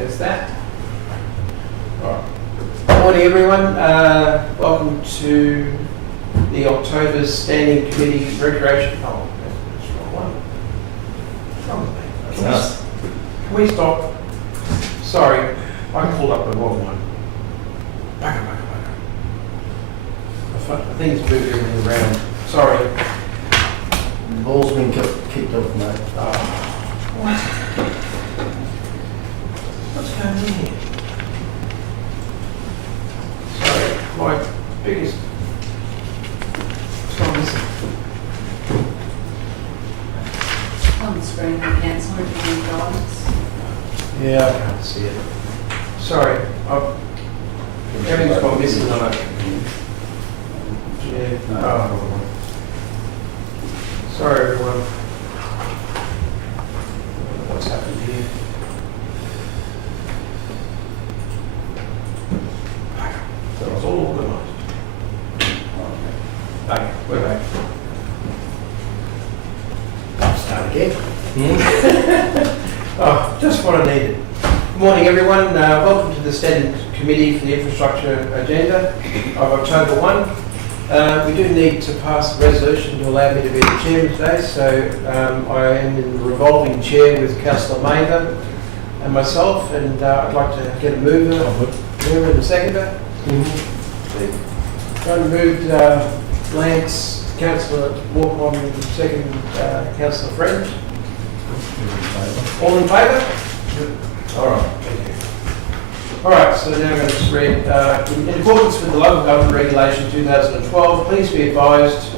there's that. All right. Good morning, everyone. Welcome to the October Standing Committee Recreation. Oh, that's the wrong one. Wrong thing. Can we stop? Sorry, I pulled up the wrong one. Back. I think it's moved everything around. Sorry. The ball's been kicked off, mate. What? What's going on here? Sorry, my biggest. What's missing? On the screen, the council review guidance. Yeah, I can't see it. Sorry, everything's gone missing on it. Yeah. Oh. Sorry, everyone. What's happened here? So it's all organised. Okay, we're back. I'll start again. Oh, just what I needed. Good morning, everyone. Welcome to the Standing Committee for the Infrastructure Agenda of October 1. We do need to pass a resolution to allow me to be the chair today, so I am in the revolving chair with Councillor Mather and myself, and I'd like to get a mover and a seconder. John moved, Lance, Councillor Walk-on, second, Councillor French. All in favour? All right, thank you. All right, so now I'm going to just read, in accordance with the Local Government Regulation 2012, please be advised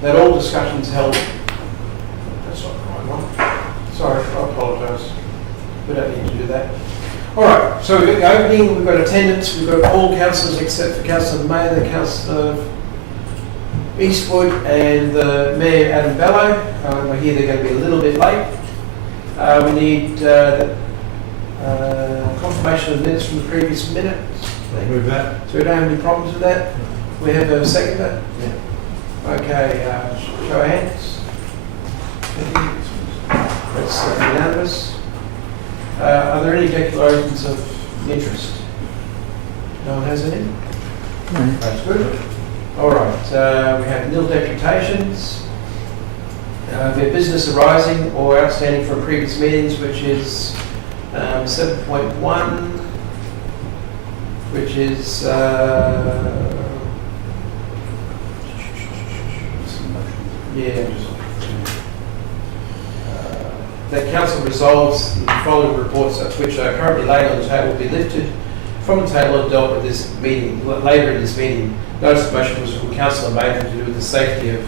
that all discussions held, that's not the right one, sorry, I apologise, we don't need to do that. All right, so we've got the opening, we've got attendance, we've got all councillors except for Councillor Mather, Councillor Eastwood and the Mayor Adam Bello. I hear they're going to be a little bit late. We need confirmation of minutes from the previous minutes. Move that. So we don't have any problems with that? We have a seconder? Yeah. Okay, show of hands. That's unanimous. Are there any declarations of interest? No one has any? No. That's good. All right, we have nil deputations. We have business arising or outstanding from previous meetings, which is 7.1, which is that council resolves the following reports which are currently laid on the table be lifted from the table and dealt with this meeting later in this meeting. Notice of motion was from Councillor Mather to do with the safety of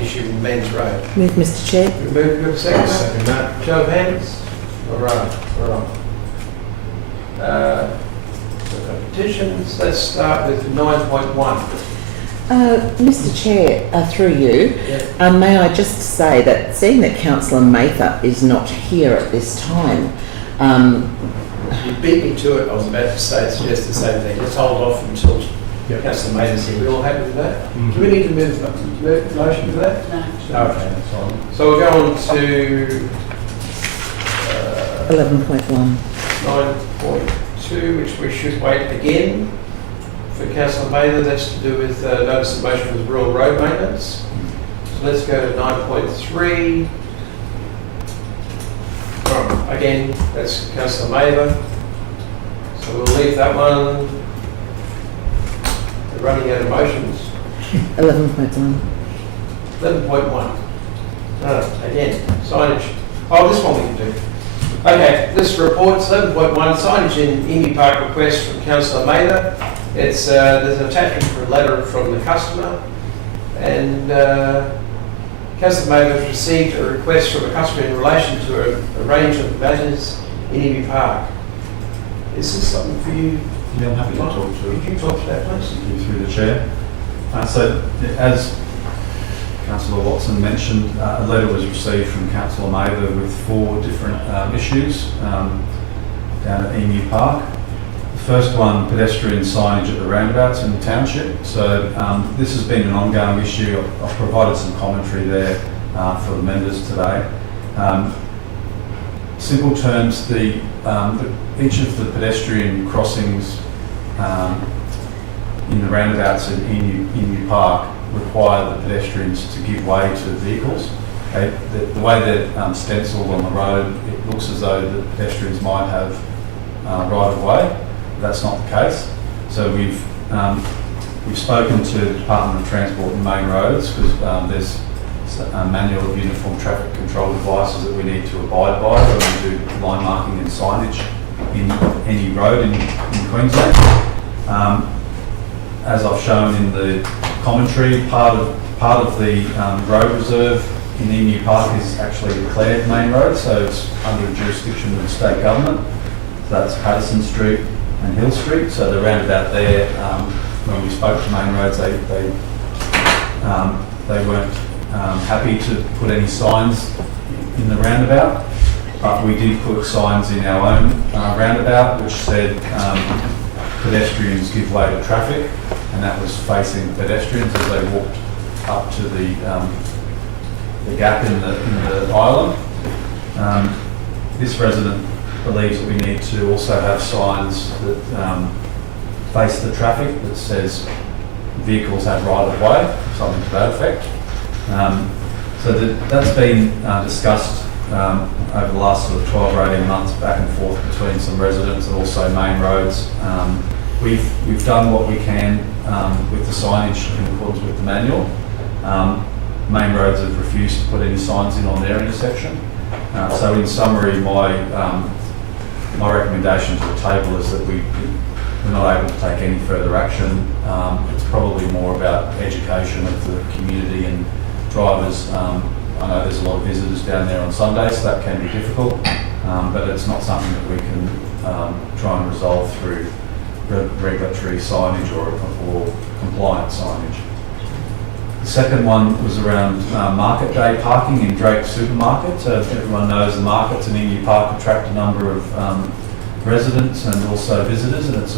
issue in Man's Road. Move, Mr. Chair. We move to a second. Second that. Show of hands. All right, all right. Petitions. Let's start with 9.1. Mr. Chair, through you, Yeah. may I just say that seeing that Councillor Mather is not here at this time, You beat me to it. I was about to suggest the same thing. Let's hold off until Councillor Mather's here. We all happy with that? Do we need to move motion to that? No. Okay, that's fine. So we'll go on to 11.1. 9.2, which we should wait again for Councillor Mather. That's to do with notice of motion with rural road maintenance. So let's go to 9.3. Again, that's Councillor Mather. So we'll leave that one. We're running out of motions. 11.1. 11.1. Again, signage. Oh, this one we can do. Okay, this report's 11.1, signage in Emu Park request from Councillor Mather. It's there's an attachment for a letter from the customer, and Councillor Mather has received a request from a customer in relation to a range of matters in Emu Park. Is this something for you? Yeah, I'm happy to talk to Could you talk to that, please? through the chair. So, as Councillor Watson mentioned, a letter was received from Councillor Mather with 4 different issues down at Emu Park. The first one, pedestrian signage at the roundabouts in the township. So this has been an ongoing issue. I've provided some commentary there for the members today. simple terms, each of the pedestrian crossings in the roundabouts in Emu Park require the pedestrians to give way to vehicles. Okay? The way they're stenciled on the road, it looks as though the pedestrians might have right of way. That's not the case. So we've spoken to the Department of Transport and Main Roads because there's a manual of uniform traffic control devices that we need to abide by when we do line marking and signage in any road in Queensland. As I've shown in the commentary, part of the road reserve in Emu Park is actually declared main road, so it's under the jurisdiction of the state government. So that's Patterson Street and Hill Street. So the roundabout there, when we spoke to Main Roads, they weren't happy to put any signs in the roundabout, but we did put signs in our own roundabout which said pedestrians give way to traffic, and that was facing pedestrians as they walked up to the gap in the island. This resident believes that we need to also have signs that face the traffic that says vehicles have right of way, something to that effect. So that's been discussed over the last sort of 12 or 18 months, back and forth between some residents and also Main Roads. We've done what we can with the signage in accordance with the manual. Main Roads have refused to put any signs in on their intersection. So in summary, my recommendation to the table is that we're not able to take any further action. It's probably more about education of the community and drivers. I know there's a lot of visitors down there on Sundays, so that can be difficult, but it's not something that we can try and resolve through regulatory signage or compliant signage. The second one was around market day parking in Drake Supermarket. So as everyone knows, the markets in Emu Park attract a number of residents and also visitors, and it's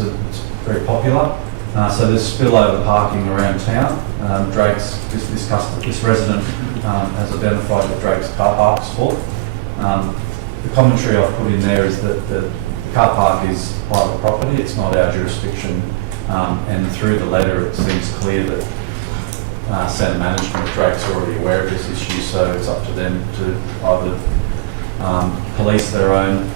very popular. So there's spillover parking around town. This resident has identified that Drake's car park's full. The commentary I've put in there is that the car park is private property, it's not our jurisdiction, and through the letter it seems clear that Centre Management of Drake's already aware of this issue, so it's up to them to either police their own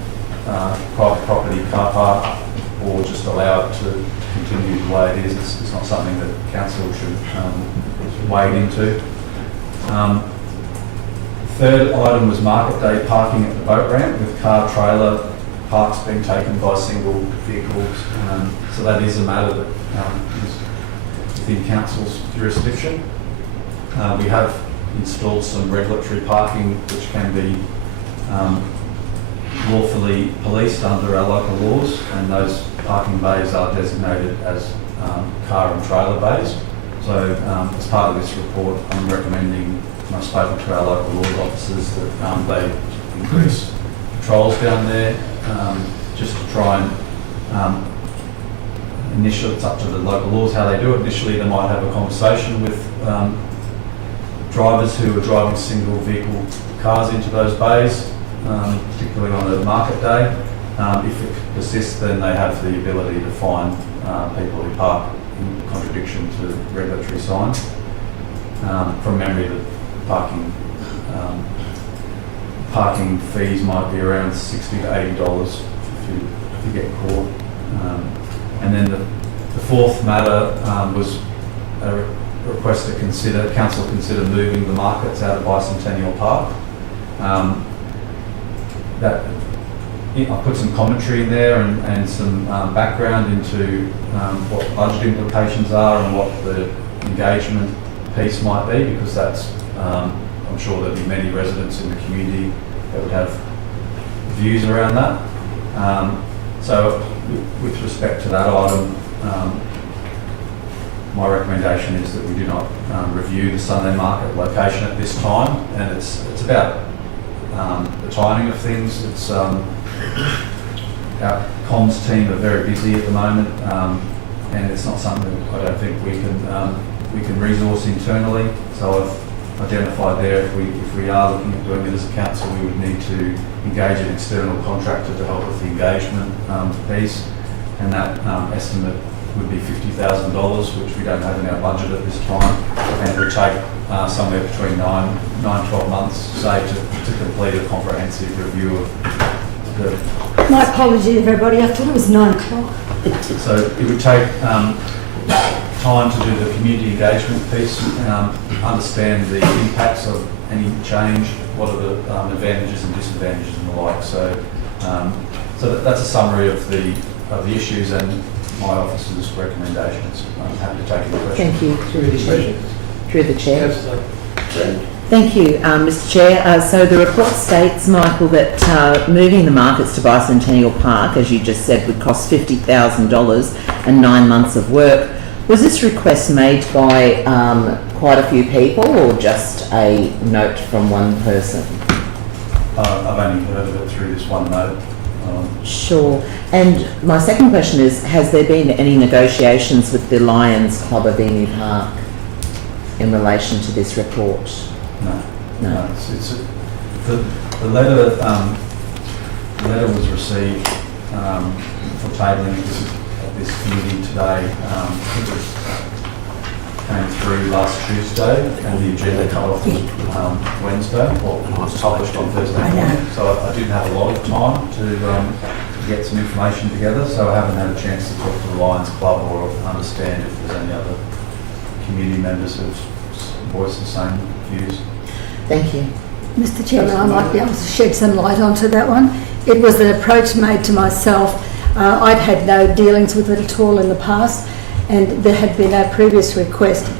private property car park or just allow it to continue the way it is. It's not something that council should wade into. Third item was market day parking at the boat ramp with car trailer parks being taken by single vehicles. So that is a matter that is within council's jurisdiction. We have installed some regulatory parking which can be lawfully policed under our local laws, and those parking bays are designated as car and trailer bays. So as part of this report, I'm recommending, and I've spoken to our local law officers, that they increase patrols down there, just to try and initially, it's up to the local laws how they do it. Initially, they might have a conversation with drivers who are driving single vehicle cars into those bays, particularly on a market day. If it persists, then they have the ability to fine people who park in contradiction to regulatory signs. From memory, the parking fees might be around $60 to $80 if you get caught. And then the fourth matter was a request to council consider moving the markets out of Bicentennial Park. I put some commentary in there and some background into what budget implications are and what the engagement piece might be, because that's, I'm sure there'll be many residents in the community that would have views around that. So with respect to that item, my recommendation is that we do not review the Sunday market location at this time, and it's about the timing of things. It's our comms team are very busy at the moment, and it's not something that I don't think we can resource internally. So I've identified there. If we are looking at doing it as a council, we would need to engage an external contractor to help with the engagement piece, and that estimate would be $50,000, which we don't have in our budget at this time, and it would take somewhere between 9-12 months, say, to complete a comprehensive review of the. My apologies, everybody. I thought it was 9 o'clock. So it would take time to do the community engagement piece, understand the impacts of any change, what are the advantages and disadvantages and the like. So, that's a summary of the issues and my office's recommendations. I'm happy to take any questions. Thank you. Through any questions? Through the chair. Councillor Brand. Thank you, Mr Chair. So the report states, Michael, that moving the markets to Bicentennial Park, as you just said, would cost $50,000 and 9 months of work. Was this request made by quite a few people or just a note from one person? I've only heard of it through this one note. Sure. And my second question is, has there been any negotiations with the Lions Club of Emu Park in relation to this report? No. The letter was received for tabling at this committee today. It came through last Tuesday, and the agenda cut off Wednesday, or it was published on Thursday morning. So I didn't have a lot of time to get some information together, so I haven't had a chance to talk to the Lions Club or understand if there's any other community members who've voiced the same views. Thank you. Mr Chairman, I might be able to shed some light onto that one. It was an approach made to myself. I'd had no dealings with it at all in the past, and there had been no previous request.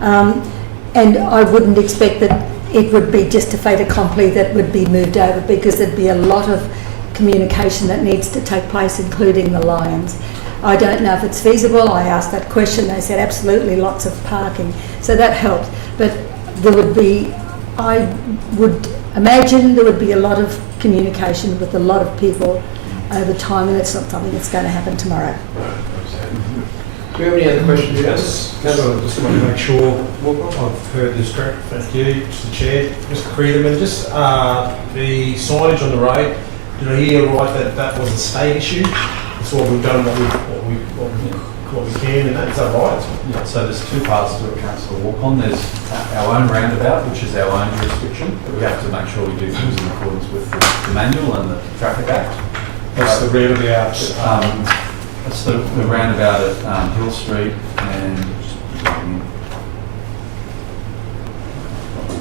And I wouldn't expect that it would be just a fait accompli that would be moved over, because there'd be a lot of communication that needs to take place, including the Lions. I don't know if it's feasible. I asked that question. They said absolutely, lots of parking. So that helped. But there would be, I would imagine there would be a lot of communication with a lot of people over time, and it's not something that's going to happen tomorrow. Do we have any other questions? Yes. I just want to make sure I've heard this correct. Thank you, Mr Chair. Mr Creedman, just the signage on the road, did I hear right that was a state issue? That's what we've done, what we can, and that's all right. Yeah, so there's two parts to it, Councillor Walcon. There's our own roundabout, which is our own jurisdiction, but we have to make sure we do things in accordance with the manual and the Traffic Act. That's the roundabout. That's the roundabout at Hill Street and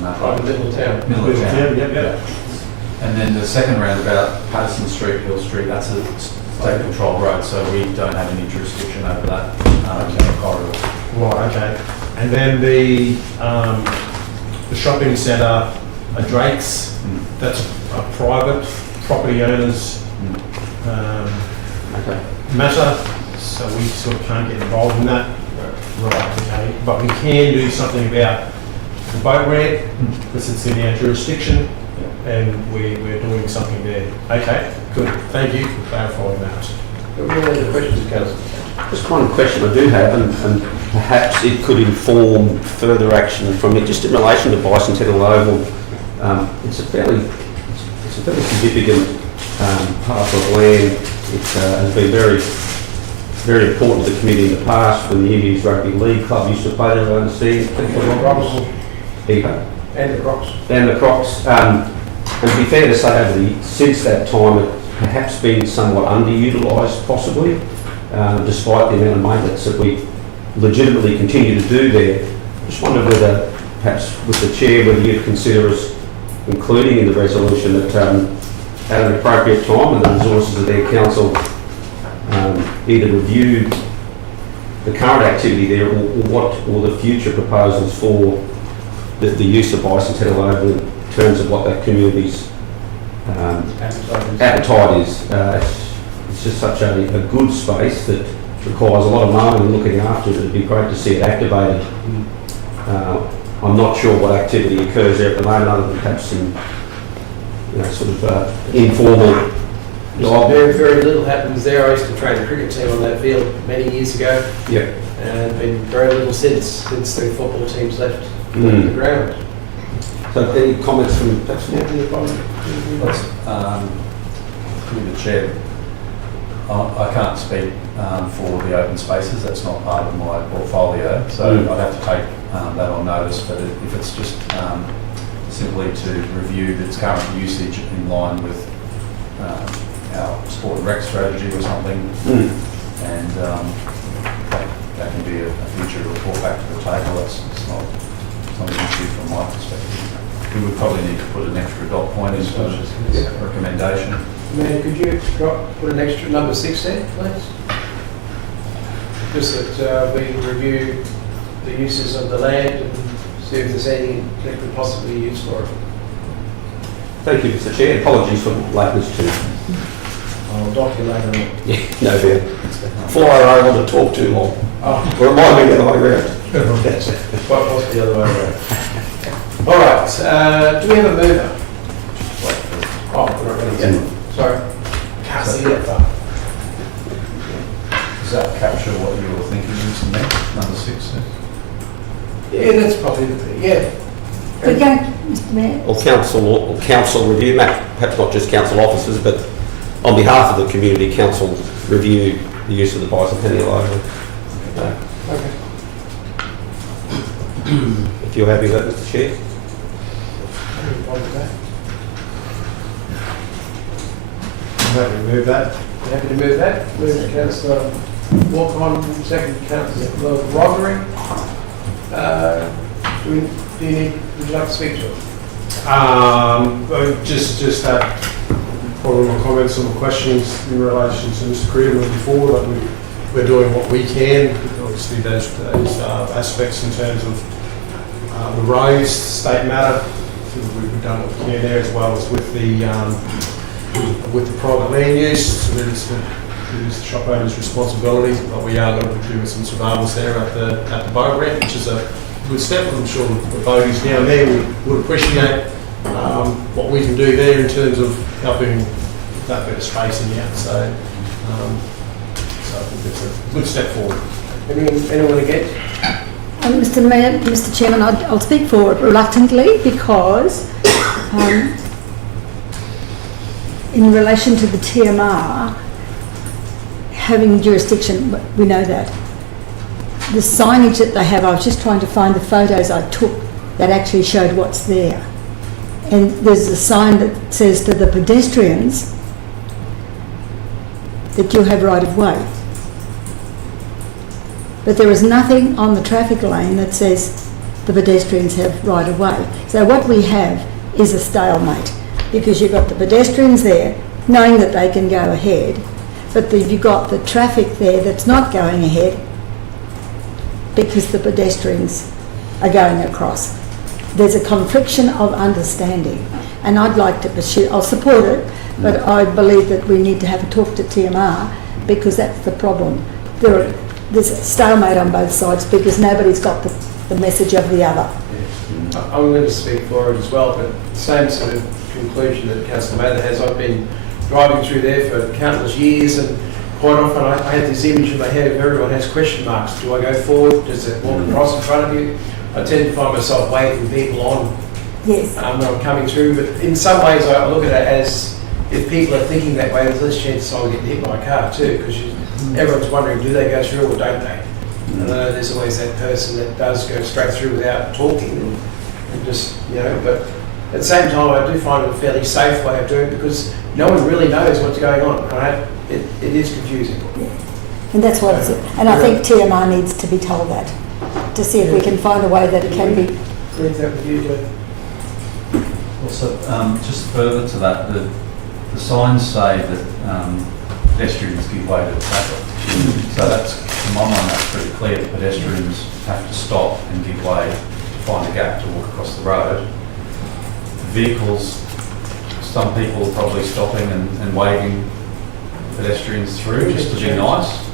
Middletown. Middletown. Yep. And then the second roundabout, Patterson Street, Hill Street, that's a state controlled road, so we don't have any jurisdiction over that corridor. Right, okay. And then the shopping centre at Drake's, that's a private property owners matter, so we sort of can't get involved in that. Right, okay. But we can do something about the boat ramp, because it's in our jurisdiction, and we're doing something there. Okay, good. Thank you for clarifying that. Do we have any other questions, Councillor? Just one question I do have, and perhaps it could inform further action from it, just in relation to Bicentennial Oval. It's a fairly significant parcel of land. It has been very, very important to the community in the past when the Indians Rugby League Club used to play there, I understand. And the Crocs. And the Crocs. And to be fair to say, since that time, it perhaps been somewhat underutilised, possibly, despite the amount of maintenance that we legitimately continue to do there. Just wonder whether, perhaps with the chair, whether you'd consider us including in the resolution that at an appropriate time and the resources of their council either review the current activity there or the future proposals for the use of Bicentennial Oval in terms of what that community's appetite is. It's just such a good space that requires a lot of mowing and looking after it. It'd be great to see it activated. I'm not sure what activity occurs there at the moment, other than perhaps some sort of informal. Very little happens there. I used to train a cricket team on that field many years ago. Yeah. And been very little since the football teams left the ground. So any comments from councillor? Through the chair, I can't speak for the open spaces, that's not part of my portfolio, so I'd have to take that on notice, but if it's just simply to review its current usage in line with our sport and rec strategy or something, and that can be a future report back to the table. It's not an issue from my perspective. We would probably need to put an extra dot point as a recommendation. Man, could you put an extra number 6 there, please? Just that we review the uses of the land and see if there's anything that could possibly be used for it. Thank you, Mr. Chair. Apologies for lateness too. I'll document on it. Yeah, no fear. Fly I want to talk too long. Oh, Or it might be the other way around. quite possibly the other way around. All right, do we have a mover? Oh, we're not ready yet. Sorry. Can't see that far. Does that capture what you were thinking, Mr. Mayor? Number 6, Yeah, that's probably the, yeah. We're going, Mr Mayor. Or council review, perhaps not just council officers, but on behalf of the community, council review the use of the bicentennial overlay. Okay. If you're happy with that, Mr. Chair. I'm happy to move that. You happy to move that? Move Councillor Walk-on, second Councillor Roderick. Would you like to speak to it? Just that, following my comments and my questions in relation to Mr. Creedman before, that we're doing what we can. Obviously, those aspects in terms of the roads, state matter. We've done what we can there, as well as with the private land use. So it is the shop owner's responsibility, but we are going to be doing some surveillance there at the boat ramp, which is a good step. I'm sure the boaties down there would appreciate what we can do there in terms of helping that bit of spacing out. So I think it's a good step forward. Anyone against? Mr Mayor, Mr Chairman, I'll speak for it reluctantly because in relation to the TMR having jurisdiction, we know that. The signage that they have, I was just trying to find the photos I took that actually showed what's there. And there's a sign that says to the pedestrians that you have right of way. But there is nothing on the traffic lane that says the pedestrians have right of way. So what we have is a stalemate, because you've got the pedestrians there knowing that they can go ahead, but you've got the traffic there that's not going ahead because the pedestrians are going across. There's a confliction of understanding, and I'd like to pursue, I'll support it, but I believe that we need to have a talk to TMR, because that's the problem. There's a stalemate on both sides because nobody's got the message of the other. I'm going to speak for it as well, but the same sort of conclusion that Councillor Mather has. I've been driving through there for countless years, and quite often I had this image in my head of everyone has question marks. Do I go forward? Does it walk across in front of you? I tend to find myself waiting for people on Yes. when I'm coming through, but in some ways I look at it as if people are thinking that way, there's less chance I'll get hit by a car too, because everyone's wondering, do they go through or don't they? And I know there's always that person that does go straight through without talking and just, but at the same time I do find it a fairly safe way of doing it because no one really knows what's going on, right? It is confusing. Yeah. And that's what it's, and I think TMR needs to be told that, to see if we can find a way that it can be. Leave that with you, Joe. Also, just further to that, the signs say that pedestrians give way to traffic. So that's, in my mind, that's pretty clear. The pedestrians have to stop and give way to find a gap to walk across the road. Vehicles, some people are probably stopping and waving pedestrians through just to be nice.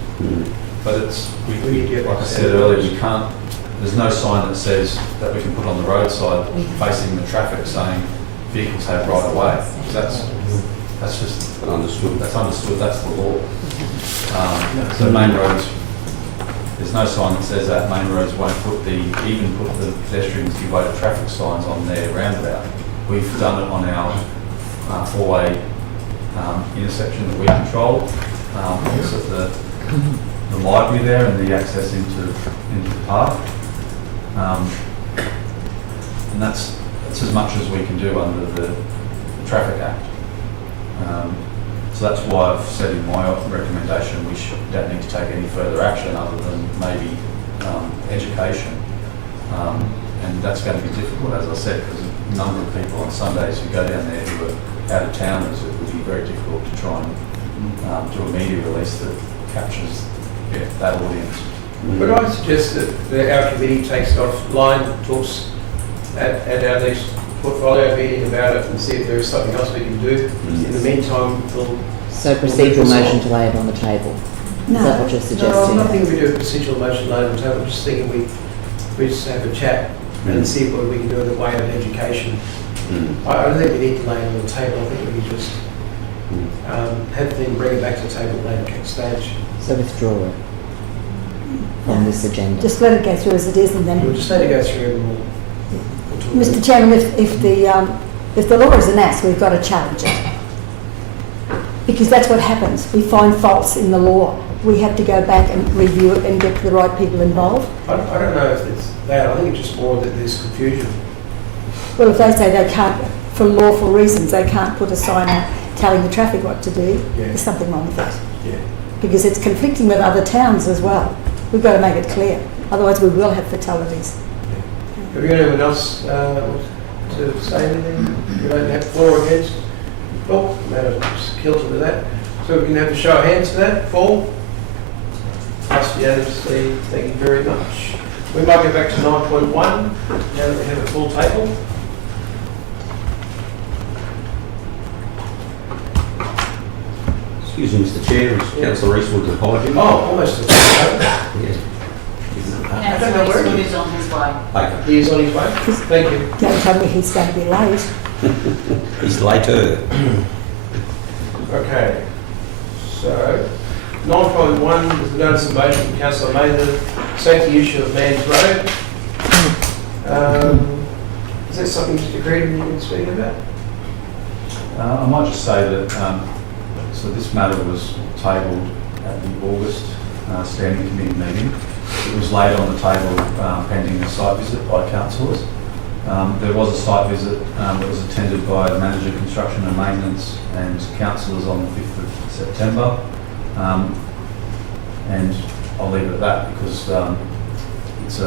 But it's, like I said earlier, we can't, there's no sign that says that we can put on the roadside facing the traffic saying vehicles have right of way. That's just understood. That's understood. That's the law. So main roads, There's no sign that says that main roads won't even put the pedestrians devoted traffic signs on their roundabout. We've done it on our four-way intersection that we control. It's at the library there and the access into the park. And that's as much as we can do under the Traffic Act. So that's why I've said in my recommendation we don't need to take any further action other than maybe education. And that's going to be difficult, as I said, because a number of people on Sundays who go down there who are out of towners, it would be very difficult to try and do a media release that captures that audience. But I suggest that our committee takes it offline, talks at our next portfolio meeting about it and see if there is something else we can do. In the meantime, we'll... So procedural motion to lay it on the table. No. Is that what you're No, suggesting? I'm not thinking we do a procedural motion later on the table. I'm just thinking we just have a chat and see what we can do in the way of education. I don't think we need to lay it on the table. I think we can just have them bring it back to the table at a later stage. So withdraw it from this agenda. Just let it go through as it is, and then. We'll just let it go through and we'll talk about it. Mr. Chairman, if the law is an ass, we've got to challenge it. Because that's what happens. We find faults in the law. We have to go back and review it and get the right people involved. I don't know if it's that. I think it's just more that there's confusion. Well, if they say they can't, for lawful reasons, they can't put a sign out telling the traffic what to do, there's something wrong with that. Yeah. Because it's conflicting with other towns as well. We've got to make it clear. Otherwise, we will have fatalities. Have you got anyone else to say anything? You don't have for or against? Well, matter just kilter with that. So we can have a show of hands for that. For? Passed unanimously. Thank you very much. We might go back to 9.1 now that we have a full table. Excuse me, Mr. Chair, Councillor Eastwood's apology. Oh, almost a full table. Yes. I don't know where Councillor he Eastwood is on his way. Okay. He is on his way. Thank you. Don't tell me he's going to be late. He's later. Okay. So, 9.1 is the notice of motion from Councillor Mather, safety issue of Man's Road. Is that something, Mr. Creedon, you can speak about? I might just say that so this matter was tabled at the August Standing Committee meeting. It was laid on the table pending a site visit by councillors. There was a site visit that was attended by the Manager of Construction and Maintenance and councillors on the 5th of September. And I'll leave it at that because it's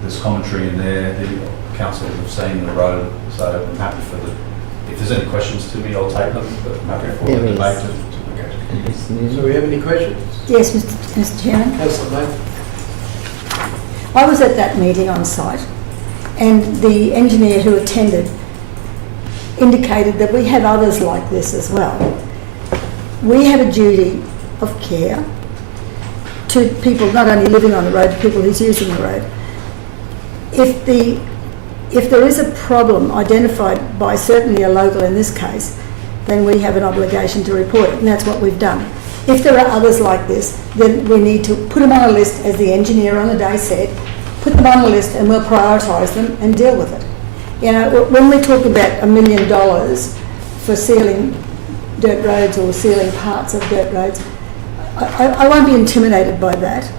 there's commentary in there. The councillors have seen the road, so I'm happy for if there's any questions to me, I'll take them, but I'm happy for the There is. debate to So we have any questions? Yes, Mr. Chairman. Councillor Mather? I was at that meeting on site, and the engineer who attended indicated that we have others like this as well. We have a duty of care to people not only living on the road, people who's using the road. If there is a problem identified by certainly a local in this case, then we have an obligation to report it, and that's what we've done. If there are others like this, then we need to put them on a list, as the engineer on the day said, put them on a list and we'll prioritise them and deal with it. You know, when we talk about $1 million for sealing dirt roads or sealing parts of dirt roads, I won't be intimidated by that,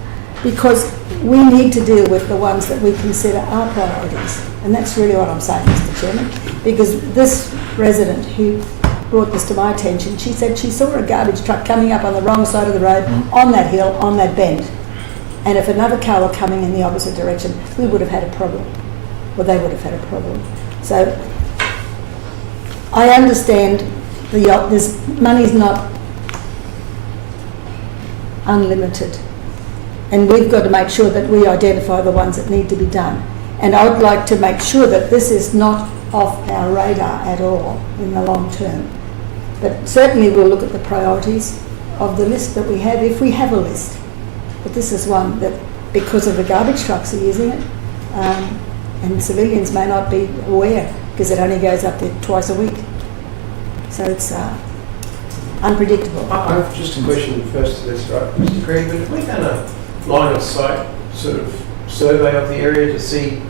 because we need to deal with the ones that we consider our priorities. And that's really what I'm saying, Mr. Chairman, because this resident who brought this to my attention, she said she saw a garbage truck coming up on the wrong side of the road, on that hill, on that bend. And if another car were coming in the opposite direction, we would have had a problem. Well, they would have had a problem. So I understand this money's not unlimited. And we've got to make sure that we identify the ones that need to be done. And I would like to make sure that this is not off our radar at all in the long term. But certainly we'll look at the priorities of the list that we have, if we have a list. But this is one that, because of the garbage trucks are using it, and civilians may not be aware because it only goes up there twice a week. So it's unpredictable. I've just a question first to this, right, Mr. Creed, but have we done a line of sight sort of survey of the area to see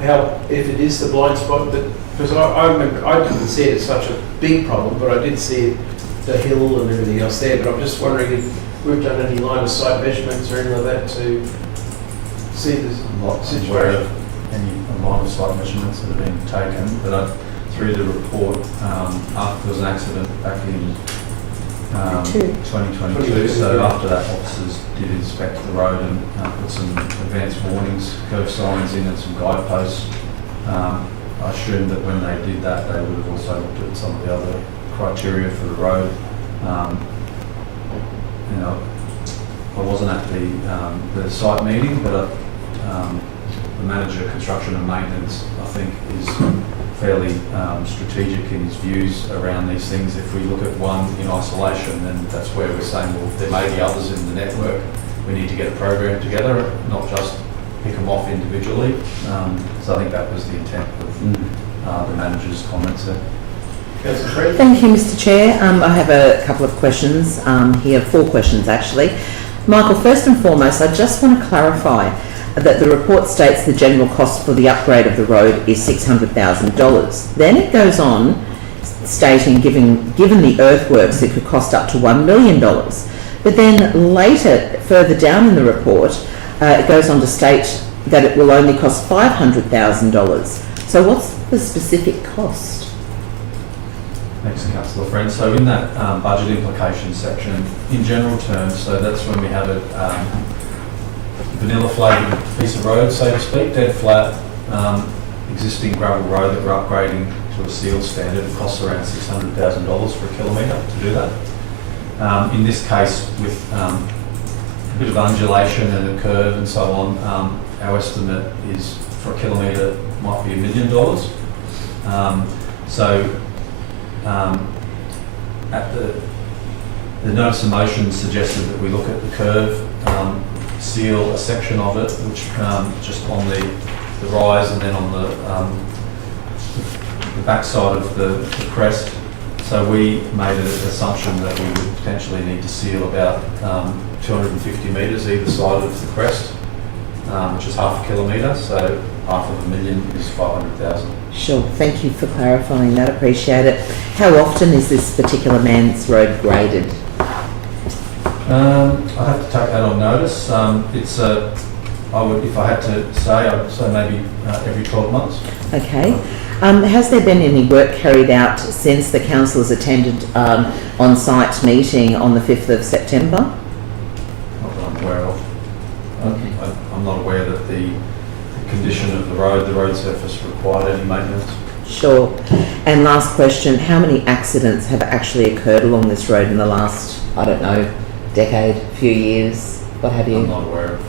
how, if it is the blind spot that, because I remember, I didn't see it as such a big problem, but I did see the hill and everything else there, but I'm just wondering if we've done any line of sight measurements or anything like that to see this I'm not aware situation. of any line of sight measurements that have been taken, but through the report, after there was an accident back in 2022, so after that officers did inspect the road and put some advanced warnings, curve signs in and some guideposts. I assume that when they did that they would have also looked at some of the other criteria for the road. You know, I wasn't at the site meeting, but the manager of construction and maintenance, I think, is fairly strategic in his views around these things. If we look at one in isolation, then that's where we're saying, well, there may be others in the network. We need to get a program together, not just pick them off individually. So I think that was the intent of the manager's comments there. Councillor Creed? Thank you, Mr. Chair. I have a couple of questions here, 4 questions actually. Michael, first and foremost, I just want to clarify that the report states the general cost for the upgrade of the road is $600,000. Then it goes on stating, given the earthworks, it could cost up to $1 million. But then later, further down in the report, it goes on to state that it will only cost $500,000. So what's the specific cost? Thanks, Councillor Friend. So in that budget implications section, in general terms, so that's when we have a vanilla flavoured piece of road, so to speak, dead flat, existing gravel road that we're upgrading to a sealed standard. It costs around $600,000 for a kilometre to do that. In this case, with a bit of undulation and a curve and so on, our estimate is for a kilometre might be $1 million. At the notice of motion suggested that we look at the curve, seal a section of it, which just on the rise and then on the back side of the crest. So we made an assumption that we would potentially need to seal about 250 metres either side of the crest, which is half a kilometre, so $500,000 is 500,000. Sure, thank you for clarifying that, appreciate it. How often is this particular man's road graded? I'd have to take that on notice. If I had to say, I'd say maybe every 12 months. Okay. Has there been any work carried out since the councillors attended on-site meeting on the 5th of September? Not that I'm aware of. I'm not aware that the condition of the road surface required any maintenance. Sure. And last question, how many accidents have actually occurred along this road in the last, I don't know, decade, few years, what have you? I'm not aware of.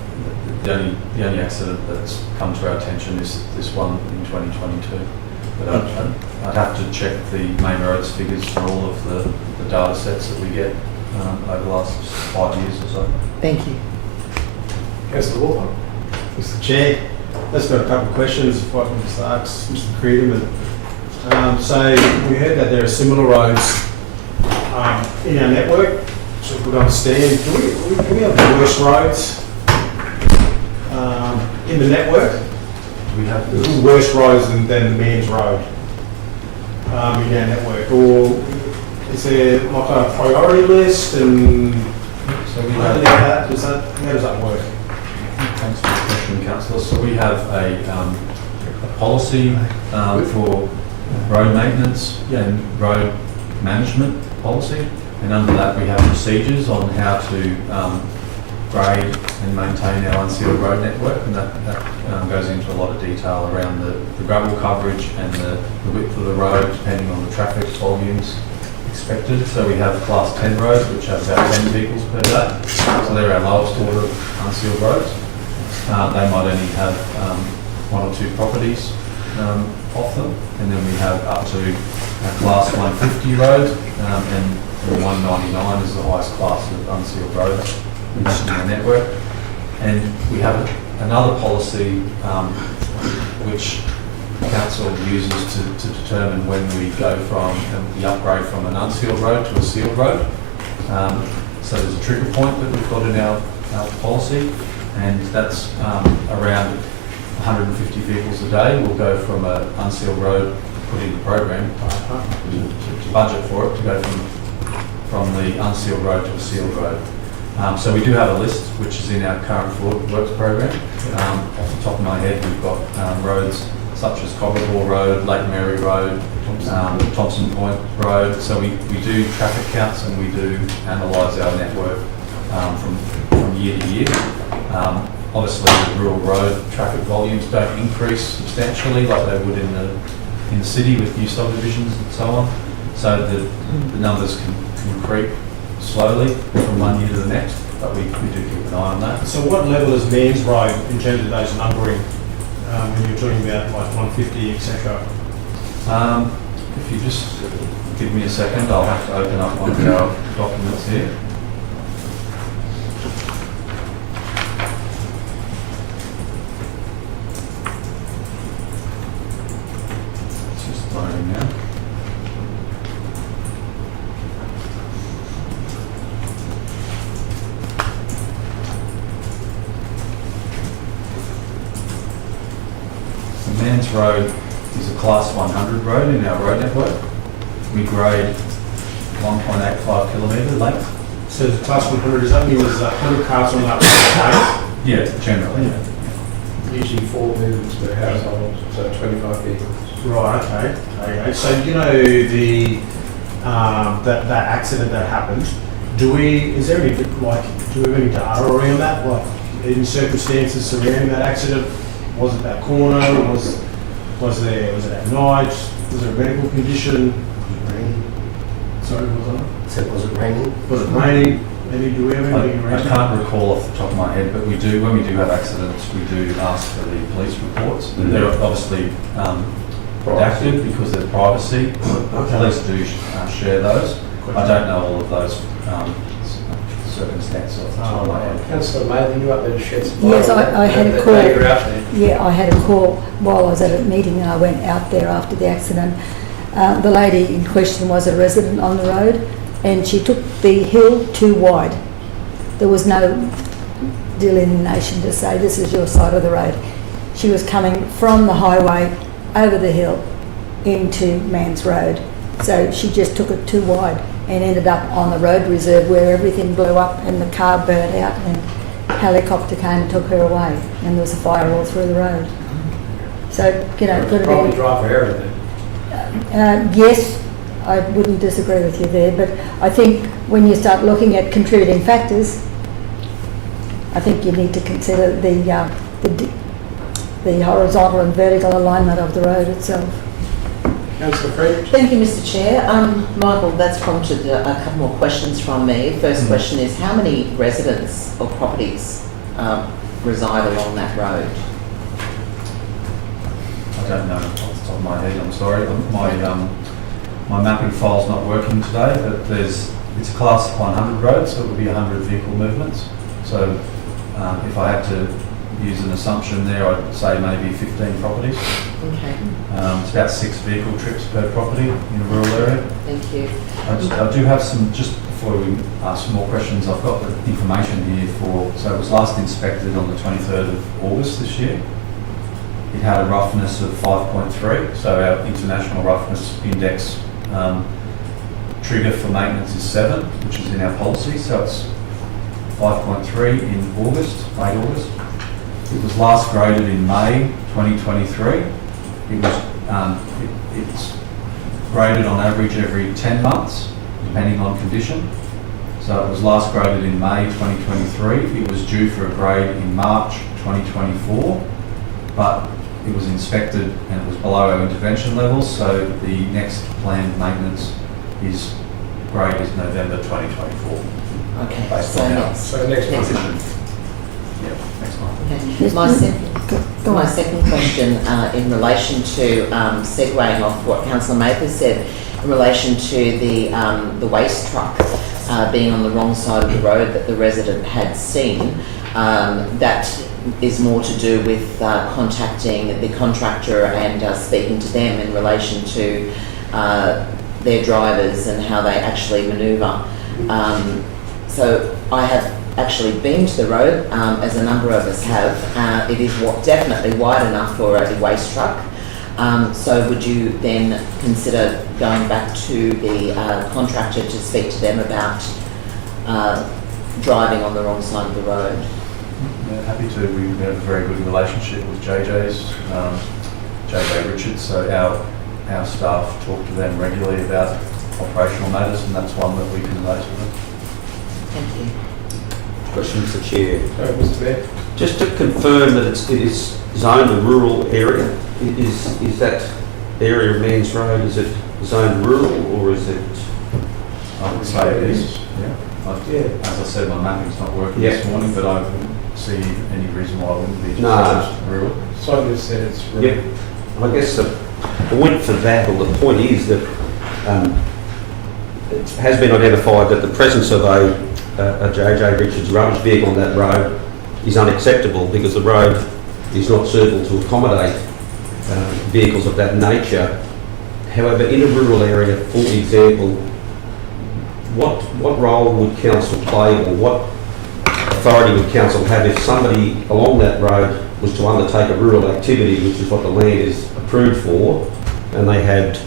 The only accident that's come to our attention is this one in 2022. But I'd have to check the main roads figures for all of the data sets that we get over the last 5 years or so. Thank you. Councillor Walker? Mr. Chair, I've just got a couple of questions if I can just ask Mr. Creedman. So we heard that there are similar roads in our network, so we could understand. Do we have the worst roads in the network? We have Worse roads than the Man's Road in our network? Or is there like a priority list and so we how have does that work? Thanks for the question, Councillor. So we have a policy for road maintenance and road management policy, and under that we have procedures on how to grade and maintain our unsealed road network, and that goes into a lot of detail around the gravel coverage and the width of the road depending on the traffic volumes expected. So we have class 10 roads which have about 10 vehicles per day, so they're our lowest order of unsealed roads. They might only have 1 or 2 properties off them, and then we have up to a class 150 road, and the 199 is the highest class of unsealed roads in our network. And we have another policy which council uses to determine when we go from the upgrade from an unsealed road to a sealed road. So there's a trigger point that we've got in our policy, and that's around 150 vehicles a day will go from an unsealed road, put in the program to budget for it, to go from the unsealed road to a sealed road. So we do have a list which is in our current forward works program. Off the top of my head, we've got roads such as Cobbleball Road, Lake Mary Road, Thompson Point Road. So we do traffic counts and we do analyse our network from year to year. Obviously, the rural road traffic volumes don't increase substantially like they would in the city with new subdivisions and so on. So the numbers can creep slowly from one year to the next, but we do keep an eye on that. So what level is Man's Road in terms of those numbering when you're talking about like 150, etc.? If you just give me a second, I'll have to open up one of our documents here. It's just loading now. Mans Road is a class 100 road in our road network. We grade 1.85 kilometre length. So the class 100, does that mean there's 100 cars on that road? Yeah, generally. Usually 4 movements per household, so 25 vehicles. Right, okay. So you know the that accident that happened. Is there any do we have any data around that? Like any circumstances surrounding that accident? Was it that corner? Was it at night? Was there a medical condition? Raining. Sorry, was So was it raining? it? Was it raining? Maybe do we have anything I around? can't recall off the top of my head, but when we do have accidents, we do ask for the police reports. Mhm. They're obviously redacted because they're privacy. Okay. Police do share those. I don't know all of those circumstances off the top of my head. Councillor Mather, you up there to shed some light? Yes, I had a call. You're out there. Yeah, I had a call while I was at a meeting and I went out there after the accident. The lady in question was a resident on the road and she took the hill too wide. There was no delineation to say this is your side of the road. She was coming from the highway over the hill into Mans Road. So she just took it too wide and ended up on the road reserve where everything blew up and the car burnt out and a helicopter came and took her away and there was a fire all through the road. So, could it Probably be? drive for error then. Yes, I wouldn't disagree with you there, but I think when you start looking at contributing factors, I think you need to consider the horizontal and vertical alignment of the road itself. Councillor Freed? Thank you, Mr Chair. Michael, that's prompted a couple more questions from me. First question is, how many residents or properties reside along that road? I don't know off the top of my head, I'm sorry. My mapping file's not working today, but it's a class 100 road, so it would be 100 vehicle movements. So if I had to use an assumption there, I'd say maybe 15 properties. Okay, It's about 6 vehicle trips per property in a rural area. thank you. I do have some, just before we ask some more questions, I've got the information here so it was last inspected on the 23rd of August this year. It had a roughness of 5.3, so our international roughness index trigger for maintenance is 7, which is in our policy, so it's 5.3 in August, late August. It was last graded in May 2023. It's graded on average every 10 months, depending on condition. So it was last graded in May 2023. It was due for a grade in March 2024, but it was inspected and it was below our intervention levels, so the next planned maintenance grade is November 2024. Okay, Based so on our next. So next month. Yeah, next month. Okay. My second question in relation to segueing off what Councillor Mather said in relation to the waste truck being on the wrong side of the road that the resident had seen. That is more to do with contacting the contractor and speaking to them in relation to their drivers and how they actually manoeuvre. So I have actually been to the road, as a number of us have. It is definitely wide enough for a waste truck. So would you then consider going back to the contractor to speak to them about driving on the wrong side of the road? Yeah, happy to. We have a very good relationship with JJ's, JJ Richards, so our staff talk to them regularly about operational matters, and that's one that we can relate to them. Thank you. Question, Mr. Chair. Mr. Mayor. Just to confirm that it is zoned a rural area, is that area of Man's Road, is it zoned rural or is it? I would say it is, yeah. As I said, my mapping's not working this morning, but I wouldn't see any reason why it wouldn't be just rural. So you said it's rural. Yeah. I guess the point for that, or the point is that it has been identified that the presence of a JJ Richards rubbish vehicle on that road is unacceptable because the road is not suitable to accommodate vehicles of that nature. However, in a rural area, for example, what role would council play, or what authority would council have if somebody along that road was to undertake a rural activity, which is what the land is approved for, and they had,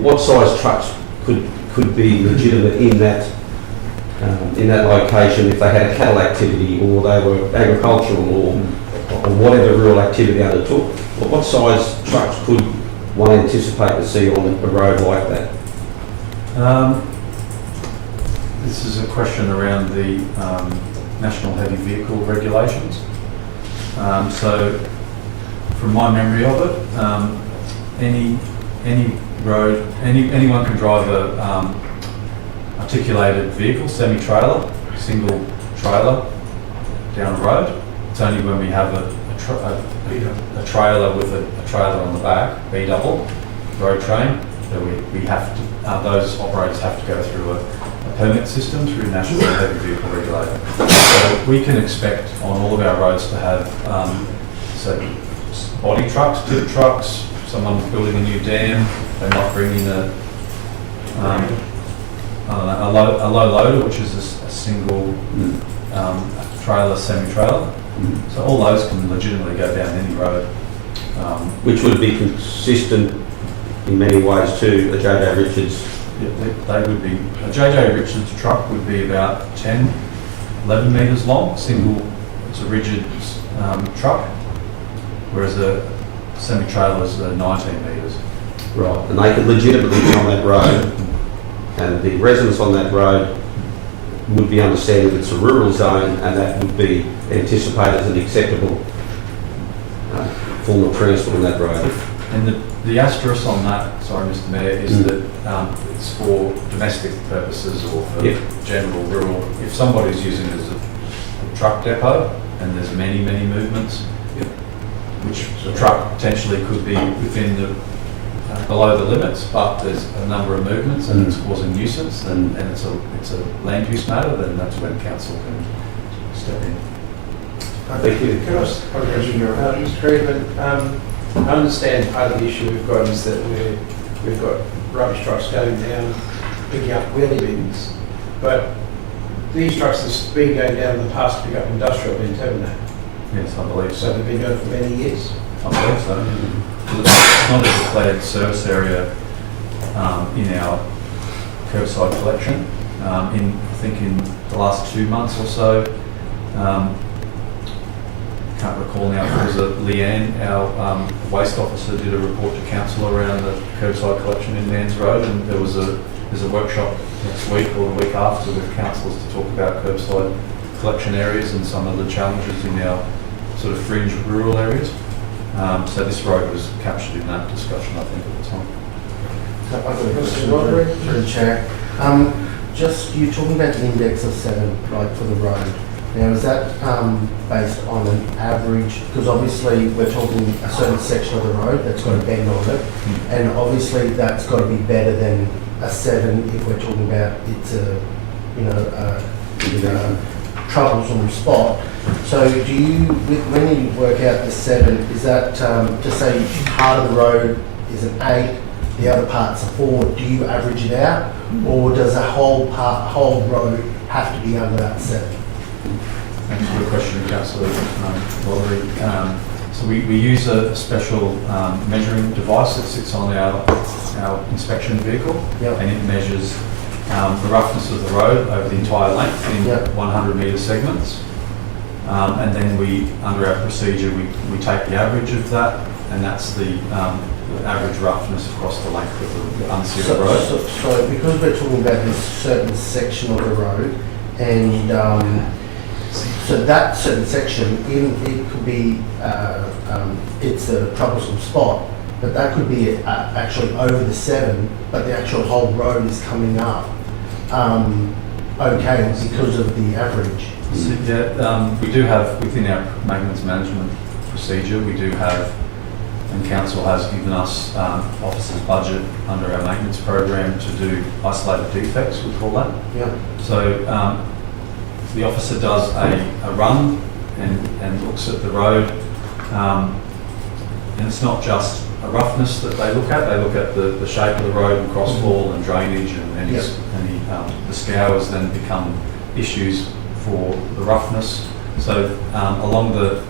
what size trucks could be legitimate in that location if they had a cattle activity or they were agricultural or whatever rural activity undertook? What size trucks could one anticipate to see on a road like that? This is a question around the National Heavy Vehicle Regulations. So, from my memory of it, any road, anyone can drive a articulated vehicle, semi-trailer, single trailer down the road. It's only when we have a trailer with a trailer on the back, B-double, road train, that we have to, those operators have to go through a permit system through National Heavy Vehicle Regulator. So we can expect on all of our roads to have body trucks, tip trucks, someone's building a new dam, they might bring in a low loader, which is a single trailer, semi-trailer. So all those can legitimately go down any road. Which would be consistent in many ways to a JJ Richards. Yeah, they would be, a JJ Richards truck would be about 11 metres long, single, it's a rigid truck, whereas a semi-trailer is 19 metres. Right, and they could legitimately be on that road, and the residents on that road would be understanding it's a rural zone, and that would be anticipated as an acceptable form of transport on that road. And the asterisk on that, sorry Mr Mayor, is that it's for domestic purposes or for general rural. If somebody's using it as a truck depot and there's many movements, which the truck potentially could be within the below the limits, but there's a number of movements and it's causing nuisance and it's a land use matter, then that's when council can step in. Thank you. Can I ask a question? Mr. Creedman, I understand part of the issue we've got is that we've got rubbish trucks going down, picking up wheelie bins, but these trucks have been going down in the past to pick up industrial bins, haven't they? Yes, I believe So so. they've been going for many years. I believe so. It's not a declared service area in our curbside collection. I think in the last 2 months or so, can't recall now if it was Leanne, our waste officer, did a report to council around the curbside collection in Man's Road, and there's a workshop next week or the week after with councillors to talk about curbside collection areas and some of the challenges in our sort of fringe rural areas. So this road was captured in that discussion, I think, at the time. I've got a question through the chair. Just, you're talking about the index of 7, like for the road. Now, is that based on an average? Because obviously we're talking a certain section of the road that's got a bend on it, and obviously that's got to be better than a 7 if we're talking about it's a troublesome spot. So do you, when you work out the 7, is that to say part of the road is an 8, the other part's a 4? Do you average it out, or does a whole road have to be under that 7? Thanks for the question, Councillor Lottery. So we use a special measuring device that sits on our inspection vehicle, Yep. and it measures the roughness of the road over the entire length in Yep. 100 metre segments. And then under our procedure, we take the average of that, and that's the average roughness across the length of the unsealed road. So because we're talking about this certain section of the road, and so that certain section, even it could be, it's a troublesome spot, but that could be actually over the 7, but the actual whole road is coming up okay because of the average. So, yeah, we do have, within our maintenance management procedure, we do have, and council has given us officers' budget under our maintenance program to do isolated defects, we call that. Yeah. So the officer does a run and looks at the road, and it's not just a roughness that they look at the shape of the road and crossfall and drainage and any the scours then become issues for the roughness. So along the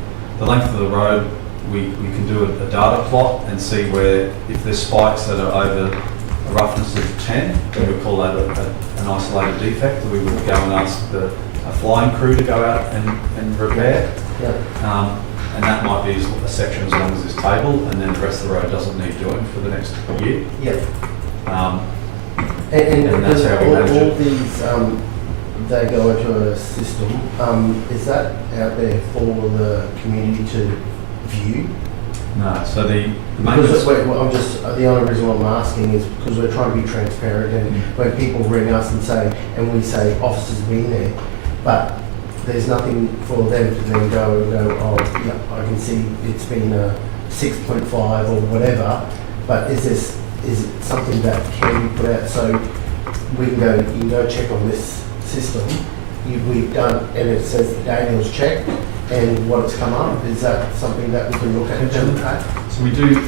length of the road, we can do a data plot and see where, if there's spikes that are over a roughness of 10, then we call that an isolated defect. We would go and ask a flying crew to go out and repair. Yeah. And that might be a section as long as this table, and then the rest of the road doesn't need doing for the next year. Yeah. And that's how we manage all it. these, they go into a system. Is that out there for the community to view? No, so the Because maintenance... the only reason why I'm asking is because we're trying to be transparent, and when people ring us and say, and we say officers been there, but there's nothing for them to then go and go, oh yeah, I can see it's been a 6.5 or whatever, but is it something that can be put out so we can go, you can go check on this system, we've done, and it says Daniel's checked and what it's come up, is that something that we can look at? So we do.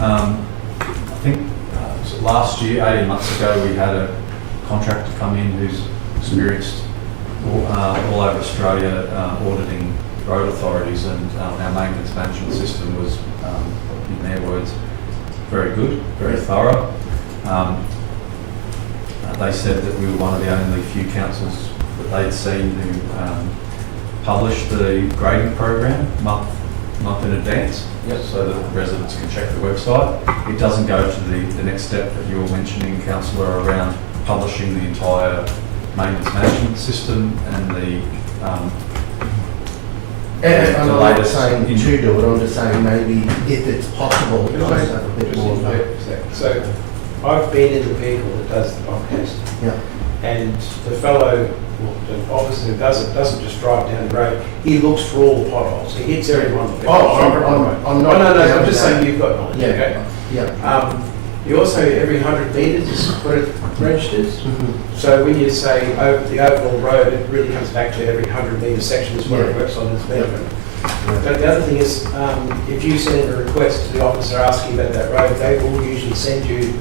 I think was it last year, 18 months ago, we had a contractor come in who's experienced all over Australia auditing road authorities, and our maintenance management system was, in their words, very good, very thorough. They said that we were one of the only few councils that they'd seen who published the grading program month in advance, so that residents can check the website. It doesn't go to the next step that you were mentioning, Councillor, around publishing the entire maintenance management system and I'm the not latest saying in- to do it, I'm just saying maybe if it's possible, Can just I have a bit more of that. So I've been in the vehicle that does the podcast, Yeah. and the fellow, the officer who does it, doesn't just drive down the road. He looks for all the potholes. He hits everyone. I'm not. No, I'm just saying you've got knowledge, okay? Yeah. You also, every 100 metres is what it registers. So when you say over the overall road, it really comes back to every 100 metre section is what it works on its measurement. But the other thing is, if you send a request to the officer asking about that road, they will usually send you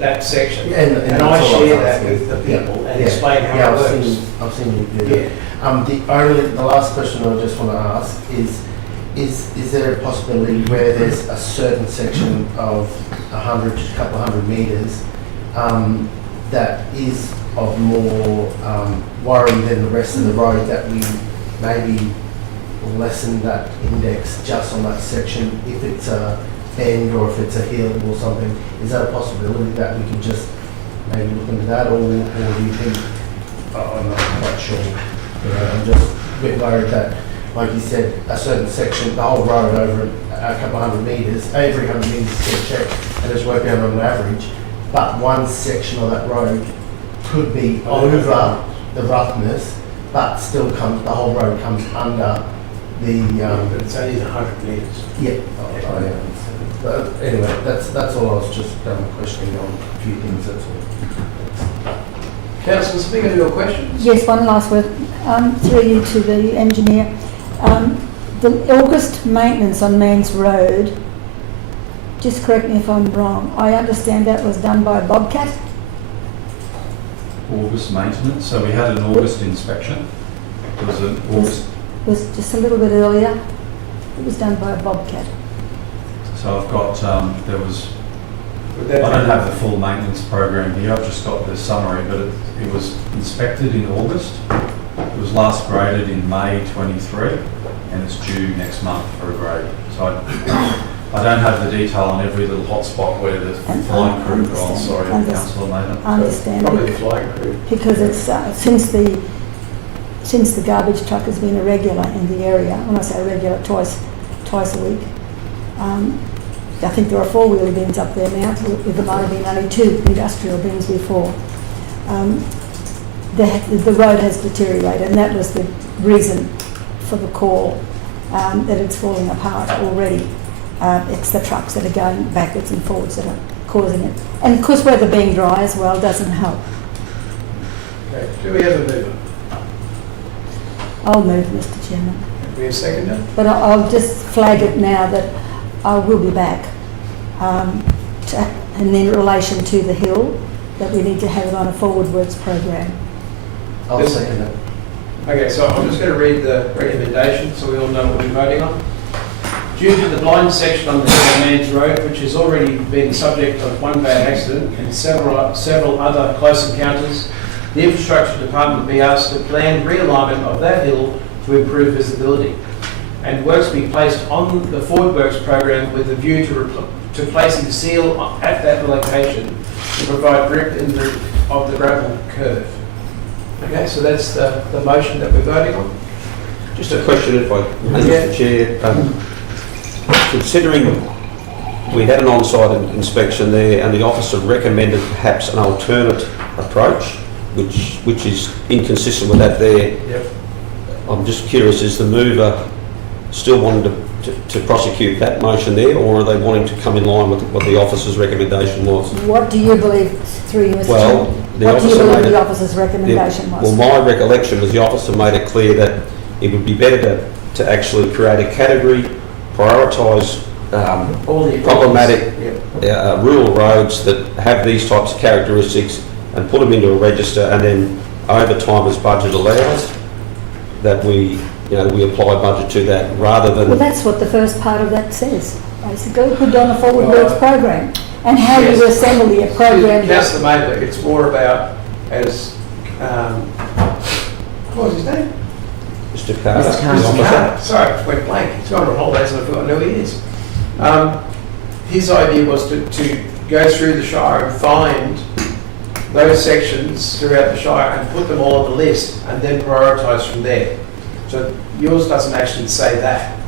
that section. And I that's all share was that asking. with the people and Yeah. explain how Yeah, it works. I've seen you do that. The last question I just want to ask is there a possibility where there's a certain section of 100 to a couple of 100 metres that is of more worry than the rest of the road, that we maybe lessen that index just on that section if it's a bend or if it's a hill or something? Is that a possibility that we could just maybe look into that, or do you think, I'm not quite sure. I'm just a bit worried that, like you said, a certain section, the whole road over a couple of 100 metres, every 100 metres is checked and it's worked out on an average, but one section of that road could be over the roughness, but still comes, the whole road comes under the... But it's only 100 metres. Yeah. I understand. But anyway, that's all I was just questioning on a few things, that's all. Councillor Speaker, your questions? Yes, one last word. through you to the engineer. The August maintenance on Man's Road, just correct me if I'm wrong, I understand that was done by Bobcat? August maintenance, so we had an August inspection. It was an August, Was just a little bit earlier. It was done by a Bobcat. so I've got, there was, Would I that don't be- have the full maintenance program here, I've just got the summary, but it was inspected in August. It was last graded in May 23, and it's due next month for a grade. So I don't have the detail on every little hotspot where the And flying I crew, oh, understand. sorry, Councillor Maynard. I understand. Probably the flying crew. Because it's since the garbage truck has been a regular in the area, when I say regular, twice a week. I think there are 4-wheeler bins up there now. There might have been only 2 industrial bins before. The road has deteriorated, and that was the reason for the call, that it's falling apart already. It's the trucks that are going backwards and forwards that are causing it. And of course, weather being dry as well doesn't help. Okay, do we have a mover? I'll move, Mr. Chairman. Do we have a seconder? But I'll just flag it now that I will be back. And in relation to the hill, that we need to have it on a forward works program. I'll second it. Okay, so I'm just going to read the recommendation so we all know what we're voting on. Due to the blind section on the Man's Road, which has already been subject of one bad accident and several other close encounters, the Infrastructure Department be asked to plan realignment of that hill to improve visibility, and works be placed on the forward works program with a view to placing seal at that location to provide grip of the gravel curve. Okay, so that's the motion that we're voting on. Just a question, if I may, Mr. Chair. Considering we had an on-site inspection there and the officer recommended perhaps an alternate approach, which is inconsistent with that there. Yep. I'm just curious, is the mover still wanting to prosecute that motion there, or are they wanting to come in line with what the officer's recommendation was? What do you believe, through you, Mr. Well, Chairman? the What do you officer believe made the it- officer's recommendation was? Well, my recollection was the officer made it clear that it would be better to actually create a category, prioritise All the problematic Yep. rural roads that have these types of characteristics and put them into a register, and then over time as budget allows, that we apply budget to that rather than... Well, that's what the first part of that says, basically, put on a forward works program. And how you Yes. assemble the program. Councillor Maynard, it's more about as, what was his name? Mr. Carter. Mr. Carter. the officer. Carter. Sorry, it went blank. He's gone on holidays and I forgot who he is. His idea was to go through the Shire and find those sections throughout the Shire and put them all on the list and then prioritise from there. So yours doesn't actually say that.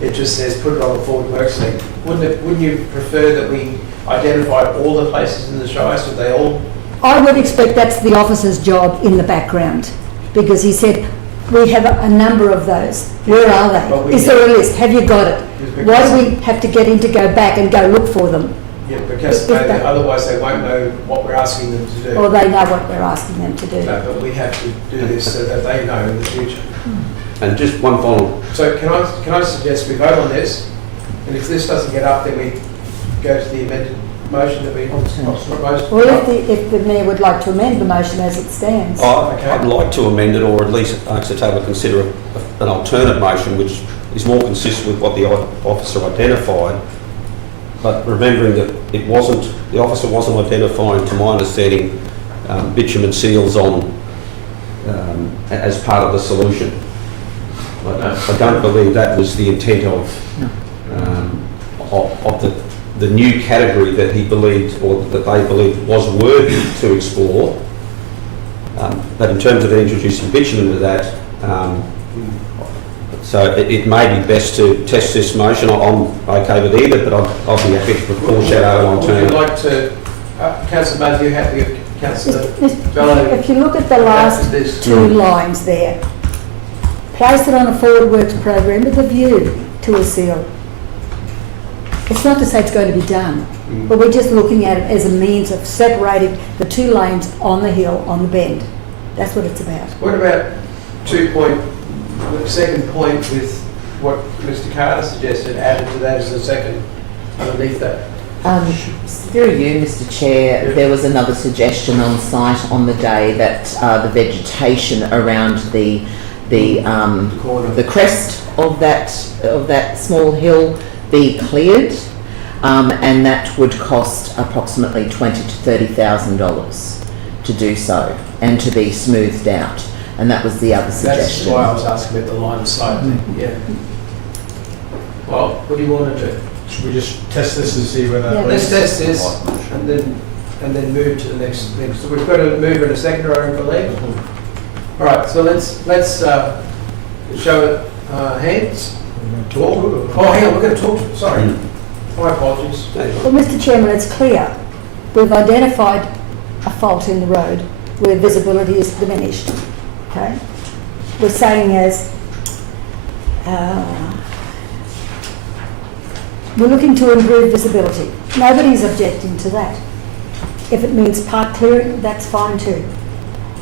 It just says put it on the forward works thing. Wouldn't you prefer that we identify all the places in the Shire so they all... I would expect that's the officer's job in the background, because he said, we have a number of those. Where are Well, they? Is there a list? Have you got it? Why do we have to get in to go back and go look for them? Yeah, because If they- otherwise they won't know what we're asking them to do. Or they know what we're asking them to do? No, but we have to do this so that they know in the future. And just one final... So can I suggest we vote on this, and if this doesn't get up, then we go to the amended motion that we proposed? Well, if the mayor would like to amend the motion as it stands. I'd like to amend it, or at least ask the table to consider an alternate motion which is more consistent with what the officer identified. But remembering that the officer wasn't identifying, to my understanding, bitumen seals on as part of the solution. I don't believe that was the intent of the new category that he believed, or that they believed was worthy to explore. But in terms of introducing bitumen to that, so it may be best to test this motion. I'm okay with either, but I'll be happy to foreshadow an Would you alternative. like to, Councillor Matthew, happy with Councillor If you look at the last this. 2 lines there, place it on a forward works program with a view to a seal. It's not to say it's going to be done, but we're just looking at it as a means of separating the 2 lanes on the hill, on the bend. That's what it's about. What about second point with what Mr. Carter suggested, added to that as a second underneath that. Through you, Mr. Chair, Yeah. there was another suggestion on site on the day that the vegetation around the Corner. the crest of that small hill be cleared, and that would cost approximately $20,000 to $30,000 to do so, and to be smoothed out. And that was the other That's suggestion. why I was asking about the line of sight thing, yeah. Well, what do you want to do? Should we just test this and see whether? Yeah. Let's test this and then move to the next thing. So we've got to move in a second, I believe. All right, so let's show hands. Talk to it. Oh, hang on, we're going to talk. Sorry, my apologies. Well, Mr Chairman, it's clear. We've identified a fault in the road where visibility is diminished. Okay? We're saying we're looking to improve visibility. Nobody's objecting to that. If it means park clearing, that's fine too.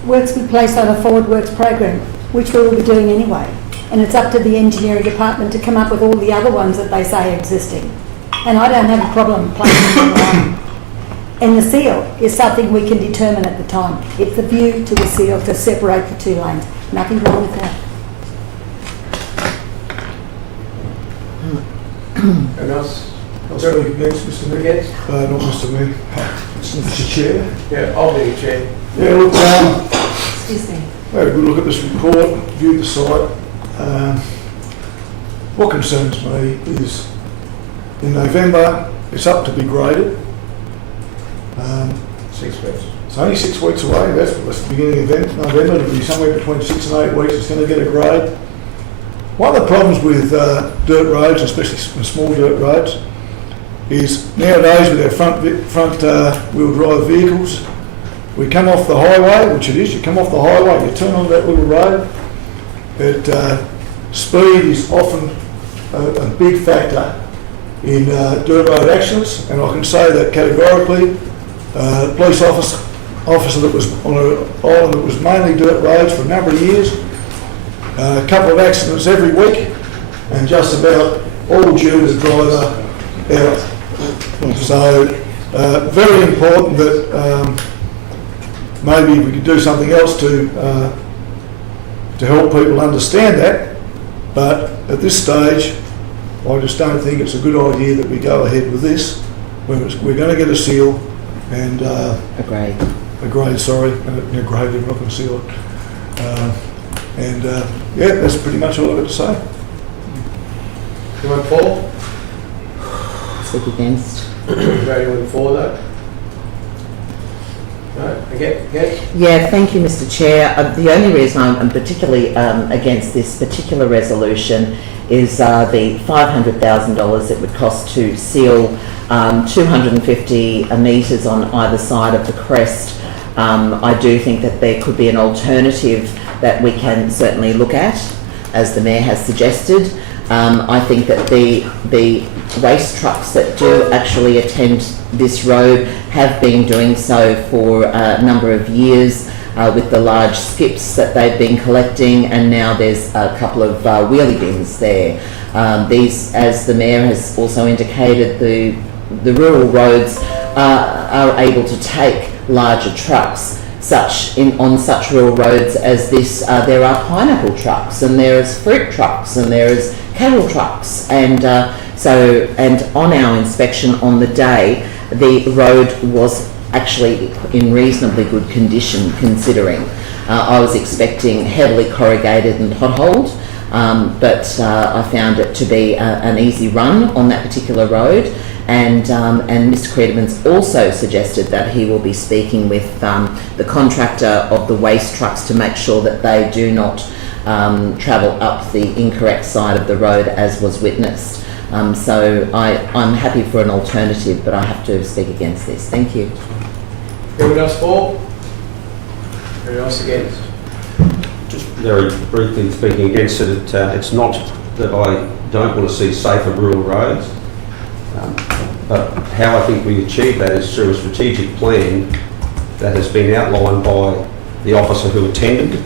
Works be placed on a forward works program, which we will be doing anyway. And it's up to the engineering department to come up with all the other ones that they say are existing. And I don't have a problem placing them around. And the seal is something we can determine at the time. It's the view to the seal to separate the two lanes. Nothing wrong with that. Anyone else? I'll speak against Mr. Mayor. Against? Not Mr. Mayor. Mr. Chair. Yeah, I'll be the chair. Yeah, look, Excuse me. I had a good look at this report, viewed the site. What concerns me is in November it's up to be graded. 6 weeks. It's only 6 weeks away. That's the beginning of November. It'll be somewhere between 6 and 8 weeks. It's going to get a grade. One of the problems with dirt roads, especially small dirt roads, is nowadays with our front wheel drive vehicles, we come off the highway, which it is. You come off the highway, you turn on that little road. Speed is often a big factor in dirt road accidents, and I can say that categorically. A police officer that was on an island that was mainly dirt roads for a number of years, a couple of accidents every week, and just about all due to the driver error. So very important that maybe we could do something else to help people understand that, but at this stage I just don't think it's a good idea that we go ahead with this. We're going to get a seal and A grade. a grade, sorry, a grade, we're not going to seal it. Yeah, that's pretty much all I've got to say. You want Paul? Speak against. Ready with for that? No, again? Yeah, thank you, Mr. Chair. The only reason I'm particularly against this particular resolution is the $500,000 it would cost to seal 250 metres on either side of the crest. I do think that there could be an alternative that we can certainly look at, as the Mayor has suggested. I think that the waste trucks that do actually attend this road have been doing so for a number of years with the large skips that they've been collecting, and now there's a couple of wheelie bins there. These, as the Mayor has also indicated, the rural roads are able to take larger trucks. On such rural roads as this, there are pineapple trucks, and there is fruit trucks, and there is cattle trucks, and on our inspection on the day, the road was actually in reasonably good condition, considering. I was expecting heavily corrugated and potholed, but I found it to be an easy run on that particular road. And Mr. Creedman's also suggested that he will be speaking with the contractor of the waste trucks to make sure that they do not travel up the incorrect side of the road as was witnessed. So I'm happy for an alternative, but I have to speak against this. Thank you. Anyone else for? Anyone else against? Just very briefly speaking against it, it's not that I don't want to see safer rural roads, but how I think we achieve that is through a strategic plan that has been outlined by the officer who attended,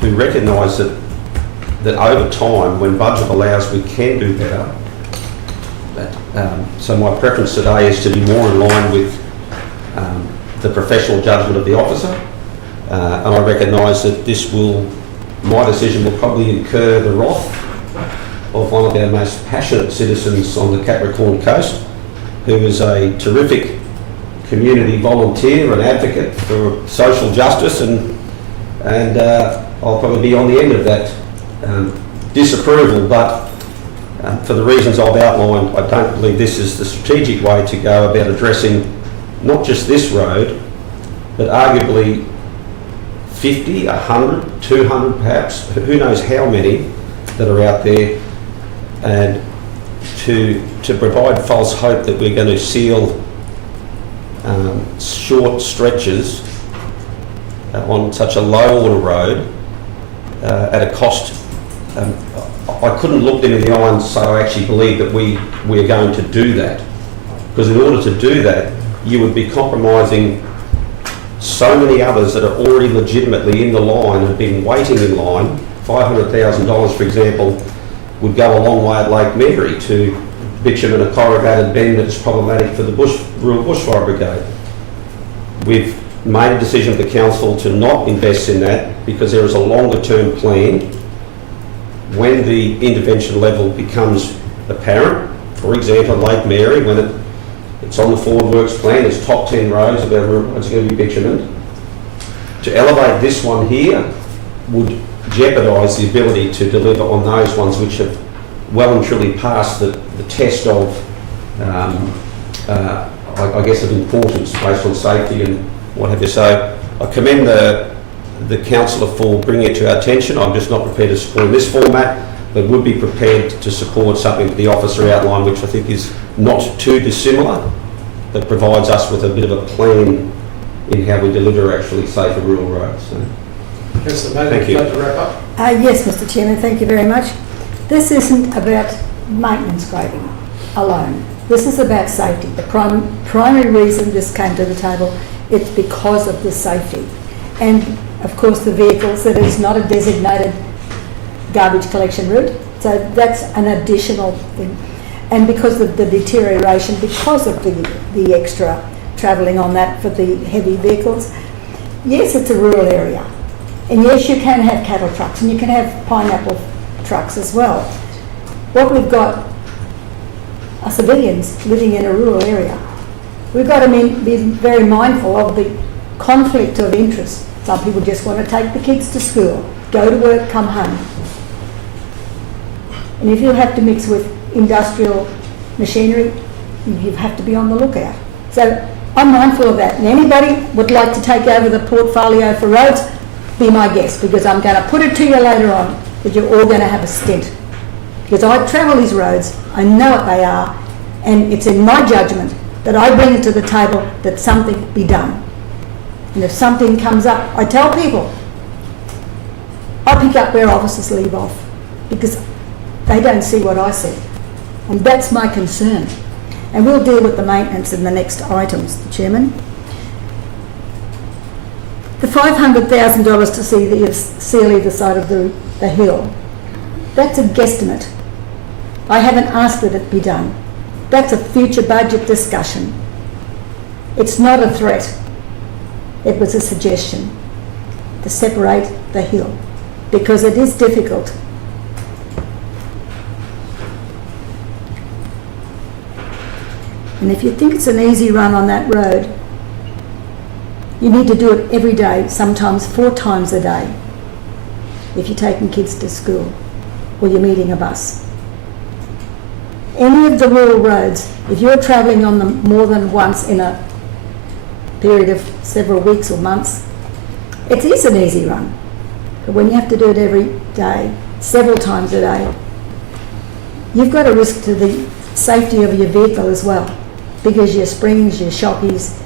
who recognise that over time, when budget allows, we can do better. So my preference today is to be more in line with the professional judgment of the officer, and I recognise that my decision will probably incur the wrath of one of our most passionate citizens on the Capricorn coast, who is a terrific community volunteer and advocate for social justice, and I'll probably be on the end of that disapproval, but for the reasons I've outlined, I don't believe this is the strategic way to go about addressing not just this road, but arguably 50, 100, 200 perhaps, who knows how many that are out there, and to provide false hope that we're going to seal short stretches on such a low order road at a cost. I couldn't look them in the eye and say I actually believe that we are going to do that, because in order to do that you would be compromising so many others that are already legitimately in the line and been waiting in line. $500,000, for example, would go a long way at Lake Mary to bitumen a corrugated bend that's problematic for the rural bushfire brigade. We've made a decision for the council to not invest in that because there is a longer term plan. When the intervention level becomes apparent, for example, Lake Mary, when it's on the forward works plan, it's top 10 roads of our rural roads going to be bitumened. To elevate this one here would jeopardise the ability to deliver on those ones which have well and truly passed the test of, I guess, of importance based on safety and what have you. So I commend the councillor for bringing it to our attention. I'm just not prepared to support in this format, but would be prepared to support something that the officer outlined, which I think is not too dissimilar, that provides us with a bit of a plan in how we deliver actually safer rural roads. So, Councillor Mather, thank would you you. like to wrap up? Yes, Mr Chairman, thank you very much. This isn't about maintenance grading alone. This is about safety. The primary reason this came to the table, it's because of the safety. And of course the vehicles, that is not a designated garbage collection route, so that's an additional thing. And because of the deterioration, because of the extra travelling on that for the heavy vehicles, yes, it's a rural area. And yes, you can have cattle trucks and you can have pineapple trucks as well. What we've got are civilians living in a rural area. We've got to be very mindful of the conflict of interest. Some people just want to take the kids to school, go to work, come home. And if you have to mix with industrial machinery, you have to be on the lookout. So I'm mindful of that. And anybody would like to take over the portfolio for roads, be my guest, because I'm going to put it to you later on that you're all going to have a stint. Because I travel these roads, I know what they are, and it's in my judgment that I bring it to the table that something be done. And if something comes up, I tell people, I pick up where officers leave off, because they don't see what I see. And that's my concern. And we'll deal with the maintenance in the next items, Chairman. The $500,000 to seal either side of the hill, that's a guesstimate. I haven't asked that it be done. That's a future budget discussion. It's not a threat. It was a suggestion to separate the hill, because it is difficult. And if you think it's an easy run on that road, you need to do it every day, sometimes 4 times a day, if you're taking kids to school or you're meeting a bus. Any of the rural roads, if you're travelling on them more than once in a period of several weeks or months, it is an easy run. But when you have to do it every day, several times a day, you've got a risk to the safety of your vehicle as well, because your springs, your shockies,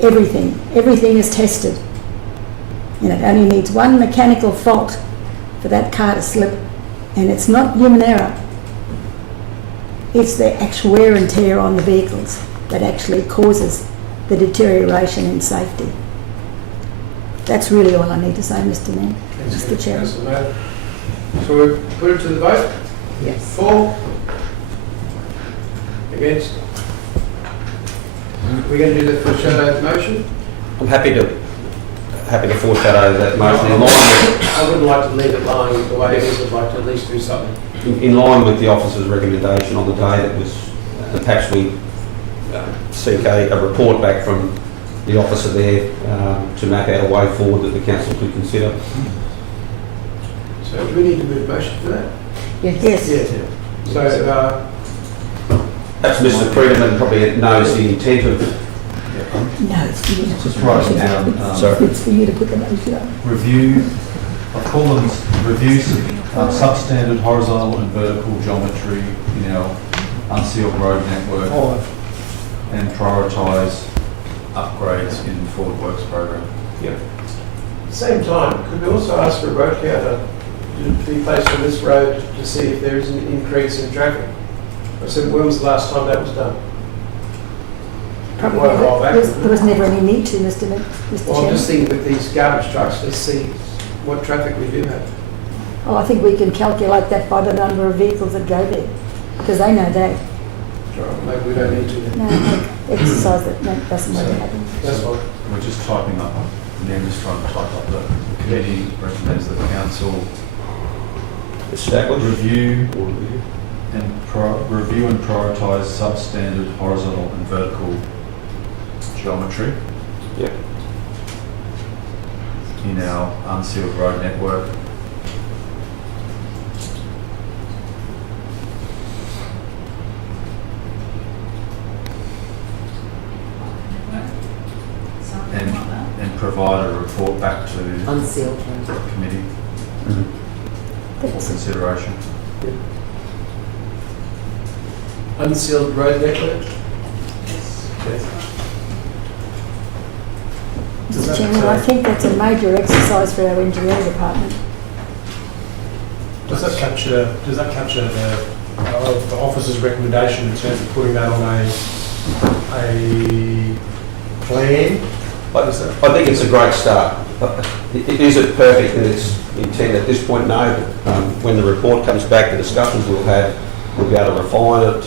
everything is tested. And it only needs one mechanical fault for that car to slip, and it's not human error. It's the actual wear and tear on the vehicles that actually causes the deterioration in safety. That's really all I need to say, Mr Mayor. Thanks, Mr Chairman. Councillor Mayor. So we put it to the vote? Yes. For? Against? We're going to do the foreshadow motion? I'm happy to foreshadow that motion in line I wouldn't like to leave it lying the way it is. I'd like to at least do something. in line with the officer's recommendation on the day that was, perhaps we seek a report back from the officer there to map out a way forward that the council could consider. So do we need to move motion for that? Yes. Yes. So, Perhaps Mr. Freeman probably knows the intent of No, it's for you. Just writing down, sorry. It's for you to put the motion on. review, I call them reviews, substandard horizontal and vertical geometry in our unsealed road network and prioritise upgrades in the Forward Works program. at the same time, could we also ask for a road counter to be placed on this road to see if there is an increase in traffic? I said, when was the last time that was done? Probably Quite a while back. there was never any need to, Mr Well, I'm Chairman. just thinking with these garbage trucks, let's see what traffic we do have. Oh, I think we can calculate that by the number of vehicles that go there, because they know that. Maybe we don't need to. No, exercise that doesn't really happen. That's fine. We're just typing up, and then just trying to type up the committee recommends that the council establish. review and prioritise substandard horizontal and vertical geometry Yep. in our unsealed road network. Something like that. And provide a report back to Unsealed. the committee for That's it. consideration. Unsealed road network? Mr Chairman, I think that's a major exercise for our engineering department. Does that capture the officer's recommendation in terms of putting that on a plan? I think it's a great start. Is it perfect in its intent at this point? No. But, when the report comes back, the discussions we'll have, we'll be able to refine it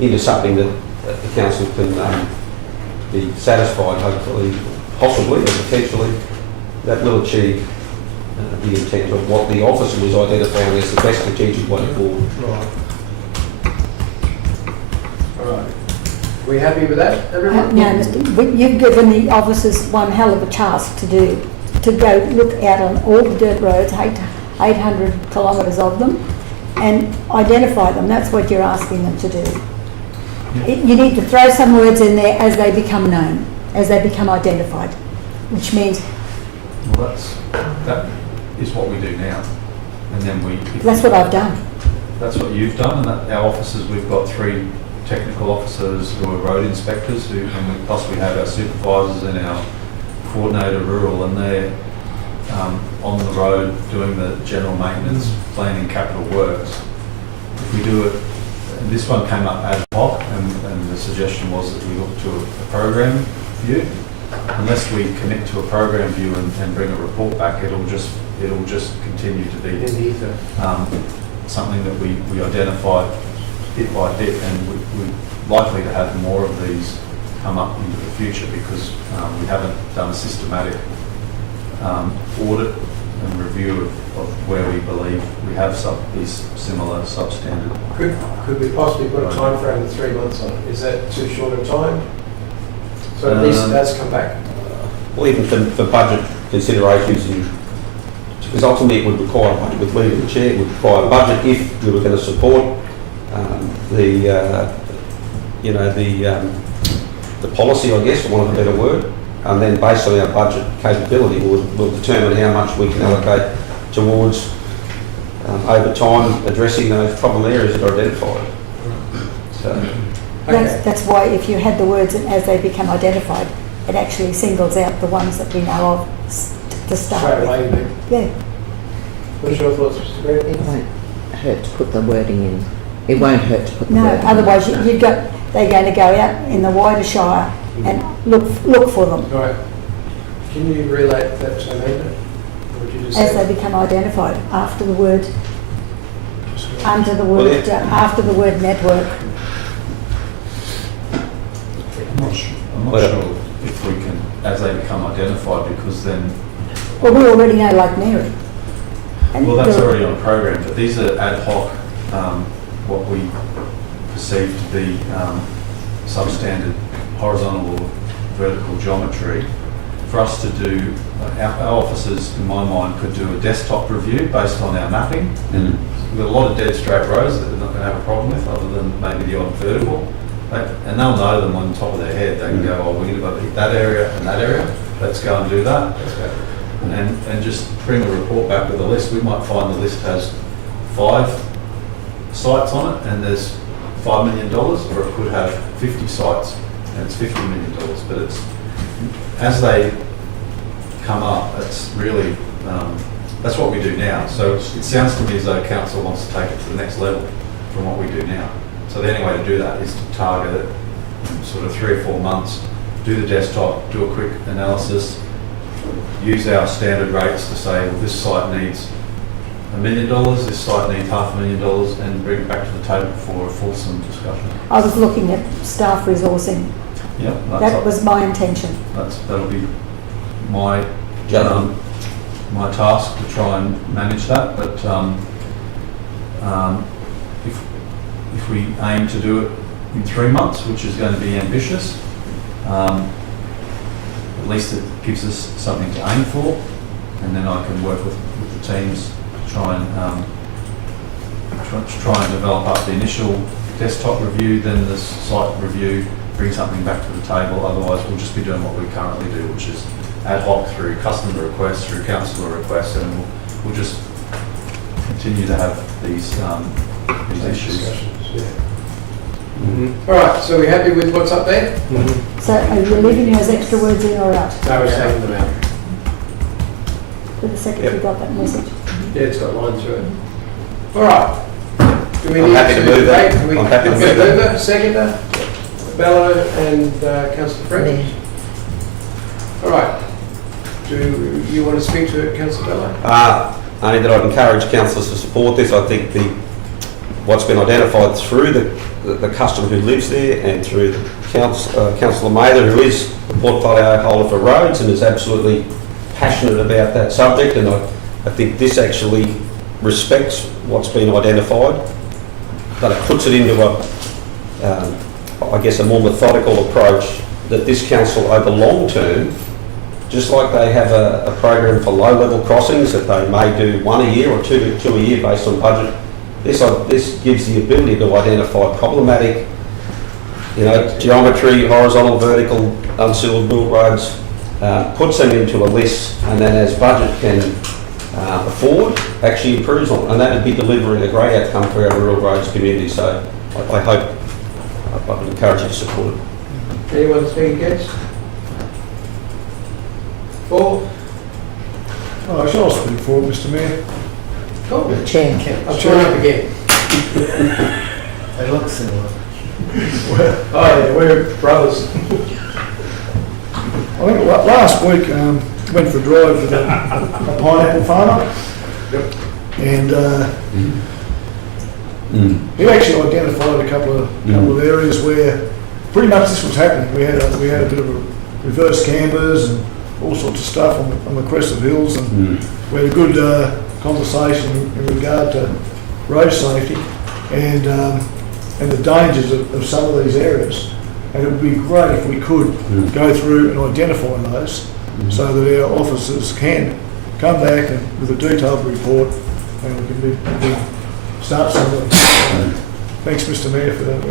into something that the council can be satisfied, hopefully, possibly, or potentially, that will achieve the intent of what the officer was identifying as the best strategic way forward. Right. All right. Are we happy with that, everyone? No, you've given the officers one hell of a task to do, to go look out on all the dirt roads, 800 kilometres of them, and identify them. That's what you're asking them to do. You need to throw some words in there as they become known, as they become identified, which means Well, that is what we do now. And then that's what I've done. That's what you've done, and that our officers, we've got 3 technical officers who are road inspectors, and we possibly have our supervisors and our coordinator rural, and they're on the road doing the general maintenance, planning capital works. If we do it, and this one came up ad hoc, and the suggestion was that we look to a program view. Unless we commit to a program view and bring a report back, it'll just continue to be In the ether. something that we identify bit by bit, and we're likely to have more of these come up into the future because we haven't done a systematic audit and review of where we believe we have these similar substandard. Could we possibly put a time frame of 3 months on it? Is that too short a time? So at least that's come back. Well, even for budget considerations, because ultimately it would require a budget, with me as the chair, it would require a budget if we were going to support the policy, I guess, for want of a better word, and then based on our budget capability, we'll determine how much we can allocate towards over time addressing those problem areas that are identified. So, That's why if you had the words as they become identified, it actually singles out the ones that we know of to start Straight with. away, you mean? Yeah. What's your thoughts, Mr. Green? It won't hurt to put the wording in. It won't hurt to put the No, wording in. otherwise they're going to go out in the wider Shire and look for them. All right. Can you relate that to Amanda? What did you just As say? they become identified after the word, under the Well, word, after the word network. I'm not sure if we can, as they become identified, because then, Well, we already know, like Mary. And well, that's there- already on a program, but these are ad hoc, what we perceive to be substandard horizontal or vertical geometry. For us to do, our officers, in my mind, could do a desktop review based on our mapping, and we've got a lot of dead straight roads that they're not going to have a problem with, other than maybe the odd vertical. And they'll know them on the top of their head. They can go, oh, we're going to go that area and that area. Let's go and do that. And just bring a report back with a list. We might find the list has 5 sites on it and there's $5 million, or it could have 50 sites and it's $50 million. But it's, as they come up, it's really, that's what we do now. So it sounds to me as though council wants to take it to the next level from what we do now. So the only way to do that is to target it in sort of 3 or 4 months, do the desktop, do a quick analysis, use our standard rates to say, well, this site needs $1 million, this site needs $500,000, and bring it back to the table for a fulsome discussion. I was looking at staff resourcing. Yep, That was my intention. that'll be my my task to try and manage that. But if we aim to do it in 3 months, which is going to be ambitious, at least it gives us something to aim for, and then I can work with the teams to try and develop up the initial desktop review, then the site review, bring something back to the table. Otherwise, we'll just be doing what we currently do, which is ad hoc through customer requests, through councillor requests, and we'll just continue to have these issues. Discussions, yeah. All right, so we're happy with what's up there? So are you leaving those extra words in or out? No, we're taking them out. But the secretary got that message. Yeah, it's got lines through it. All right. Do we I'm need happy to move that. debate? I'm happy to move that. Mover, seconder, Bello and councillor French. All right. Do you want to speak to it, councillor Bello? Only that I'd encourage councillors to support this. I think what's been identified through the customer who lives there and through Councillor Mather, who is a portfolio holder for roads and is absolutely passionate about that subject, and I think this actually respects what's been identified, but it puts it into a more methodical approach that this council over long term, just like they have a program for low-level crossings that they may do 1 a year or two a year based on budget. This gives the ability to identify problematic, geometry, horizontal, vertical, unsealed built roads, puts them into a list, and then as budget can afford, actually improves on it. And that would be delivering a great outcome for our rural roads community. So I hope, I would encourage you to support it. Anyone speak against? For? Oh, I shall speak for it, Mr Mayor. Cool. Chair. I'll turn up again. They look similar. Well, Oh yeah, we're brothers. I think last week went for a drive with a pineapple farmer. Yep. And he actually identified a couple of areas where pretty much this was happening. We had a bit of a reverse cambers and all sorts of stuff on the crest of hills, and we had a good conversation in regard to road safety and the dangers of some of these areas. And it would be great if we could go through and identify those so that our officers can come back and with a detailed report, and we can start somewhere. Thanks, Mr Mayor, for that.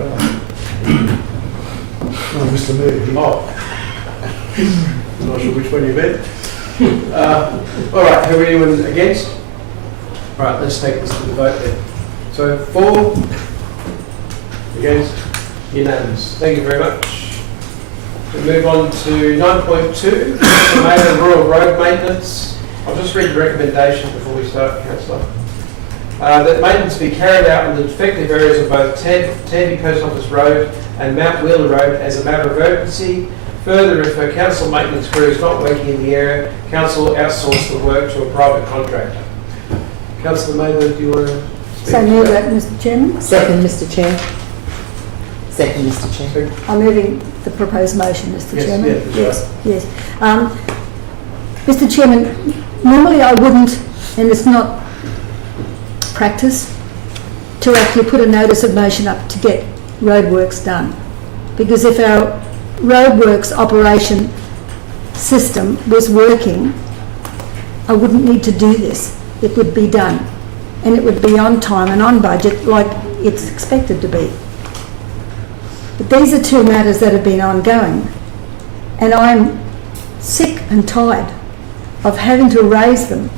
No, Mr Mayor. I'm not sure which one you meant. All right, have anyone against? All right, let's take this to the vote then. So for, against, unanimous. Thank you very much. We move on to 9.2, Mayor Rural Road Maintenance. I'll just read the recommendation before we start, Councillor. That maintenance be carried out in the defective areas of both Tanby Post Office Road and Mount Wheeler Road as a matter of urgency Further, if a council maintenance crew is not working in the area, council outsource the work to a private contractor. Councillor Mather, do you want to speak? So move that, Mr Chairman. Second, Mr Chair. Second, Mr Chair. I'm moving the proposed motion, Mr Yes, Chairman. yeah, that's Yes, yes. Mr Chairman, normally I wouldn't, and it's not practice, to actually put a notice of motion up to get roadworks done. Because if our roadworks operation system was working, I wouldn't need to do this. It would be done. And it would be on time and on budget like it's expected to be. But these are two matters that have been ongoing. And I'm sick and tired of having to raise them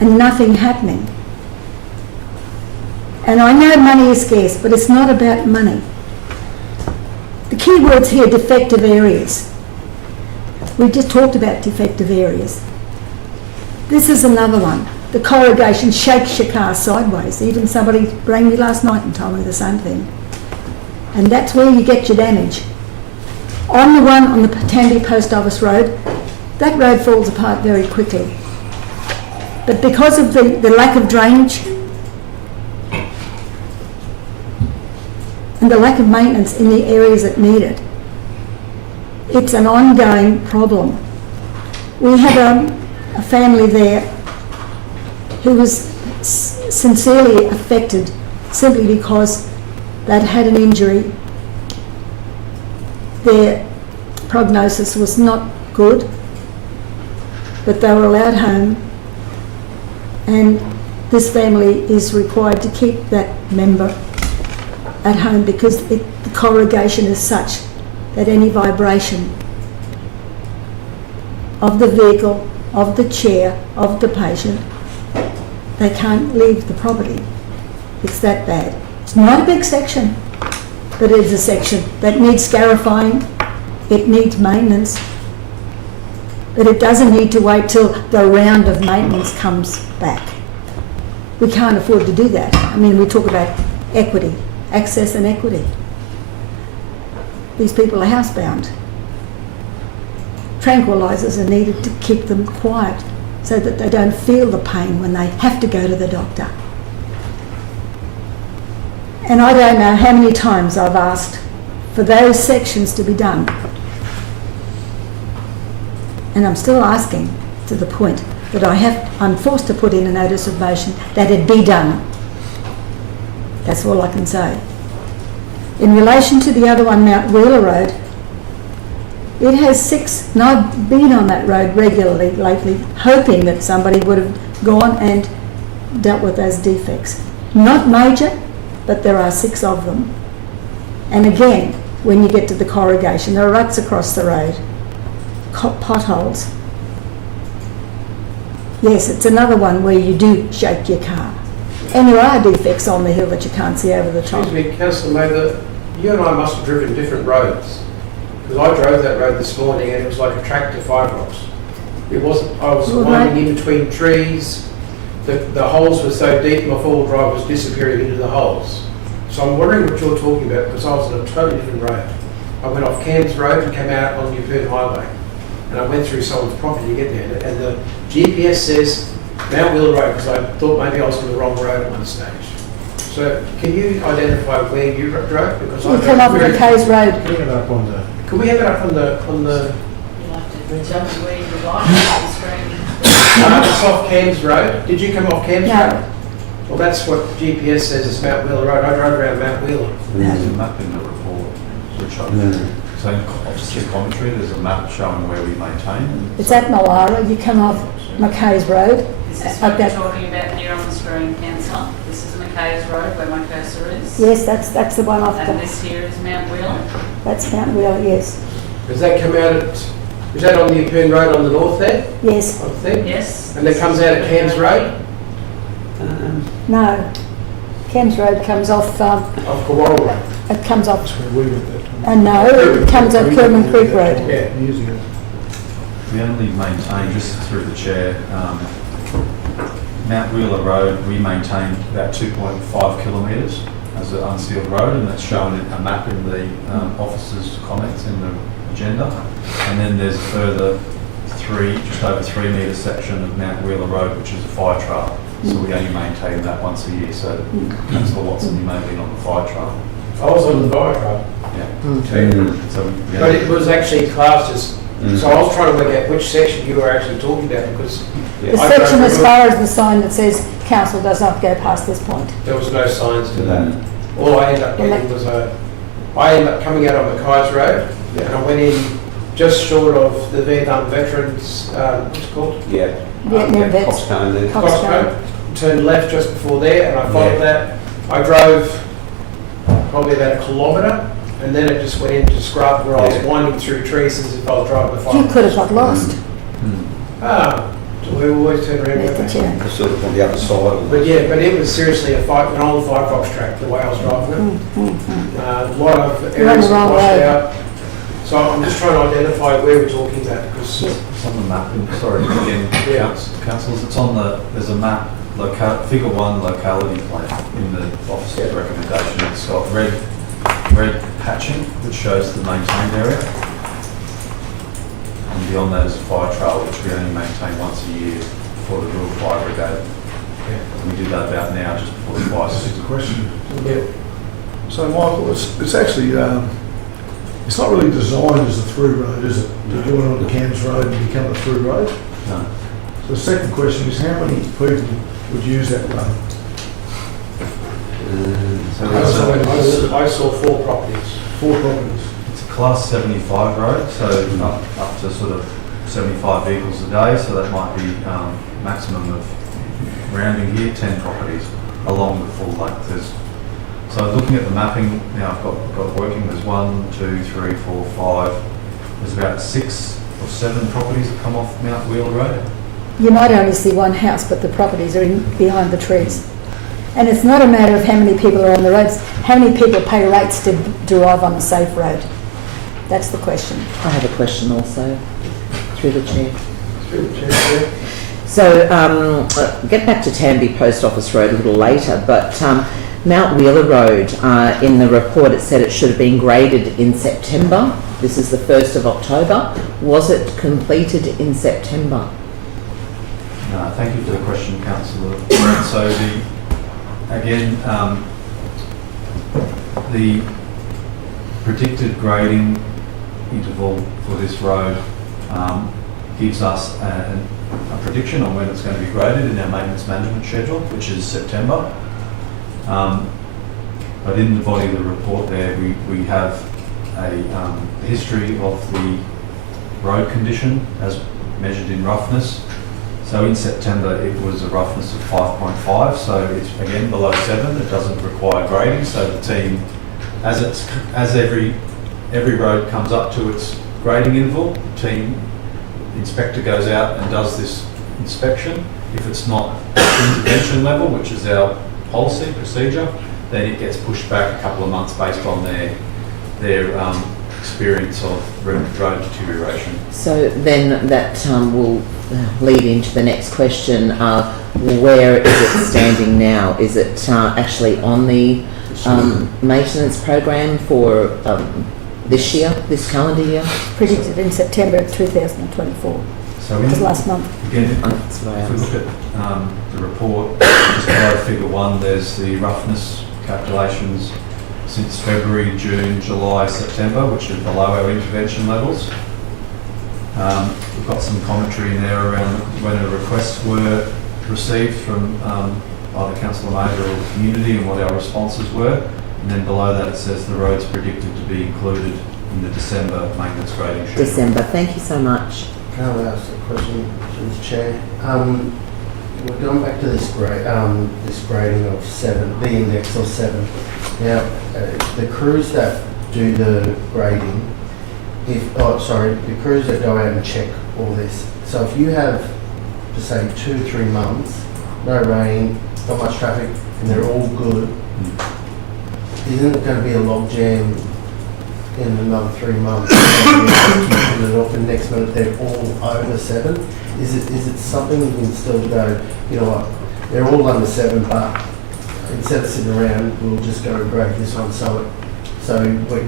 and nothing happening. And I know money is scarce, but it's not about money. The key words here, defective areas. We just talked about defective areas. This is another one. The corrugation shakes your car sideways. Even somebody rang me last night and told me the same thing. And that's where you get your damage. On the one on the Tandy Post Office Road, that road falls apart very quickly. But because of the lack of drainage and the lack of maintenance in the areas that need it, it's an ongoing problem. We have a family there who was sincerely affected simply because they'd had an injury. Their prognosis was not good, but they were allowed home, and this family is required to keep that member at home because the corrugation is such that any vibration of the vehicle, of the chair, of the patient, they can't leave the property. It's that bad. It's not a big section, but it is a section that needs scarifying, it needs maintenance, but it doesn't need to wait till the round of maintenance comes back. We can't afford to do that. I mean, we talk about equity, access and equity. These people are housebound. Tranquilizers are needed to keep them quiet so that they don't feel the pain when they have to go to the doctor. And I don't know how many times I've asked for those sections to be done. And I'm still asking to the point that I'm forced to put in a notice of motion that it be done. That's all I can say. In relation to the other one, Mount Wheeler Road, it has 6, and I've been on that road regularly lately, hoping that somebody would have gone and dealt with those defects. Not major, but there are 6 of them. And again, when you get to the corrugation, there are ruts across the road, potholes. Yes, it's another one where you do shake your car. And there are defects on the hill that you can't see over the top. Excuse me, Councillor Mather, you and I must have driven different roads. Because I drove that road this morning and it was like a track to five rocks. It wasn't, I was winding in between trees, the holes were so deep my four-wheel drive was disappearing into the holes. So I'm wondering what you're talking about because I was on a totally different road. I went off Cairns Road and came out on the Yeppoon Highway. And I went through someone's property to get there. And the GPS says Mount Wheeler Road because I thought maybe I was on the wrong road at one stage. So can you identify where you drove? Because You come up McKay's Road. Can we have it up on the... Can we have it up on the You'll have to tell me where you like on the screen. it's off Cairns Road? Did you come off Cairns No. Road? Well, that's what GPS says is Mount Wheeler Road. I drove around Mount Wheeler. There's a map in the report, which so in officer commentary, there's a map showing where we maintain. It's at Malara. You come off McKay's Road. This is what you're talking about here on the screen, Councillor. This is McKay's Road where my cursor is. Yes, that's the one off And the... this here is Mount Wheeler. That's Mount Wheeler, yes. Does that come out at, is that on the Yeppoon Road on the north there? Yes. I think? Yes. And that comes out at Cairns Road? No. Cairns Road comes off... Off Kawarl Road? it comes off... That's where we went that time. no, it comes up Kerman Creek Road. Yeah. Years ago. We only maintain, just through the chair, Mount Wheeler Road, we maintain about 2.5 kilometres as an unsealed road, and that's shown in a map in the officers' comments in the agenda. And then there's a further just over 3 metre section of Mount Wheeler Road, which is a fire trail. So we only maintain that once a year. So Councillor Watson, you may have been on the fire trail. I was on the fire trail. Yeah. So, yeah. But it was actually classed as, so I was trying to work out which section you were actually talking about, because The section as far as the sign that says council does not go past this point. there was no signs to that. All I ended up getting was I ended up coming out on Mackay's Road, and I went in just short of the Vietnam Veterans, what's it called? Vietnam vets. Coxcomb there. Costco. Turned left just before there, and I followed that. I drove probably about 1 kilometre, and then it just went into scrub where I was winding through trees as if I was driving the fire. You could have got lost, So we always turn around. Mr. Chair. Sort of on the other side. But yeah, but it was seriously an old Firefox track, the way I was driving it. A lot of You're on areas the wrong washed road. out. So I'm just trying to identify where we're talking about, because It's on the map. Sorry, again, councillors, it's on there's a map, figure 1 locality plan in the officer's recommendation. It's got red patching, which shows the maintained area. And beyond that is a fire trail, which we only maintain once a year for the rural fire brigade. And we do that about now, just before the fire season. Question. yeah. So Michael, it's actually, it's not really designed as a through road, is it? To join onto Cairns Road and become a through road? No. So the second question is, how many people would use that road? I saw 4 properties. 4 properties. It's a class 75 road, so up to sort of 75 vehicles a day, so that might be maximum of, rounding here, 10 properties along the full length. So looking at the mapping, now I've got working, there's 1, 2, 3, 4, 5, there's about 6 or 7 properties that come off Mount Wheeler Road. You might only see one house, but the properties are behind the trees. And it's not a matter of how many people are on the roads, how many people pay rates to drive on a safe road. That's the question. I have a question also, through the chair. Through the chair, yeah. So, get back to Tamby Post Office Road a little later, but Mount Wheeler Road, in the report it said it should have been graded in September. This is the 1st of October. Was it completed in September? Thank you for the question, Councillor. So the predicted grading interval for this road gives us a prediction on when it's going to be graded in our maintenance management schedule, which is September. But in the body of the report there, we have a history of the road condition as measured in roughness. So in September it was a roughness of 5.5, so it's again below 7. It doesn't require grading, so the team, as every road comes up to its grading interval, team inspector goes out and does this inspection. If it's not intervention level, which is our policy procedure, then it gets pushed back a couple of months based on their experience of road deterioration. So then that will lead into the next question. Where is it standing now? Is it actually on the maintenance program for this year, this calendar year? Predicted in September of 2024. So It was last month. Again, That's what I if we asked. look at the report, just below figure 1, there's the roughness calculations since February, June, July, September, which are below our intervention levels. We've got some commentary in there around when the requests were received from either Councillor Major or the community and what our responses were. And then below that it says the road's predicted to be included in the December maintenance grading schedule. December. Thank you so much. Can I ask a question to the chair? We're going back to this grading of 7, the index of 7. Now, the crews that do the grading, the crews that go out and check all this. So if you have, to say, 2 or 3 months, no rain, not much traffic, and they're all good, isn't it going to be a log jam in another 3 months? And next minute they're all over 7. Is it something you can still go, you know what, they're all under 7, but instead of sitting around, we'll just go and grade this one so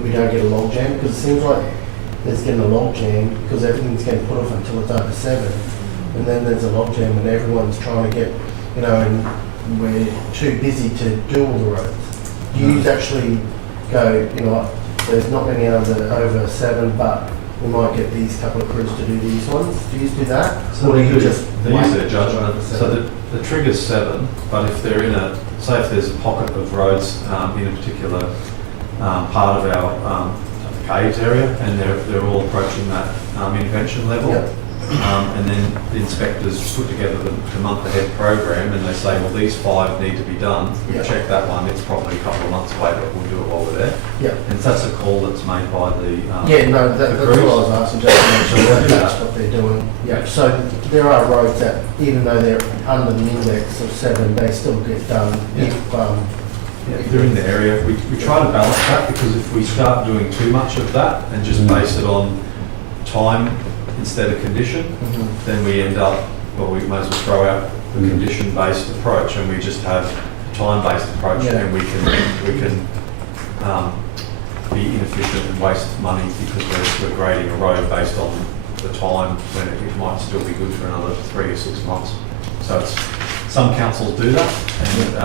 we don't get a log jam? Because it seems like there's getting a log jam because everything's getting put off until it's over 7, and then there's a log jam when everyone's trying to get, you know, and we're too busy to do all the roads. Do you actually go, you know, there's not many over 7, but we might get these couple of crews to do these ones. Do you do that? So or do you they just use wait their judgment. over So 7? the trigger's 7, but if they're in a, say if there's a pocket of roads in a particular part of our caves area, and they're all approaching that intervention level, Yep. and then the inspectors put together the month ahead program, and they say, well, these 5 need to be done. We Yep. check that one. It's probably a couple of months away, but we'll do it while we're there. Yeah. And that's a call that's made by the Yeah, no, that's what I crews. was asking, just to make sure that that's what they're doing. Yeah, so there are roads that, even though they're under the index of 7, they still get done if, Yeah, if they're in the area, we try to balance that, because if we start doing too much of that and just base it on time instead of condition, then we end up, well, we may as well throw out the condition-based approach and we just have a time-based approach, Yeah. and we can be inefficient and waste money because we're grading a road based on the time when it might still be good for another 3 or 6 months. So it's, some councils do that, and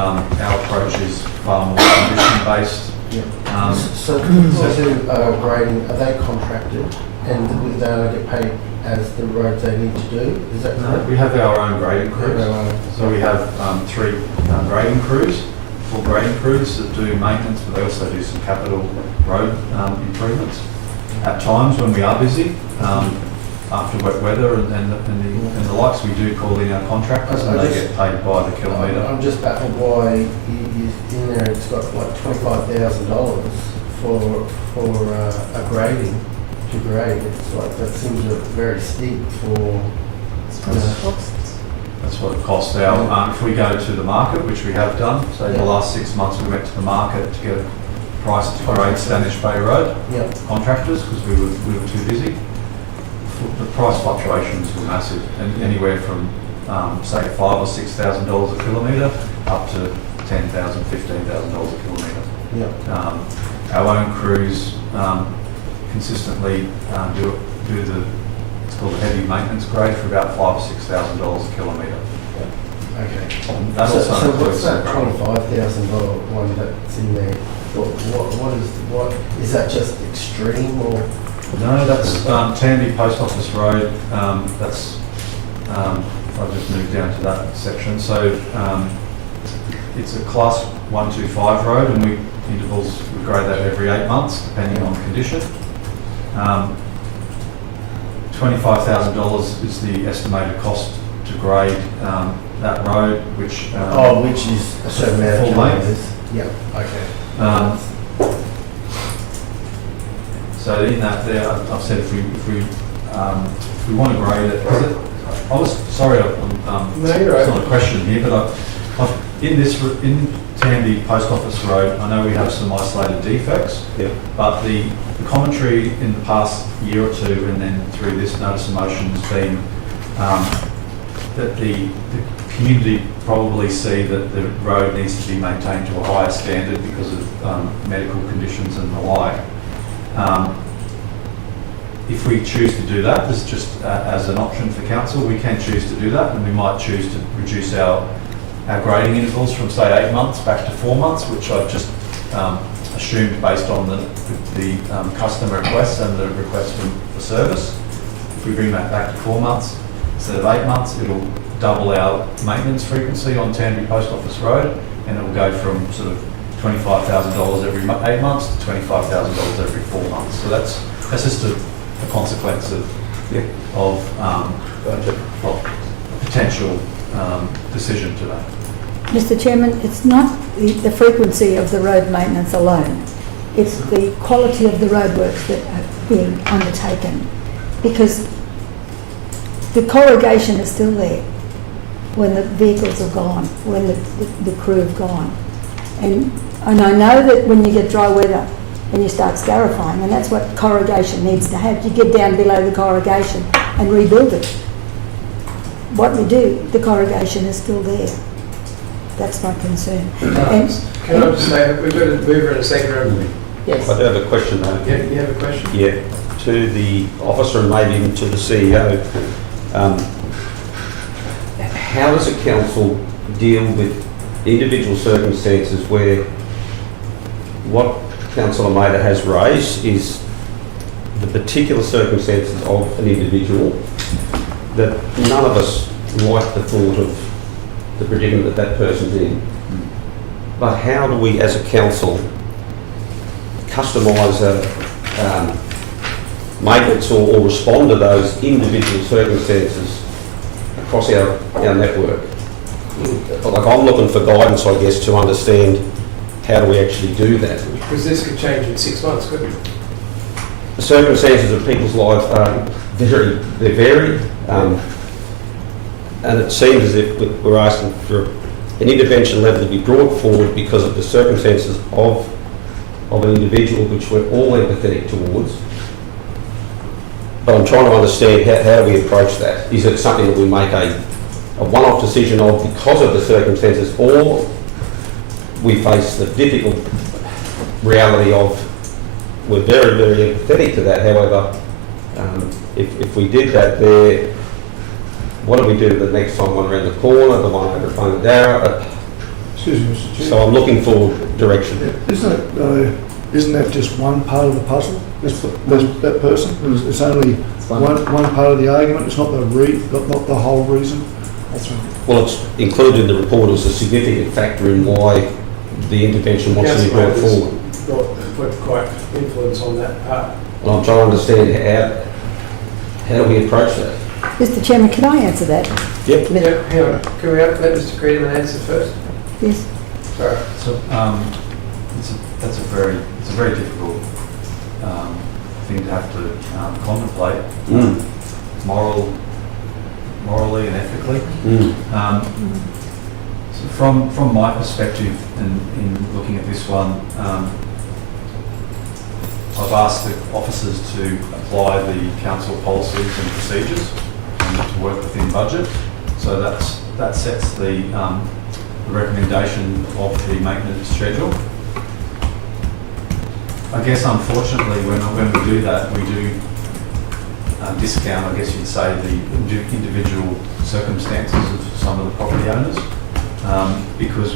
our approach is far more condition-based. Yeah. So people do grading, are they contracted and they only get paid as the roads they need to do? Is that correct? We have our own grading crews. So we have 3 grading crews, full grading crews that do maintenance, but they also do some capital road improvements. At times when we are busy, after wet weather and the likes, we do call in our contractors and they get paid by the kilometre. I'm just baffled why you in there it's got like $25,000 for a grading to grade. It's like, that seems very steep for. That's what it costs our, if we go to the market, which we have done, so in the last 6 months we went to the market to get a price to grade Standish Bay Road, Yeah. contractors, because we were too busy. The price fluctuations were massive, and anywhere from say $5,000 or $6,000 a kilometre up to $10,000, $15,000 a kilometre. Yeah. Our own crews consistently do the, it's called the heavy maintenance grade, for about $5,000 or $6,000 a kilometre. Okay. And that So also what's includes that the grading. $25,000 one that's in there? What is that just extreme or? No, that's Tandy Post Office Road. That's if I just move down to that section. So it's a class 125 road, and we grade that every 8 months, depending on condition. $25,000 is the estimated cost to grade that road, which Which is a certain amount of full length. kilometres? Yeah. Okay. So in that there, I've said if we want to grade it, I was sorry, No, you're right. it's not a question here, but in Tandy Post Office Road, I know we have some isolated defects, but the commentary in the past year or two, and then through this notice of motion, has been that the community probably see that the road needs to be maintained to a higher standard because of medical conditions and the like. If we choose to do that, this is just as an option for council, we can choose to do that, and we might choose to reduce our grading intervals from say 8 months back to 4 months, which I've just assumed based on the customer requests and the request for service. If we bring that back to 4 months instead of 8 months, it'll double our maintenance frequency on Tanby Post Office Road, and it will go from sort of $25,000 every 8 months to $25,000 every 4 months. So that's just a consequence of potential decision to that. Mr Chairman, it's not the frequency of the road maintenance alone. It's the quality of the roadworks that are being undertaken, because the corrugation is still there when the vehicles are gone, when the crew have gone. And I know that when you get dry weather and you start scarifying, and that's what corrugation needs to have, you get down below the corrugation and rebuild it. What we do, the corrugation is still there. That's my concern. Can I just say, we've got a mover and a seconder. Yes. I do have a question though. Yeah, you have a question? Yeah. to the officer and maybe even to the CEO. How does a council deal with individual circumstances where what Councillor Mader has raised is the particular circumstances of an individual that none of us like the thought of the predicament that that person's in. But how do we as a council customise maintenance or respond to those individual circumstances across our network? Like, I'm looking for guidance, I guess, to understand how do we actually do that. Because this could change in 6 months, couldn't it? The circumstances of people's lives they vary, and it seems as if we're asking for an intervention level to be brought forward because of the circumstances of an individual which we're all empathetic towards. But I'm trying to understand how do we approach that? Is it something that we make a one-off decision of because of the circumstances, or we face the difficult reality of we're very, very empathetic to that. However, if we did that there, what do we do the next time, one around the corner, the one over at Bungadara? Excuse me, Mr Chair. So I'm looking for direction. Isn't that just one part of the puzzle? That person? It's only one part of the argument. It's not not the whole reason. That's right. Well, it's included in the report as a significant factor in why the intervention wants to be brought forward. Got quite influence on that part. And I'm trying to understand how do we approach that? Mr Chairman, can I answer that? Yep. Yeah, hang on. Can we let Mr. Creedman answer first? Yes. Sorry. So it's a very difficult thing to have to contemplate, morally and ethically. So from my perspective, in looking at this one, I've asked the officers to apply the council policies and procedures and to work within budget. So that sets the recommendation of the maintenance schedule. I guess unfortunately when we do that, we do discount, I guess you'd say, the individual circumstances of some of the property owners, because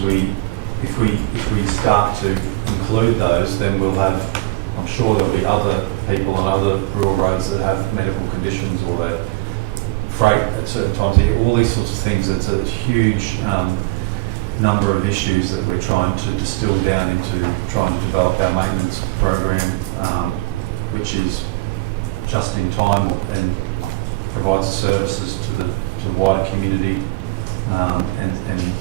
if we start to include those, then we'll have, I'm sure there'll be other people on other rural roads that have medical conditions or they're freight at certain times, all these sorts of things. It's a huge number of issues that we're trying to distill down into trying to develop our maintenance program, which is just in time and provides services to the wider community, and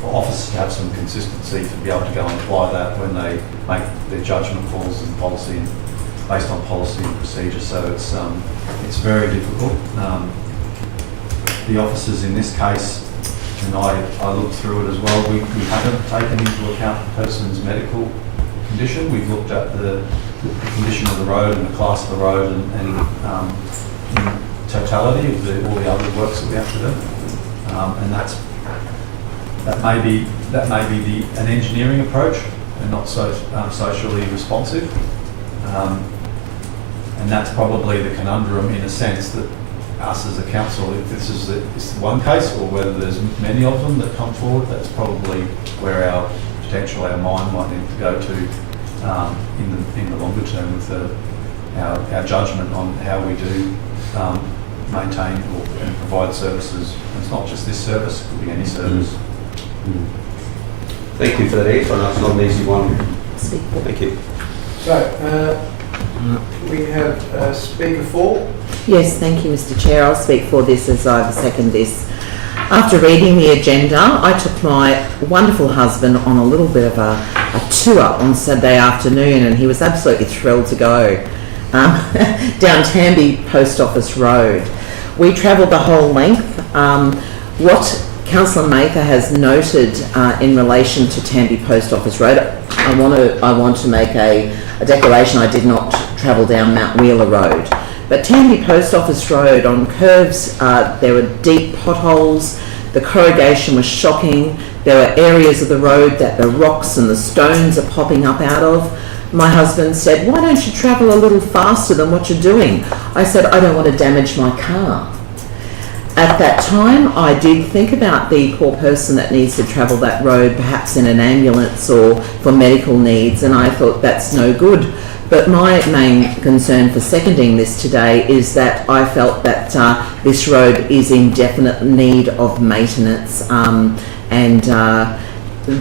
for officers to have some consistency to be able to go and apply that when they make their judgment calls and policy and based on policy and procedure. So it's very difficult. The officers in this case, and I looked through it as well, we haven't taken into account the person's medical condition. We've looked at the condition of the road and the class of the road and in totality of all the other works that we have to do. And that may be an engineering approach and not so socially responsive. And that's probably the conundrum in a sense that us as a council, if this is one case or whether there's many of them that come forward, that's probably where our mind might need to go to in the longer term with our judgment on how we do maintain and provide services. And it's not just this service, it could be any service. Thank you for that answer. I know it's not an easy one. Thank you. So, we have Speaker 4. Yes, thank you, Mr Chair. I'll speak for this as I second this. After reading the agenda, I took my wonderful husband on a little bit of a tour on Saturday afternoon, and he was absolutely thrilled to go down Tamby Post Office Road. We travelled the whole length. What Councillor Mather has noted in relation to Tamby Post Office Road, I want to make a declaration. I did not travel down Mount Wheeler Road. But Tamby Post Office Road, on curves, there were deep potholes, the corrugation was shocking, there were areas of the road that the rocks and the stones are popping up out of. my husband said, "Why don't you travel a little faster than what you're doing?" I said, "I don't want to damage my car." At that time, I did think about the poor person that needs to travel that road, perhaps in an ambulance or for medical needs, and I thought that's no good. But my main concern for seconding this today is that I felt that this road is in definite need of maintenance, and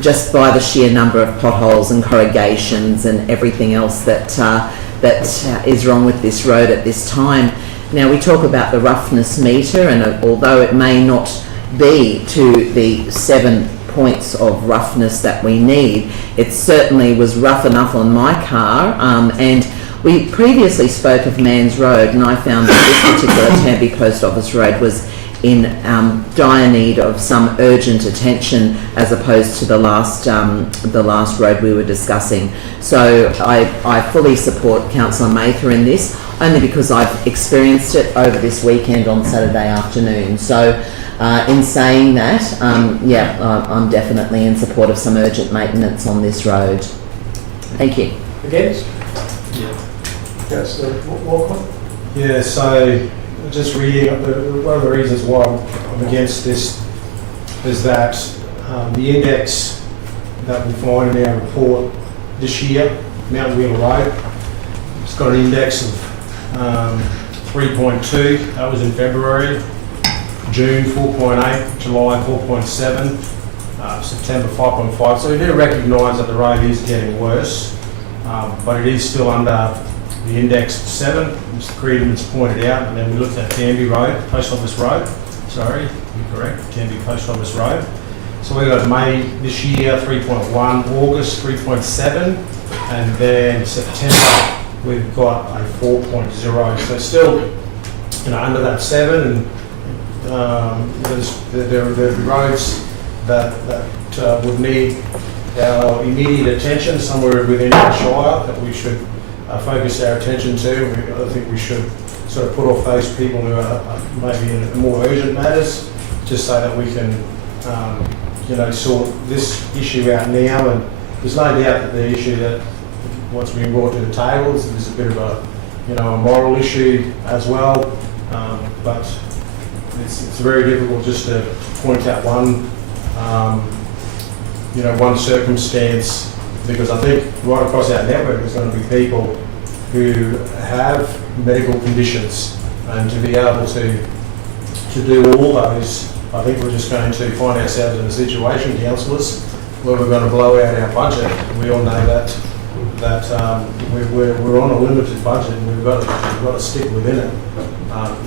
just by the sheer number of potholes and corrugations and everything else that is wrong with this road at this time. Now, we talk about the roughness meter, and although it may not be to the 7 points of roughness that we need, it certainly was rough enough on my car, and we previously spoke of Man's Road, and I found that this particular Tamby Post Office Road was in dire need of some urgent attention, as opposed to the last road we were discussing. So I fully support Councillor Mather in this, only because I've experienced it over this weekend on Saturday afternoon. So in saying that, I'm definitely in support of some urgent maintenance on this road. Thank you. Against? Yeah. Councillor Walcott? Yeah, so just reading, one of the reasons why I'm against this is that the index that we find in our report this year, Mountain Wheeler Road, it's got an index of 3.2, that was in February, June 4.8, July 4.7, September 5.5. So we do recognise that the road is getting worse, but it is still under the index 7, Mr. Creedman's pointed out, and then we looked at Tamby Road, Post Office Road, sorry, you're correct, Tamby Post Office Road. So we got May this year 3.1, August 3.7, and then September we've got a 4.0. So it's still, under that 7, and there are roads that would need our immediate attention somewhere within our shire that we should focus our attention to. I think we should sort of put off those people who are maybe in more urgent matters, just so that we can, sort this issue out now. And there's no doubt that the issue that what's being brought to the table is a bit of a moral issue as well. But it's very difficult just to point out one circumstance, because I think right across our network there's going to be people who have medical conditions, and to be able to do all those, I think we're just going to find ourselves in a situation, councillors, where we're going to blow out our budget. We all know that we're on a limited budget, and we've got to stick within it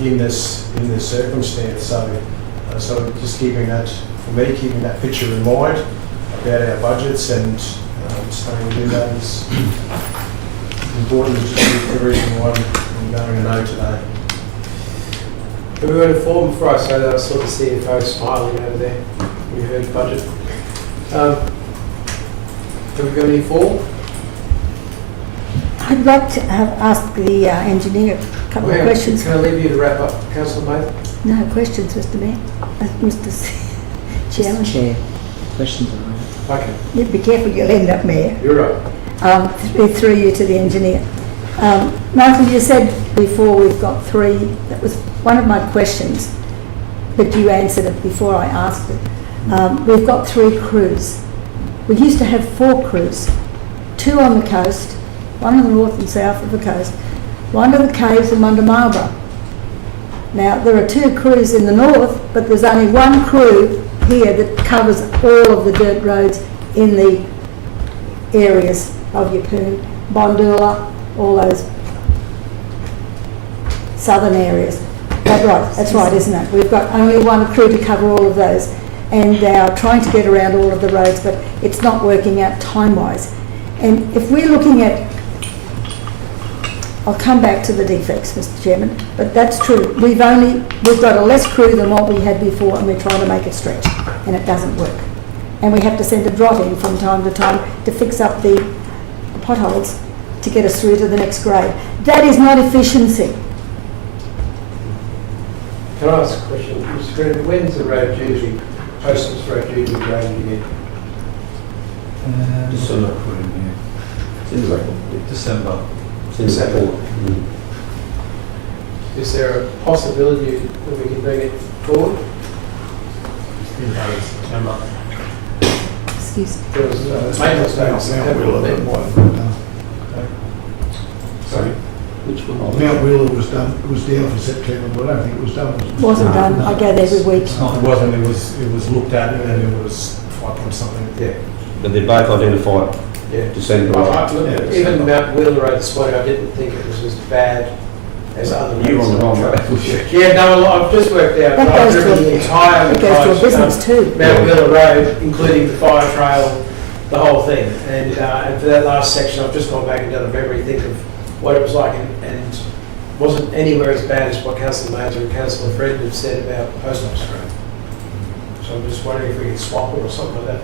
in this circumstance. So just keeping that picture in mind about our budgets, and staying within that is important. Just the reason why I'm going to no today. Have we got a form before I say that? I saw the CFO smiling over there. We heard budget. Have we got any form? I'd like to ask the engineer a couple of questions. Can I leave you to wrap up, Councillor Mather? No questions, Mr. Mayor. Mr. Chairman. Chair, questions are Okay. You be careful, you'll end up Mayor. You're right. Through you to the engineer. Michael, you said before we've got 3, that was one of my questions, but you answered it before I asked it. We've got 3 crews. We used to have 4 crews, 2 on the coast, 1 on the north and south of the coast, 1 to the caves and 1 to Marlborough. Now, there are 2 crews in the north, but there's only 1 crew here that covers all of the dirt roads in the areas of Yeppoon, Bondula, all those southern areas. That's right, isn't it? We've got only 1 crew to cover all of those, and they are trying to get around all of the roads, but it's not working out time-wise. And if we're looking at, I'll come back to the defects, Mr. Chairman, but that's true. We've got a less crew than what we had before, and we're trying to make it stretch, and it doesn't work. And we have to send a drop in from time to time to fix up the potholes to get us through to the next grade. That is not efficiency. Can I ask a question? Mr. Green, when's the road due to be, Post Office Road due to be graded again? Just so I put in here. It's in the record. December. It's in the report. Is there a possibility that we can bring it forward? September. Excuse me. There was maintenance dates. Mount Wheeler might have been done. Sorry? Which one? Mount Wheeler was done, it was down for September, but I don't think it was done. Wasn't done, I go there every week. It wasn't, it was looked at and it was 5 point something. Yeah, But they're both identified yeah. December. Even Mount Wheeler Road this morning, I didn't think it was as bad as other roads. You're on the wrong road. Yeah, no, I've just worked out, That I've goes driven to- the entire It goes to a business too. Mount Wheeler Road, including the fire trail, the whole thing. And for that last section, I've just gone back and done a memory think of what it was like, and wasn't anywhere as bad as what Councillor Major and Councillor Fred have said about Post Office Road. So I'm just wondering if we could swap it or something like that.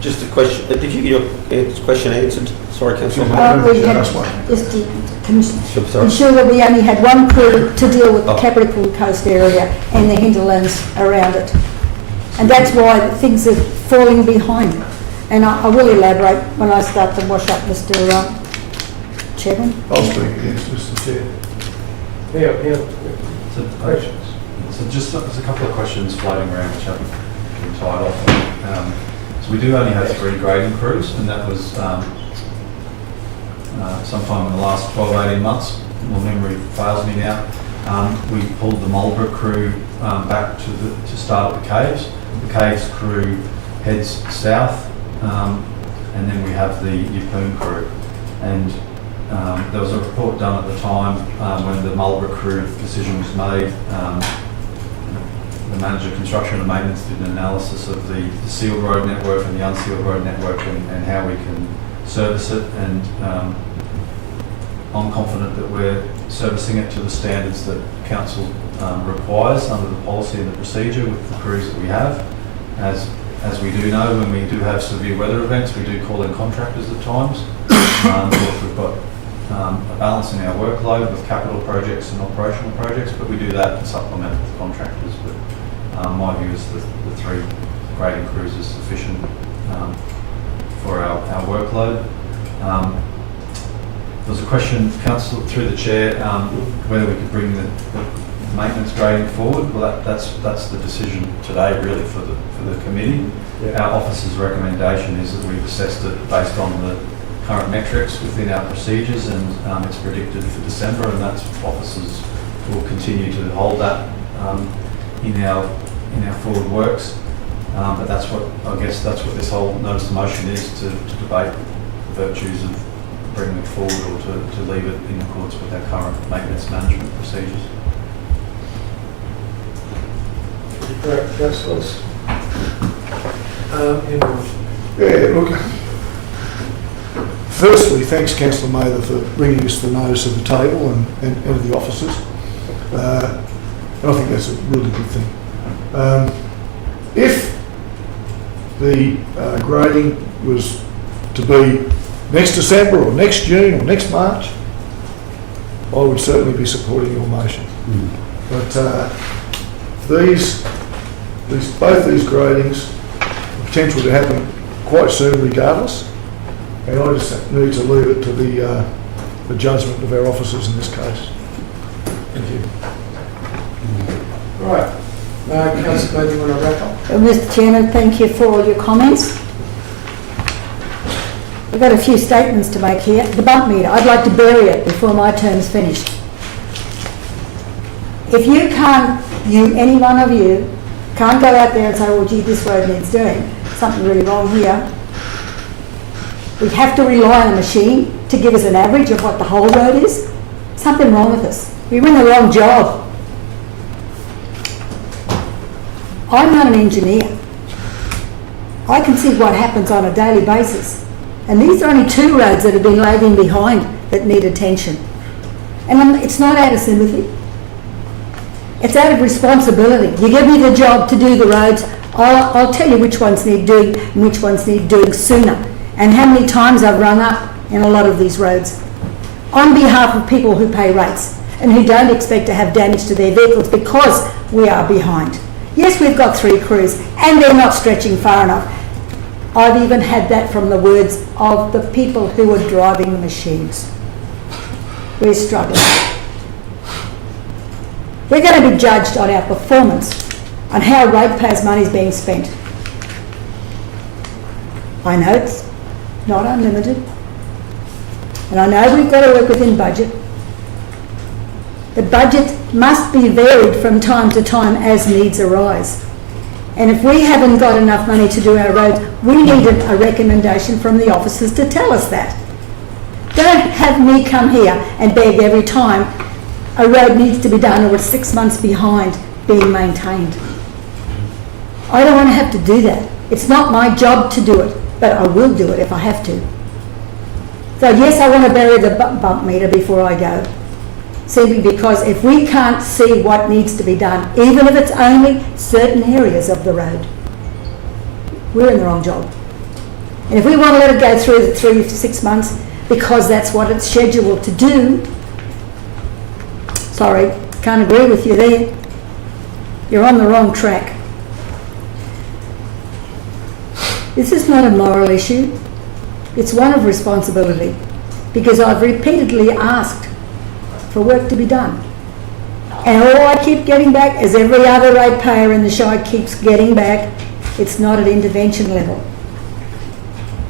Just a question, did you get your question answered? Sorry, Councillor. We had just to Sorry. ensure that we only had one crew to deal with the Oh. Capricorn Coast area and the hinterlands around it. And that's why things are falling behind. And I will elaborate when I start to wash up, Mr. Chairman. I'll speak against Mr. Chair. Yeah. So, Questions? So just there's a couple of questions floating around which haven't been tied off. So we do only have 3 grading crews, and that was sometime in the last 12, 18 months. My memory fails me now. We pulled the Marlborough crew back to start at the caves. The caves crew heads south, and then we have the Yeppoon crew. And there was a report done at the time when the Marlborough crew decision was made. The manager of construction and maintenance did an analysis of the sealed road network and the unsealed road network and how we can service it. And I'm confident that we're servicing it to the standards that council requires under the policy and the procedure with the crews that we have. As we do know, when we do have severe weather events, we do call in contractors at times. If we've got a balance in our workload with capital projects and operational projects, but we do that and supplement with contractors. But my view is that the 3 grading crews is sufficient for our workload. There was a question, Councillor, through the Chair, whether we could bring the maintenance grading forward. Well, that's the decision today, really, for the committee. Yeah. Our officer's recommendation is that we've assessed it based on the current metrics within our procedures, and it's predicted for December, and that's officers will continue to hold that in our forward works. But that's what that's what this whole notice of motion is, to debate the virtues of bringing it forward or to leave it in accordance with our current maintenance management procedures. Correct, councillors. Yeah, look, firstly, thanks Councillor Mather for bringing us the notice of the table and of the officers. And I think that's a really good thing. If the grading was to be next December or next June or next March, I would certainly be supporting your motion. But both these gradings have potential to happen quite soon regardless, and I just need to leave it to the judgment of our officers in this case. Thank you. Right. Councillor, do you want to wrap up? Mr. Chairman, thank you for all your comments. We've got a few statements to make here. The bump meter, I'd like to bury it before my term's finished. If any one of you can't go out there and say, well, gee, this road needs doing, something really wrong here. We have to rely on a machine to give us an average of what the whole road is. Something wrong with us. We run the wrong job. I'm not an engineer. I can see what happens on a daily basis. And these are only 2 roads that have been lagging behind that need attention. And it's not out of sympathy. It's out of responsibility. You give me the job to do the roads, I'll tell you which ones need doing and which ones need doing sooner. And how many times I've rung up in a lot of these roads on behalf of people who pay rates and who don't expect to have damage to their vehicles because we are behind. Yes, we've got 3 crews and they're not stretching far enough. I've even had that from the words of the people who were driving the machines. We're struggling. We're going to be judged on our performance, on how ratepayers' money is being spent. I know it's not unlimited, and I know we've got to work within budget. The budget must be varied from time to time as needs arise. And if we haven't got enough money to do our roads, we need a recommendation from the officers to tell us that. Don't have me come here and beg every time a road needs to be done or it's 6 months behind being maintained. I don't want to have to do that. It's not my job to do it, but I will do it if I have to. So yes, I want to bury the bump meter before I go. Simply because if we can't see what needs to be done, even if it's only certain areas of the road, we're in the wrong job. And if we want to let it go through the 3 to 6 months because that's what it's scheduled to do, sorry, can't agree with you there. You're on the wrong track. This is not a moral issue. It's one of responsibility, because I've repeatedly asked for work to be done. And all I keep getting back, as every other ratepayer in the Shire keeps getting back, it's not at intervention level.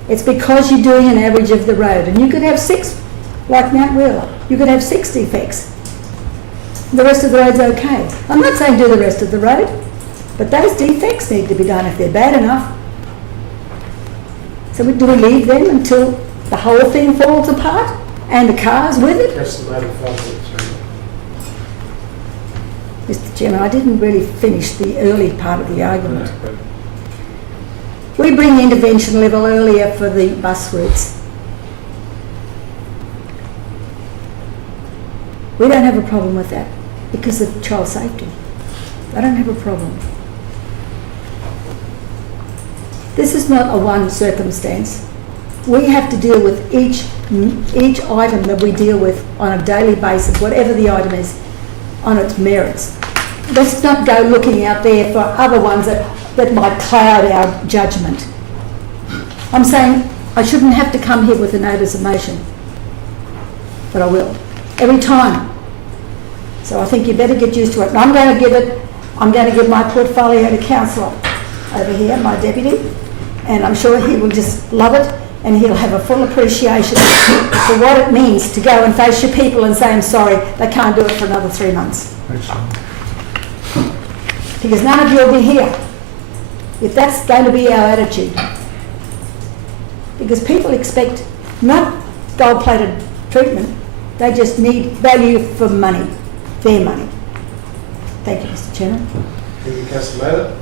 It's because you're doing an average of the road, and you could have 6, like Mount Wheeler. You could have 6 defects. The rest of the road's okay. I'm not saying do the rest of the road, but those defects need to be done if they're bad enough. So do we leave them until the whole thing falls apart and the cars with it? That's the matter of Mr. Chairman, I didn't really finish the early part of the argument. We bring intervention level earlier for the bus routes. We don't have a problem with that because of child safety. I don't have a problem. This is not a one circumstance. We have to deal with each item that we deal with on a daily basis, whatever the item is, on its merits. Let's not go looking out there for other ones that might cloud our judgment. I'm saying I shouldn't have to come here with a notice of motion, but I will, every time. So I think you better get used to it. And I'm going to give my portfolio to Councillor over here, my deputy, and I'm sure he will just love it, and he'll have a full appreciation for what it means to go and face your people and say, I'm sorry, they can't do it for another 3 months. Because none of you will be here if that's going to be our attitude. Because people expect not gold-plated treatment, they just need value for money, their money. Thank you, Mr. Chairman. Thank you, Councillor Mather.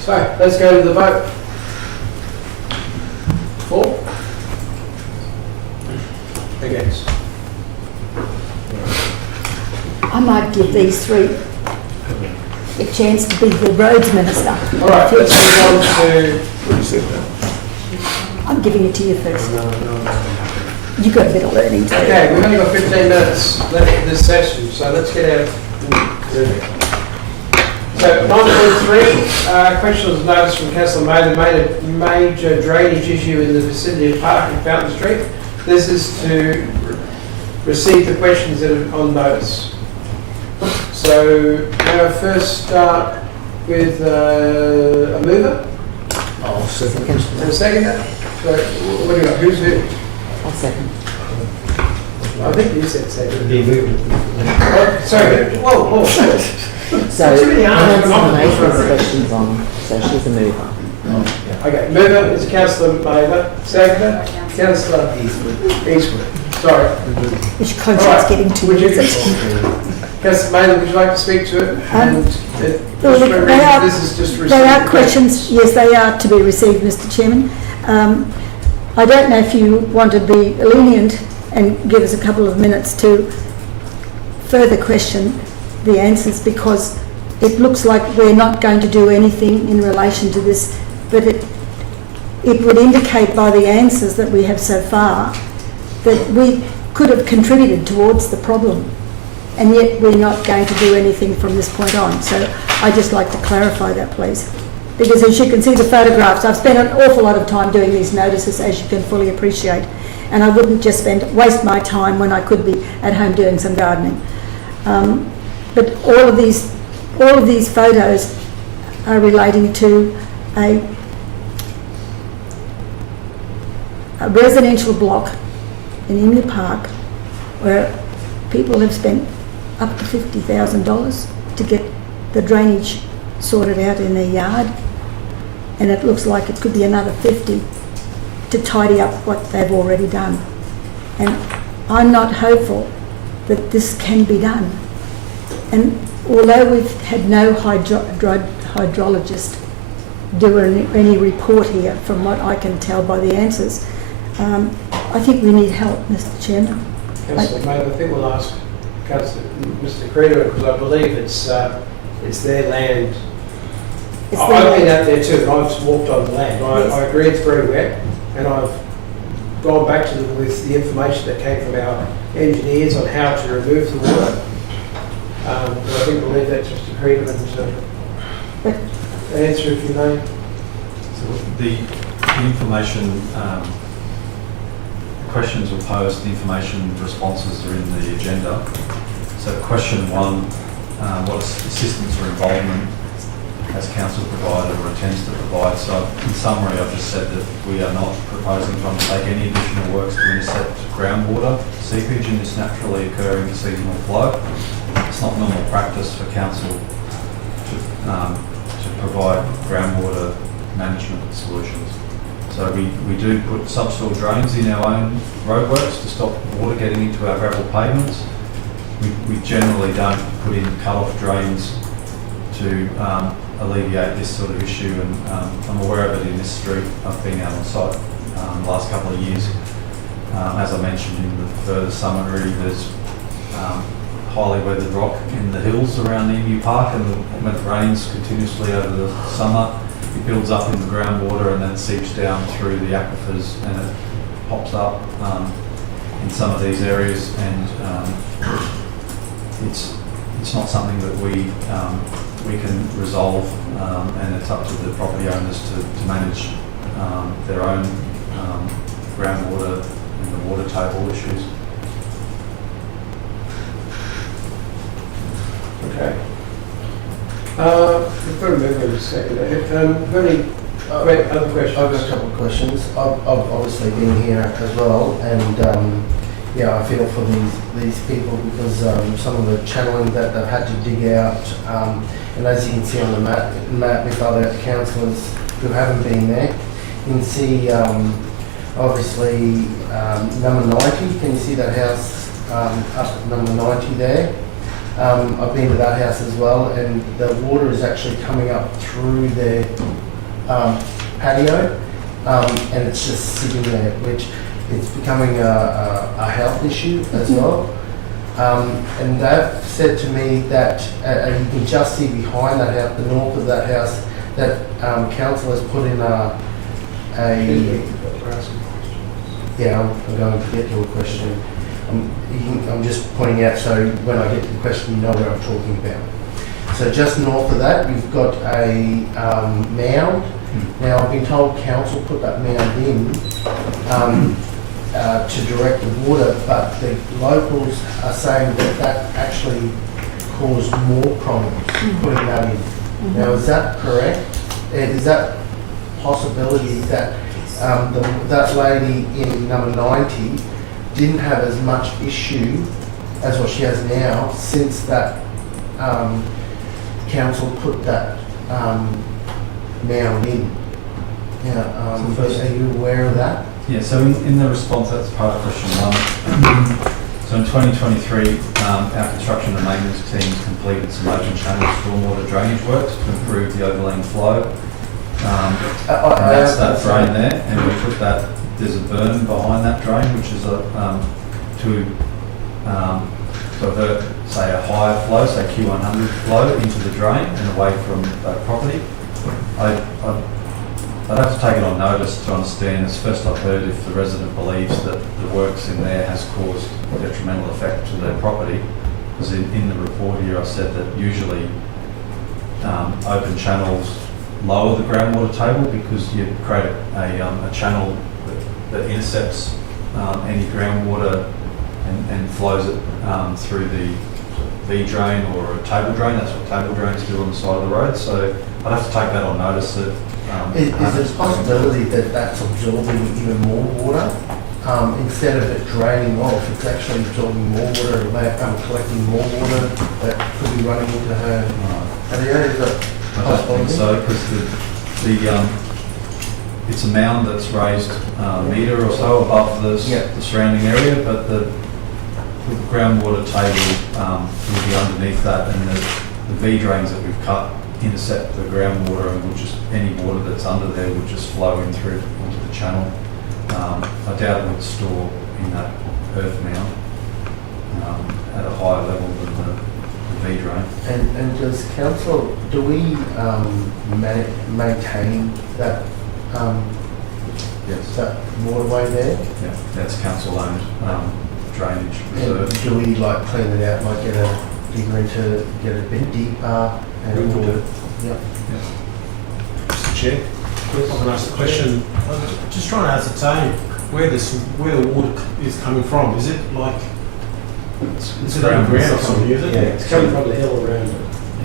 So, let's go to the vote. 4? Against? I might give these 3 a chance to be the roads minister. All right, let's move on to... What you said now. I'm giving it to you first. You've got a bit of learning to do. Okay, we've only got 15 minutes left of this session, so let's get out. So 9.3, questions notice from Councillor Mather made a major drainage issue in the vicinity of Park and Fountain Street. This is to receive the questions that are on notice. So now first start with a mover Oh, second. and a seconder. So what do you got? Who's who? I'll second. I think you said second. Oh, sorry. Whoa. So, Too many answers. Councillor Mather's questions on, so she's a mover. Okay, mover is Councillor Mather. Seconder, Councillor Eastwood. Sorry. Which conscience getting to Would you, is it? Councillor Mather, would you like to speak to it? And Well, look, this is just received. There are questions, yes, they are to be received, Mr. Chairman. I don't know if you want to be lenient and give us a couple of minutes to further question the answers, because it looks like we're not going to do anything in relation to this, but it would indicate by the answers that we have so far that we could have contributed towards the problem, and yet we're not going to do anything from this point on. So I'd just like to clarify that, please. because as you can see the photographs, I've spent an awful lot of time doing these notices, as you can fully appreciate, and I wouldn't just waste my time when I could be at home doing some gardening. But all of these photos are relating to a residential block in Emu Park where people have spent up to $50,000 to get the drainage sorted out in their yard, and it looks like it could be another 50 to tidy up what they've already done. And I'm not hopeful that this can be done. And although we've had no hydrologist do any report here, from what I can tell by the answers, I think we need help, Mr. Chairman. Councillor Mather, I think we'll ask Mr. Creeder, because I believe it's their land. I've been out there too, and I've walked on the land. I agree it's very wet, and I've gone back to them with the information that came from our engineers on how to remove the water. But I think we'll leave that to Mr. Creeder to answer, if you may. So the information, questions were posed, the information responses are in the agenda. So question 1, what assistance or involvement has council provided or intends to provide? So in summary, I've just said that we are not proposing to undertake any additional works to intercept groundwater seepage in this naturally occurring seasonal flow. It's not normal practice for council to provide groundwater management solutions. So we do put subsoil drains in our own roadworks to stop water getting into our gravel pavements. We generally don't put in cut-off drains to alleviate this sort of issue, and I'm aware of it in this street. I've been out on site the last couple of years. As I mentioned in the further summary, there's highly weathered rock in the hills around Emu Park, and when it rains continuously over the summer, it builds up in the groundwater and then seeps down through the aquifers, and it pops up in some of these areas, and it's not something that we can resolve, and it's up to the property owners to manage their own groundwater and the water table issues. Okay. We've got to move in a second. Any other questions? I've got a couple of questions. I've obviously been here as well, and I feel for these people, because some of the channeling that they've had to dig out, and as you can see on the map with other councillors who haven't been there, you can see obviously number 90. Can you see that house up at number 90 there? I've been to that house as well, and the water is actually coming up through their patio, and it's just sitting there, which it's becoming a health issue as well. And they've said to me that you can just see behind that house, the north of that house, that council has put in Yeah, I'm going to get to a question. I'm just pointing out so when I get to the question, you know what I'm talking about. So just north of that, you've got a mound. Now, I've been told council put that mound in to direct the water, but the locals are saying that that actually caused more problems putting that in. Now, is that correct? Is that possibility that that lady in number 90 didn't have as much issue as what she has now since that council put that mound in? Yeah, are you aware of that? Yeah, so in the response, that's part of question 1. So in 2023, our construction and maintenance teams completed some open channel stormwater drainage works to improve the overland flow. And that's that drain there, and we put that, there's a berm behind that drain, which is to avert, say, a higher flow, say Q100 flow into the drain and away from that property. I'd have to take it on notice to understand. It's first I've heard if the resident believes that the works in there has caused a detrimental effect to their property. Because in the report here I said that usually open channels lower the groundwater table because you create a channel that intercepts any groundwater and flows it through the V drain or a table drain. That's what table drains do on the side of the road. So I'd have to take that on notice that. Is there a possibility that that's absorbing even more water? Instead of it draining off, it's actually absorbing more water, collecting more water that could be running into her area? Is that I don't think so, because it's a mound that's raised a metre or so above the surrounding area, but the groundwater table will be underneath that, and the V drains that we've cut intercept the groundwater, and will just any water that's under there would just flow in through into the channel. I doubt it would store in that earth mound at a higher level than the V drain. And does council, do we maintain that Yes. that waterway there? Yeah, that's council-owned drainage And reserve. do we like clean it out, like get a digger in to get it a bit deeper? We will do. Yeah. Mr Chair, I'm going to ask a question. I'm just trying to ascertain where the water is coming from. Is it like, is it underground or something, is it? Yeah, it's coming from the hill around it.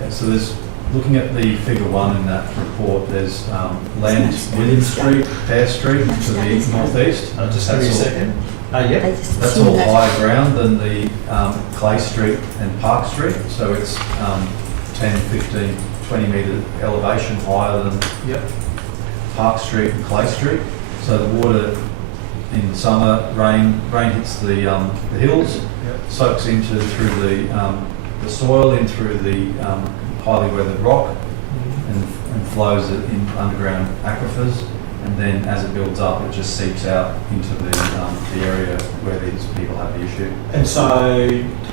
Yeah, so there's, looking at the figure 1 in that report, there's land William Street, Pear Street to the northeast. Just give me a second. Yeah. That's all higher ground than the Clay Street and Park Street, so it's 10, 15, 20 metre elevation higher than Park Street and Clay Street. So the water in summer, rain hits the hills, soaks into through the soil, in through the highly weathered rock, and flows it in underground aquifers. And then as it builds up, it just seeps out into the area where these people have the issue. And so,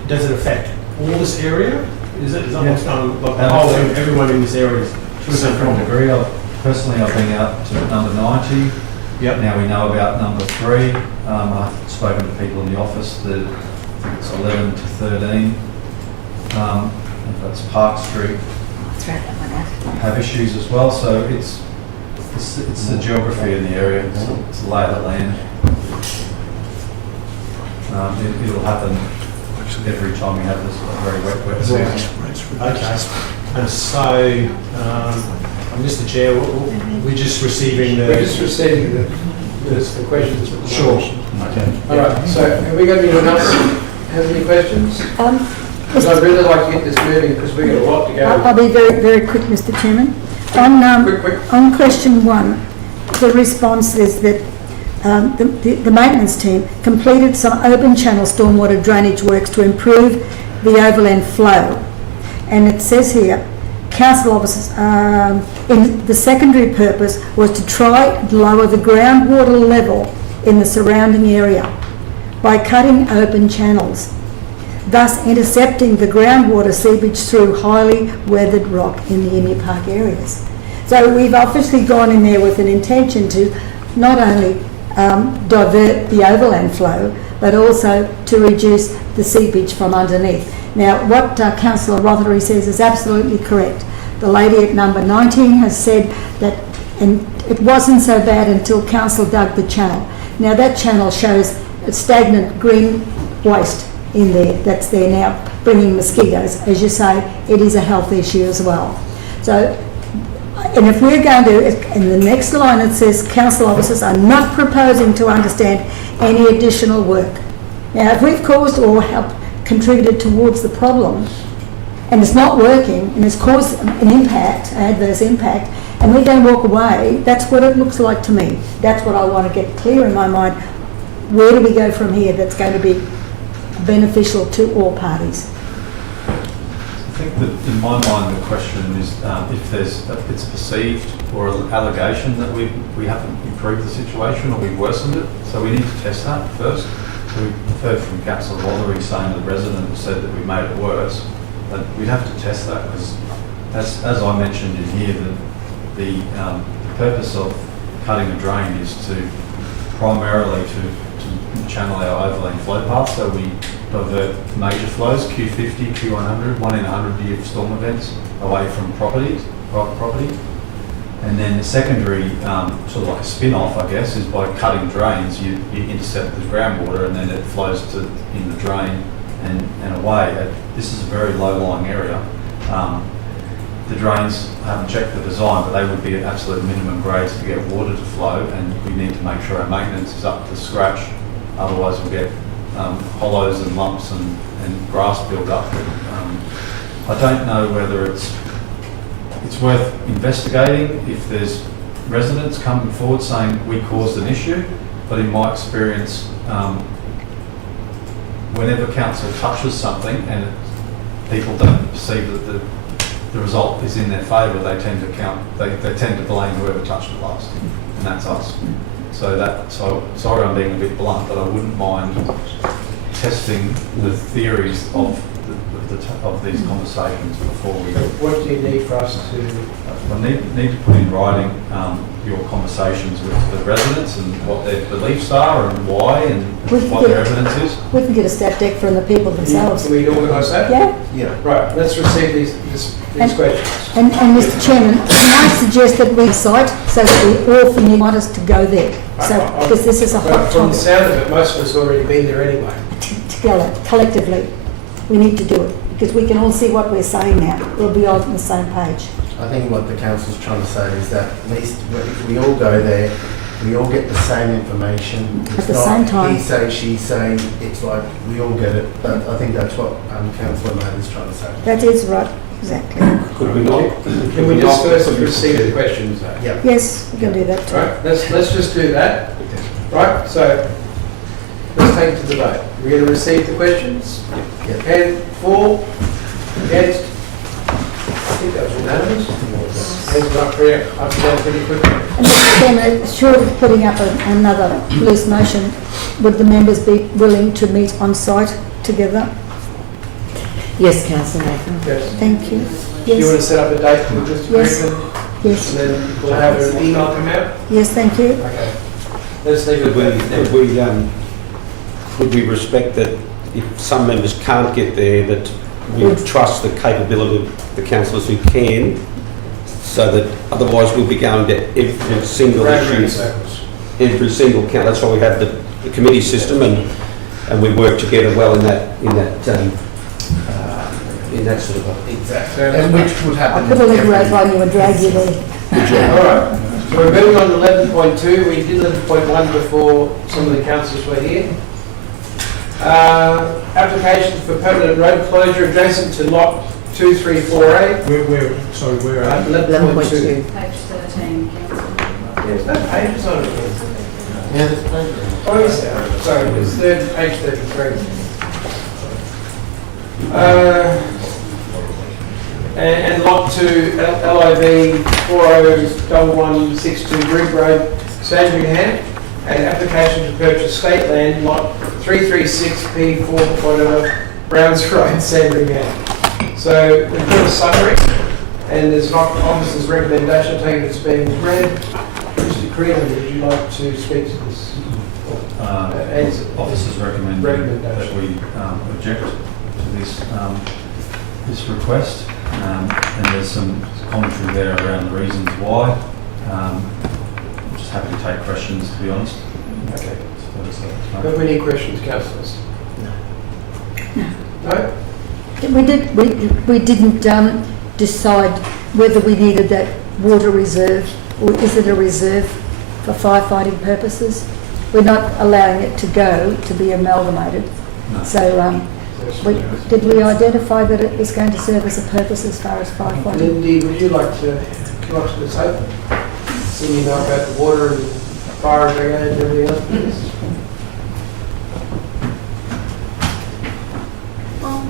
does it affect all this area? Is that what's going, like the whole, everyone in this area is To a certain degree, I've been out to number 90. Yep. Now we know about number 3. I've spoken to people in the office that I think it's 11 to 13. That's Park Street. Let's write that one out. Have issues as well. So it's the geography in the area. It's the lay of the land. It'll happen every time we have this very wet season. Okay. And so, Mr Chair, we're just receiving We're the... just receiving the questions. Sure. Okay. All right, so have we got anyone else have any questions? Because I'd really like to get this moving because we've got a lot to go. I'll be very, very quick, Mr Chairman. Quick. On question 1, the response is that the maintenance team completed some open channel stormwater drainage works to improve the overland flow. And it says here, council officers, in the secondary purpose was to try and lower the groundwater level in the surrounding area by cutting open channels, thus intercepting the groundwater seepage through highly weathered rock in the Emu Park areas. So we've obviously gone in there with an intention to not only divert the overland flow, but also to reduce the seepage from underneath. Now, what Councillor Rothery says is absolutely correct. The lady at number 19 has said that and it wasn't so bad until council dug the channel. Now that channel shows a stagnant green waste in there that's there now, bringing mosquitoes. As you say, it is a health issue as well. So, and if we're going to, in the next line it says council officers are not proposing to understand any additional work. Now if we've caused or helped contributed towards the problem and it's not working and it's caused an impact, an adverse impact, and we're going to walk away, that's what it looks like to me. That's what I want to get clear in my mind. Where do we go from here that's going to be beneficial to all parties? I think that in my mind the question is if it's perceived or an allegation that we haven't improved the situation or we've worsened it, so we need to test that first. So we've heard from Councillor Rothery saying the resident said that we made it worse, but we'd have to test that because as I mentioned in here, the purpose of cutting a drain is to primarily to channel our overland flow path, so we divert major flows, Q50, Q100, 1 in 100 year storm events away from private property. And then the secondary, sort of like a spin-off, I guess, is by cutting drains, you intercept the groundwater and then it flows in the drain and away. This is a very low-lying area. The drains, I haven't checked the design, but they would be at absolute minimum grades to get water to flow, and we need to make sure our maintenance is up to scratch. Otherwise we'll get hollows and lumps and grass build up. I don't know whether it's worth investigating if there's residents coming forward saying we caused an issue, but in my experience, whenever council touches something and people don't perceive that the result is in their favour, they tend to blame whoever touched it last, and that's us. So sorry I'm being a bit blunt, but I wouldn't mind testing the theories of these conversations before we. What do you need for us to? I need to put in writing your conversations with the residents and what their beliefs are and why and what their evidence is. We can get a stat deck from the people themselves. Can we organise that? Yeah. Yeah. Right, let's receive these questions. And Mr Chairman, can I suggest that we cite so that we all want us to go there? So, because this is a But hot from the topic. sound of it, most of us already been there anyway. Together, collectively, we need to do it because we can all see what we're saying now. We'll be on the same page. I think what the council's trying to say is that at least if we all go there, we all get the same information. At the same time. He say, she say, it's like we all get it. But I think that's what Councillor May is trying to say. That is right, exactly. Could we not? Can we just first receive the questions though? Yeah. Yes, we can do that too. Right, let's just do that. Right, so let's take it to the vote. We're going to receive the questions. Yeah. And for, against, I think that was unanimous. Hands were up pretty quickly. And Mr Chairman, short of putting up another loose motion, would the members be willing to meet on site together? Yes, Councillor Nathan. Yes. Thank you. Do you want to Yes, set up a date with Mr. Yes. Crichton? yes, And then we'll have an email come out? yes, thank you. Okay. Let's leave it at that. Could we respect that if some members can't get there, that we trust the capability of the councillors who can, so that otherwise we'll be going to every single issue, every single count. That's why we have the committee system, and we work together well in that sort of Exactly. And which would happen. I could elaborate on you and drag you there. All right. So we're moving on to 11.2. We did 11.1 before some of the councillors were here. Application for permanent road closure adjacent to lot 2348. Where are 11.2. Page 13, councillor. There's no pages on it. Yeah, there's plenty. Oh, yes, there. Sorry, it's page 33. And lot 2, LIV 401162 Grid Road, Sandringham, and application to purchase state land, lot 336P4, whatever, Browns Road, Sandringham. So we've got a summary, and there's an officer's recommendation, I take it it's being read. Mr. Creedon, would you like to speak to this? Answer. Officers recommend that we object to this request, and there's some commentary there around the reasons why. I'm just happy to take questions, to be honest. Okay. So, Have we any questions, councillors? No? We didn't decide whether we needed that water reserve, or is it a reserve for firefighting purposes? We're not allowing it to go to be amalgamated. No. So did we identify that it is going to serve as a purpose as far as firefighting? Lindy, would you like to come up to this open? See you know about the water and fire brigade and everything else?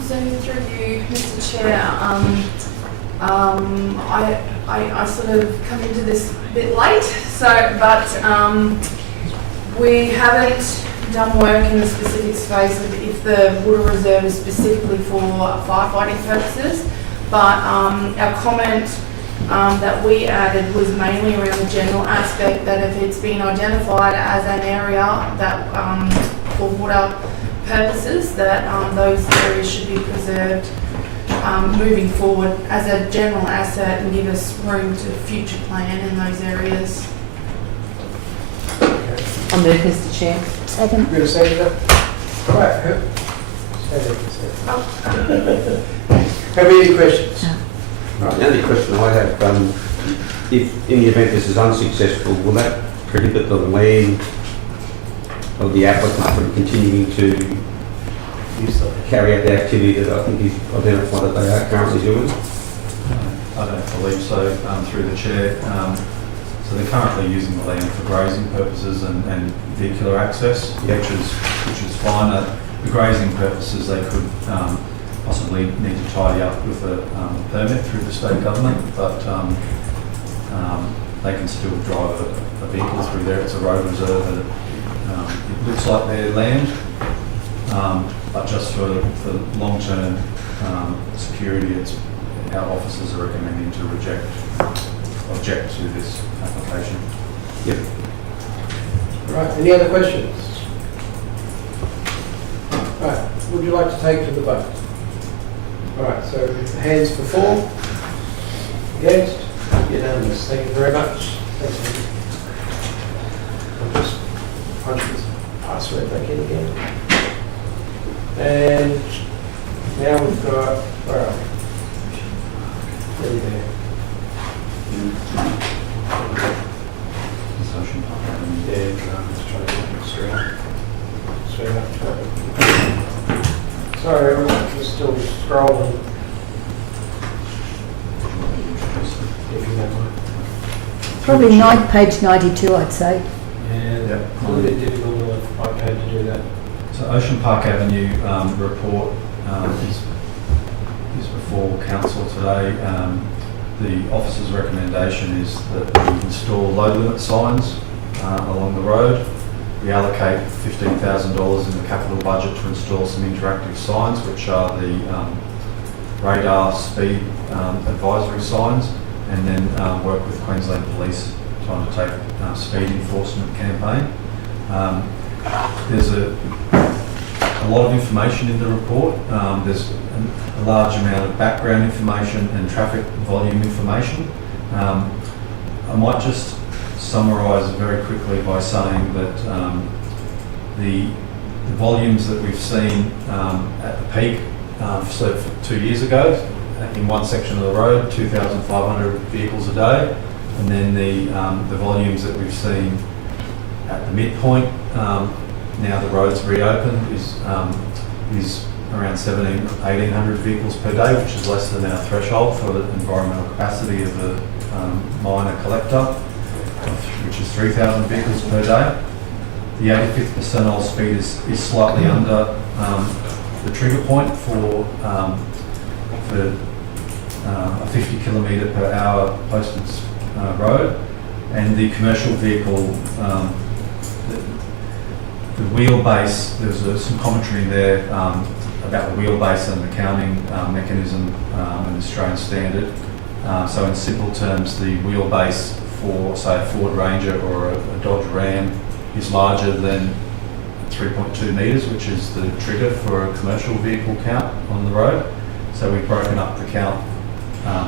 So through you, Mr. Chair, I sort of come into this a bit late, but we haven't done work in the specific space of if the water reserve is specifically for firefighting purposes, but our comment that we added was mainly around the general aspect that if it's been identified as an area that for water purposes, that those areas should be preserved moving forward as a general asset and give us room to future plan in those areas. I move, Mr Chair. Second. You're going to second that? All right. Have any questions? Right, the only question I have, if in the event this is unsuccessful, will that prohibit the land of the applicant from continuing to carry out the activity that I think he's identified that they are currently doing? I don't believe so, through the chair. So they're currently using the land for grazing purposes and vehicular access, which is fine. The grazing purposes they could possibly need to tidy up with a permit through the state government, but they can still drive a vehicle through there. It's a road reserve and it looks like their land, but just for long-term security, our officers are recommending to object to this application. Yep. Right, any other questions? Right, would you like to take to the vote? All right, so hands for 4. Against? Unanimous. Thank you very much. Thanks, Andy. I'll just punch this password back in again. And now we've got, where are we? Nearly there. Yeah, I'm just trying to get it straight up. Sorry, everyone, just still scrolling. If you don't mind. Probably page 92, I'd say. Yeah, Yep. a little bit difficult on iPad to do that. So Ocean Park Avenue report is before council today. The officer's recommendation is that we install load limit signs along the road. We allocate $15,000 in the capital budget to install some interactive signs, which are the radar speed advisory signs, and then work with Queensland Police to undertake speed enforcement campaign. There's a lot of information in the report. There's a large amount of background information and traffic volume information. I might just summarise very quickly by saying that the volumes that we've seen at the peak, so 2 years ago, in one section of the road, 2,500 vehicles a day, and then the volumes that we've seen at the midpoint, now the road's reopened, is around 1,800 vehicles per day, which is less than our threshold for the environmental capacity of the minor collector, which is 3,000 vehicles per day. The 85th percentile speed is slightly under the trigger point for a 50 kilometre per hour posted road, and the commercial vehicle, the wheelbase, there's some commentary in there about the wheelbase and the counting mechanism and the Australian standard. So in simple terms, the wheelbase for, say, a Ford Ranger or a Dodge Ram is larger than 3.2 metres, which is the trigger for a commercial vehicle count on the road. So we've broken up the count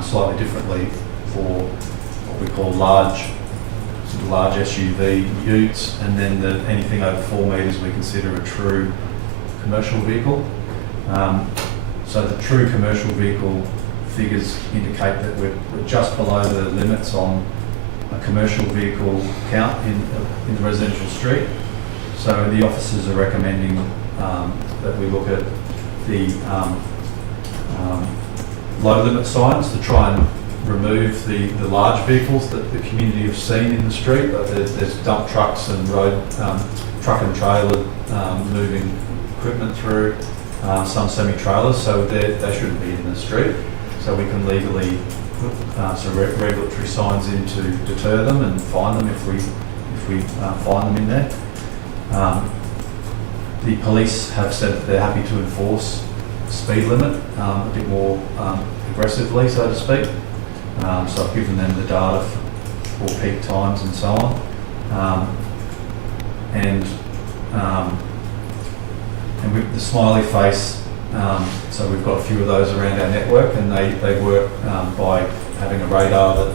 slightly differently for what we call large SUV utes, and then anything over 4 metres we consider a true commercial vehicle. So the true commercial vehicle figures indicate that we're just below the limits on a commercial vehicle count in the residential street. So the officers are recommending that we look at the low limit signs to try and remove the large vehicles that the community have seen in the street. There's dump trucks and road truck and trailer moving equipment through, some semi-trailers, so they shouldn't be in the street. So we can legally put some regulatory signs in to deter them and fine them if we find them in there. The police have said that they're happy to enforce speed limit a bit more aggressively, so to speak. So I've given them the data for peak times and so on. And with the smiley face So we've got a few of those around our network, and they work by having a radar that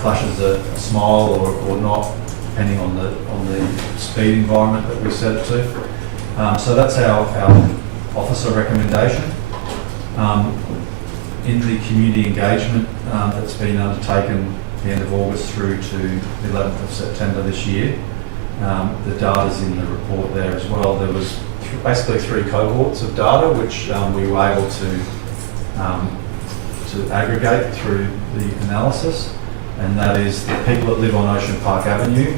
flashes a smile or not, depending on the speed environment that we set it to. So that's our officer recommendation. In the community engagement that's been undertaken the end of August through to the 11th of September this year, the data's in the report there as well. There was basically 3 cohorts of data which we were able to aggregate through the analysis, and that is the people that live on Ocean Park Avenue.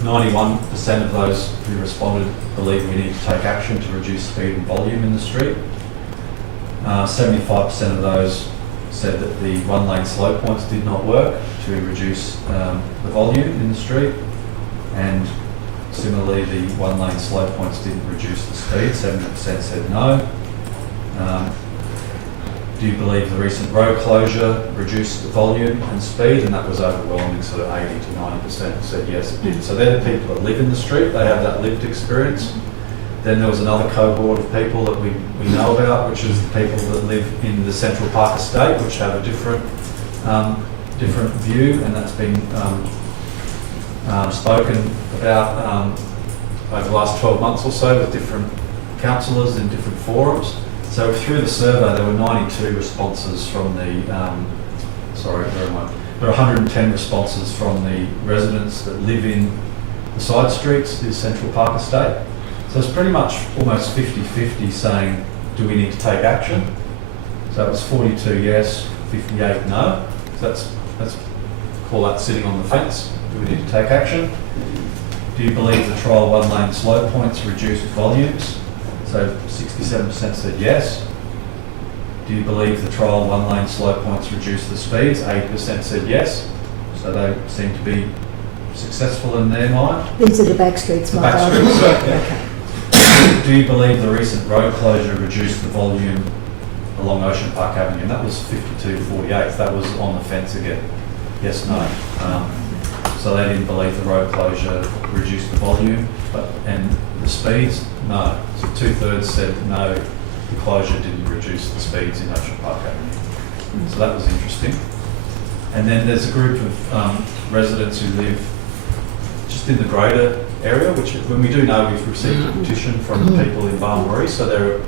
91% of those who responded believe we need to take action to reduce speed and volume in the street. 75% of those said that the one-lane slow points did not work to reduce the volume in the street, and similarly the one-lane slow points didn't reduce the speed. 70% said no. Do you believe the recent road closure reduced the volume and speed? And that was overwhelming, sort of 80 to 90% said yes, it did. So they're the people that live in the street, they have that lived experience. Then there was another cohort of people that we know about, which is the people that live in the Central Park estate, which have a different view, and that's been spoken about over the last 12 months or so with different councillors in different forums. So through the survey, there were 92 responses from the, there are 110 responses from the residents that live in the side streets, the Central Park estate. So it's pretty much almost 50-50 saying, do we need to take action? So it was 42 yes, 58 no. So let's call that sitting on the fence. Do we need to take action? Do you believe the trial one-lane slow points reduced volumes? So 67% said yes. Do you believe the trial one-lane slow points reduced the speeds? 80% said yes. So they seem to be successful in their mind. These are the back streets, The my back darling. streets, yeah. Okay. Do you believe the recent road closure reduced the volume along Ocean Park Avenue? And that was 52-48. That was on the fence again. Yes, no. So they didn't believe the road closure reduced the volume, and the speeds, no. So 2/3 said no, the closure didn't reduce the speeds in Ocean Park Avenue. So that was interesting. And then there's a group of residents who live just in the greater area, which when we do know we've received a petition from the people in Barmarie, so they're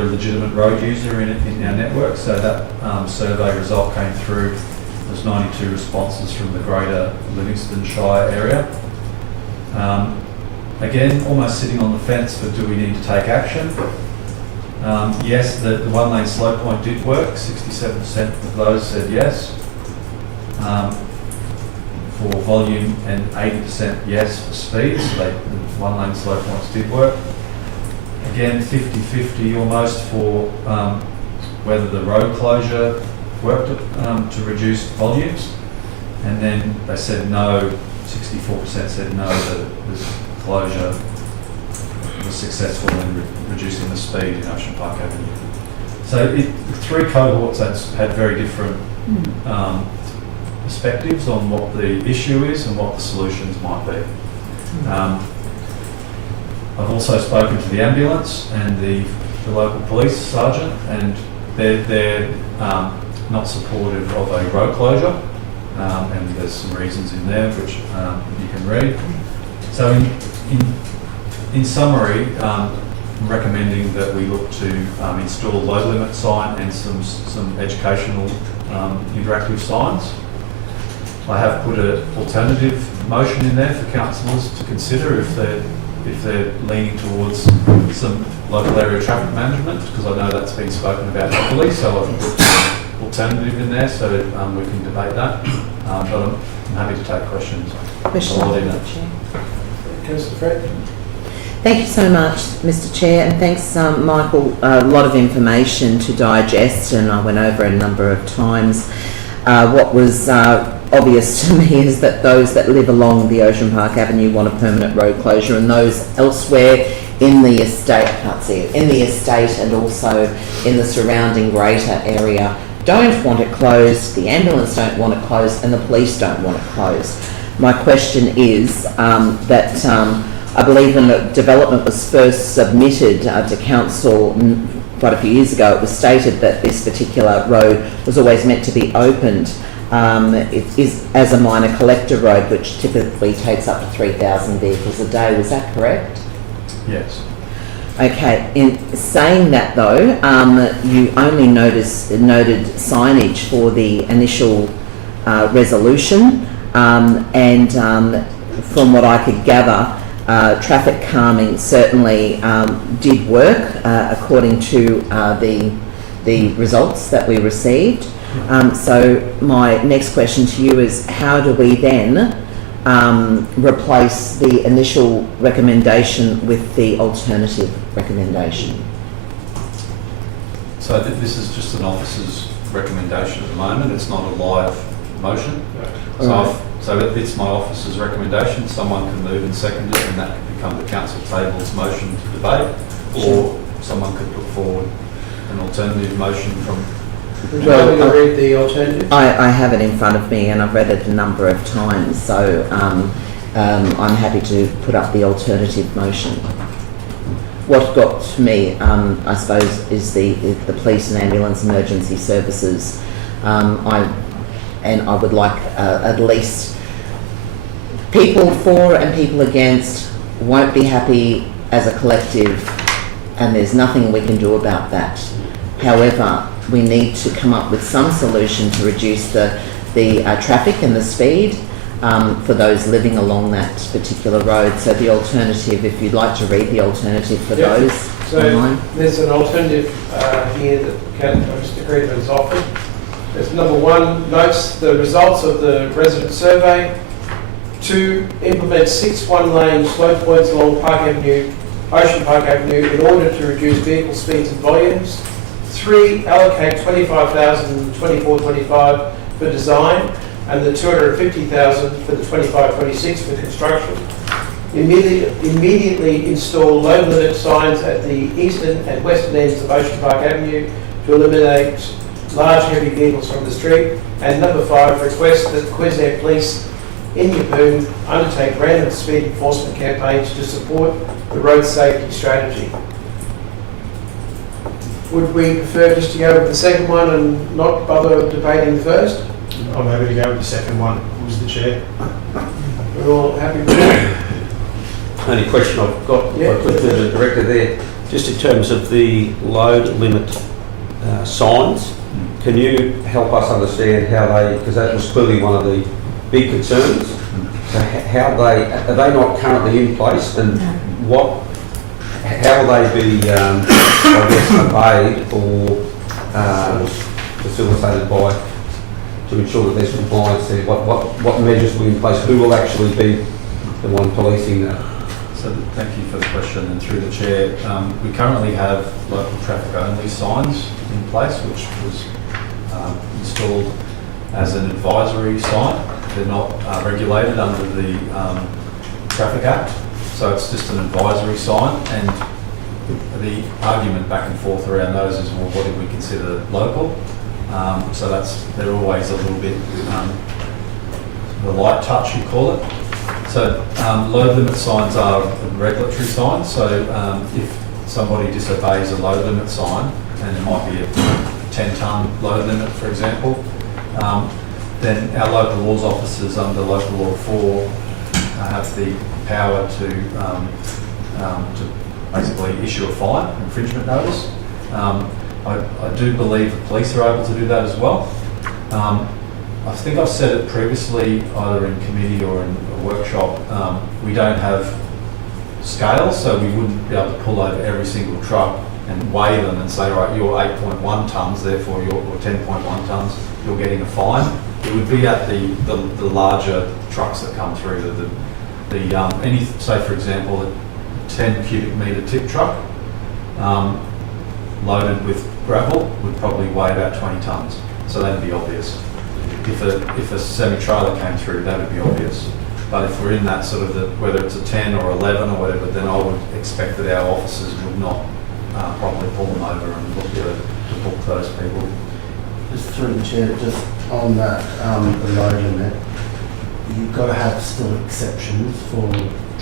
a legitimate road user in our network. So that survey result came through. There's 92 responses from the greater Livingstone Shire area. Again, almost sitting on the fence for do we need to take action? Yes, the one-lane slow point did work. 67% of those said yes. For volume, and 80% yes for speed, so the one-lane slow points did work. Again, 50-50 almost for whether the road closure worked to reduce volumes, and then they said no. 64% said no, that the closure was successful in reducing the speed in Ocean Park Avenue. So the 3 cohorts had very different perspectives on what the issue is and what the solutions might be. I've also spoken to the ambulance and the local police sergeant, and they're not supportive of a road closure, and there's some reasons in there which you can read. So in summary, I'm recommending that we look to install a load limit sign and some educational interactive signs. I have put an alternative motion in there for councillors to consider if they're leaning towards some local area traffic management, because I know that's been spoken about heavily. So I've put an alternative in there so we can debate that. But I'm happy to take questions. Councillor Fred? Thank you so much, Mr. Chair, and thanks, Michael. A lot of information to digest, and I went over a number of times. What was obvious to me is that those that live along the Ocean Park Avenue want a permanent road closure, and those elsewhere in the estate, and also in the surrounding greater area don't want it closed, the ambulance don't want it closed, and the police don't want it closed. My question is I believe when the development was first submitted to council quite a few years ago, it was stated that this particular road was always meant to be opened. It is as a minor collector road, which typically takes up to 3,000 vehicles a day. Was that correct? Yes. Okay, in saying that though, you only noted signage for the initial resolution, and from what I could gather, traffic calming certainly did work according to the results that we received. So my next question to you is, how do we then replace the initial recommendation with the alternative recommendation? So this is just an officer's recommendation at the moment. It's not a live motion. So, Right. so it's my officer's recommendation. Someone can move and second it, and that can become the council table's motion to debate, or someone could put forward an alternative motion from. Would you like me to read the alternative? I have it in front of me and I've read it a number of times, so I'm happy to put up the alternative motion. What got to me, I suppose, is the police and ambulance emergency services. I would like at least people for and people against won't be happy as a collective, and there's nothing we can do about that. However, we need to come up with some solution to reduce the traffic and the speed for those living along that particular road. So the alternative, if you'd like to read the alternative for Yeah. those So online. there's an alternative here that Mr. Creedman's offered. There's number 1, notes the results of the resident survey. 2, implement 6 one-lane slow points along Ocean Park Avenue in order to reduce vehicle speeds and volumes. 3, allocate 25,000 in 24-25 for design and the 250,000 for the 25-26 for construction. Immediately install load limit signs at the eastern and western ends of Ocean Park Avenue to eliminate large heavy vehicles from the street. And number 5, request that Queensland Police in Yeppoon undertake random speed enforcement campaigns to support the road safety strategy. Would we prefer just to go with the second one and not bother debating the first? I'm happy to go with the second one, Mr. Chair. We're all happy with that? Only question I've got, Yeah. I put to the director there, just in terms of the load limit signs, can you help us understand how they, because that was clearly one of the big concerns, so how are they not currently in place, and how will they be, I guess, obeyed or facilitated by, to ensure that there's compliance there? What measures will be in place? Who will actually be the one policing that? So thank you for the question, and through the chair, we currently have local traffic only signs in place, which was installed as an advisory sign. They're not regulated under the Traffic Act, so it's just an advisory sign. And the argument back and forth around those is, well, what do we consider local? So they're always a little bit the light touch, you call it. So load limit signs are regulatory signs. So if somebody disobeys a load limit sign, and it might be a 10-tonne load limit, for example, then our local laws officers under Local Law 4 have the power to basically issue a fine, infringement notice. I do believe the police are able to do that as well. I think I've said it previously, either in committee or in a workshop, we don't have scales, so we wouldn't be able to pull over every single truck and weigh them and say, right, you're 8.1 tonnes, therefore you're 10.1 tonnes, you're getting a fine. It would be at the larger trucks that come through, say for example, a 10 cubic metre tip truck loaded with gravel would probably weigh about 20 tonnes, so that'd be obvious. If a semi-trailer came through, that would be obvious. But if we're in that sort of whether it's a 10 or 11 or whatever, then I would expect that our officers would not probably pull them over and look to book those people. Just through the chair, just on that, the load limit, you've got to have still exceptions for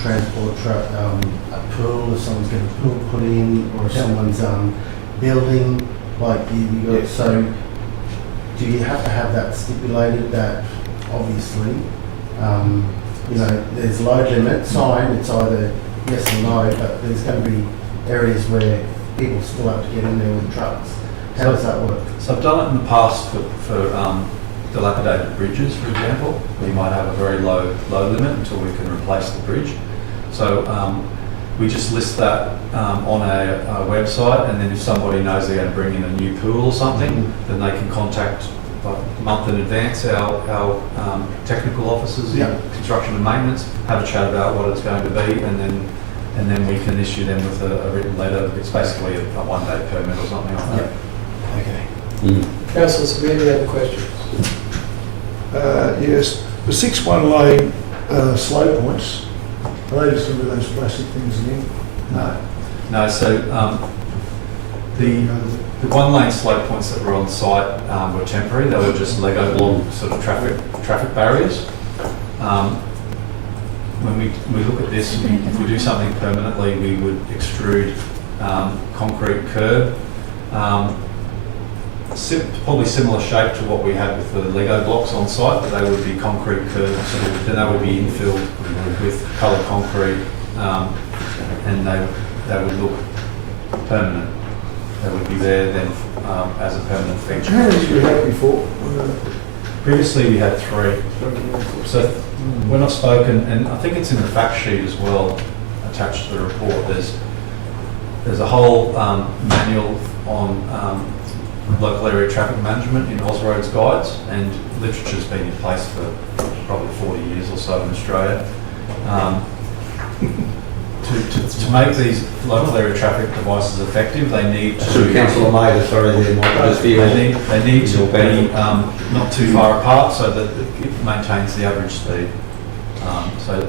transport truck, a pool, if someone's getting a pool put in, or if someone's building, like you got, so do you have to have that stipulated that obviously, you know, there's load limit sign, it's either yes or no, but there's going to be areas where people still have to get in there with trucks. How does that work? So I've done it in the past for dilapidated bridges, for example. We might have a very low limit until we can replace the bridge. So we just list that on a website, and then if somebody knows they're going to bring in a new pool or something, then they can contact like a month in advance our technical officers in construction and maintenance, have a chat about what it's going to be, and then we can issue them with a written letter. It's basically a one-day permit or something like that. Okay. Councillors, have we any other questions? Yes, the 6 one-lane slow points, are they just going to be those plastic things again? No, so the one-lane slope points that were on site were temporary. They were just Lego block sort of traffic barriers. When we look at this, if we do something permanently, we would extrude concrete curb, probably similar shape to what we had with the Lego blocks on site, but they would be concrete curbs, then they would be infilled with coloured concrete, and they would look permanent. They would be there then as a permanent feature. How many did you have before? Previously we had 3. So when I've spoken, and I think it's in the fact sheet as well, attached to the report, there's a whole manual on local area traffic management in Ausroads guides, and literature's been in place for probably 40 years or so in Australia. To make these local area traffic devices effective, they need to... So Councillor Mather, sorry, there might just be... They need to be not too far apart so that it maintains the average speed. So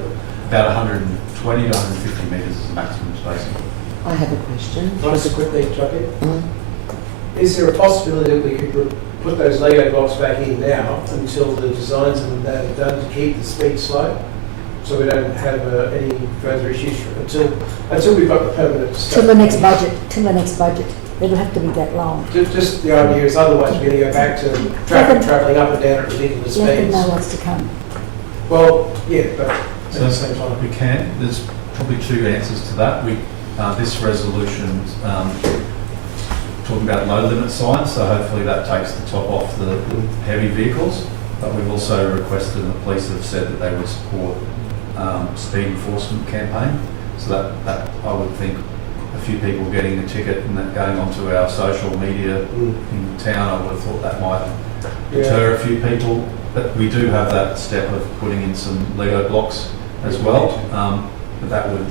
about 120 to 150 metres is the maximum spacing. I have a question. Can I just quickly jump in? Is there a possibility that we could put those Lego blocks back in now until the designs and that are done to keep the speed slow? So we don't have any further issues until we've got the permanent stuff. Till the next budget. It'll have to be that long. Just the idea is otherwise we're going to go back to traffic travelling up and down at ridiculous Let them speeds. know what's to come. Well, yeah, but at the same time. We can. There's probably 2 answers to that. This resolution talking about low limit signs, so hopefully that takes the top off the heavy vehicles. But we've also requested, and the police have said that they would support speed enforcement campaign. So that I would think a few people getting a ticket and that going onto our social media in town, I would have thought that might deter a few people. But we do have that step of putting in some Lego blocks as well. But that would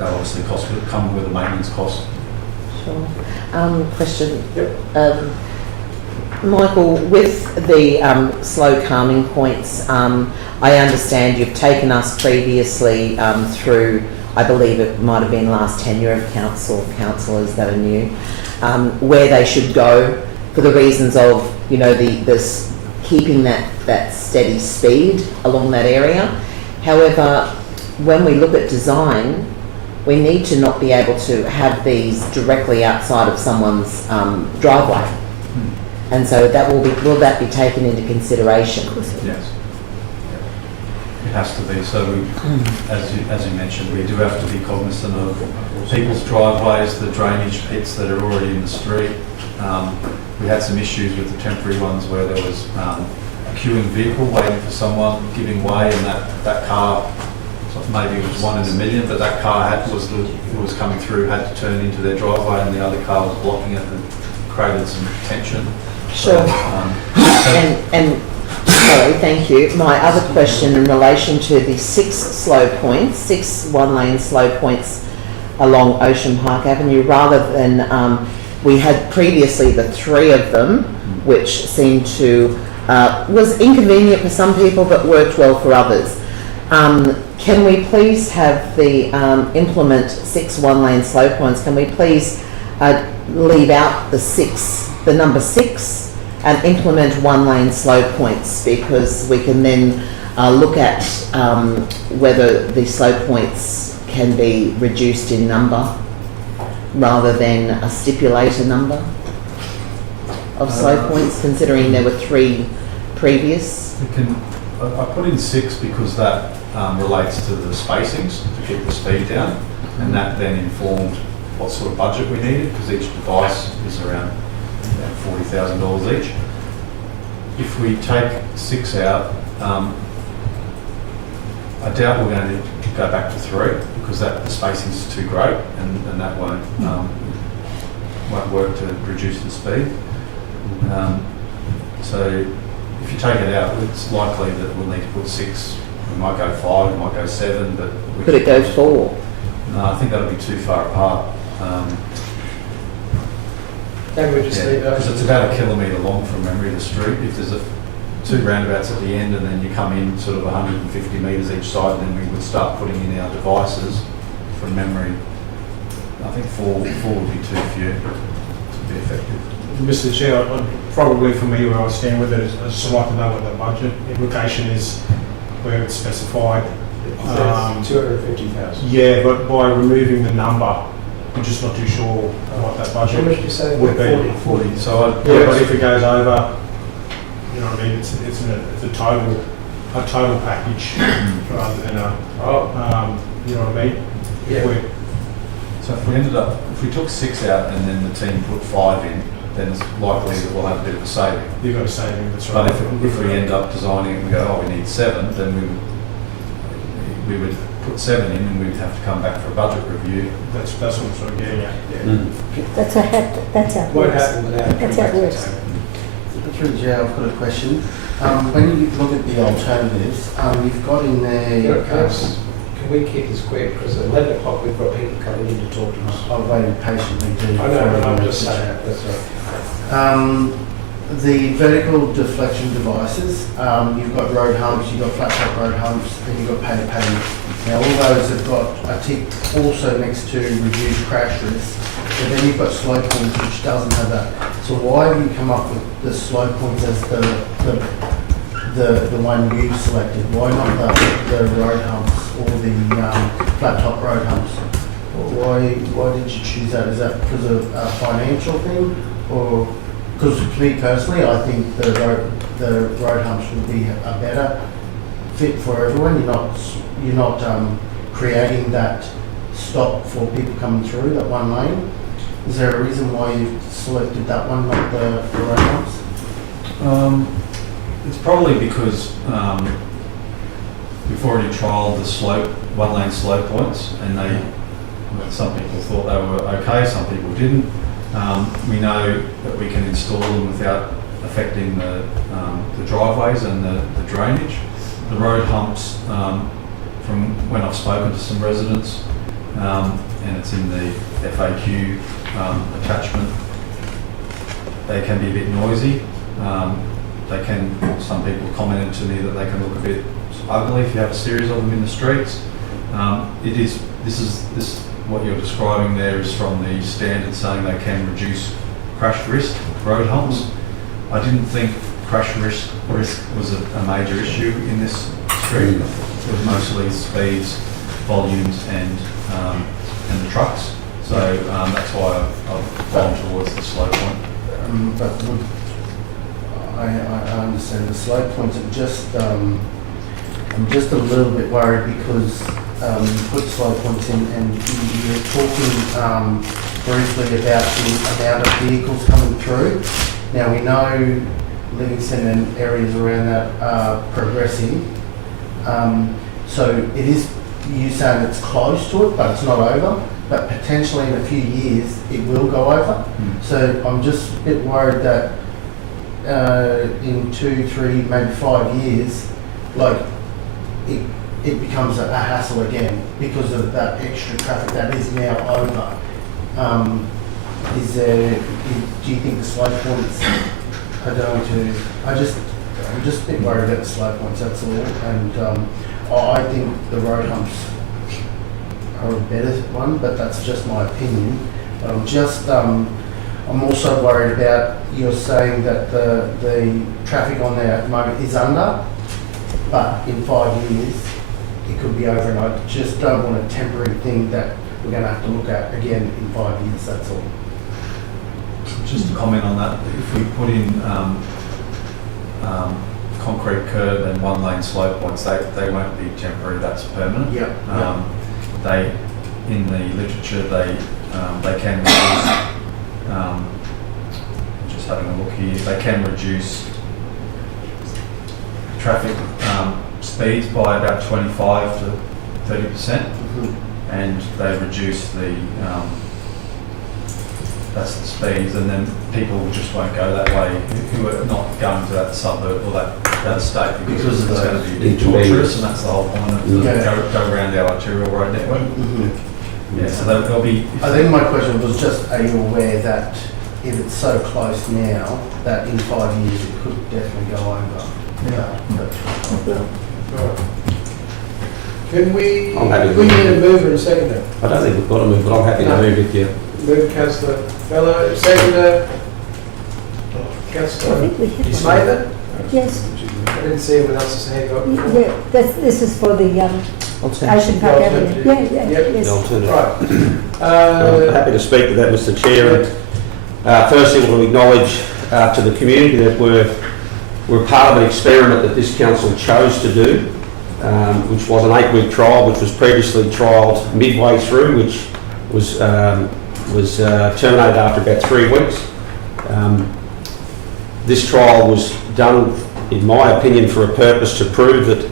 obviously come with a maintenance cost. Sure. Question. Yep. Michael, with the slow calming points, I understand you've taken us previously through, I believe it might have been last tenure of councillors that are new, where they should go for the reasons of, you know, this keeping that steady speed along that area. However, when we look at design, we need to not be able to have these directly outside of someone's driveway. And so will that be taken into consideration? Yes. It has to be. So as you mentioned, we do have to be cognizant of people's driveways, the drainage pits that are already in the street. We had some issues with the temporary ones where there was a queuing vehicle waiting for someone giving way, and that car, maybe it was 1 in a million, but that car was coming through, had to turn into their driveway, and the other car was blocking it and created some tension. Sure. And sorry, thank you. My other question in relation to the 6 one-lane slow points along Ocean Park Avenue, rather than we had previously the 3 of them, which seemed to was inconvenient for some people but worked well for others. Can we please have the implement 6 one-lane slow points? Can we please leave out the number 6, and implement 1-lane slow points, because we can then look at whether the slow points can be reduced in number rather than stipulate a number of slow points, considering there were 3 previous. I put in 6 because that relates to the spacings to keep the speed down, and that then informed what sort of budget we needed, because each device is around $40,000 each. If we take 6 out, I doubt we're going to go back to 3 because the spacing is too great, and that won't work to reduce the speed. So if you take it out, it's likely that we'll need to put 6. We might go 5, we might go 7, but Could it go 4? No, I think that'll be too far apart. Maybe we just leave that. Because it's about a kilometre long from memory of the street. If there's 2 roundabouts at the end and then you come in sort of 150 metres each side, then we would start putting in our devices from memory. I think 4 would be too few to be effective. Mr. Chair, probably for me where I stand with it is I'd just like to know what the budget implication is, where it's specified. 250,000. Yeah, but by removing the number, I'm just not too sure what that How much budget did you say? would be. 40. So Yeah, but if it goes over, you know what I mean, it's a total package rather than a, you know what I mean? Yeah. So if we took 6 out and then the team put 5 in, then it's likely that we'll have a bit of a saving. You've got a saving, that's right. But if we end up designing it and go, oh, we need 7, then we would put 7 in and we'd have to come back for a budget review. That's what I'm sort of getting at. That's how it Won't works. happen without. That's how it works. Through the chair, I've got a question. When you look at the alternatives, you've got in there. Can we keep this quick? Because at 11 o'clock we've got people coming in to talk to us. I've waited patiently to. I know, I'm just saying that, that's right. The vertical deflection devices, you've got road humps, you've got flat top road humps, and you've got painted pavement. Now all those have got a tick also next to reduce crash risk, but then you've got slow points which doesn't have that. So why have you come up with the slow points as the one you selected? Why not the road humps or the flat top road humps? Why did you choose that? Is that because of a financial thing, or because to me personally, I think the road humps would be a better fit for everyone. You're not creating that stop for people coming through that one lane. Is there a reason why you've selected that one, not the road humps? It's probably because we've already trialled the one-lane slow points, and some people thought they were okay, some people didn't. We know that we can install them without affecting the driveways and the drainage. The road humps, from when I've spoken to some residents, and it's in the FAQ attachment, they can be a bit noisy. Some people commented to me that they can look a bit ugly if you have a series of them in the streets. What you're describing there is from the standard saying they can reduce crash risk, road humps. I didn't think crash risk was a major issue in this street. It was mostly speeds, volumes and the trucks. So that's why I've gone towards the slow point. I understand the slow points. I'm just a little bit worried because you put slow points in and you're talking briefly about the amount of vehicles coming through. Now we know Livingstone and areas around that are progressing. So it is, you saying it's close to it, but it's not over. But potentially in a few years it will go over. So I'm just a bit worried that in 2, 3, maybe 5 years, like it becomes a hassle again because of that extra traffic that is now over. Do you think the slow points are going to? I'm just a bit worried about the slow points. That's all, and I think the road humps are a better one, but that's just my opinion. I'm also worried about you're saying that the traffic on there at the moment is under. but in 5 years, it could be over, and I just don't want a temporary thing that we're going to have to look at again in 5 years, that's all. Just to comment on that, if we put in concrete curb and one lane slope points, they won't be temporary, that's permanent. Yep. They, in the literature, they can reduce, just having a look here, they can reduce traffic speeds by about 25 to 30%, and they reduce the that's the speeds, and then people just won't go that way who are not going to that suburb or that estate because it's going to be torturous, and that's the whole point of go around the arterial road network. Yeah, so there'll be. I think my question was just, are you aware that if it's so close now, that in 5 years it could definitely go over? Can we, I'm happy to we move. need a mover and seconder. I don't think we've got to move, but I'm happy to move with you. Move Councillor Fellow, seconder. I Councillor think we have one. Smather? Yes, I didn't see anyone else's hand up. yeah, this is for the Ocean Park Avenue. Yeah, Yep. yes. The alternative. Right. I'm happy to speak to that, Mr. Chair. And, firstly, I want to acknowledge to the community that we're part of an experiment that this council chose to do, which was an 8-week trial, which was previously trialled midway through, which was terminated after about 3 weeks. This trial was done, in my opinion, for a purpose to prove that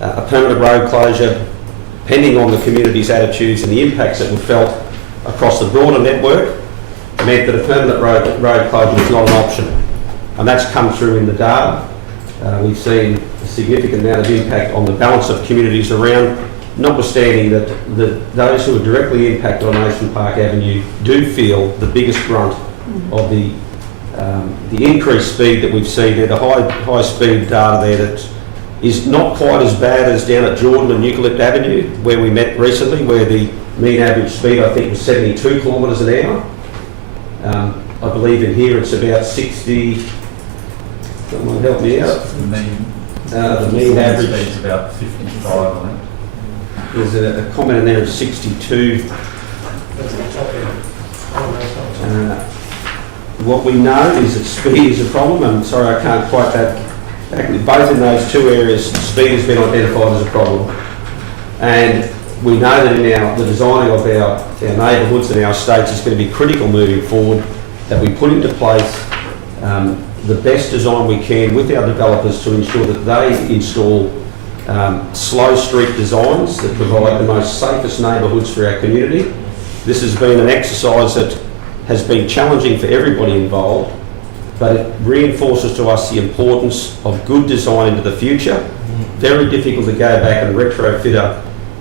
a permanent road closure, depending on the community's attitudes and the impacts that were felt across the broader network, meant that a permanent road closure was not an option. And that's come through in the data. We've seen a significant amount of impact on the balance of communities around, notwithstanding that those who are directly impacted on Ocean Park Avenue do feel the biggest brunt of the increased speed that we've seen there, the high speed data there that is not quite as bad as down at Jordan and Eucalypt Avenue, where we met recently, where the mean average speed I think was 72 kilometres an hour. I believe in here it's about 60. Someone help me out. The mean average. speed's about 55, I think. There's a comment in there of 62. That's the top end. What we know is that speed is a problem. I'm sorry I can't quite that. Both in those two areas, speed has been identified as a problem. And we know that in the designing of our neighbourhoods and our estates is going to be critical moving forward, that we put into place the best design we can with our developers to ensure that they install slow street designs that provide the most safest neighbourhoods for our community. This has been an exercise that has been challenging for everybody involved, but it reinforces to us the importance of good design into the future. Very difficult to go back and retrofit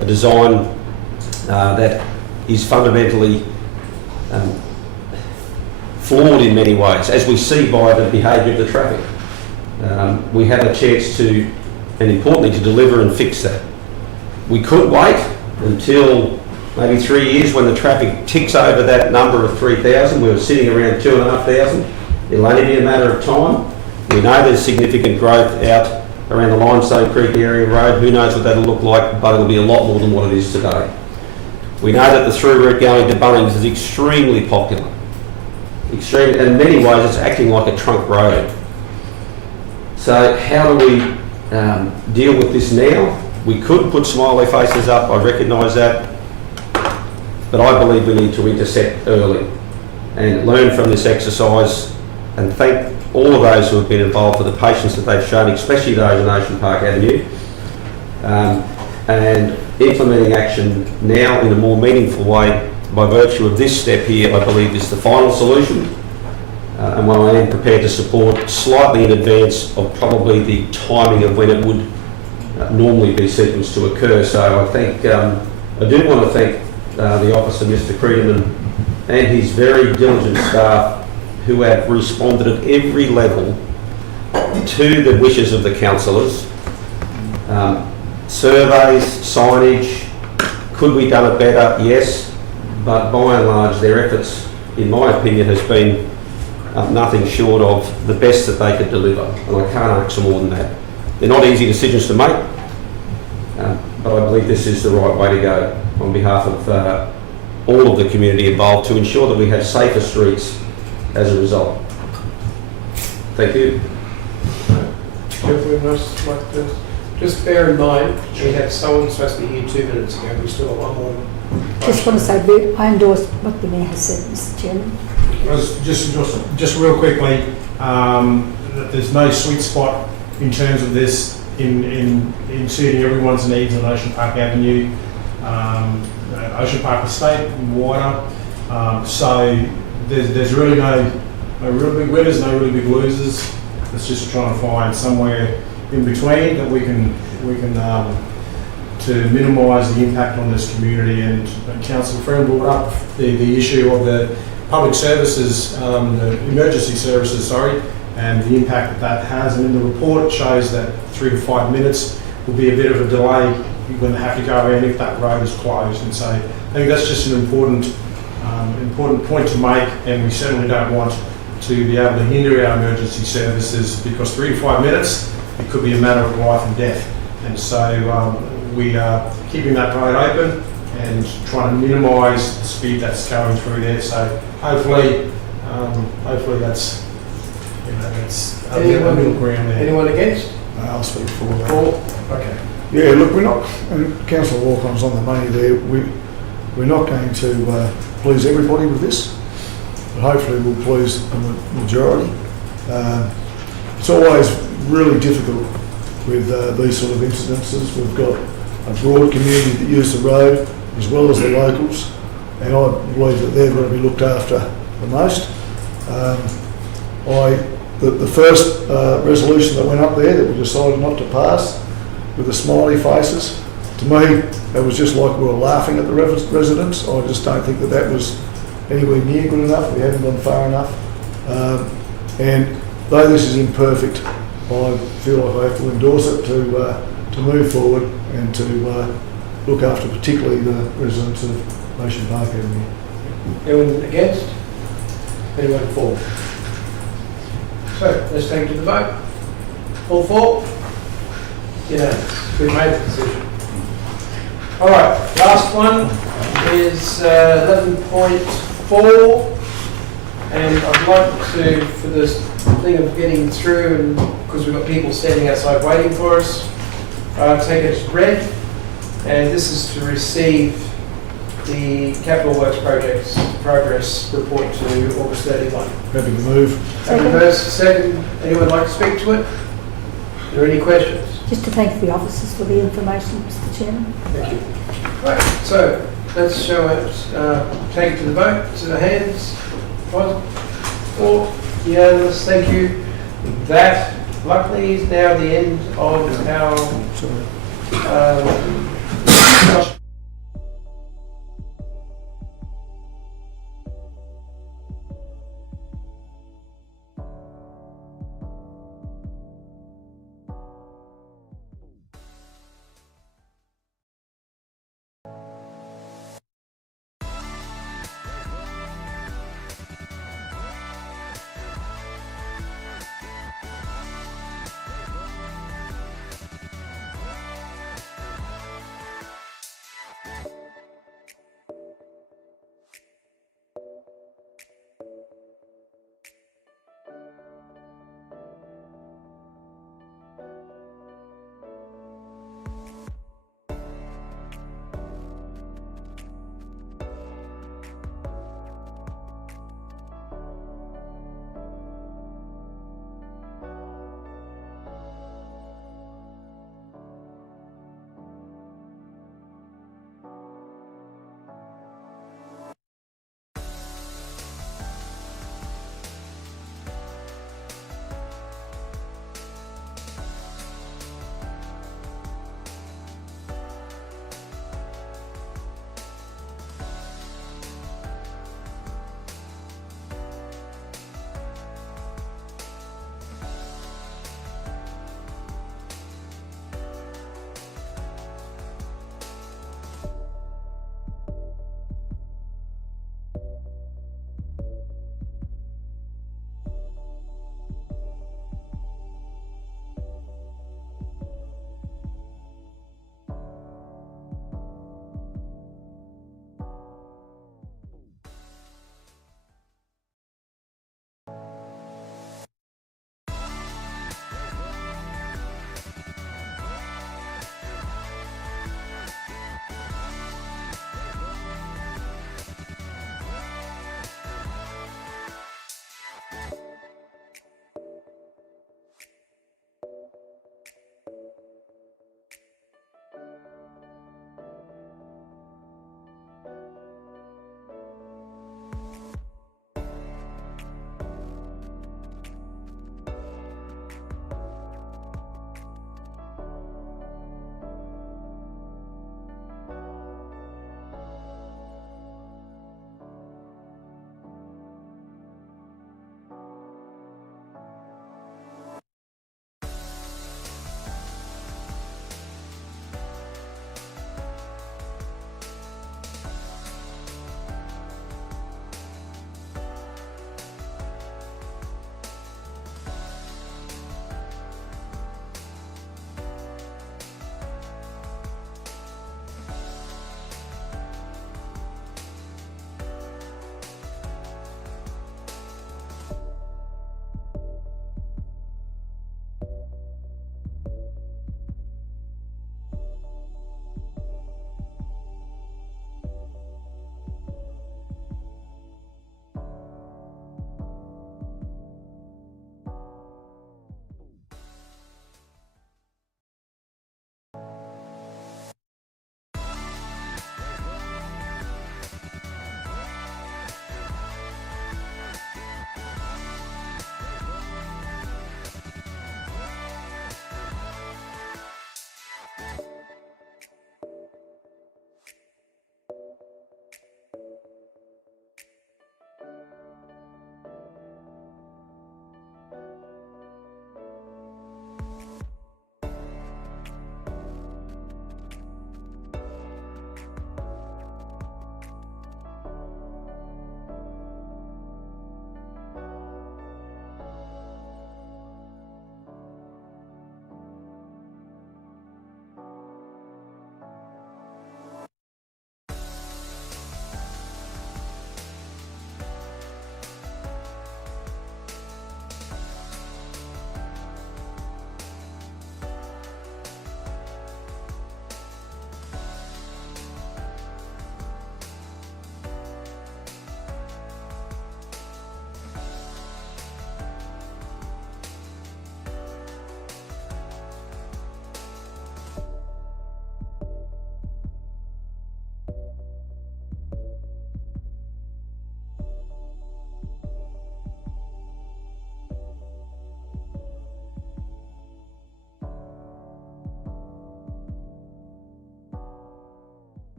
a design that is fundamentally flawed in many ways, as we see by the behaviour of the traffic. We have a chance to, and importantly, to deliver and fix that. We could wait until maybe 3 years when the traffic ticks over that number of 3,000. We were sitting around 2,500. It'll only be a matter of time. We know there's significant growth out around the Limestone Creek area road. Who knows what that'll look like, but it'll be a lot more than what it is today. We know that the through route going to Bunnings is extremely popular. In many ways, it's acting like a trunk road. So how do we deal with this now? We could put smiley faces up, I recognise that, but I believe we need to intercept early and learn from this exercise, and thank all of those who have been involved for the patience that they've shown, especially those in Ocean Park Avenue, and implementing action now in a more meaningful way by virtue of this step here, I believe is the final solution, and one I am prepared to support slightly in advance of probably the timing of when it would normally be sequenced to occur. So I think, I do want to thank the officer, Mr. Creedeman, and his very diligent staff who have responded at every level to the wishes of the councillors. Surveys, signage, could we done it better? Yes, but by and large their efforts, in my opinion, has been nothing short of the best that they could deliver, and I can't ask for more than that. They're not easy decisions to make, but I believe this is the right way to go on behalf of all of the community involved to ensure that we have safer streets as a result. Thank you. Everyone else like to, just bear in mind, we had someone supposed to be here 2 minutes ago, we still have one more. Just want to say, I endorse what the Mayor has said, Mr Chairman. Just real quickly, that there's no sweet spot in terms of this in suiting everyone's needs on Ocean Park Avenue, Ocean Park Estate and wider. So there's really no real big winners, no really big losers. It's just trying to find somewhere in between that we can to minimise the impact on this community. And Councillor Friend brought up the issue of the public services, the emergency services, sorry, and the impact that has. And in the report shows that 3 to 5 minutes will be a bit of a delay when they have to go in if that road is closed. And so I think that's just an important point to make, and we certainly don't want to be able to hinder our emergency services, because 3 to 5 minutes, it could be a matter of life and death. And so we are keeping that road open and trying to minimise the speed that's going through there. So hopefully that's, that's a middle ground there. Anyone against? I'll speak for that. Paul? Okay. Yeah, look, we're not, and Councillor Walcon's on the money there, we're not going to please everybody with this, but hopefully we'll please the majority. It's always really difficult with these sort of incidences. We've got a broad community that use the road, as well as the locals, and I believe that they're going to be looked after the most. The first resolution that went up there that we decided not to pass, with the smiley faces, to me, it was just like we were laughing at the residents. I just don't think that was anywhere near good enough. We haven't gone far enough. And though this is imperfect, I feel like I have to endorse it to move forward and to look after particularly the residents of Ocean Park Avenue. Anyone against? Anyone for? So let's take it to the vote. All for? Unanimous. We've made the decision. All right, last one is 11.4, and I'd like to, for this thing of getting through, and because we've got people standing outside waiting for us, take it as read, and this is to receive the Capital Works Projects Progress Report to August 31. Happy to move. First, second, anyone like to speak to it? Are there any questions? Just to thank the officers for the information, Mr Chairman. Thank you. Right, so let's show it, take it to the vote, to the hands. 1, 4, unanimous, thank you. That, luckily, is now the end of our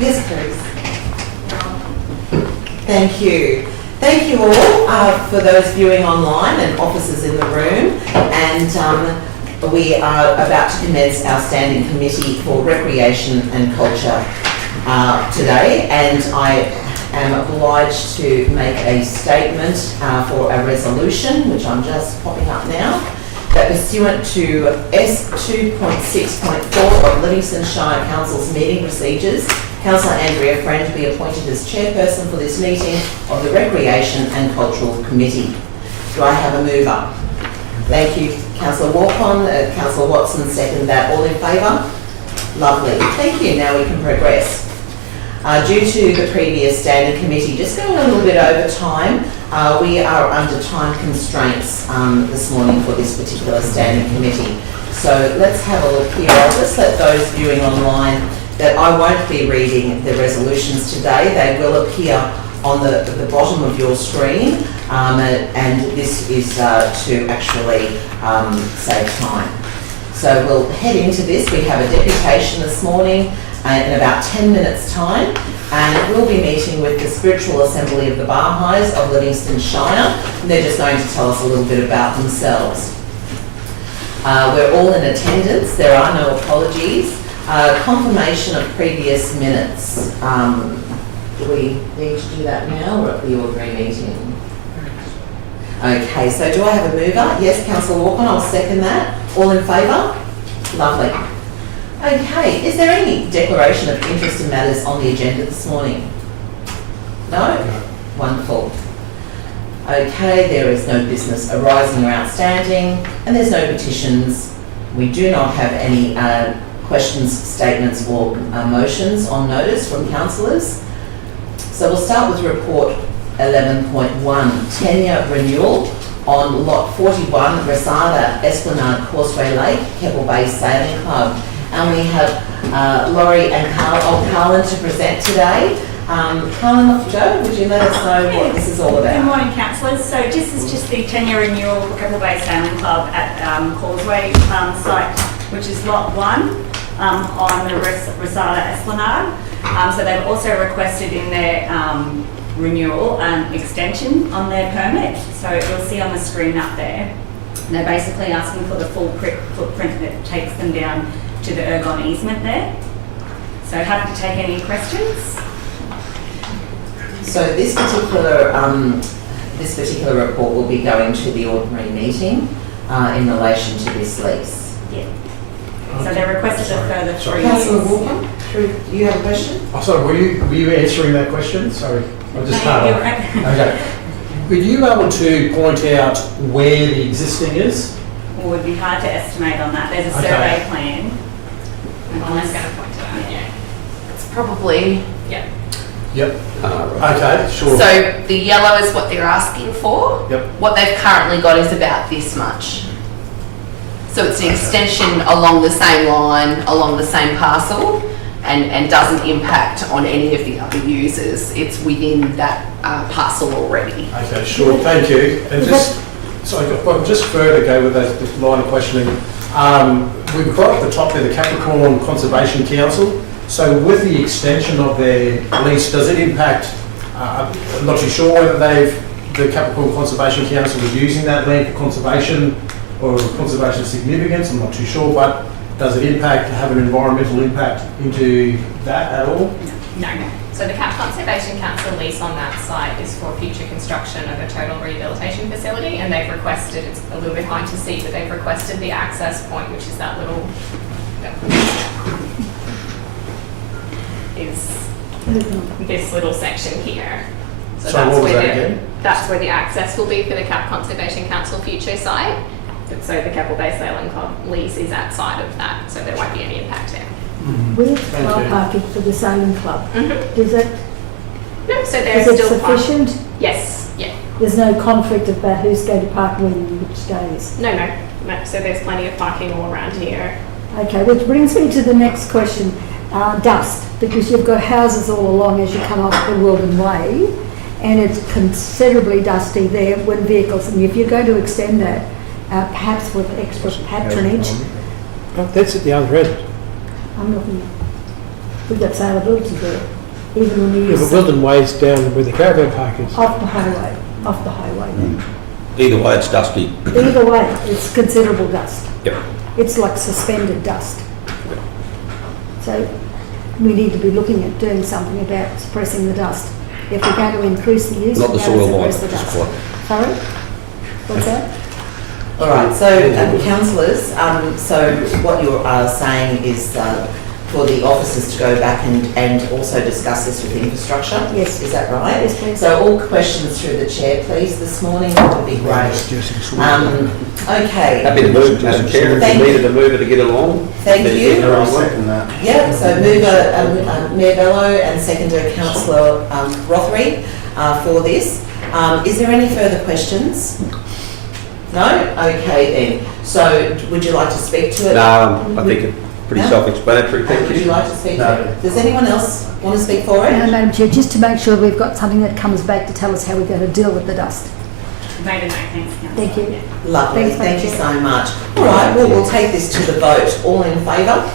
Yes, please. Thank you. Thank you all for those viewing online and officers in the room. And we are about to commence our standing committee for recreation and culture today. And I am obliged to make a statement for a resolution, which I'm just popping up now, that pursuant to S 2.6.4 of Livingstone Shire Council's meeting procedures, Councillor Andrea Friend be appointed as chairperson for this meeting of the Recreation and Cultural Committee. Do I have a mover? Thank you, Councillor Walcon. Councillor Watson second that. All in favour? Lovely. Thank you. Now we can progress. Due to the previous standing committee just going a little bit over time, we are under time constraints this morning for this particular standing committee. So let's have a look here. I'll just let those viewing online that I won't be reading the resolutions today. They will appear on the bottom of your screen, and this is to actually save time. So we'll head into this. We have a deputation this morning in about 10 minutes time, and we'll be meeting with the Spiritual Assembly of the Baha'is of Livingstone Shire, and they're just going to tell us a little bit about themselves. We're all in attendance. There are no apologies. Confirmation of previous minutes. Do we need to do that now or at the ordinary meeting? Okay, so do I have a mover? Yes, Councillor Walker, I'll second that. All in favour? Lovely. Okay, is there any declaration of interest in matters on the agenda this morning? No? Wonderful. Okay, there is no business arising or outstanding, and there's no petitions. We do not have any questions, statements or motions on notice from councillors. So we'll start with report 11.1, tenure renewal on lot 41, Resada Esplanade Causeway Lake, Keppel Bay Sailing Club. And we have Laurie and Carlin to present today. Carlin, off you go. Would you let us know what this is all about? Good morning, councillors. So this is just the tenure renewal for Keppel Bay Sailing Club at Causeway site, which is lot 1. On the Resada Esplanade. So they've also requested in their renewal an extension on their permit. So you'll see on the screen up there, they're basically asking for the full footprint that takes them down to the Ergon easement there. So happy to take any questions. So this particular report will be going to the ordinary meeting in relation to this lease. Yeah. So they requested a further 3 Councillor years. Walker, do you have a question? Oh, sorry, were you answering that question? Sorry, I just cut you're off. right. Okay. Were you able to point out where the existing is? Well, it would be hard to estimate on that. There's a Okay. survey plan. I'm just going to point to that. Yeah. It's probably, Yep. Right. Okay, sure. so the yellow is what they're asking for. Yep. What they've currently got is about this much. So it's an extension along the same line, along the same parcel, and doesn't impact on any of the other users. It's within that parcel already. Okay, sure, thank you. And just, so I'll just further go with that line of questioning. We've got at the top there the Capricorn Conservation Council. So with the extension of their lease, does it impact, I'm not too sure whether the Capricorn Conservation Council is using that land for conservation or conservation significance, I'm not too sure, but does it have an environmental impact into that at all? No. So the Cap Conservation Council lease on that site is for future construction of a total rehabilitation facility, and they've requested, it's a little bit hard to see, but they've requested the access point, which is that little, is this little section here. So what was that again? That's where the access will be for the Cap Conservation Council future site. So the Keppel Bay Sailing Club lease is outside of that, so there won't be any impact there. With Thank car you. parking for the sailing club, Mm-hmm. is it, No, so there's is it still sufficient? Yes, yeah. There's no conflict about who's going to park when and which days? No. So there's plenty of parking all around here. Okay, which brings me to the next question, dust, because you've got houses all along as you come off the Weldon Way, and it's considerably dusty there when vehicles, and if you're going to extend that, perhaps with extra patronage, That's at the other end. I'm looking, we've got saleability there, even when we Yeah, use but Wilton Way's down where the caravan park is. off the highway then. Either way, it's dusty. Either way, it's considerable dust. Yep. It's like suspended dust. So we need to be looking at doing something about suppressing the dust. If we're going to increase the use, Not we're the going to soil suppress the wipe, dust. just Sorry? What's that? All right, so councillors, so what you're saying is for the officers to go back and also discuss this with infrastructure? Yes. Is that right? Yes, please. So all questions through the chair, please, this morning, that would be great. Okay. Happy to move, Madam Chair, if Thank you you. needed to move it to get along. Thank you. I'll second that. Yeah, so mover Mayor Bello and seconder Councillor Rothery for this. Is there any further questions? No? Okay then. So would you like to speak to it? No, I think it's pretty No? self-explanatory, thank Would you you. like to speak to No. it? Does anyone else want to speak for it? Madam Chair, just to make sure we've got something that comes back to tell us how we're going to deal with the dust. Made a note, thanks, Councillor. Thank you. Lovely, Thanks, thank you Madam so much. All right, well, we'll take this to the vote. All in favour?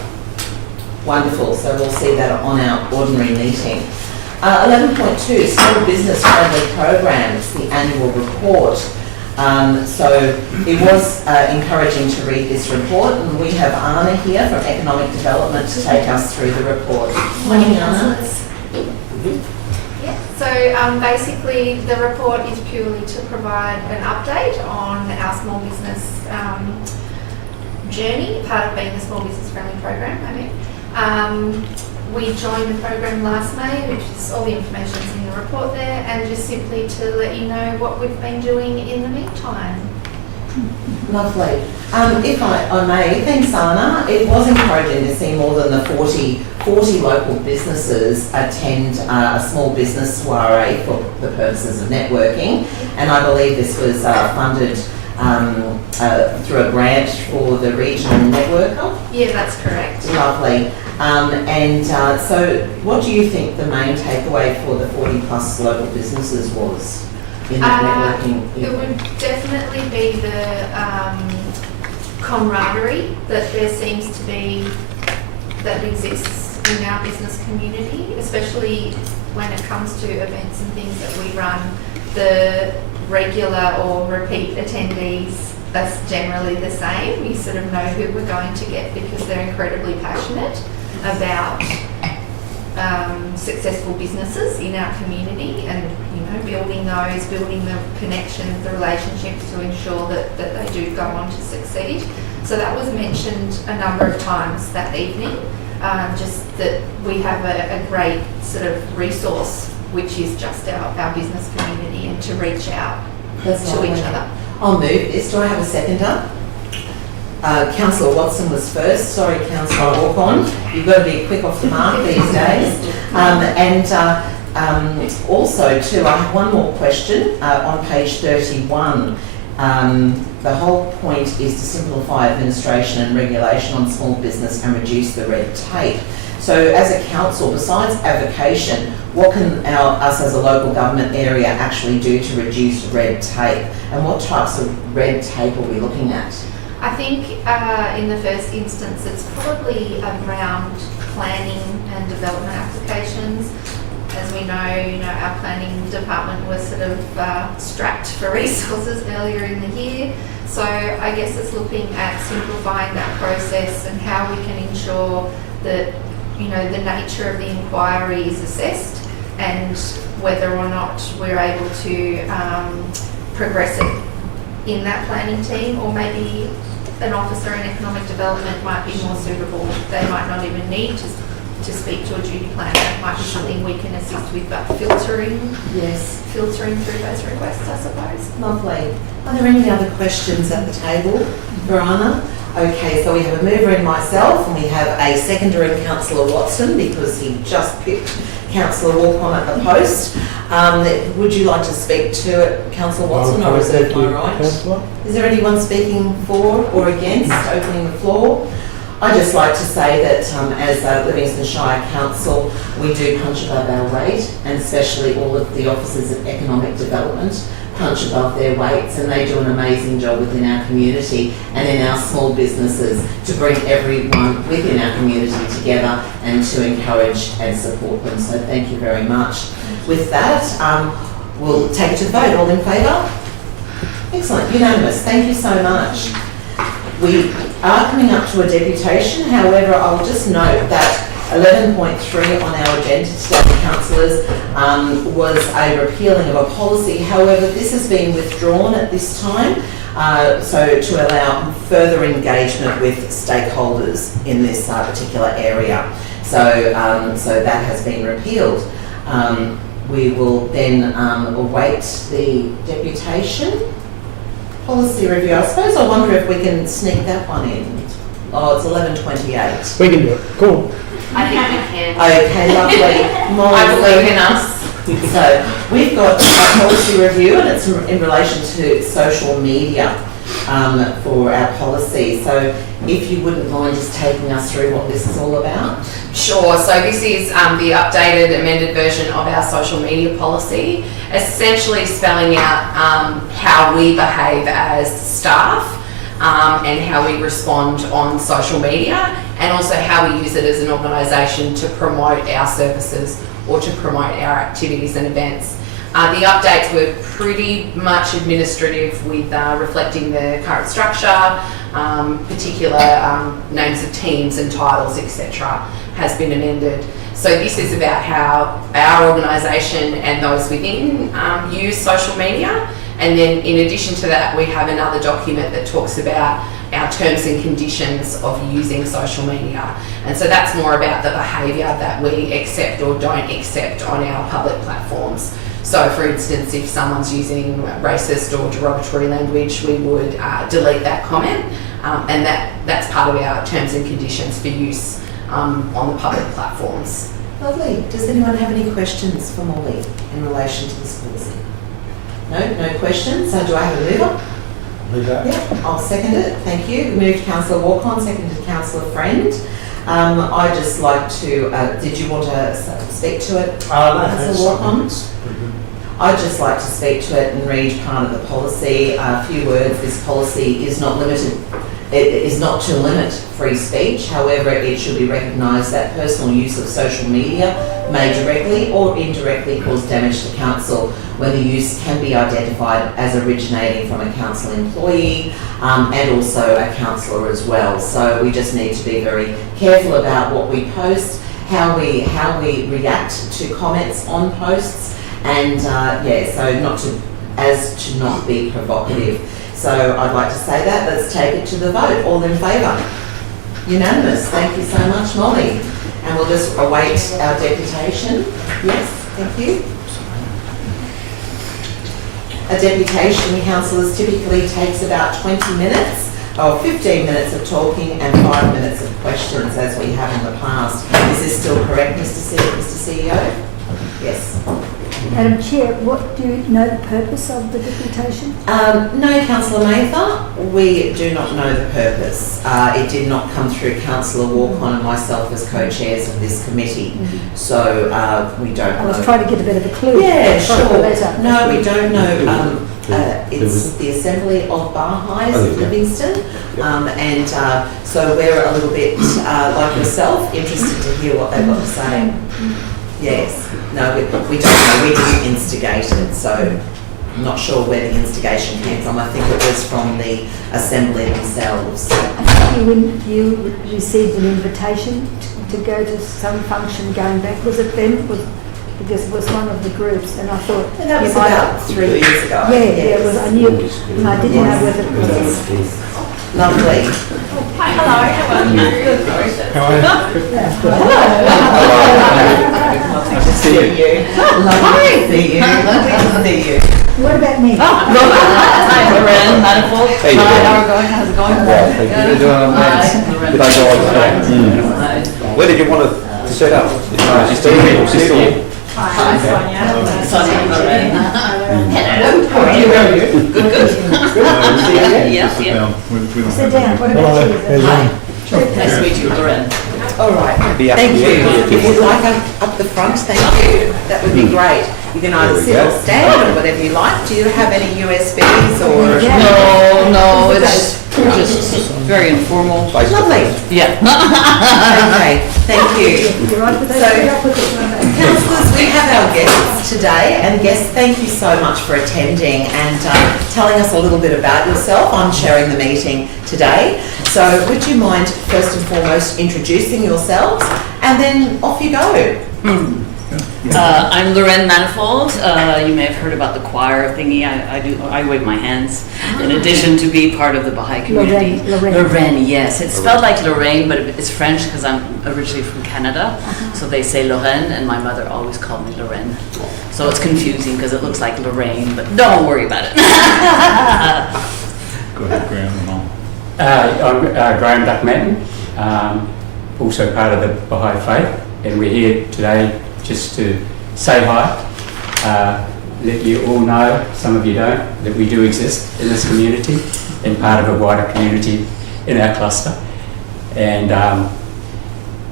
Wonderful, so we'll see that on our ordinary meeting. 11.2, Small Business Friendly Programs, the annual report. So it was encouraging to read this report, and we have Anna here from Economic Development to take us through the report. Morning, Anna. Yeah, so basically the report is purely to provide an update on our small business journey, part of being a small business friendly program, I mean. We joined the program last May, which is all the information is in the report there, and just simply to let you know what we've been doing in the meantime. Lovely. If I may, thanks Anna. It was encouraging to see more than the 40 local businesses attend a small business soiree for the purposes of networking, and I believe this was funded through a grant for the regional networker. Yeah, that's correct. Lovely. So what do you think the main takeaway for the 40 plus local businesses was in that networking? It would definitely be the camaraderie that there seems to be, that exists in our business community, especially when it comes to events and things that we run. The regular or repeat attendees, that's generally the same. You sort of know who we're going to get because they're incredibly passionate about successful businesses in our community, and building the connections, the relationships to ensure that they do go on to succeed. So that was mentioned a number of times that evening, just that we have a great sort of resource, which is just our business community, and to reach out to each other. I'll move this. Do I have a seconder? Councillor Watson was first. Sorry, Councillor Walk-on. You've got to be quick off the mark these days. Also, too, I have one more question on page 31. The whole point is to simplify administration and regulation on small business and reduce the red tape. So as a council, besides avocation, what can us as a local government area actually do to reduce red tape? And what types of red tape are we looking at? I think in the first instance it's probably around planning and development applications. As we know, our planning department was sort of strapped for resources earlier in the year. So I guess it's looking at simplifying that process and how we can ensure that the nature of the inquiry is assessed and whether or not we're able to progress it in that planning team, or maybe an officer in economic development might be more suitable. They might not even need to speak to a duty planner. It might be something we can assist with, but filtering through those requests, I suppose. Lovely. Are there any other questions at the table, Verana? Okay, so we have a mover in myself, and we have a seconder in Councillor Watson, because he just picked Councillor Walk-on at the post. Would you like to speak to it, Councillor Watson, or reserve my right? Is there anyone speaking for or against opening the floor? I'd just like to say that as Livingstone Shire Council, we do punch above our weight, and especially all of the officers of economic development. punch above their weights, and they do an amazing job within our community and in our small businesses to bring everyone within our community together and to encourage and support them. So thank you very much. With that, we'll take it to the vote. All in favour? Excellent, unanimous. Thank you so much. We are coming up to a deputation. However, I'll just note that 11.3 on our agenda today, councillors, was a repealing of a policy. However, this has been withdrawn at this time, so to allow further engagement with stakeholders in this particular area. So, so that has been repealed. We will then await the deputation policy review. I suppose I wonder if we can sneak that one in. Oh, it's 11:28. We can do it. Cool. I think we can. Okay, lovely. I believe in us. So we've got a policy review, and it's in relation to social media for our policy. So if you wouldn't mind just taking us through what this is all about. Sure, so this is the updated, amended version of our social media policy, essentially spelling out how we behave as staff and how we respond on social media, and also how we use it as an organisation to promote our services or to promote our activities and events. The updates were pretty much administrative, with reflecting the current structure, particular names of teams and titles, etc. has been amended. So this is about how our organisation and those within use social media. And then in addition to that, we have another document that talks about our terms and conditions of using social media. And so that's more about the behaviour that we accept or don't accept on our public platforms. So for instance, if someone's using racist or derogatory language, we would delete that comment, and that's part of our terms and conditions for use on the public platforms. Lovely. Does anyone have any questions for Molly in relation to this policy? No questions. So do I have a mover? Leave that. Yeah, I'll second it. Thank you. Moved Councillor Walcon, seconded Councillor Friend. I'd just like to, did you want to speak to it, Councillor Walcon? I'd just like to speak to it and read part of the policy. A few words. This policy is not limited. It is not to limit free speech. However, it should be recognised that personal use of social media may directly or indirectly cause damage to council when the use can be identified as originating from a council employee and also a councillor as well. So we just need to be very careful about what we post, how we react to comments on posts, and so not be provocative. So I'd like to say that. Let's take it to the vote. All in favour? Unanimous. Thank you so much, Molly. And we'll just await our deputation. Yes, thank you. A deputation, councillors, typically takes about 20 minutes, or 15 minutes of talking and 5 minutes of questions, as we have in the past. Is this still correct, Mr. CEO? Yes. Madam Chair, do you know the purpose of the deputation? No, Councillor Mather, we do not know the purpose. It did not come through Councillor Walcon and myself as co-chairs of this committee, so we don't know. I was trying to get a bit of a clue. Yeah, sure. No, we don't know. It's the Assembly of Baha'is of Livingstone, and so we're a little bit, like yourself, interested to hear what they've got to say. Yes. No, we don't know. We didn't instigate it, so I'm not sure where the instigation came from. I think it was from the Assembly themselves. I think you received an invitation to go to some function going back. Was it then? Because it was one of the groups, and I thought... And that was about 3 years ago. Yeah, it was. I knew, and I didn't know whether it was... Lovely. Hi, hello, how are you? Good. How are you? Lovely to see you. Lovely to see you. Lovely to see you. What about me? Hi, Lorraine, Manifold. Hey, How are you going? How's it going? Where did you want to set up? Hi, Sonia. Sonia, Lorraine. Hello. How are you? Yes, yeah. Sit down. What about you? Hi. Nice to meet you, Lorraine. All right, Be up thank in the you. air. If you'd like up the front, thank you. That would be great. You can either There we sit or go. stand or whatever you like. Do you have any USBs or? No, it's just very informal. Lovely. Yeah. Okay, thank you. You're right with So- that? I'll put this one back. Councillors, we have our guests today, and guests, thank you so much for attending and telling us a little bit about yourself. I'm chairing the meeting today, so would you mind first and foremost introducing yourselves, and then off you go. I'm Lorraine Manifold. You may have heard about the choir thingy. I wave my hands. In addition to be part of the Baha'i community. Lorraine. Yes. It's spelled like Lorraine, but it's French because I'm originally from Canada. So they say Lorraine, and my mother always called me Lorraine. So it's confusing because it looks like Lorraine, but don't worry about it. Go ahead, Graham and Mom. I'm Graham Duckmanton, also part of the Baha'i faith, and we're here today just to say hi, let you all know, some of you don't, that we do exist in this community and part of a wider community in our cluster. And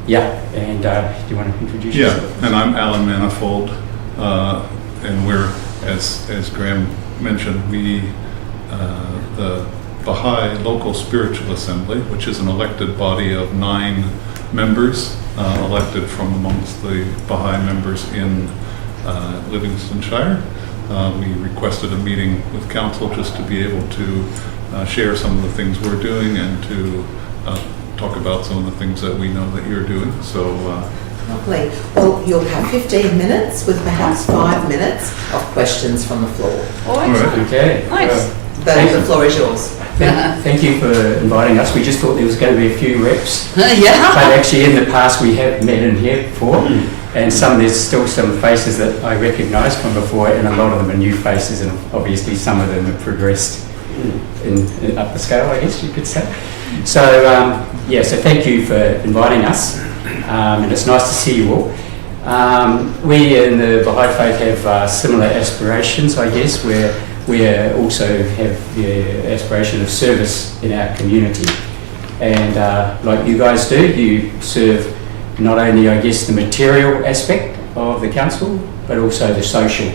do you want to introduce yourself? Yeah, and I'm Alan Manifold, and we're, as Graham mentioned, the Baha'i Local Spiritual Assembly, which is an elected body of 9 members, elected from amongst the Baha'i members in Livingstone Shire. We requested a meeting with council just to be able to share some of the things we're doing and to talk about some of the things that we know that you're doing. So. Lovely. Well, you'll have 15 minutes with perhaps 5 minutes of questions from the floor. Oh, excellent. Okay. Nice. The floor is yours. Thank you for inviting us. We just thought there was going to be a few reps. Yeah. But actually in the past we have met in here before, and there's still some faces that I recognise from before, and a lot of them are new faces, and obviously some of them have progressed in up the scale, I guess you could say. So so thank you for inviting us, and it's nice to see you all. We in the Baha'i faith have similar aspirations, I guess, where we also have the aspiration of service in our community. And like you guys do, you serve not only, I guess, the material aspect of the council, but also the social.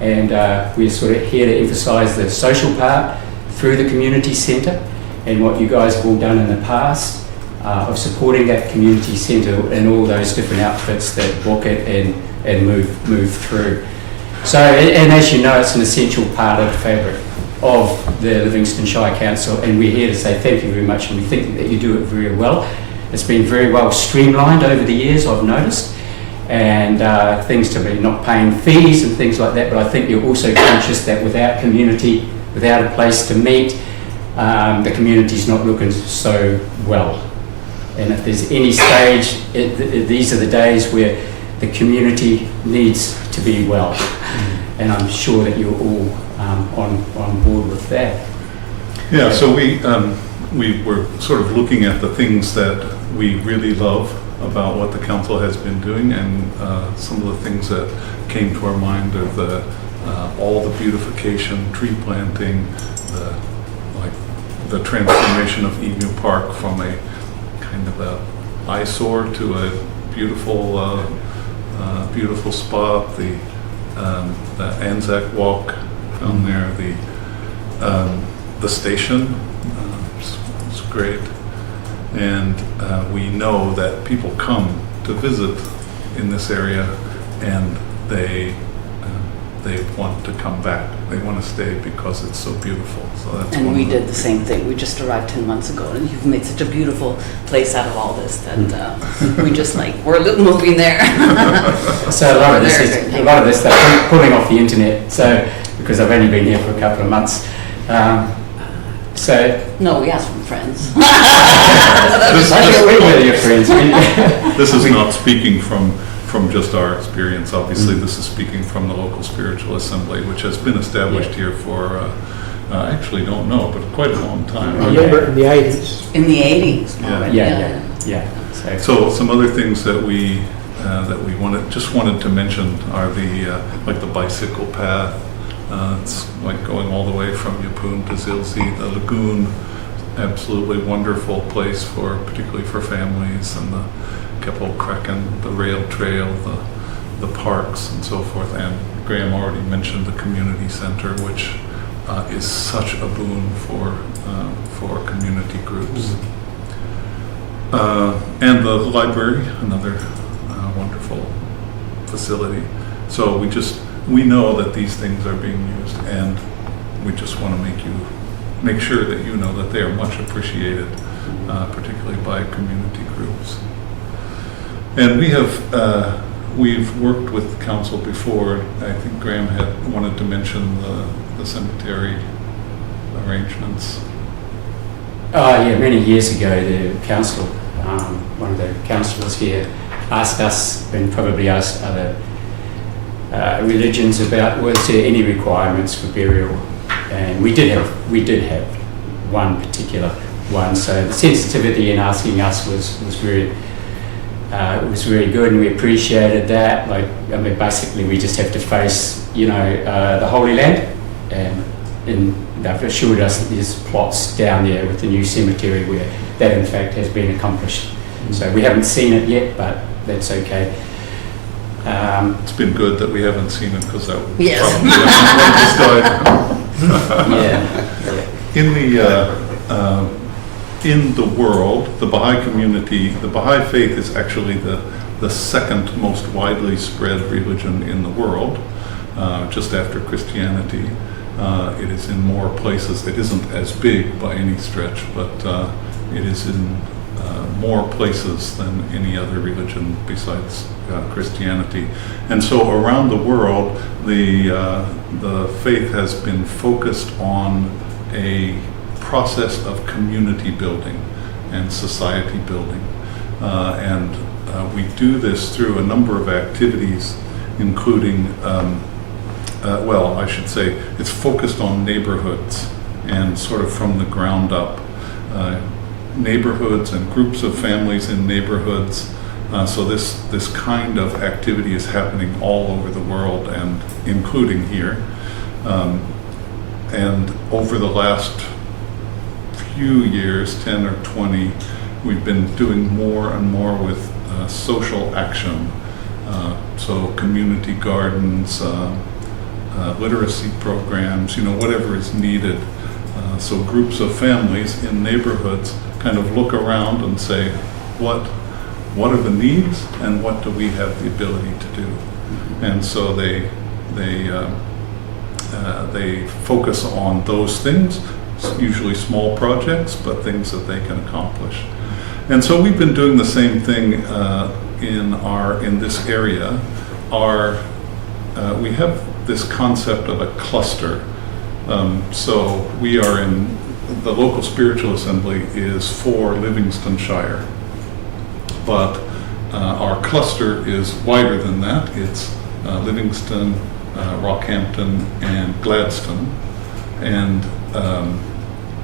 And we're sort of here to emphasise the social part through the community centre, and what you guys have all done in the past of supporting that community centre and all those different outfits that book it and move through. So, and as you know, it's an essential part of the fabric of the Livingstone Shire Council, and we're here to say thank you very much, and we think that you do it very well. It's been very well streamlined over the years, I've noticed, and things to be not paying fees and things like that, but I think you're also conscious that without community, without a place to meet, the community's not looking so well. And if there's any stage, these are the days where the community needs to be well. And I'm sure that you're all on board with that. Yeah, so we were sort of looking at the things that we really love about what the council has been doing, and some of the things that came to our mind are all the beautification, tree planting, the transformation of Emu Park from a kind of a eyesore to a beautiful beautiful spot, the Anzac Walk down there, the station, it's great, and we know that people come to visit in this area, and they want to come back. They want to stay because it's so beautiful. So that's And one we of did the same thing. We just arrived 10 months ago, and you've made such a beautiful place out of all this that we just we're moving there. So a lot of this stuff pulling off the internet. So because I've only been here for a couple of months. No, we asked from friends. This is not speaking from just our experience. Obviously, this is speaking from the local spiritual assembly, which has been established here for, I actually don't know, but quite a long time. I remember in the 80s. In the 80s. Yeah. So some other things that we wanted to mention are the bicycle path. It's like going all the way from Yeppoon to Zilzi, the lagoon, absolutely wonderful place for, particularly for families, and the Keppel-Kraken, the rail trail, the parks and so forth. And Graham already mentioned the community center, which is such a boon for community groups. And the library, another wonderful facility. So we know that these things are being used, and we just want to make sure that you know that they are much appreciated, particularly by community groups. And we've worked with council before. I think Graham had wanted to mention the cemetery arrangements. Yeah, many years ago, the council, one of the councillors here, asked us, and probably asked other religions about was there any requirements for burial, and we did have one particular one. So the sensitivity in asking us was very good, and we appreciated that. Like, I mean, basically, we just have to face, the Holy Land, and they've assured us that there's plots down there with the new cemetery where that, in fact, has been accomplished. So we haven't seen it yet, but that's okay. It's been good that we haven't seen it, because that would Yes. probably In the world, the Baha'i community, the Baha'i faith is actually the second most widely spread religion in the world, just after Christianity. It is in more places. It isn't as big by any stretch, but it is in more places than any other religion besides Christianity. And so around the world, the faith has been focused on a process of community building and society building. And we do this through a number of activities, including well, I should say, it's focused on neighborhoods and sort of from the ground up. Neighborhoods and groups of families in neighborhoods. So this kind of activity is happening all over the world, and including here. And over the last few years, 10 or 20, we've been doing more and more with social action. So community gardens, literacy programs, whatever is needed. So groups of families in neighborhoods kind of look around and say, what are the needs, and what do we have the ability to do? And so they focus on those things, usually small projects, but things that they can accomplish. And so we've been doing the same thing in this area. We have this concept of a cluster. So we are in, the local spiritual assembly is for Livingstone Shire, but our cluster is wider than that. It's Livingstone, Rockhampton, and Gladstone. And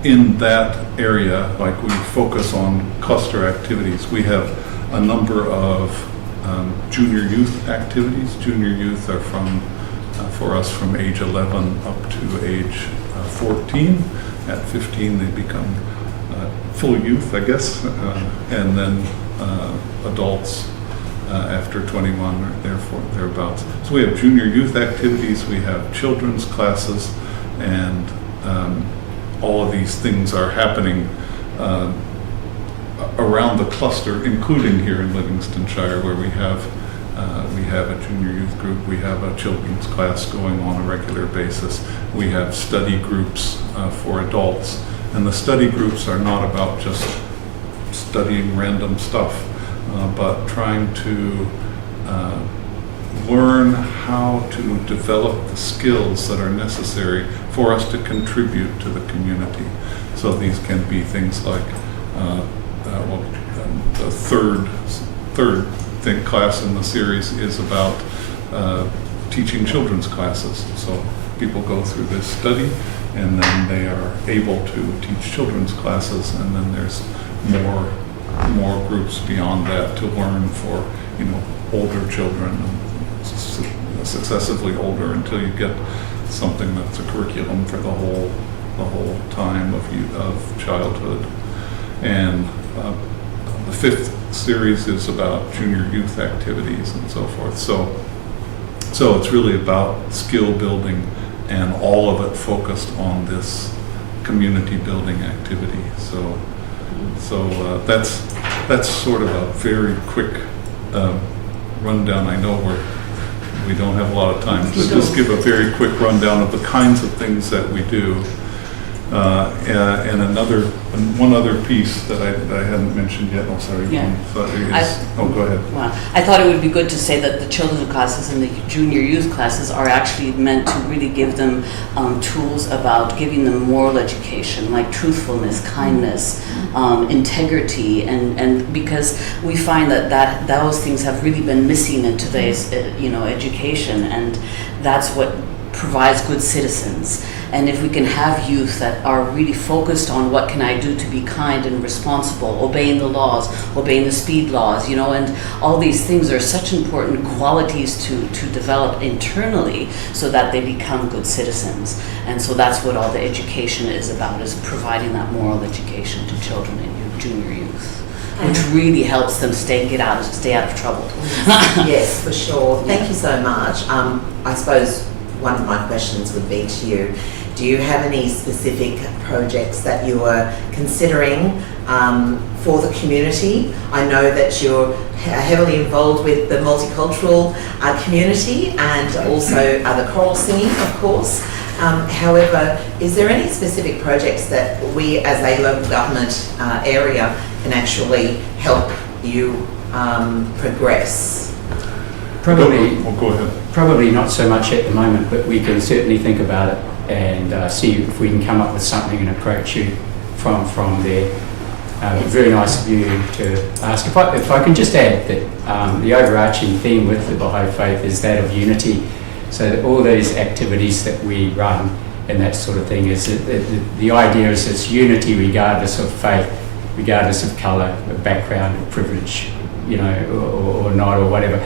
in that area, like, we focus on cluster activities. We have a number of junior youth activities. Junior youth are for us from age 11 up to age 14. At 15 they become full youth, I guess, and then adults after 21 or thereabouts. So we have junior youth activities, we have children's classes, and all of these things are happening around the cluster, including here in Livingstone Shire, where we have a junior youth group, we have a children's class going on a regular basis, we have study groups for adults, and the study groups are not about just studying random stuff, but trying to learn how to develop the skills that are necessary for us to contribute to the community. So these can be things like, the third class in the series is about teaching children's classes. So people go through this study, and then they are able to teach children's classes, and then there's more groups beyond that to learn for older children, and successively older, until you get something that's a curriculum for the whole the whole time of childhood. And the 5th series is about junior youth activities and so forth. So it's really about skill building, and all of it focused on this community building activity. So that's sort of a very quick rundown. I know we don't have a lot of time, so just give a very quick rundown of the kinds of things that we do. And one other piece that I hadn't mentioned yet. Oh, sorry. Yeah. Go ahead. Well, I thought it would be good to say that the children's classes and the junior youth classes are actually meant to really give them tools about giving them moral education, like truthfulness, kindness, integrity, and because we find that those things have really been missing in today's education, and that's what provides good citizens. And if we can have youth that are really focused on what can I do to be kind and responsible, obeying the laws, obeying the speed laws, and all these things are such important qualities to develop internally so that they become good citizens. And so that's what all the education is about, is providing that moral education to children and junior youth, which really helps them stay out of trouble. Yes, for sure. Thank you so much. I suppose one of my questions would be to you, do you have any specific projects that you are considering for the community? I know that you're heavily involved with the multicultural community and also the choral singing, of course. However, is there any specific projects that we as a local government area can actually help you progress? Probably, go ahead. Probably not so much at the moment, but we can certainly think about it and see if we can come up with something and approach you from there. Very nice of you to ask. If I can just add that the overarching theme with the Baha'i faith is that of unity. So that all those activities that we run and that sort of thing is the idea is it's unity regardless of faith, regardless of colour, background, or privilege, or not, or whatever.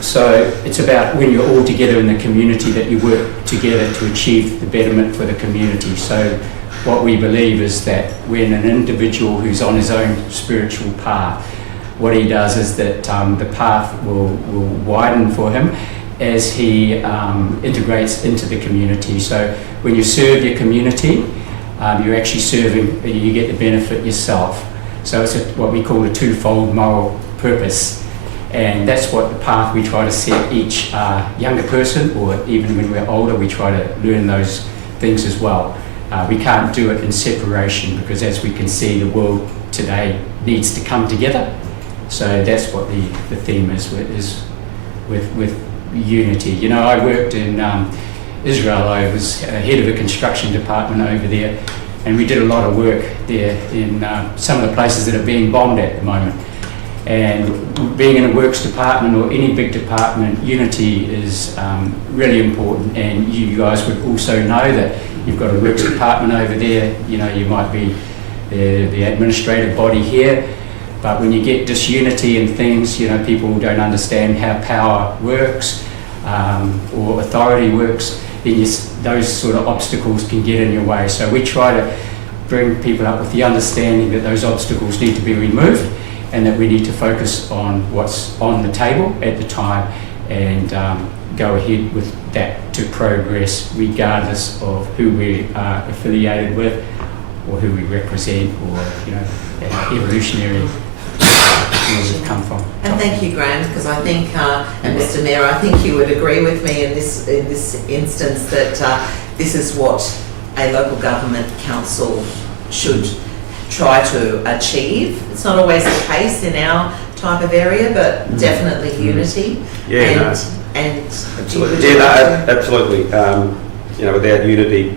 So it's about when you're all together in the community that you work together to achieve the betterment for the community. So what we believe is that when an individual who's on his own spiritual path, what he does is that the path will widen for him as he integrates into the community. So when you serve your community, you're actually serving, you get the benefit yourself. So it's what we call a twofold moral purpose. And that's what the path we try to set each younger person, or even when we're older, we try to learn those things as well. We can't do it in separation because, as we can see, the world today needs to come together. So that's what the theme is with unity. I worked in Israel. I was head of a construction department over there, and we did a lot of work there in some of the places that are being bombed at the moment. And being in a works department or any big department, unity is really important. And you guys would also know that you've got a works department over there. You might be the administrative body here, but when you get disunity in things, people don't understand how power works or authority works, then those sort of obstacles can get in your way. So we try to bring people up with the understanding that those obstacles need to be removed, and that we need to focus on what's on the table at the time and go ahead with that to progress regardless of who we are affiliated with or who we represent or our evolutionary where we've come from. And thank you, Graham, because I think, and Mr. Mayor, I think you would agree with me in this instance that this is what a local government council should try to achieve. It's not always the case in our type of area, but definitely unity. Yeah, absolutely. Absolutely. Without unity,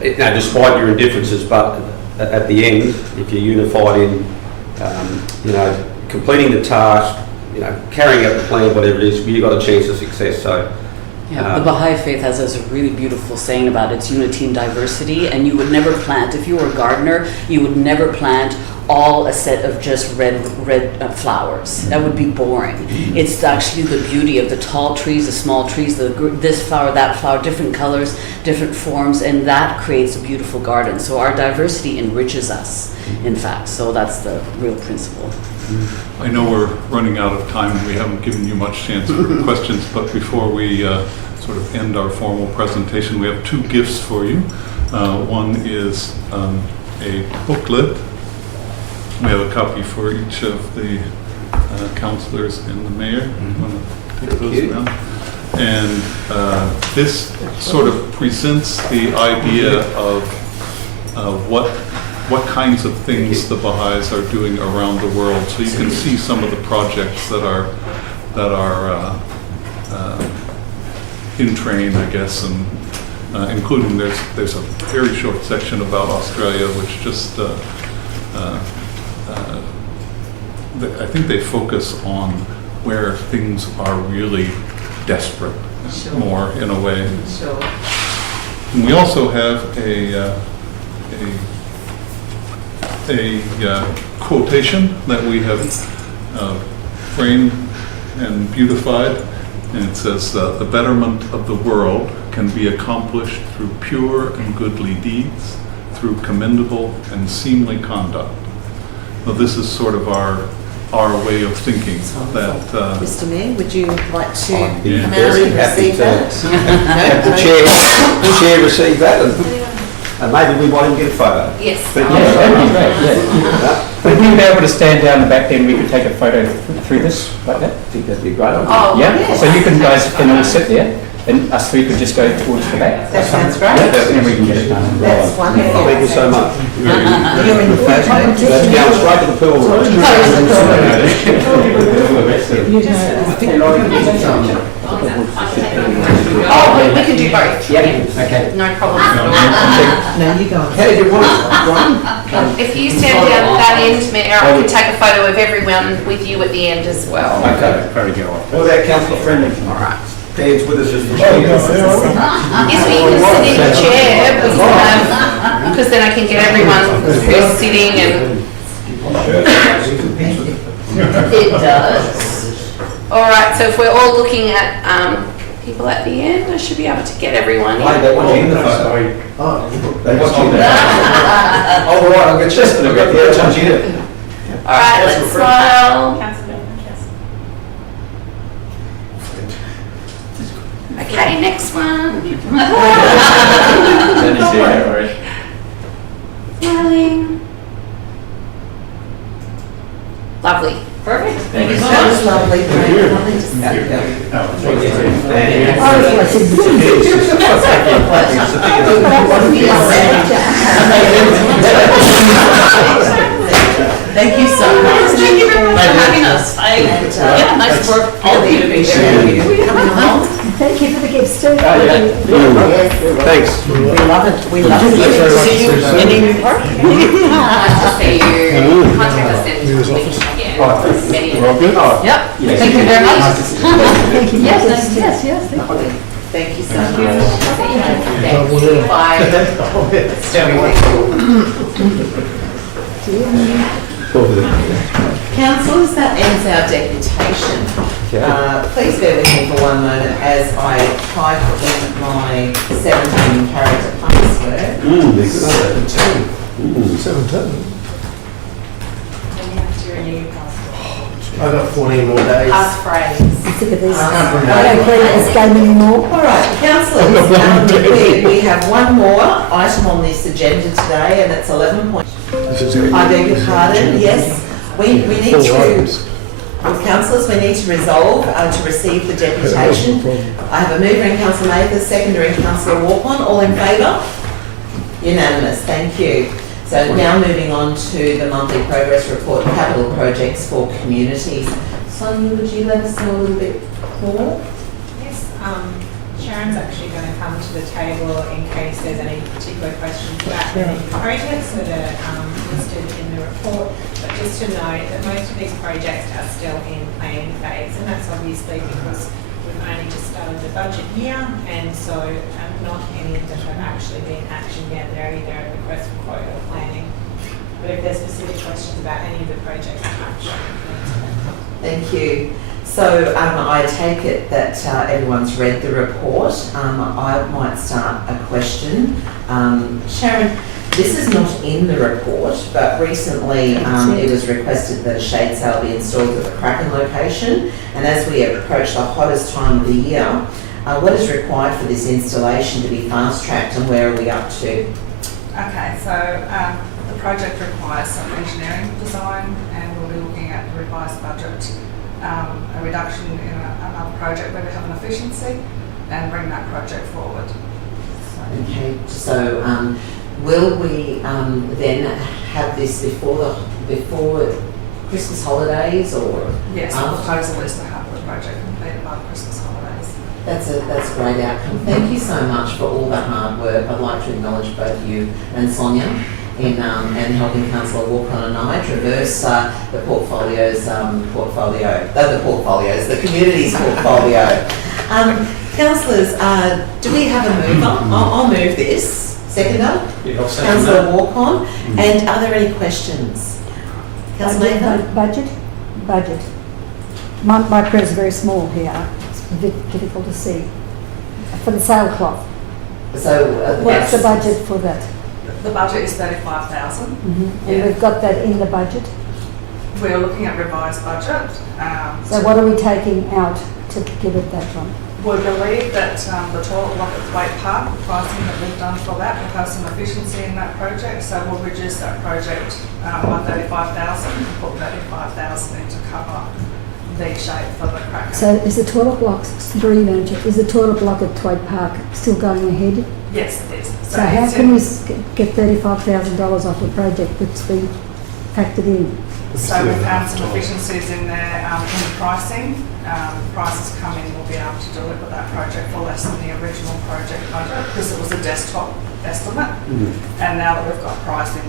despite your indifferences, but at the end, if you're unified in, completing the task, carrying out the plan, whatever it is, you've got a chance of success. So. Yeah, the Baha'i faith has a really beautiful saying about its unity and diversity, and you would never plant, if you were a gardener, you would never plant all a set of just red flowers. That would be boring. It's actually the beauty of the tall trees, the small trees, this flower, that flower, different colors, different forms, and that creates a beautiful garden. So our diversity enriches us, in fact. So that's the real principle. I know we're running out of time and we haven't given you much chance for questions, but before we sort of end our formal presentation, we have 2 gifts for you. One is a booklet. We have a copy for each of the councillors and the mayor. Want to take those around? And this sort of presents the idea of what kinds of things the Baha'is are doing around the world. So you can see some of the projects that are in train, I guess, and including there's a very short section about Australia, which just I think they focus on where things are really desperate, more in a way. And we also have a quotation that we have framed and beautified, and it says, "The betterment of the world can be accomplished through pure and goodly deeds, through commendable and seemly conduct." Well, this is sort of our way of thinking. That Mr. Mayor, would you like to I'd be come out very and happy receive to that? have the chair receive that, and maybe we might even get a photo. Yes. But Yeah, that'd be great, yeah. Would we be able to stand down the back then, we could take a photo through this, like that? I think that'd be a great idea. Oh, Yeah, yes. so you guys can all sit there, and us three could just go towards the back. That sounds great. Yeah, and we can get it done. That's wonderful. Thank you so much. You're in the photo. That's going straight to the pool. Oh, we can do both. Yeah, okay. No problem at all. No, you go. How did you want it? If you stand down that end, Mayor, I can take a photo of everyone with you at the end as well. Okay. Very good. What about Councillor Friendly? All right. Dan's with us just for Yes, but you can sit in the chair, because then I can get everyone who's sitting and... It does. All right, so if we're all looking at people at the end, I should be able to get everyone in. They want you in the photo. They want you there. Oh, right, I'll get Chester to go. Yeah, I want you there. All right, let's smile. Okay, next one. Smiling. Lovely. Perfect. Thank you so much. That was lovely. Thank you so much. Thank you very much for having us. Yeah, nice work, all of you to be here. Coming along. Thank you for the gifts too. Thanks. We love it. We love it. See you in Eden Park. Nice to see you. Contact us anytime. Yep. Thank you very much. Thank you. Yes. Thank you so much. Thank you. Bye. Councillors, that ends our deputation. Please bear with me for one moment as I type in my 17 character password. 17. I've got 14 more days. Passphrase. I'm sick of these. I don't play this game anymore. All right, councillors, we have one more item on this agenda today, and it's 11 point. I beg your pardon, yes. We need to, councillors, we need to resolve to receive the deputation. I have a mover in Councillor Mathers, seconder in Councillor Walpon. All in favour? Unanimous, thank you. So now moving on to the monthly progress report, capital projects for communities. Sonia, would you let us know a little bit more? Yes, Sharon's actually going to come to the table in case there's any particular questions about any projects that are listed in the report. But just to note that most of these projects are still in planning phase, and that's obviously because we've only just started the budget year, and so not any of them have actually been actioned yet. They're either a request for quote or planning. But if there's specific questions about any of the projects, Thank you. So I take it that everyone's read the report. I might start a question. Sharon, this is not in the report, but recently it was requested that a shade sail be installed at the Kraken location. And as we approach the hottest time of the year, what is required for this installation to be fast-tracked and where are we up to? Okay, so the project requires some engineering design and we'll be looking at the revised budget, a reduction in another project where we have an efficiency and bring that project forward. Okay, so will we then have this before Christmas holidays or? Yes, the proposal is to have the project completed by the Christmas holidays. That's a great outcome. Thank you so much for all the hard work. I'd like to acknowledge both you and Sonia in and helping Councillor Walcott and I traverse the community's portfolio. Councillors, do we have a mover? I'll move this. Seconder? Yeah, I'll second Councillor that. Walcott. And are there any questions? Councillor Mather? Budget. My prayers are very small here. It's a bit difficult to see. For the sailcloth. So what's the budget for that? The budget is 35,000. And we've got that in the budget. We're looking at revised budget. So what are we taking out to give it that one? We believe that the toilet block at Thwaite Park, the pricing that we've done for that, will have some efficiency in that project. So we'll reduce that project by 35,000 and put 35,000 in to cover the shape for the Kraken. So is the toilet block, through manager, is the toilet block at Thwaite Park still going ahead? Yes, it is. So how can we get $35,000 off a project that's been factored in? So we've had some efficiencies in there in the pricing. Prices come in, we'll be able to deliver that project for less than the original project budget because it was a desktop estimate. And now that we've got pricing,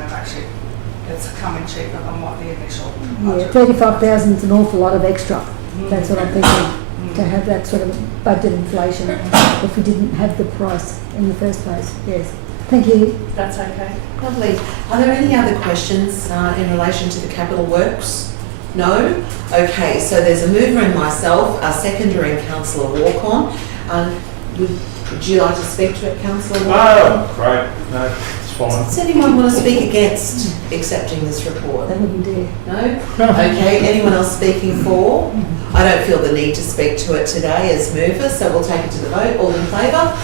it's coming cheaper than what the initial Yeah, budget. 35,000 is an awful lot of extra. That's what I'm thinking. To have that sort of budget inflation if we didn't have the price in the first place. Yes. Thank you. That's okay. Lovely. Are there any other questions in relation to the capital works? No? Okay, so there's a mover in myself, a seconder in Councillor Walcott. Would you like to speak to it, Councillor Walcott? Oh, great. No, it's fine. Does anyone want to speak against accepting this report? They wouldn't dare. No? Okay, anyone else speaking for? I don't feel the need to speak to it today as mover, so we'll take it to the vote. All in favour?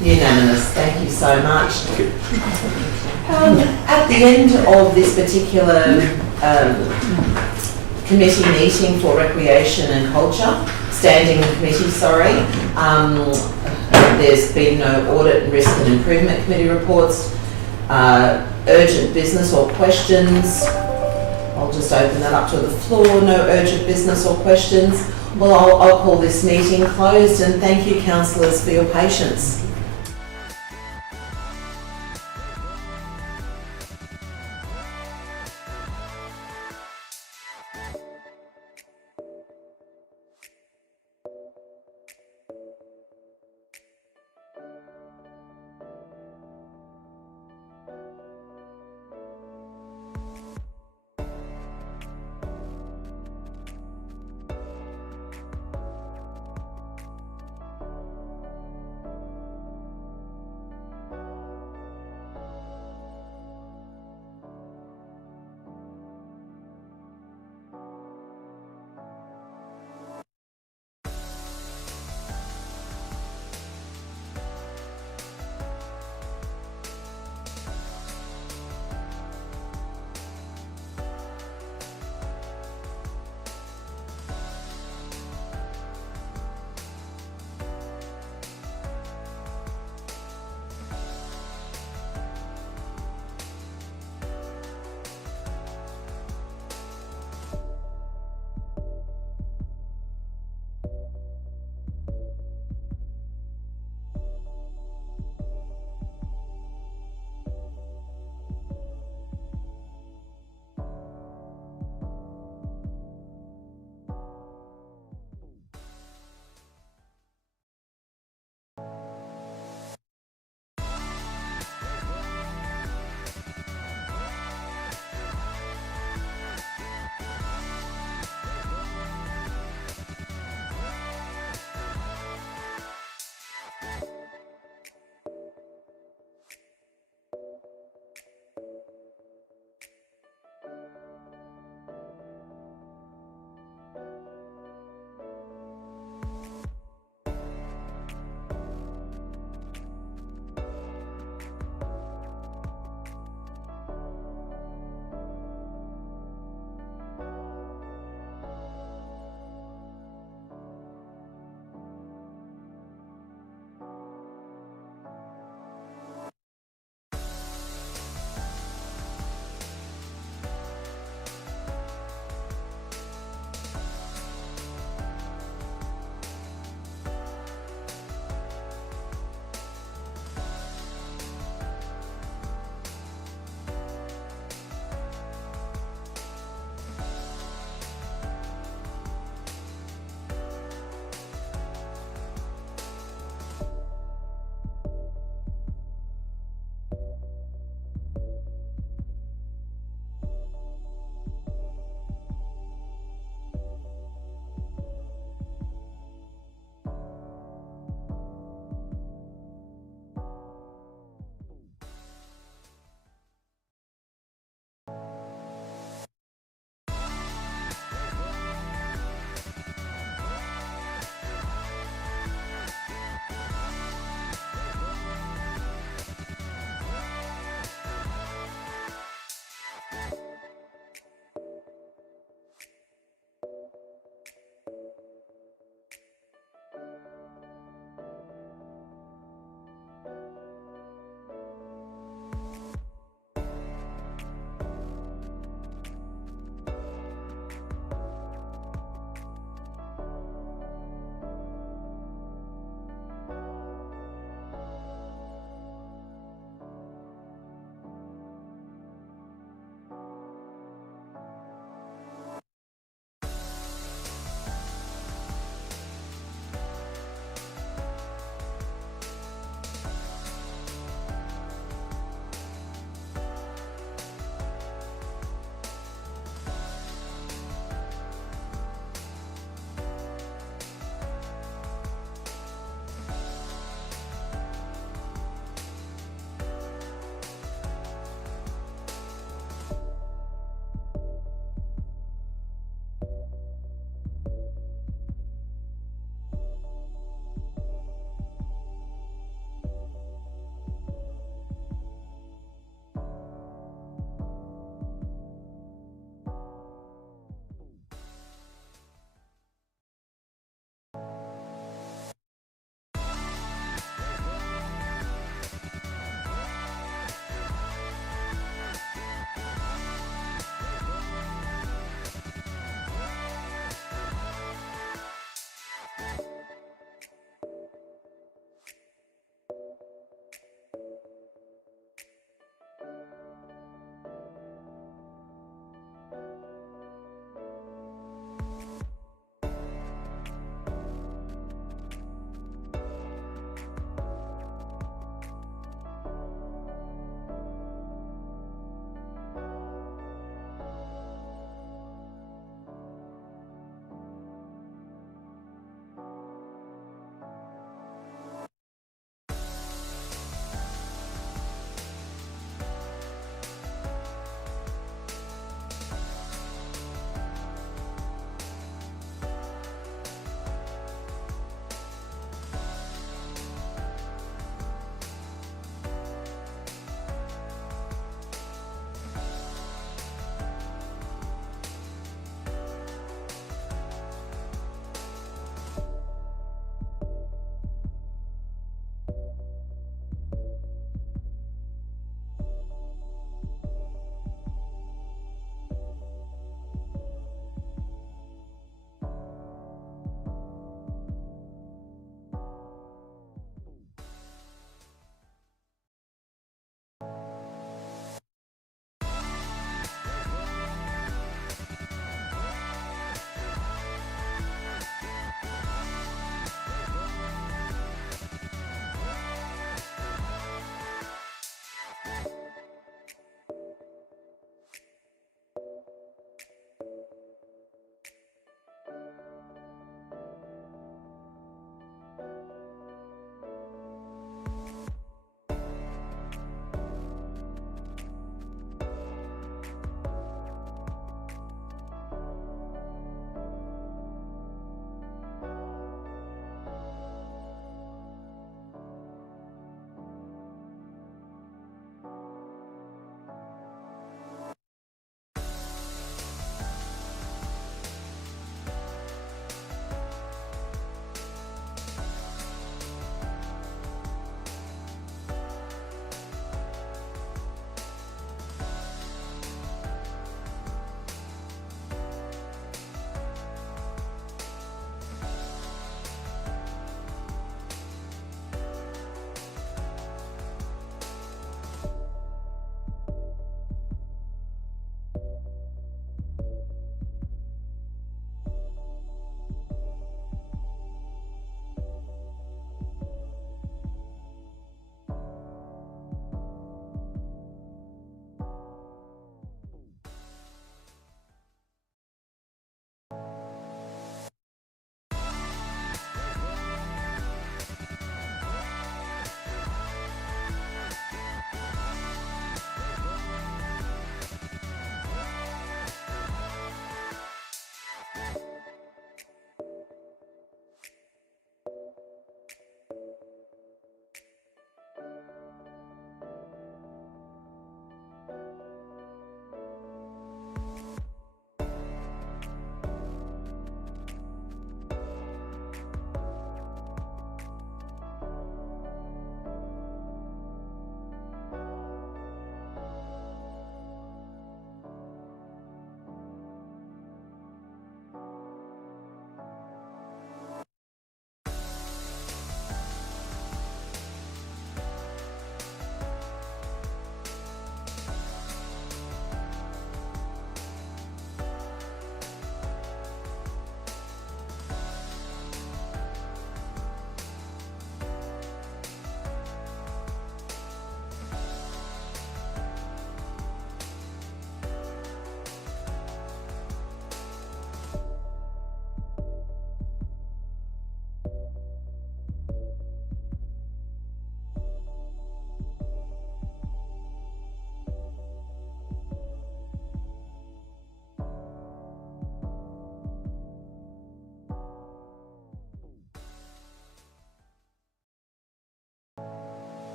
Unanimous. Thank you so much. At the end of this particular committee meeting for Recreation and Culture, standing committee, there's been no audit and risk and improvement committee reports, urgent business or questions. I'll just open that up to the floor. No urgent business or questions. Well, I'll call this meeting closed and thank you, councillors, for your patience.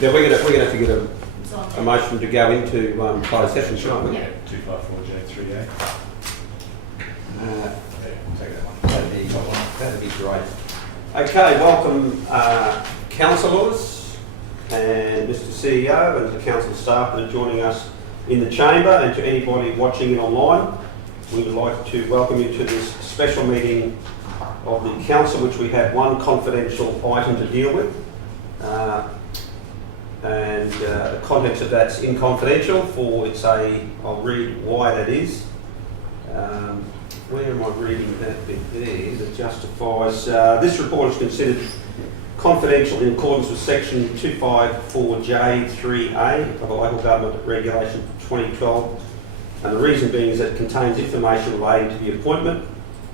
Yeah, we're going to have to get a motion to go into closed session, shan't we? Yeah, 254J3A. Take that one. That'd be great. Okay, welcome councillors and Mr CEO and the council staff that are joining us in the chamber, and to anybody watching it online. We would like to welcome you to this special meeting of the council, which we have one confidential item to deal with. The contents of that's in confidential I'll read why that is. Where am I reading that bit there that justifies, this report is considered confidential in accordance with section 254J3A of the Local Government Regulation 2012, and the reason being is that it contains information relating to the appointment,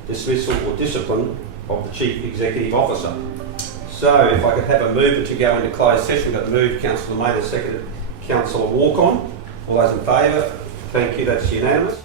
dismissal or discipline of the Chief Executive Officer. So if I could have a mover to go into closed session. We've got moved Councillor Mather, seconded Councillor Walk-on. All those in favour? Thank you, that's unanimous.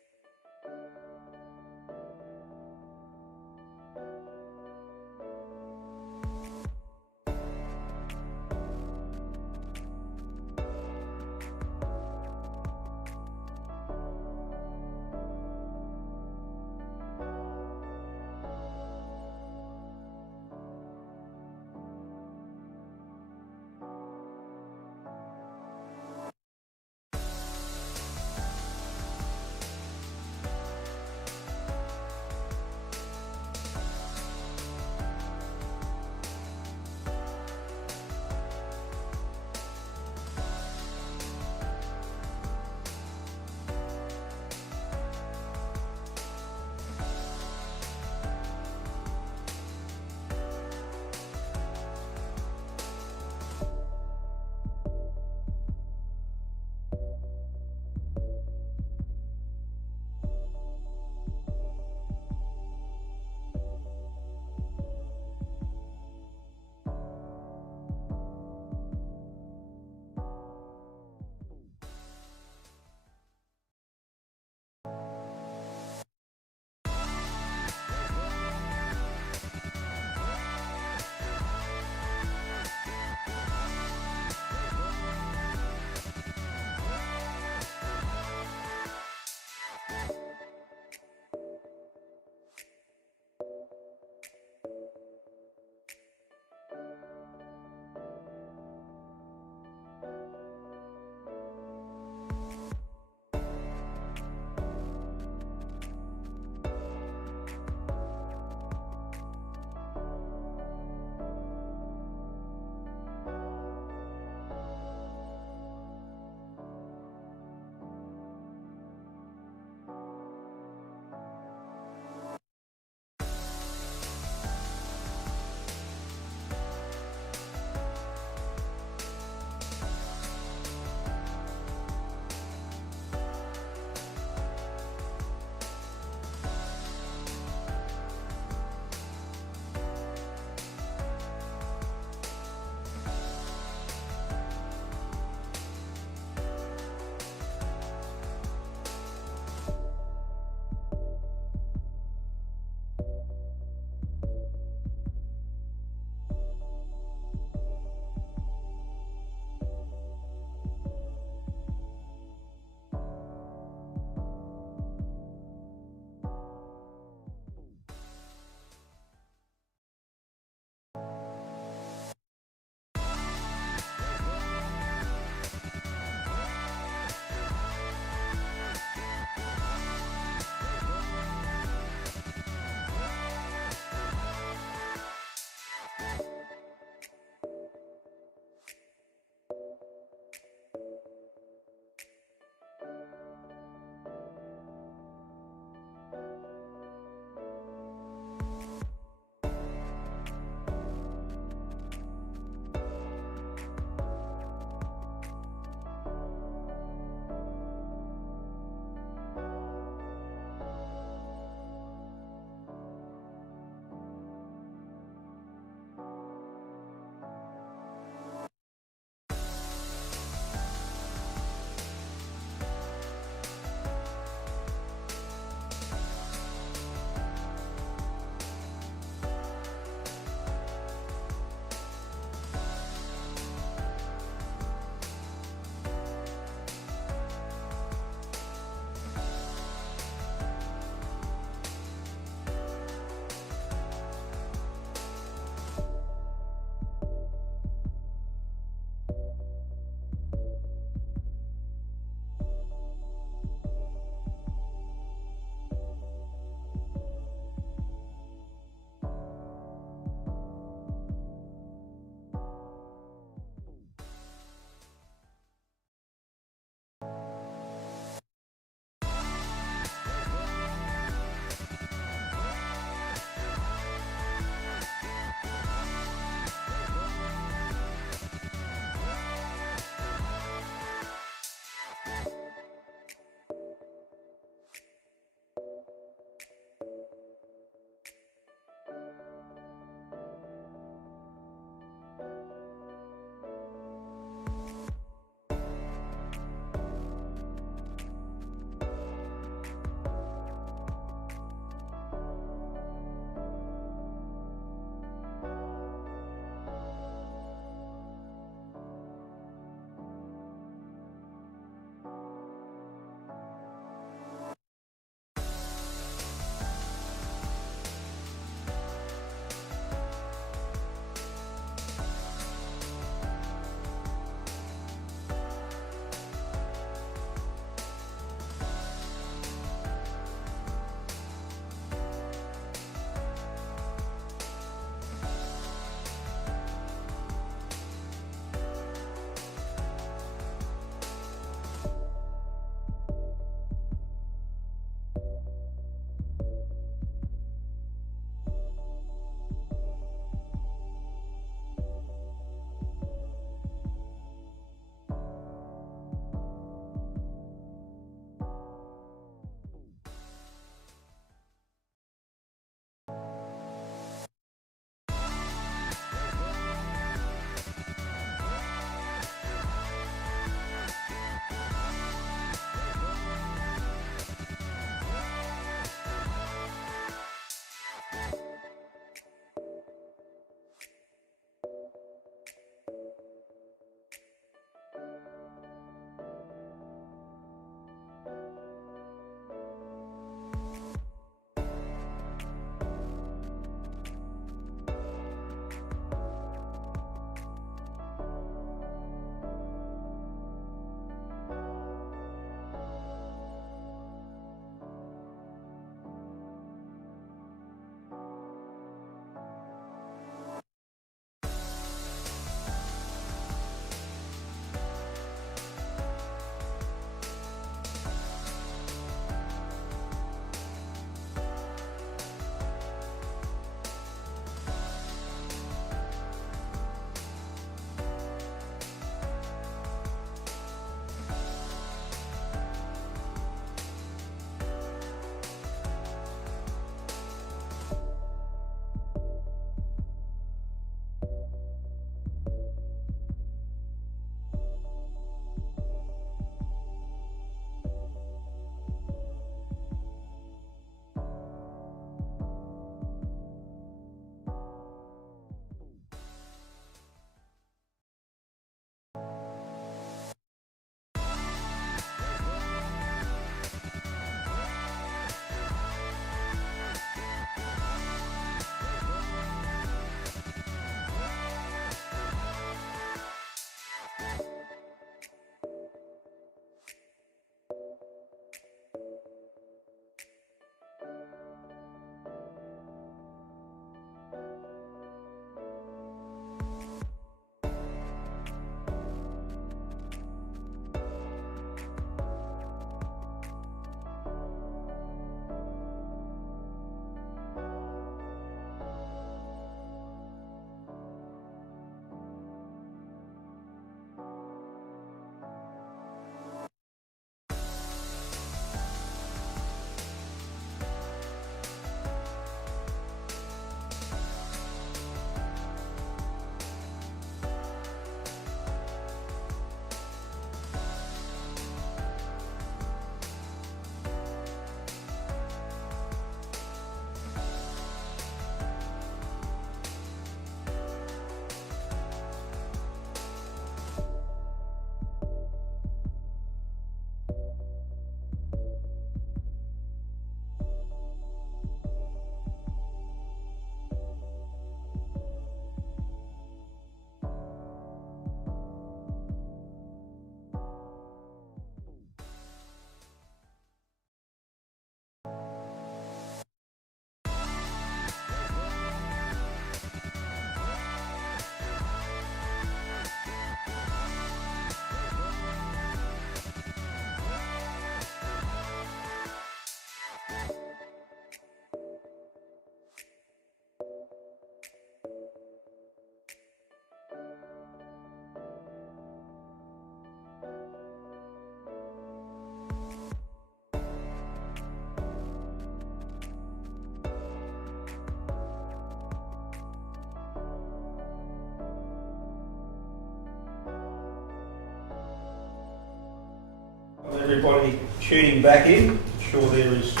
everybody tuning back in. I'm sure there is a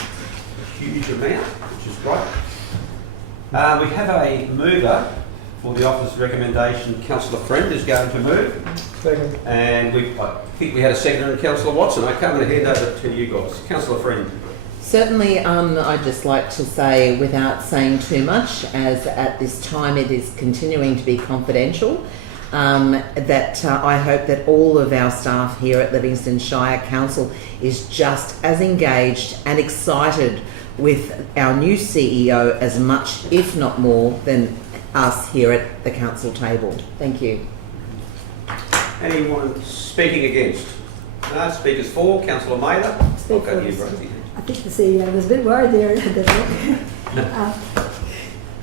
huge amount, which is great. We have a mover for the office recommendation. Councillor Friend is going to move. Second. And I think we had a seconder in Councillor Watson. I come and hand over to you guys. Councillor Friend. Certainly, I'd just like to say, without saying too much, as at this time it is continuing to be confidential, that I hope that all of our staff here at Livingstone Shire Council is just as engaged and excited with our new CEO as much, if not more, than us here at the council table. Thank you. Anyone speaking against? No, speakers for. Councillor Mather. I think the CEO was a bit worried there.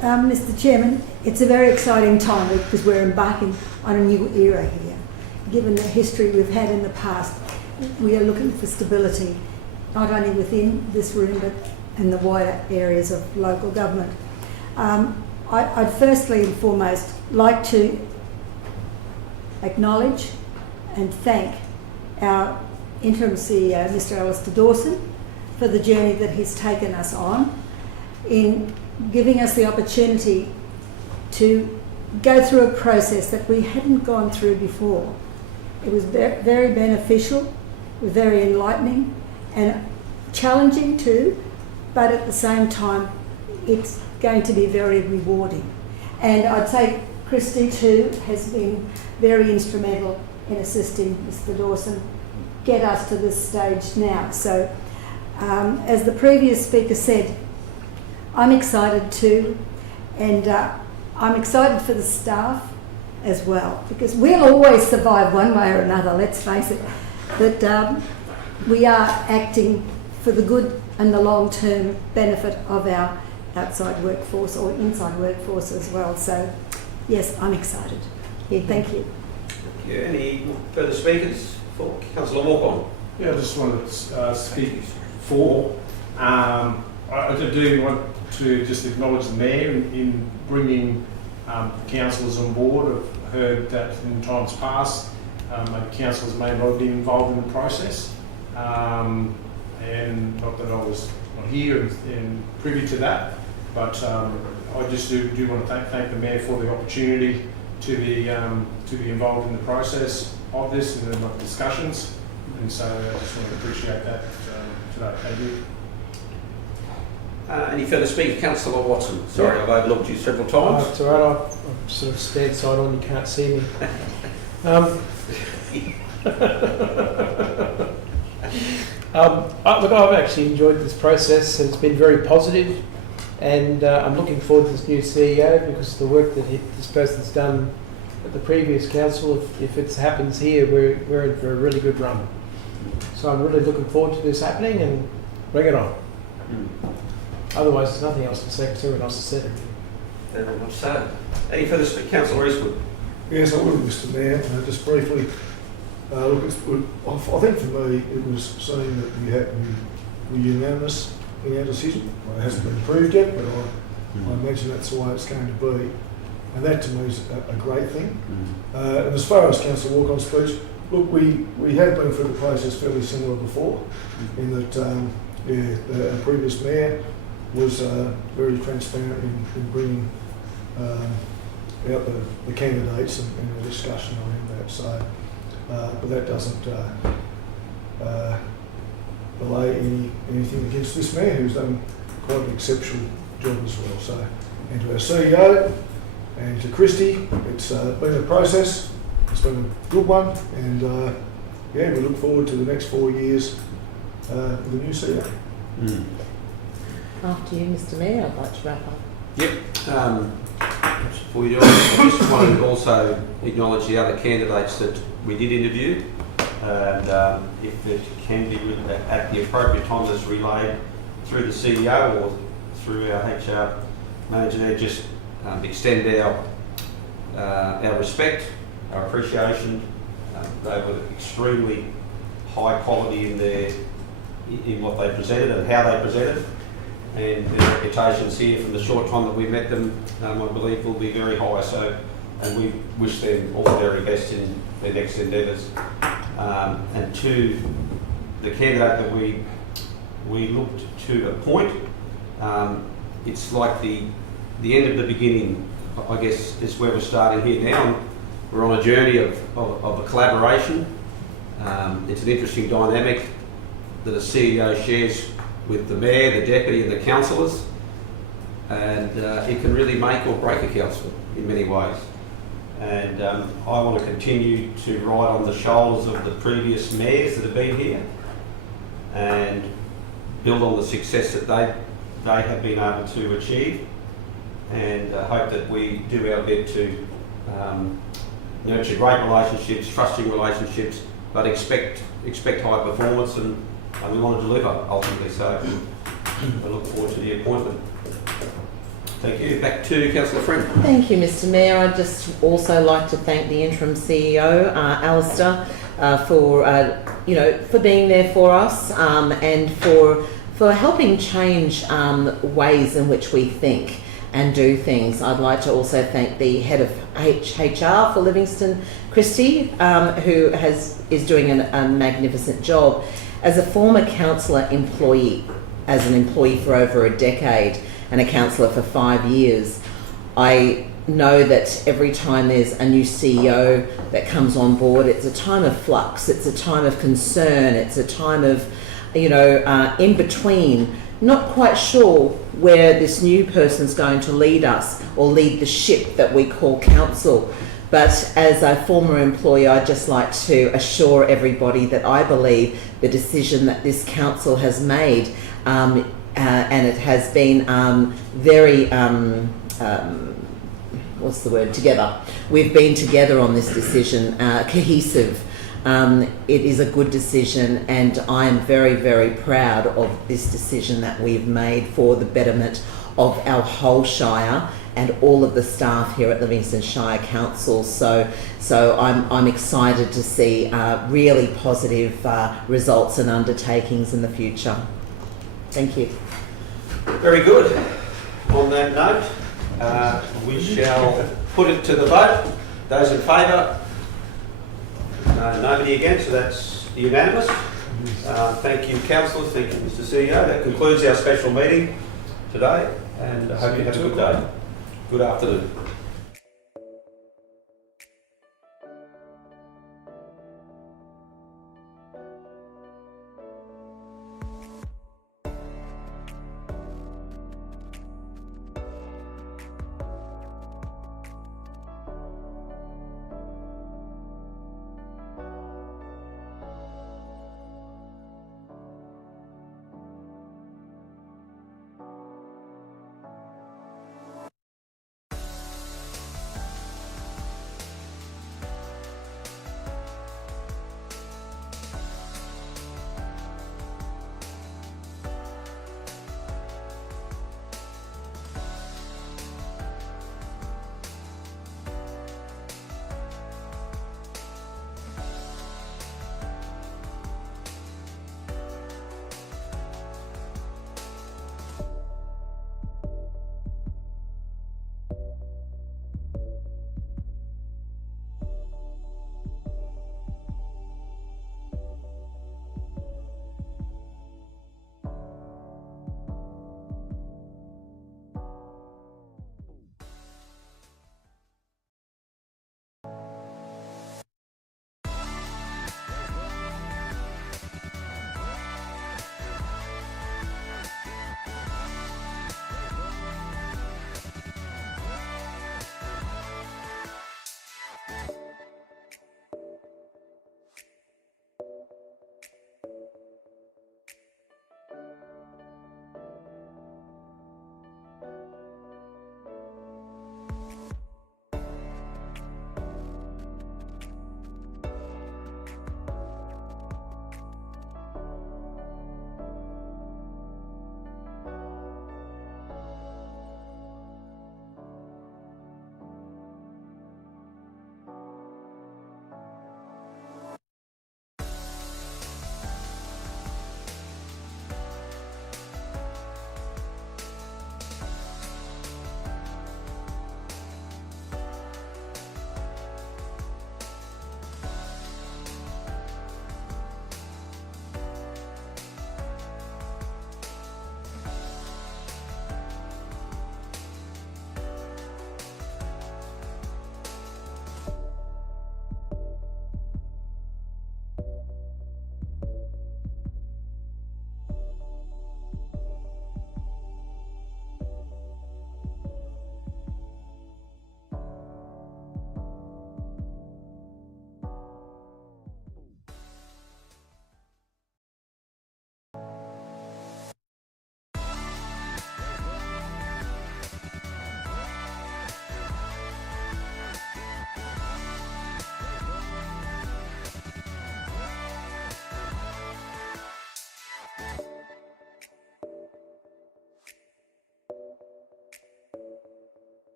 Mr. Chairman, it's a very exciting time because we're embarking on a new era here. Given the history we've had in the past, we are looking for stability, not only within this room but in the wider areas of local government. I'd firstly and foremost like to acknowledge and thank our interim CEO, Mr. Alistair Dawson, for the journey that he's taken us on in giving us the opportunity to go through a process that we hadn't gone through before. It was very beneficial, very enlightening and challenging too, but at the same time it's going to be very rewarding. And I'd say Christy too has been very instrumental in assisting Mr. Dawson get us to this stage now. So as the previous speaker said, I'm excited too, and I'm excited for the staff as well, because we'll always survive one way or another, let's face it, but we are acting for the good and the long-term benefit of our outside workforce or inside workforce as well. So yes, I'm excited. Yeah, thank you. Thank you. Any further speakers? For Councillor Walk-on. Yeah, I just wanted to speak for. I do want to just acknowledge the Mayor in bringing councillors on board. I've heard that in times past, councillors may not have been involved in the process, and not that I was not here and privy to that, but I just do want to thank the Mayor for the opportunity to be involved in the process of this and the discussions, and so I just want to appreciate that today. Thank you. Any further speakers? Councillor Watson. Sorry, I've overlooked you several times. It's all right. I'm sort of stand side on. You can't see me. Look, I've actually enjoyed this process. It's been very positive, and I'm looking forward to this new CEO because the work that this person's done at the previous council, if it happens here, we're in for a really good run. So I'm really looking forward to this happening, and bring it on. Otherwise, there's nothing else to say because everyone else has said it. Very much so. Any further speakers? Councillor Eastwood. Yes, I would, Mr. Mayor. Just briefly, look, I think for me it was saying that we were unanimous in our decision. Well, it hasn't been approved yet, but I imagine that's the way it's going to be. And that to me is a great thing. And as far as Councillor Walk-on's speech, look, we have been through the process fairly similar before, in that our previous mayor was very transparent in bringing out the candidates and the discussion around that. So, but that doesn't belay anything against this mayor, who's done quite an exceptional job as well. So, and to our CEO and to Christy, it's been a process. It's been a good one, and yeah, we look forward to the next 4 years with the new CEO. After you, Mr. Mayor, I'd like to wrap up. Yep. Before you do, I just wanted to also acknowledge the other candidates that we did interview, and if it can be at the appropriate time, that's relayed through the CEO or through our HR manager there, just extend our respect, our appreciation. They were extremely high quality in what they presented and how they presented, and their reputations here from the short time that we met them, I believe will be very high. So, and we wish them all the very best in their next endeavours. And to the candidate that we looked to appoint. It's like the end of the beginning, I guess, is where we're starting here now. We're on a journey of a collaboration. It's an interesting dynamic that a CEO shares with the mayor, the deputy and the councillors, and it can really make or break a council in many ways. And I want to continue to ride on the shoulders of the previous mayors that have been here and build on the success that they have been able to achieve, and hope that we do our bit to nurture great relationships, trusting relationships, but expect high performance, and we want to deliver ultimately. So I look forward to the appointment. Thank you. Back to Councillor Friend. Thank you, Mr. Mayor. I'd just also like to thank the interim CEO, Alistair, for being there for us, and for helping change ways in which we think and do things. I'd like to also thank the head of HR for Livingstone, Christy, who is doing a magnificent job. As a former councillor employee, as an employee for over a decade and a councillor for 5 years, I know that every time there's a new CEO that comes on board, it's a time of flux, it's a time of concern, it's a time of, in between, not quite sure where this new person's going to lead us or lead the ship that we call council. But as a former employee, I'd just like to assure everybody that I believe the decision that this council has made, and it has been very, together. We've been together on this decision, cohesive. It is a good decision, and I am very, very proud of this decision that we've made for the betterment of our whole Shire and all of the staff here at Livingstone Shire Council. So I'm excited to see really positive results and undertakings in the future. Thank you. Very good. On that note, we shall put it to the vote. Those in favour? Nobody against, so that's unanimous. Thank you, councillors. Thank you, Mr. CEO. That concludes our special meeting today, and I hope you have a good day. Good afternoon.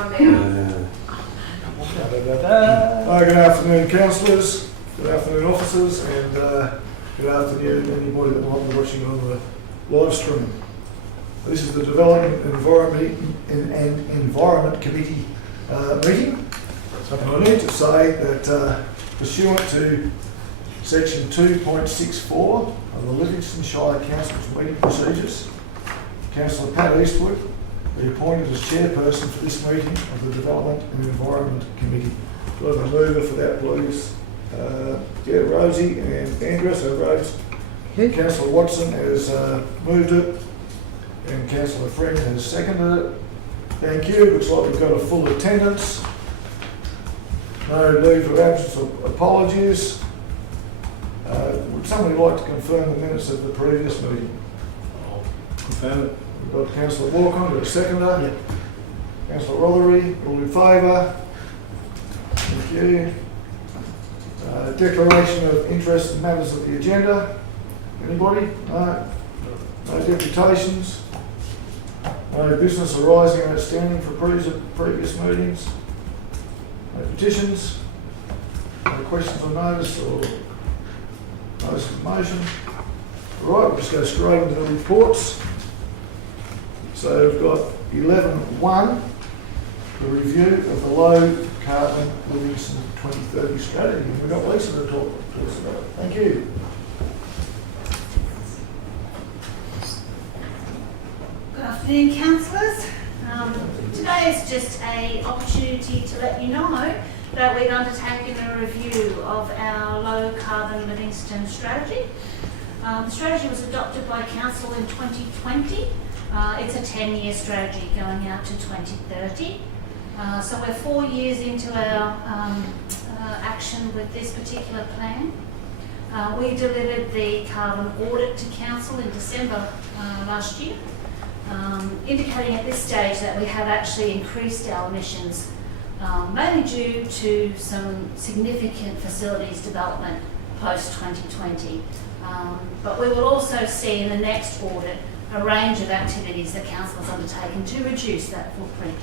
on now. Good afternoon, councillors, good afternoon, officers, and good afternoon, anybody that might be watching on the live stream. This is the Development and Environment Committee meeting. And I need to say that pursuant to section 2.64 of the Livingstone Shire Council's meeting procedures, Councillor Pat Eastwood be appointed as chairperson for this meeting of the Development and Environment Committee. Do I have a mover for that, please? Rosie and Andrew, so Rose. Councillor Watson has moved it, and Councillor Friend has seconded it. Thank you. Looks like we've got a full attendance. No leave of absence or apologies. Would somebody like to confirm the minutes of the previous meeting? I'll confirm it. We've got Councillor Walcott, a seconder. Yep. Councillor Rothery, all in favour? Thank you. Declaration of interest in matters of the agenda. Anybody? No. No deputations. No business arising or outstanding for previous meetings. No petitions. No questions or notice or notice of motion. Right, we'll just go straight into the reports. So we've got 11.1, the review of the low carbon Livingstone 2030 strategy. And we've got Lisa to talk to us about it. Thank you. Good afternoon, councillors. Today is just an opportunity to let you know that we've undertaken a review of our low carbon Livingstone strategy. The strategy was adopted by council in 2020. It's a 10-year strategy going out to 2030. So we're 4 years into our action with this particular plan. We delivered the carbon audit to council in December last year, indicating at this stage that we have actually increased our emissions, mainly due to some significant facilities development post-2020. But we will also see in the next audit a range of activities that council has undertaken to reduce that footprint.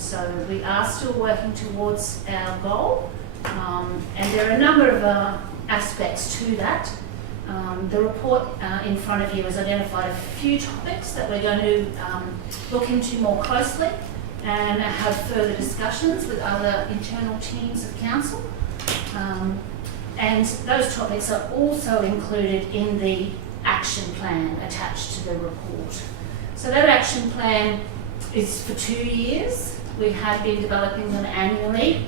So we are still working towards our goal, and there are a number of aspects to that. The report in front of you has identified a few topics that we're going to look into more closely and have further discussions with other internal teams of council. And those topics are also included in the action plan attached to the report. So that action plan is for 2 years. We have been developing them annually,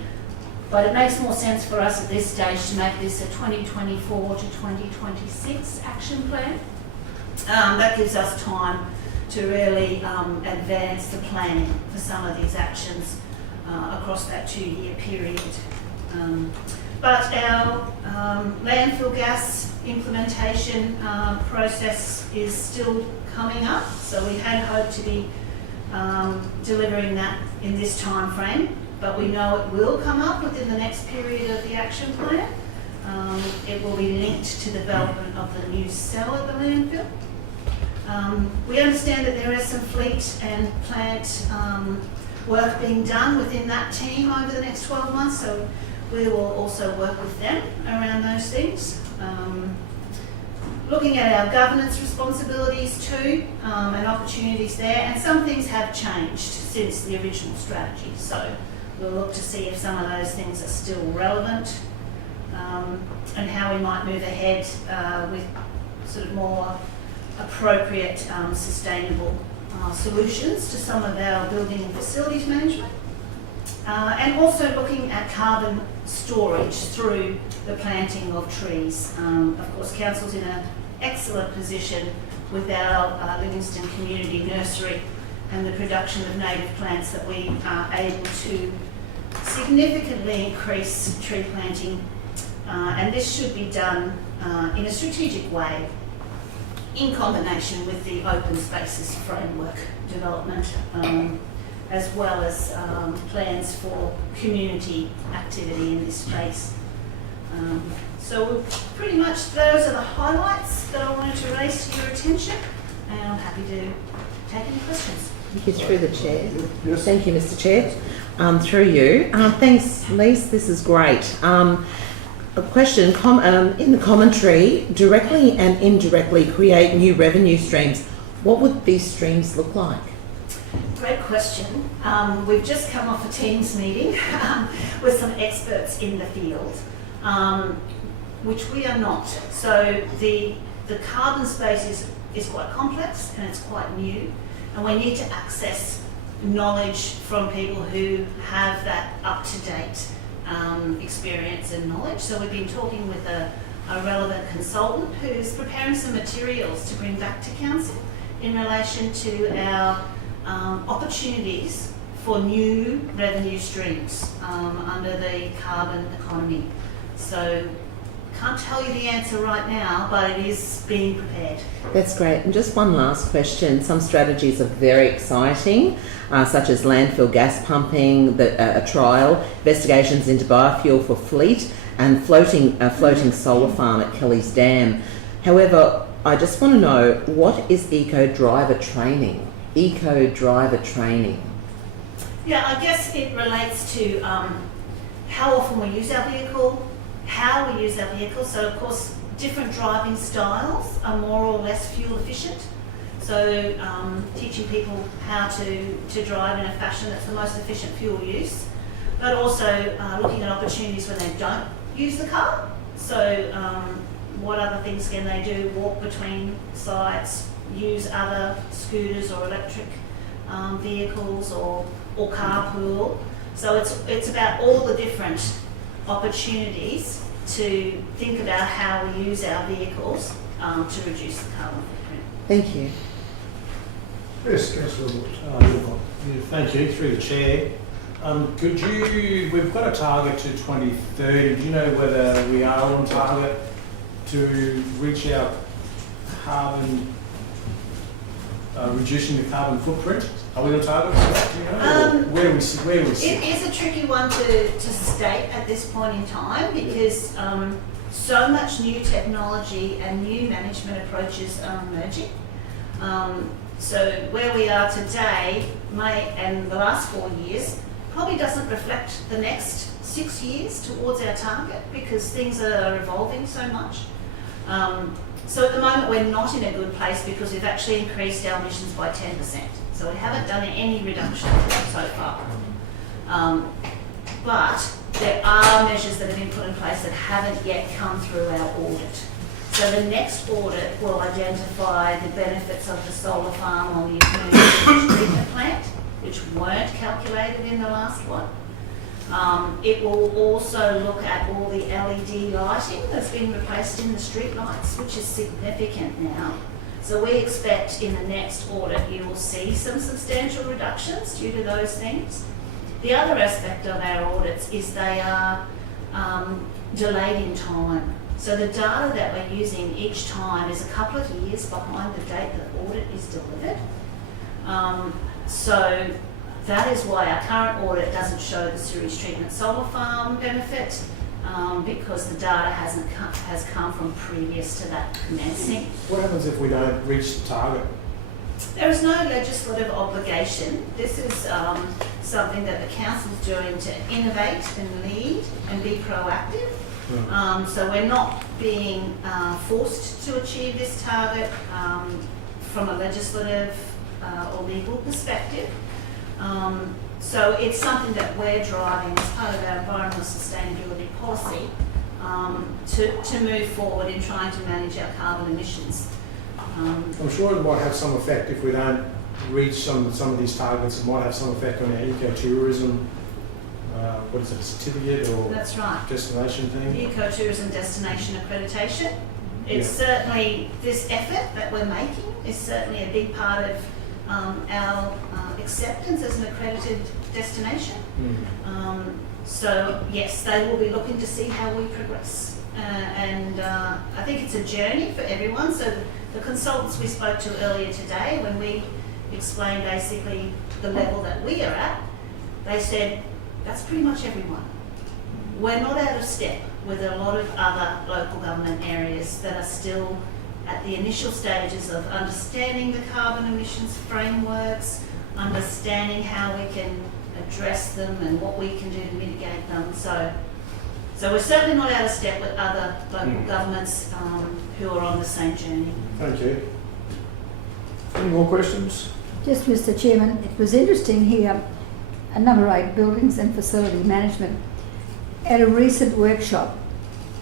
but it makes more sense for us at this stage to make this a 2024 to 2026 action plan. That gives us time to really advance the planning for some of these actions across that 2-year period. But our landfill gas implementation process is still coming up, so we had hoped to be delivering that in this time frame, but we know it will come up within the next period of the action plan. It will be linked to the development of the new cell at the landfill. We understand that there is some fleet and plant work being done within that team over the next 12 months, so we will also work with them around those things. Looking at our governance responsibilities too, and opportunities there, and some things have changed since the original strategy, so we'll look to see if some of those things are still relevant, and how we might move ahead with sort of more appropriate sustainable solutions to some of our building and facilities management. And also looking at carbon storage through the planting of trees. Of course, Council's in an excellent position with our Livingstone Community Nursery and the production of native plants that we are able to significantly increase tree planting. And this should be done in a strategic way in combination with the open spaces framework development, as well as plans for community activity in this space. So pretty much those are the highlights that I wanted to raise to your attention, and I'm happy to take any questions. Thank you through the chair. Yes. Thank you, Mr. Chair. Through you. Thanks, Lise. This is great. A question, in the commentary, directly and indirectly create new revenue streams. What would these streams look like? Great question. We've just come off a Teams meeting with some experts in the field, which we are not. So the carbon space is quite complex and it's quite new, and we need to access knowledge from people who have that up-to-date experience and knowledge. So we've been talking with a relevant consultant who's preparing some materials to bring back to council in relation to our opportunities for new revenue streams under the carbon economy. So can't tell you the answer right now, but it is being prepared. That's great. And just one last question. Some strategies are very exciting, such as landfill gas pumping, a trial, investigations into biofuel for fleet, and a floating solar farm at Kelly's Dam. However, I just want to know, what is eco-driver training? Eco-driver training. Yeah, I guess it relates to how often we use our vehicle, how we use our vehicle. So of course, different driving styles are more or less fuel efficient. So teaching people how to drive in a fashion that's the most efficient fuel use, but also looking at opportunities when they don't use the car. So what other things can they do? Walk between sites, use other scooters or electric vehicles, or carpool. So it's about all the different opportunities to think about how we use our vehicles to reduce the carbon footprint. Thank you. Yes, Councillor Woods. Thank you, through the chair. We've got a target to 2030. Do you know whether we are on target to reach our carbon, reducing the carbon footprint? Are we on target for that? Do you know? Where do we sit? It is a tricky one to state at this point in time, because so much new technology and new management approaches are emerging. So where we are today, and the last 4 years, probably doesn't reflect the next 6 years towards our target, because things are evolving so much. So at the moment we're not in a good place, because we've actually increased our emissions by 10%. So we haven't done any reduction so far. But there are measures that have been put in place that haven't yet come through our audit. So the next audit will identify the benefits of the solar farm on the effluent treatment plant, which weren't calculated in the last one. It will also look at all the LED lighting that's been replaced in the street lights, which is significant now. So we expect in the next audit you will see some substantial reductions due to those things. The other aspect of our audits is they are delayed in time. So the data that we're using each time is a couple of years behind the date the audit is delivered. So that is why our current audit doesn't show the sewage treatment solar farm benefit, because the data has come from previous to that commencing. What happens if we don't reach the target? There is no legislative obligation. This is something that the council's doing to innovate and lead and be proactive. So we're not being forced to achieve this target from a legislative or legal perspective. So it's something that we're driving as part of our environmental sustainability policy to move forward in trying to manage our carbon emissions. I'm sure it might have some effect if we don't reach some of these targets. It might have some effect on our ecotourism. What is it, certificate or That's right. destination thing? The ecotourism destination accreditation. It's certainly, this effort that we're making is certainly a big part of our acceptance as an accredited destination. So yes, they will be looking to see how we progress. And I think it's a journey for everyone. So the consultants we spoke to earlier today, when we explained basically the level that we are at, they said, that's pretty much everyone. We're not out of step with a lot of other local government areas that are still at the initial stages of understanding the carbon emissions frameworks, understanding how we can address them and what we can do to mitigate them. So we're certainly not out of step with other local governments who are on the same journey. Thank you. Any more questions? Just, Mr. Chairman, it was interesting here, number 8, Buildings and Facility Management. At a recent workshop,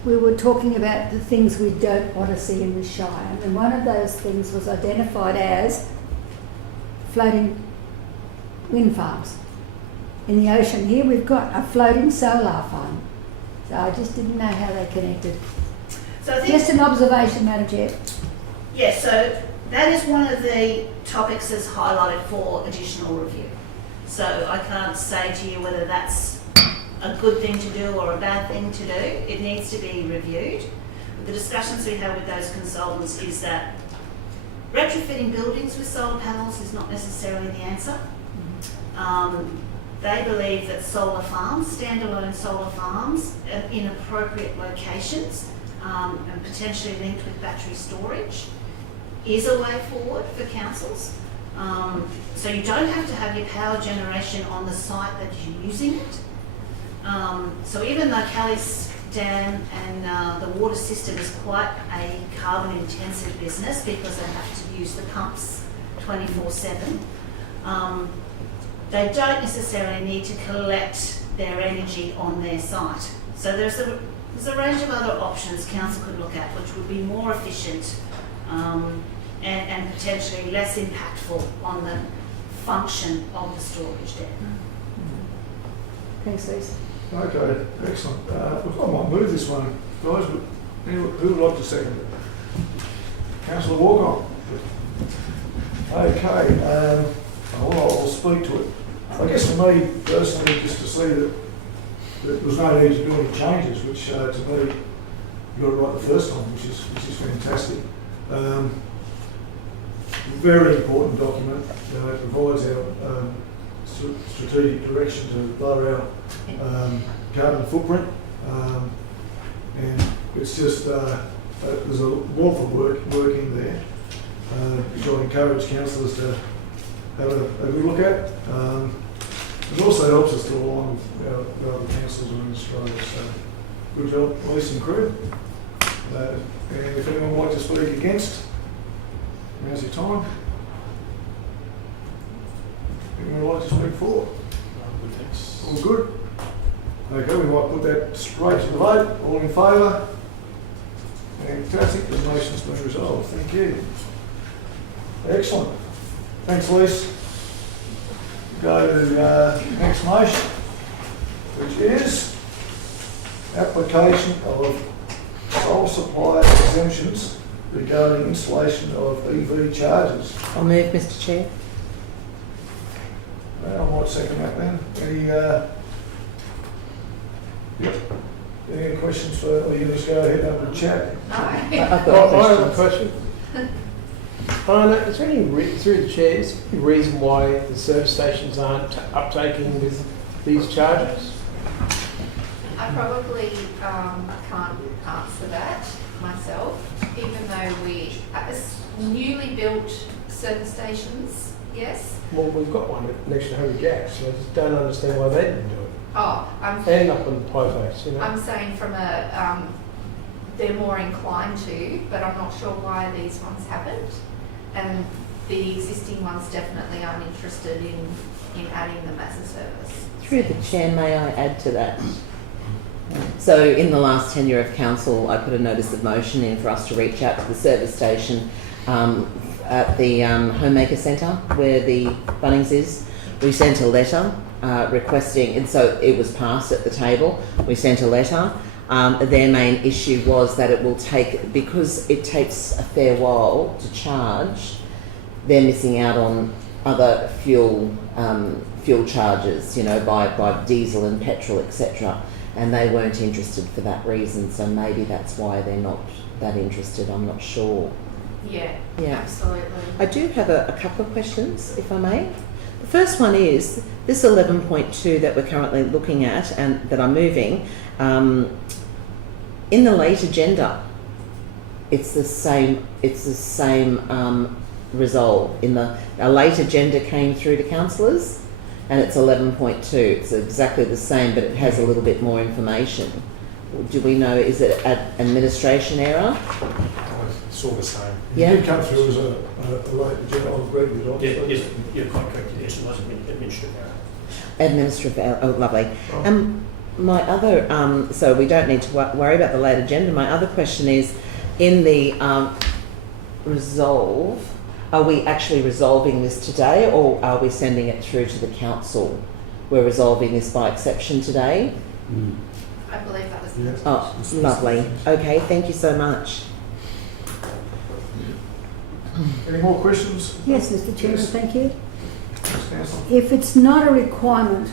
we were talking about the things we don't want to see in the Shire, and one of those things was identified as floating wind farms. In the ocean here, we've got a floating solar farm. So I just didn't know how they connected. So I think Just an observation, Madam Chair. yes, so that is one of the topics that's highlighted for additional review. So I can't say to you whether that's a good thing to do or a bad thing to do. It needs to be reviewed. The discussions we had with those consultants is that retrofitting buildings with solar panels is not necessarily the answer. They believe that solar farms, standalone solar farms in appropriate locations and potentially linked with battery storage is a way forward for councils. So you don't have to have your power generation on the site that you're using it. So even though Kelly's Dam and the water system is quite a carbon intensive business because they have to use the pumps 24/7, they don't necessarily need to collect their energy on their site. So there's a range of other options council could look at which would be more efficient and potentially less impactful on the function of the storage dam. Thanks, Lisa. Okay, excellent. I might move this one, guys, but who would like to second it? Councillor Walcott. Okay, I'll speak to it. I guess for me personally, just to see that there's no need to do any changes, which to me, you got it right the first time, which is fantastic. Very important document. It provides our strategic direction to lower our carbon footprint, and it's just there's a wealth of work in there, which I encourage councillors to have a good look at. It also helps us to align with our other councils around Australia. So good job, police and crew. And if anyone would like to speak against, now's your time. Anyone would like to speak for? All good? Okay, we might put that straight to the vote. All in favour? Fantastic, the motion's been resolved. Thank you. Excellent. Thanks, Lise. Go to the next motion, which is application of sole supplier exemptions regarding installation of EV chargers. I'll move, Mr. Chair. I might second that then. Any questions for, or you just go ahead and have a chat? I have a question. Is there any, through the chair, is there any reason why the service stations aren't uptaking with these chargers? I probably can't answer that myself, even though we, newly built service stations, yes. Well, we've got one next to Hungry Jack's, so I just don't understand why they didn't do it. Oh, And up on the pie face, you know. I'm saying from a, they're more inclined to, but I'm not sure why these ones haven't. And the existing ones definitely aren't interested in adding them as a service. Through the chair, may I add to that? So in the last tenure of council, I put a notice of motion in for us to reach out to the service station at the Homemaker Centre where the Bunnings is. We sent a letter requesting, and so it was passed at the table. We sent a letter. Their main issue was that it will take, because it takes a fair while to charge, they're missing out on other fuel charges, you know, by diesel and petrol, etc. And they weren't interested for that reason, so maybe that's why they're not that interested, I'm not sure. Yeah, absolutely. I do have a couple of questions, if I may. The first one is, this 11.2 that we're currently looking at and that I'm moving, in the late agenda, it's the same resolve? A late agenda came through to councillors, and it's 11.2. It's exactly the same, but it has a little bit more information. Do we know, is it an administration error? It's all the same. Yeah. It did come through as a late agenda, I agree with you. Yes, you're quite correct, yes, it was an administrative error. Administrative error, oh lovely. My other, so we don't need to worry about the late agenda. My other question is, in the resolve, are we actually resolving this today, or are we sending it through to the council? We're resolving this by exception today? I believe that was the Yes. Oh, lovely. Okay, thank you so much. Any more questions? Yes, Mr Chairman, Yes. thank you. Councillor? If it's not a requirement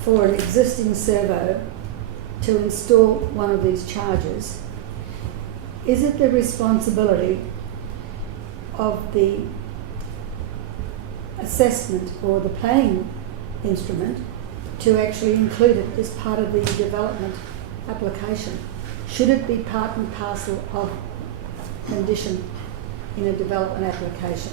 for an existing servo to install one of these chargers, is it the responsibility of the assessment or the planning instrument to actually include it as part of the development application? Should it be part and parcel of condition in a development application?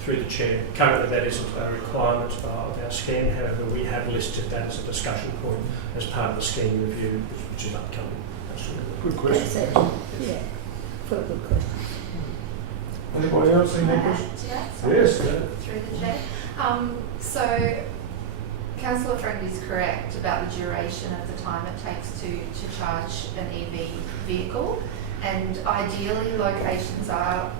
Through the chair, currently that isn't a requirement of our scheme, however we have listed that as a discussion point as part of the scheme review, which is upcoming. Good question. That's it. Yeah, full of good questions. Anybody else, any more questions? Yes. Through the chair. So, Councillor Friend is correct about the duration of the time it takes to charge an EV vehicle. And ideally, locations are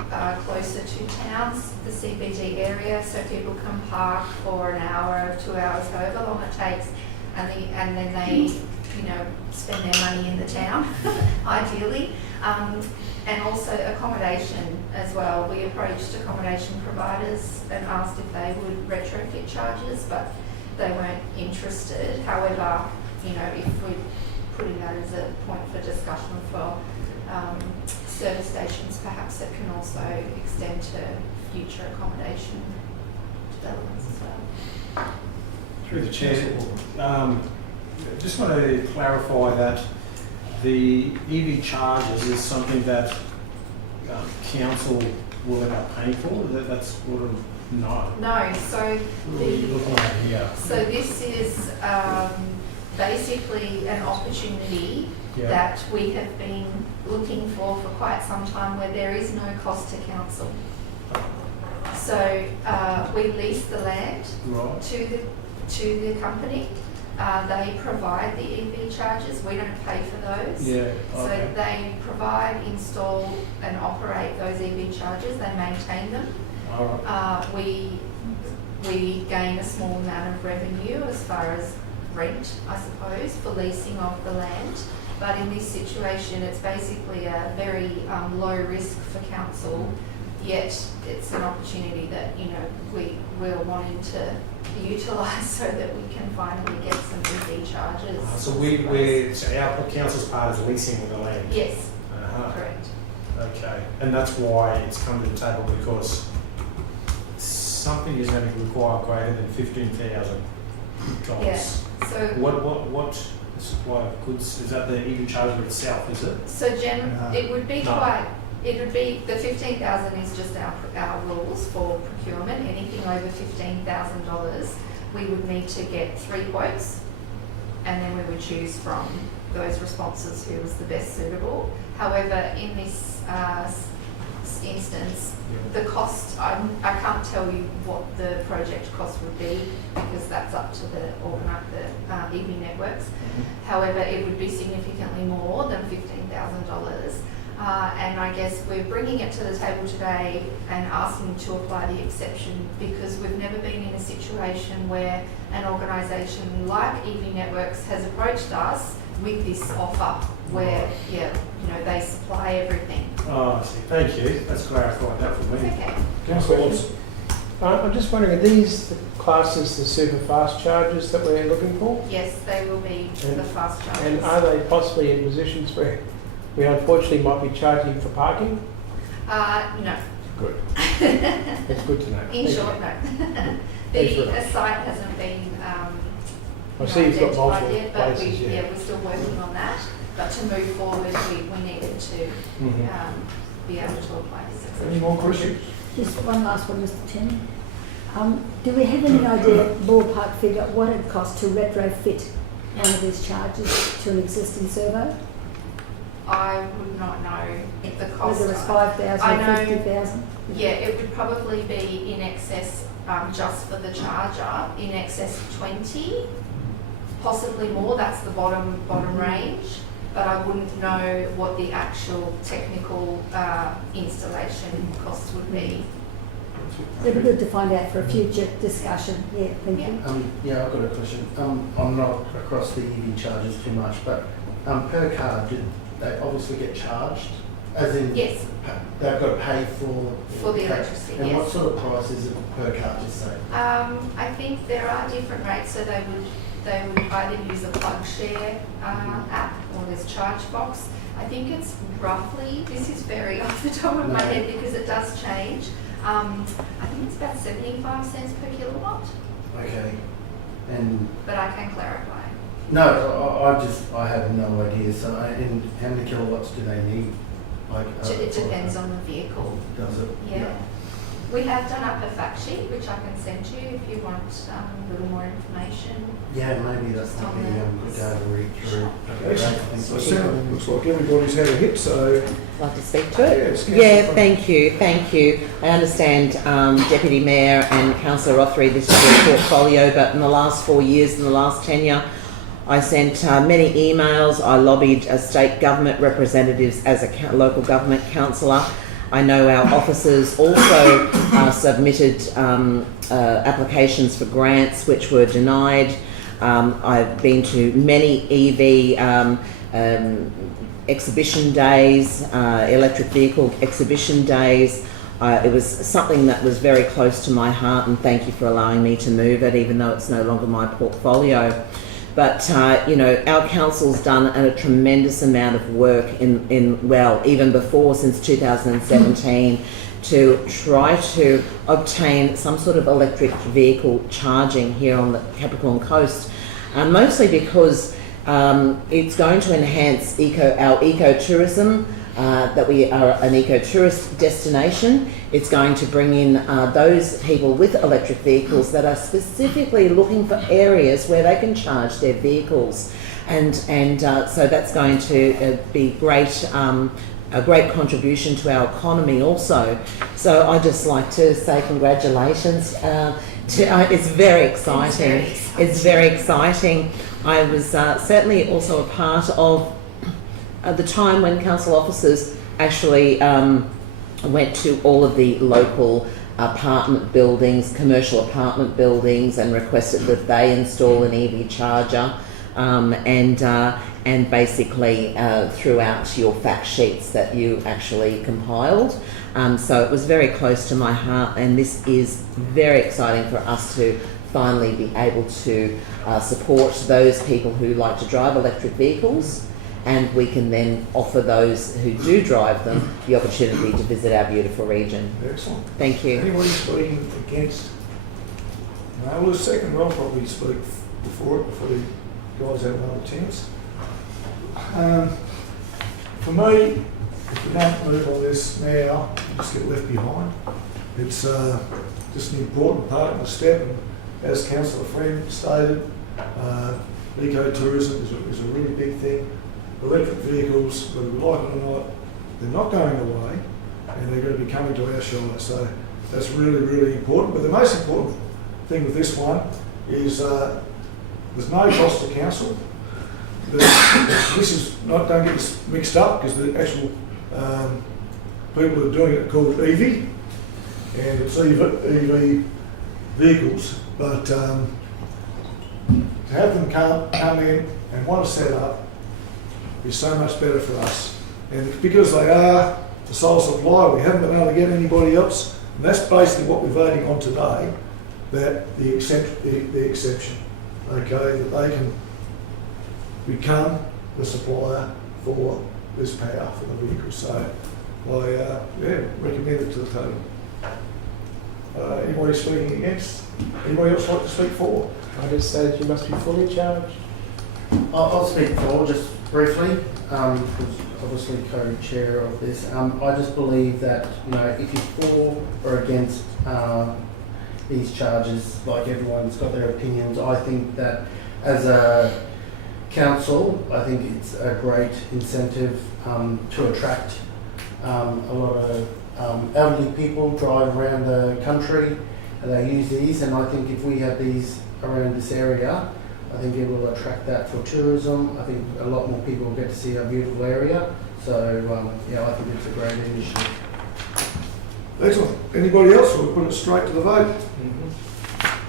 closer to towns, the CBD area, so people can park for an hour, 2 hours, however long it takes, and then they, spend their money in the town, ideally. And also accommodation as well. We approached accommodation providers and asked if they would retrofit charges, but they weren't interested. However, if we're putting that as a point for discussion for service stations, perhaps it can also extend to future accommodation developments as well. Through the chair, just want to clarify that the EV charges is something that council will end up paying for. That's sort of no. No, so What are you looking at here? so this is basically an opportunity that we have been looking for quite some time, where there is no cost to council. So we lease the land to the company. They provide the EV chargers. We don't pay for those. So they provide, install and operate those EV chargers. They maintain them. We gain a small amount of revenue as far as rent, I suppose, for leasing of the land. But in this situation, it's basically a very low risk for council, yet it's an opportunity that, we're wanting to utilise so that we can finally get some EV charges. So our council's part is leasing the land? Yes, correct. Okay, and that's why it's come to the table, because something is going to require greater than $15,000. Yeah, so what supply of goods, is that the EV charger itself, is it? So it would be the 15,000 is just our rules for procurement. Anything over $15,000, we would need to get 3 quotes, and then we would choose from those responses who was the best suitable. However, in this instance, the cost, I can't tell you what the project cost would be, because that's up to the EV networks. However, it would be significantly more than $15,000. And I guess we're bringing it to the table today and asking to apply the exception, because we've never been in a situation where an organisation like EV Networks has approached us with this offer where, they supply everything. Oh, I see. Thank you. That's clarified that for me. Okay. Councillor Watson? I'm just wondering, are these the classes the super fast chargers that we're looking for? Yes, they will be the fast chargers. And are they possibly in positions where we unfortunately might be charging for parking? No. Good. That's good to know. In short, no. The site hasn't been I see you've got identified multiple yet, but places, we're still working on that. But to move forward, we needed to be able to replace. Any more questions? Just one last one, Mr. Chairman. Do we have any idea, ballpark figure, what it costs to retrofit one of these charges to an existing servo? I would not know if the cost. Whether it's 5,000 I or know- 50,000? Yeah, it would probably be in excess, just for the charger, in excess of 20, possibly more. That's the bottom range. But I wouldn't know what the actual technical installation costs would be. It'd be good to find out for a future discussion. Yeah, thank you. Yeah, I've got a question. I'm not across the EV charges too much, but per car, do they obviously get charged? As in, Yes. They've got to pay for The electricity, and yes. what sort of price is it per car, just say? I think there are different rates, so they would either use a plug share app or there's Chargebox. I think it's roughly, this is very off the top of my head because it does change. I think it's about 75 cents per kilowatt, Okay. And but I can clarify. no, I have no idea. So, and how many kilowatts do they need? Like, It depends on the vehicle. Does it? Yeah. We have done up a fact sheet, which I can send you if you want a little more information. Yeah, maybe that's something good to have a read through. Excellent. So it looks like everybody's had a hit, so... Like to speak to it? Yes, Yeah, Councillor thank you. I understand, Deputy Mayor and Councillor Rothery, this is your portfolio, but in the last 4 years, in the last tenure, I sent many emails. I lobbied state government representatives as a local government councillor. I know our officers also submitted applications for grants which were denied. I've been to many EV exhibition days, electric vehicle exhibition days. It was something that was very close to my heart, and thank you for allowing me to move it, even though it's no longer my portfolio. But, our council's done a tremendous amount of work even before, since 2017, to try to obtain some sort of electric vehicle charging here on the Capricorn Coast, mostly because it's going to enhance our ecotourism, that we are an eco-tourist destination. It's going to bring in those people with electric vehicles that are specifically looking for areas where they can charge their vehicles. And so that's going to be a great contribution to our economy also. So I'd just like to say congratulations. It's very exciting. It's very exciting. I was certainly also a part of the time when council officers actually went to all of the local apartment buildings, commercial apartment buildings, and requested that they install an EV charger, and basically threw out your fact sheets that you actually compiled. So it was very close to my heart, and this is very exciting for us to finally be able to support those people who like to drive electric vehicles, and we can then offer those who do drive them the opportunity to visit our beautiful region. Excellent. Thank you. Anybody speaking against? No, well, the second, I'll probably speak before you guys have another chance. For me, if we don't move on this now, we just get left behind. It's just an important part of the step, and as Councillor Friend stated, ecotourism is a really big thing. Electric vehicles, whether we like it or not, they're not going away, and they're going to be coming to our shire. So that's really, really important. But the most important thing with this one is there's no cost to council. This is not, don't get this mixed up, because the actual people who are doing it are called EV, and it's EV vehicles. But to have them come in and want to set up is so much better for us. And because they are the sole supplier, we haven't been able to get anybody else, and that's basically what we're voting on today, that the exception, okay, that they can become the supplier for this power for the vehicle. So I recommend it to the table. Anybody speaking against? Anybody else like to speak for? I just said you must be fully charged. I'll speak for just briefly. obviously co-chair of this. I just believe that, you know, if you're for or against these charges, like everyone's got their opinions, I think that as a council, I think it's a great incentive to attract a lot of elderly people drive around the country and they use these, and I think if we have these around this area, I think it will attract that for tourism. I think a lot more people will get to see our beautiful area. So yeah, I think it's a great initiative. Excellent. Anybody else? We'll put it straight to the vote.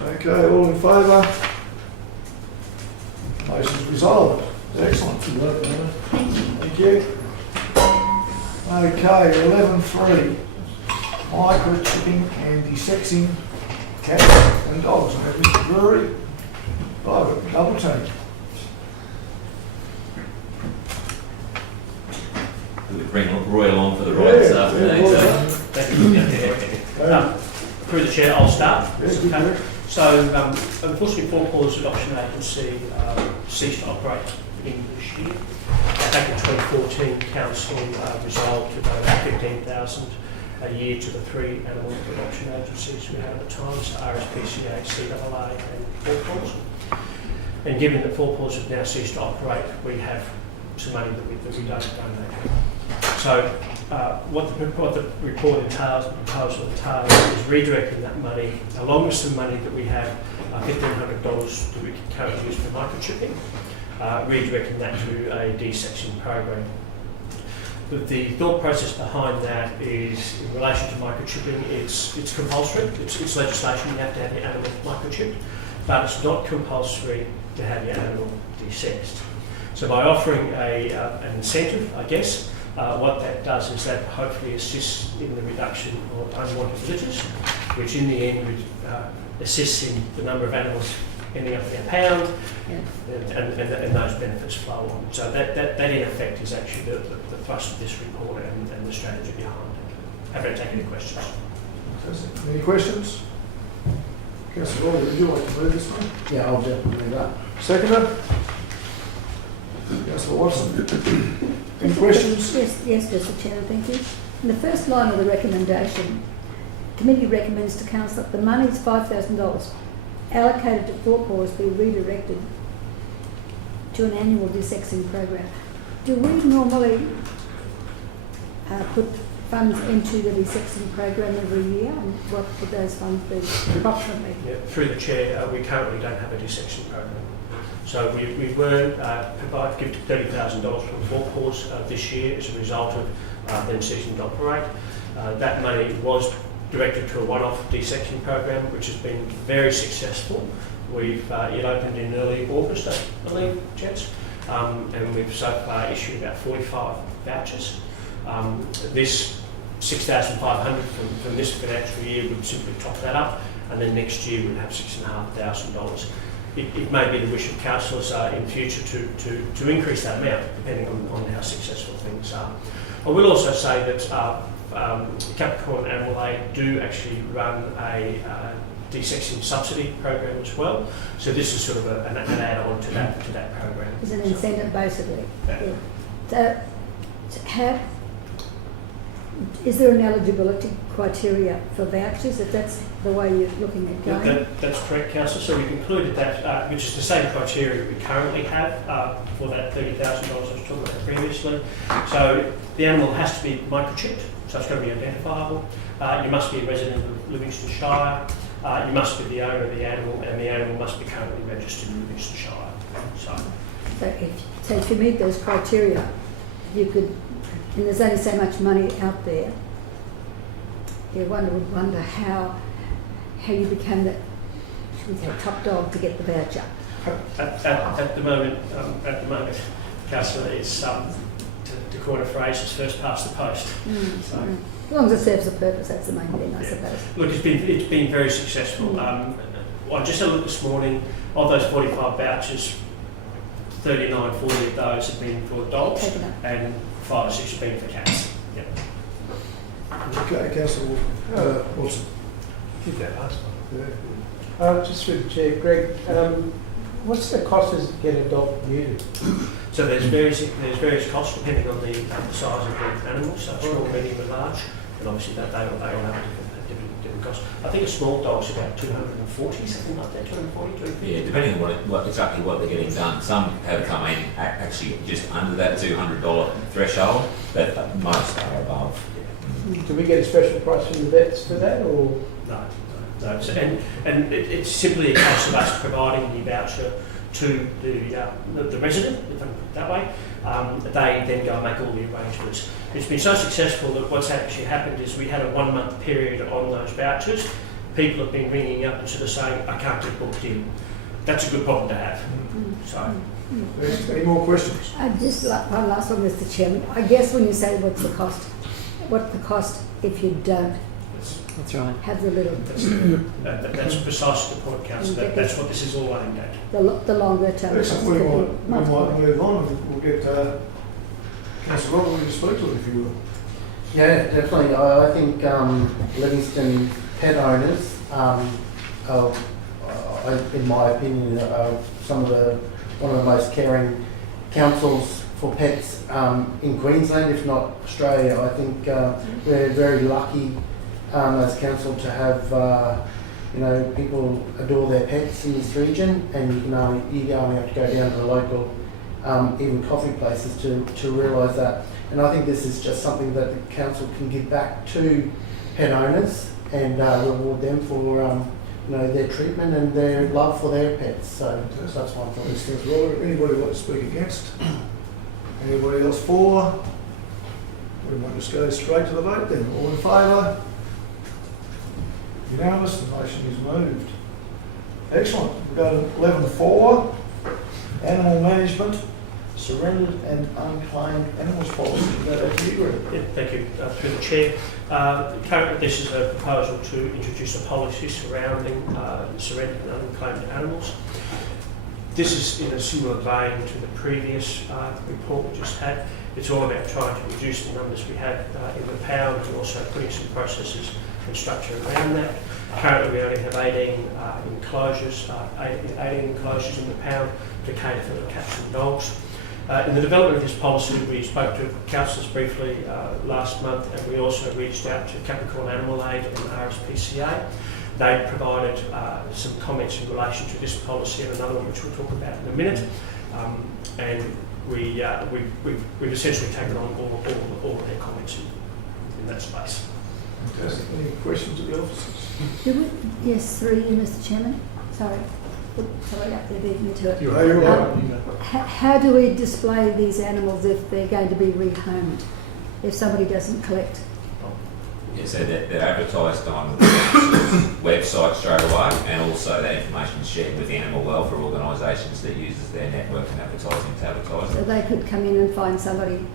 Okay, all in favour? Motion's resolved. Excellent. Thank you. Okay, 11.3. Microchipping and desexing cats and dogs. Mr. Drury, private, double team. We bring Roy along for the ride this afternoon. Through the chair, I'll start. Yes, Okay. So, unfortunately, Four Paws Adoption Agency ceased to operate in this year. Back in 2014, Council resolved to donate 15,000 a year to the 3 animal adoption agencies we had at the time, so RSPCA, CAA and Four Paws. And given that Four Paws have now ceased to operate, we have some money that we don't donate. So what the report entails, the proposal entails, is redirecting that money, along with some money that we have, $1,500 that we can currently use for microchipping, redirecting that to a desexing program. The thought process behind that is, in relation to microchipping, it's compulsory. It's legislation, you have to have your animal microchipped, but it's not compulsory to have your animal desexed. So by offering an incentive, I guess, what that does is that hopefully assists in the reduction of unwanted visitors, which in the end assists in the number of animals ending up in a pound, and those benefits flow on. So that in effect is actually the thrust of this report and the strategy behind it. Happy to take any questions. Any questions? Councillor Roy, would you like to move this one? Yeah, I'll definitely do that. Seconder? Councillor Watson. Any questions? Yes, Mr. Chair, thank you. In the first line of the recommendation, the committee recommends to council that the money is $5,000 allocated to Four Paws be redirected to an annual desexing program. Do we normally put funds into the desexing program every year, and what would those funds be approximately? Yeah, through the chair, we currently don't have a desexing program. So we were given $30,000 from Four Paws this year as a result of them ceasing to operate. That money was directed to a one-off desection program, which has been very successful. It opened in early August, I believe, gents, and we've so far issued about 45 vouchers. This 6,500 from this financial year would simply top that up, and then next year we'd have $6,500. It may be the wish of councillors in future to increase that amount, depending on how successful things are. I will also say that Capricorn Animal Aid do actually run a desexing subsidy program as well. So this is sort of an add-on to that program. It's an incentive, basically. Yeah. So is there an eligibility criteria for vouchers, if that's the way you're looking at going? That's correct, Councillor. So we've included that, which is the same criteria we currently have for that $30,000 I was talking about previously. So the animal has to be microchipped, so it's got to be identifiable. You must be a resident of Livingstone Shire. You must be the owner of the animal, and the animal must be currently registered in Livingstone Shire. So if you meet those criteria, you could, and there's only so much money out there, you would wonder how you became that, should we say, top dog to get the voucher. At the moment, Councillor, it's to coin a phrase, it's first past the post. So. As long as it serves a purpose, that's the main thing, I suppose. Look, it's been very successful. I just had a look this morning. Of those 45 vouchers, 39, 40 of those have been for dogs, and 5 or 6 have been for cats. Yep. Okay, Councillor Watson. Keep that last one. Just through the chair, Greg, what's the cost to get a dog neutered? So there's various costs depending on the size of the animals, so small, medium and large, and obviously that they will have a different cost. I think a small dog's about 240, something like that, 240, 250. Yeah, depending on exactly what they're getting done. Some have come in actually just under that $200 threshold, but most are above. Do we get a special price from the vets for that, or? No. So, and it's simply a case of us providing the voucher to the resident, if I can put it that way. They then go and make all the arrangements. It's been so successful that what's actually happened is we had a 1 month period on those vouchers. People have been ringing up and sort of saying, I can't get booked in. That's a good problem to have. So. Any more questions? Just one last one, Mr. Chairman. I guess when you say what's the cost if you don't That's right. have the little... That's precisely the point, Councillor. That's what this is all aimed at. The longer term. Excellent. We might move on. We'll get Councillor Robert to speak to it, if you will. Yeah, definitely. I think Livingstone pet owners, in my opinion, are one of the most caring councils for pets in Queensland, if not Australia. I think we're very lucky as council to have people adore their pets in this region, and you only have to go down to the local even coffee places to realise that. And I think this is just something that the council can give back to pet owners and reward them for their treatment and their love for their pets. So that's one thing. Thanks, Robert. Anybody want to speak against? Anybody else for? We might just go straight to the vote then. All in favour? Unanimous. The motion is moved. Excellent. We've got 11.4. Animal management, surrendered and unclaimed animals policy. Go back to you, Greg. Yeah, thank you, through the Chair. Currently, this is a proposal to introduce a policy surrounding surrendered and unclaimed animals. This is in a similar vein to the previous report we just had. It's all about trying to reduce the numbers we have in the pound and also putting some processes and structure around that. Currently, we only have 18 enclosures, 18 enclosures in the pound to cater for the cats and dogs. In the development of this policy, we spoke to councillors briefly last month, and we also reached out to Capricorn Animal Aid and RSPCA. They provided some comments in relation to this policy and another one which we'll talk about in a minute. And we've essentially taken on all of their comments in that space. Fantastic. Any questions of the officers? Yes, through you, Mr. Chairman. Sorry, up there beating me to it. How do we display these animals if they're going to be rehomed, if somebody doesn't collect? Yeah, so they're advertised on the website straight away, and also that information is shared with the animal welfare organisations that uses their network and advertising to advertise. So they could come in and find somebody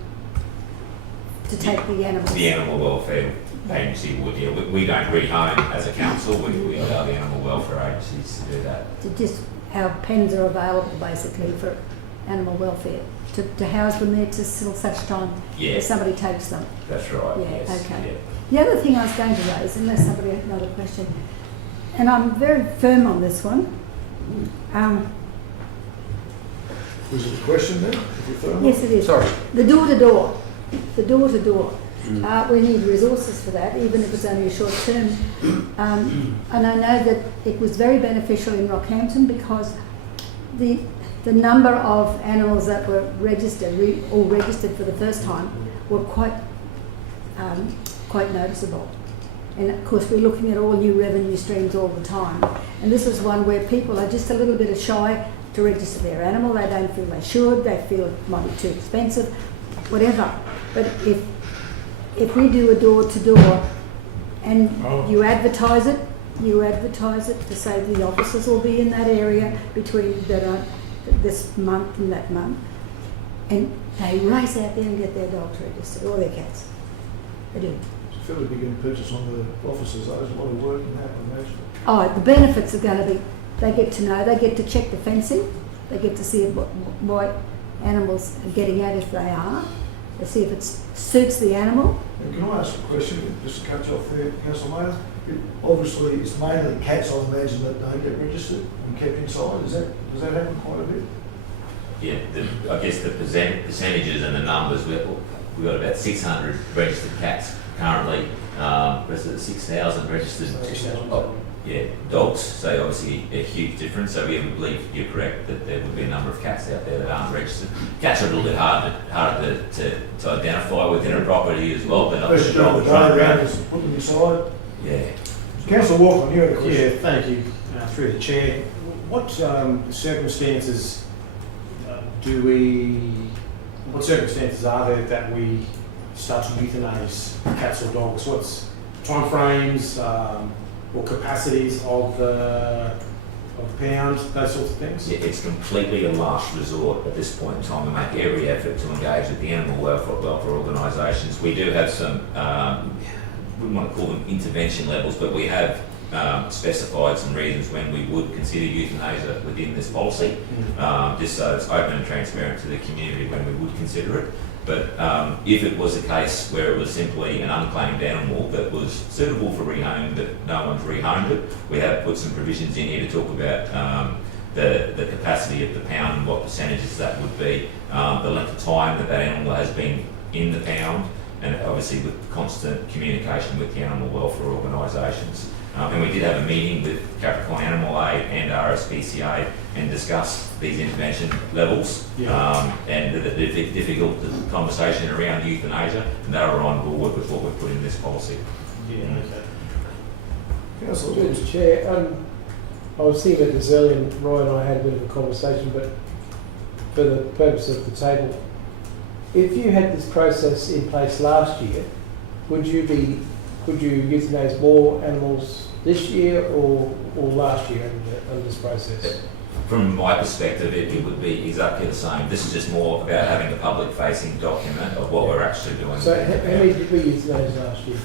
to take the animals? The animal welfare agency would, yeah. We don't rehome as a council, we allow the animal welfare agencies to do that. Our pens are available basically for animal welfare, to house them there till such time as somebody takes them. That's right. Yeah, yes, okay. Yeah. The other thing I was going to raise, unless somebody had another question, and I'm very firm on this one. Was it a question then? If you're firm? Yes, it is. Sorry. The door-to-door. The door-to-door. We need resources for that, even if it's only a short term. And I know that it was very beneficial in Rockhampton because the number of animals that were registered for the first time were quite noticeable. And of course we're looking at all new revenue streams all the time. And this is one where people are just a little bit shy to register their animal. They don't feel they should, they feel it might be too expensive, whatever. But if we do a door-to-door and you advertise it to say the officers will be in that area between this month and that month, and they race out there and get their dogs registered, or their cats. They do. It's a fairly big impetus on the officers, though. There's a lot of work in that, I imagine. Oh, the benefits are going to be, they get to know, they get to check the fencing, they get to see what animals are getting at if they are, they see if it suits the animal. And can I ask a question, just to cut you off there, Councillor Mayor? Obviously, it's mainly cats, I imagine, that don't get registered and kept inside. Does that happen quite a bit? I guess the percentages and the numbers, we've got about 600 registered cats currently, versus the 6,000 registered dogs. So obviously a huge difference. So we believe you're correct that there would be a number of cats out there that aren't registered. Cats are a little bit harder to identify within a property as well, but not Especially during the day, around, just put them aside. Yeah. Councillor Walker, you had a question. Yeah, thank you, through the chair. What circumstances what circumstances are there that we start to euthanize cats or dogs? What's timeframes or capacities of the pound, those sorts of things? Yeah, it's completely a last resort at this point in time. We make every effort to engage with the animal welfare organisations. We do have some, we wouldn't want to call them intervention levels, but we have specified some reasons when we would consider euthanasia within this policy, just so it's open and transparent to the community when we would consider it. But if it was a case where it was simply an unclaimed animal that was suitable for rehoming, but no one's rehomed it, we have put some provisions in here to talk about the capacity of the pound and what percentages that would be, the length of time that animal has been in the pound, and obviously with constant communication with the animal welfare organisations. And we did have a meeting with Capricorn Animal Aid and RSPCA and discussed these intervention levels, and the difficult conversation around euthanasia, and they were on board with what we put in this policy. Councillor Chair, I was thinking about this earlier, and Roy and I had a bit of a conversation, but for the purpose of the table, if you had this process in place last year, would you euthanize more animals this year or last year under this process? From my perspective, it would be exactly the same. This is just more about having a public-facing document of what we're actually doing. So how many did we euthanize last year?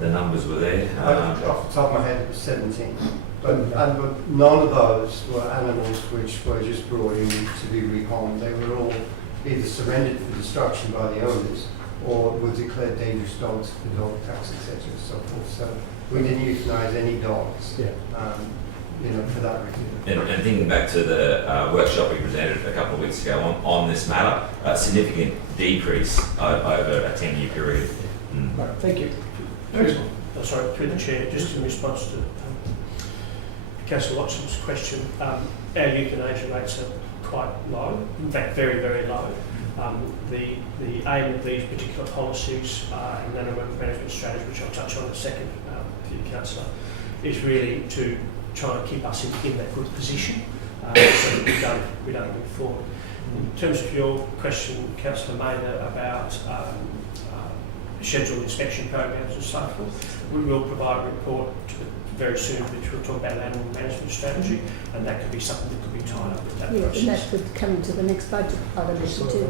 The numbers were there. Off the top of my head, it was 17. But none of those were animals which were just brought in to be rehomed. They were all either surrendered for destruction by the owners or were declared dangerous dogs for dog attacks, etc. and so forth. So we didn't euthanize any dogs, for that reason. And thinking back to the workshop we presented a couple of weeks ago on this matter, a significant decrease over a 10-year period. Right, thank you. Excellent. Sorry, through the chair, just in response to Councillor Watson's question, our euthanasia rates are quite low, in fact very, very low. The aim of these particular policies and animal management strategy, which I'll touch on in a second for you, Councillor, is really to try and keep us in that good position so that we don't move forward. In terms of your question, Councillor Mather, about scheduled inspection programs and so forth, we will provide a report very soon which will talk about an animal management strategy, and that could be something that could be tied up with that process. And that could come into the next budget item too.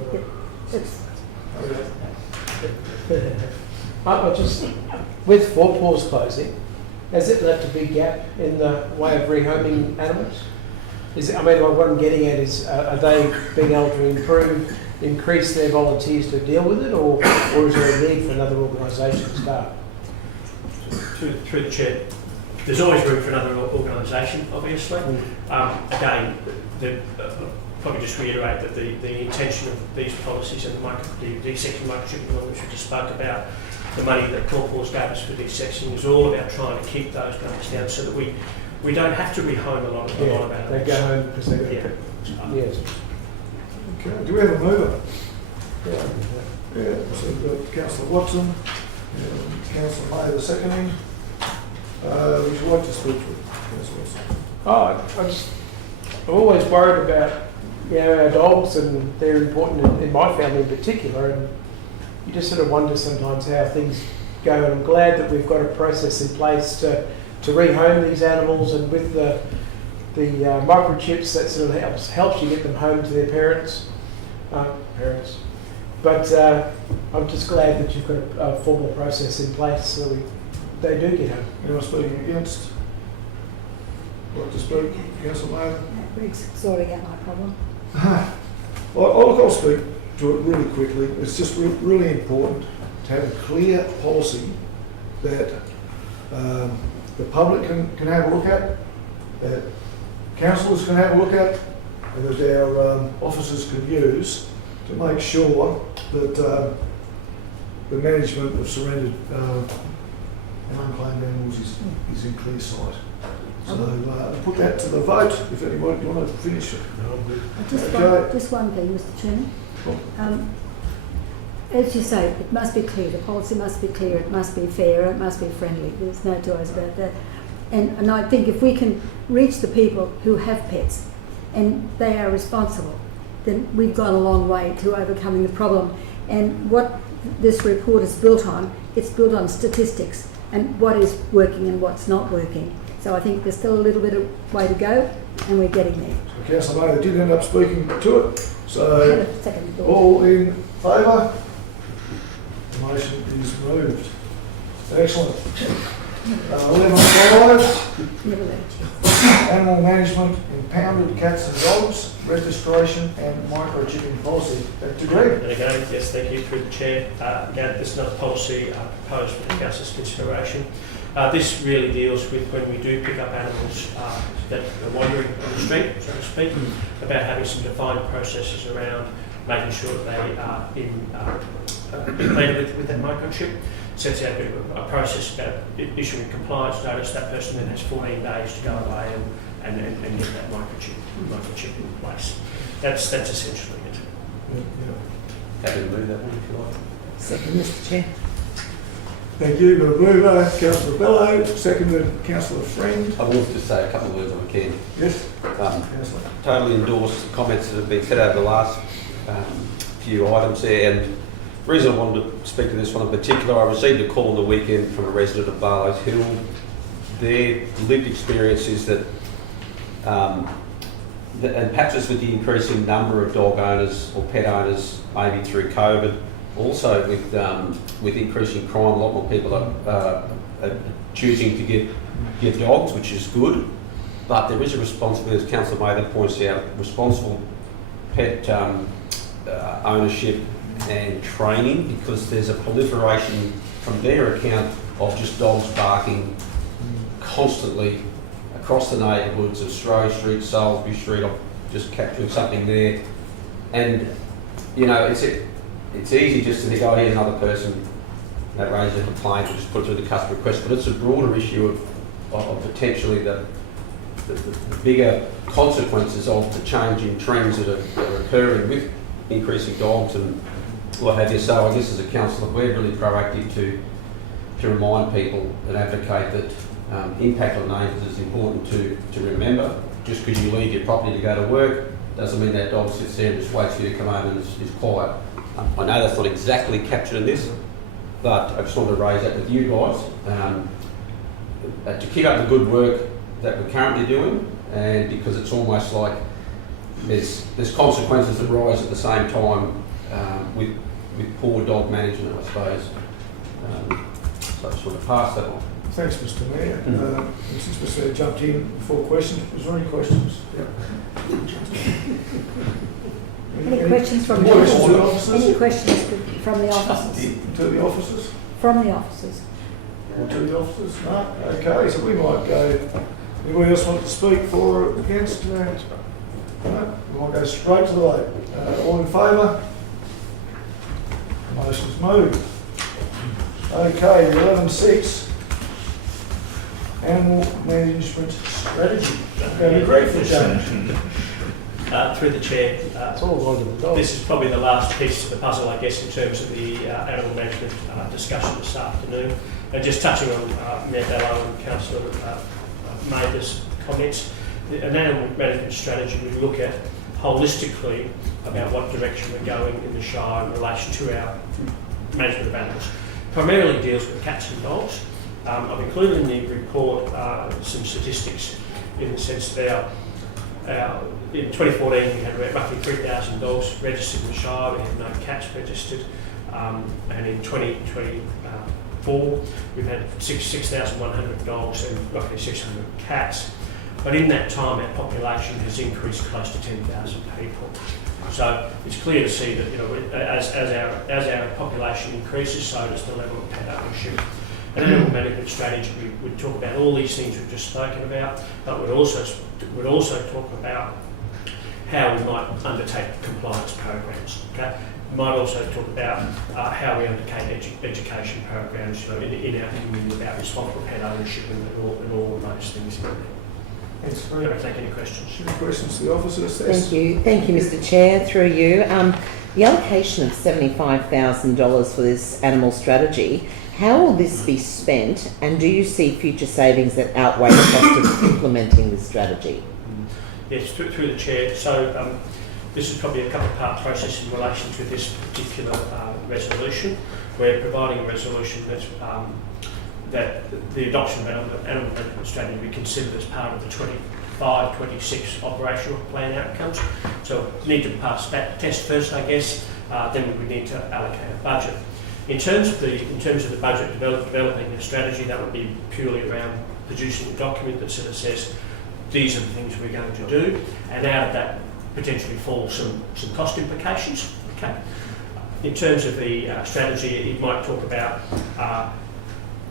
I just, with Four Paws closing, has it left a big gap in the way of rehoming animals? What I'm getting at is, are they being able to increase their volunteers to deal with it, or is there a need for another organisation to start? Through the chair, there's always room for another organisation, obviously. Again, probably just reiterate that the intention of these policies and the de-sexing microchipping law, which we just spoke about, the money that Four Paws gave us for de-sexing, is all about trying to keep those numbers down so that we don't have to rehome a lot of animals. They go home because they go yes. Okay, do we have a mover? Yeah, so we've got Councillor Watson, Councillor Mather seconding. Would you like to speak to it, Councillor Watson? I'm always worried about our dogs, and they're important in my family in particular, and you just sort of wonder sometimes how things go, and I'm glad that we've got a process in place to rehome these animals, and with the microchips that sort of helps you get them home to their parents. But I'm just glad that you've got a formal process in place so that they do get home. Anyone speaking against? Like to speak, Councillor Mather? Rick's sorting out my problem. I'll speak to it really quickly. It's just really important to have a clear policy that the public can have a look at, that councillors can have a look at, that our officers can use to make sure that the management of surrendered and unclaimed animals is in clear sight. So put that to the vote if anybody want to finish it. Just one thing, Mr. Chairman. As you say, it must be clear, the policy must be clear, it must be fair, it must be friendly. There's no two ways about that. And I think if we can reach the people who have pets and they are responsible, then we've gone a long way to overcoming the problem. And what this report is built on, it's built on statistics and what is working and what's not working. So I think there's still a little bit of way to go and we're getting there. So Councillor Mather did end up speaking to it. So all in favour? The motion is moved. Excellent. 11.5, animal management, impounded cats and dogs, registration and microchipping policy. Back to Greg. And again, yes, thank you through the Chair. Again, this is another policy proposed for the Council's consideration. This really deals with when we do pick up animals that are wandering on the street, so to speak, about having some defined processes around making sure that they are implanted with that microchip. Sets out a process about issuing compliance notice. That person then has 14 days to go away and get that microchip in place. That's essentially it. Happy to move that one if you like. Second, Mr. Chair. Thank you. Got a mover, Councillor Bello, seconded Councillor Friend. I will just say a couple of words if I can. Yes. Totally endorse the comments that have been said over the last few items there. And the reason I wanted to speak to this one in particular, I received a call on the weekend from a resident of Barlow's Hill. Their lived experience is that, and perhaps it's with the increasing number of dog owners or pet owners, maybe through COVID, also with increasing crime, a lot more people are choosing to get dogs, which is good. But there is a responsibility, as Councillor Mather points out, responsible pet ownership and training, because there's a proliferation from their account of just dogs barking constantly across the neighbourhoods of Stroh Street, Salisbury Street. I'm just capturing something there. And, you know, it's easy just to go, here's another person that raises a complaint and just put it through the customer request, but it's a broader issue of potentially the bigger consequences of the changing trends that are occurring with increasing dogs and what have you. So I guess as a councillor, we're really proactive to remind people and advocate that impact on neighbours is important to remember. Just because you leave your property to go to work doesn't mean that dog sits there and just waits for you to come home and is quiet. I know that's not exactly captured in this, but I just wanted to raise that with you guys to keep up the good work that we're currently doing, and because it's almost like there's consequences that rise at the same time with poor dog management, I suppose. So I just want to pass that on. Thanks, Mr. Mayor. Since Mr. Mayor jumped in before questions, was there any questions? Yep. Any questions from the officers? Any questions from the officers? To the officers? From the officers. Or to the officers? No? Okay, so we might go. Anybody else want to speak for or against? No? We might go straight to the vote. All in favour? The motion's moved. Okay, 11.6. Animal management strategy. Okay, great for change. Through the Chair, this is probably the last piece of the puzzle, I guess, in terms of the animal management discussion this afternoon. And just touching on Mayor Bello and Councillor Mather's comments, an animal management strategy we look at holistically about what direction we're going in the Shire in relation to our management of animals. Primarily deals with cats and dogs. I've included in the report some statistics in the sense that in 2014 we had roughly 3,000 dogs registered in the Shire, we had no cats registered, and in 2024 we've had 6,100 dogs and roughly 600 cats. But in that time our population has increased close to 10,000 people. So it's clear to see that, you know, as our population increases, so does the level of pet ownership. And animal management strategy, we talk about all these things we've just spoken about, but we'd also talk about how we might undertake compliance programs. Okay? We might also talk about how we undertake education programs, you know, in our community about responsible pet ownership and all of those things. Thanks, I don't take any questions. Any questions to the officers? Thank you, Mr. Chair. Through you, the allocation of $75,000 for this animal strategy. How will this be spent, and do you see future savings that outweigh the cost of implementing this strategy? Yes, through the chair. So this is probably a couple-part process in relation to this particular resolution. We're providing a resolution that's that the adoption of an animal management strategy be considered as part of the 25-26 operational plan outcomes. So we need to pass that test first, I guess. Then we would need to allocate a budget. In terms of the budget developing a strategy, that would be purely around producing a document that sort of says these are the things we're going to do, and out of that potentially fall some cost implications. Okay. In terms of the strategy, it might talk about.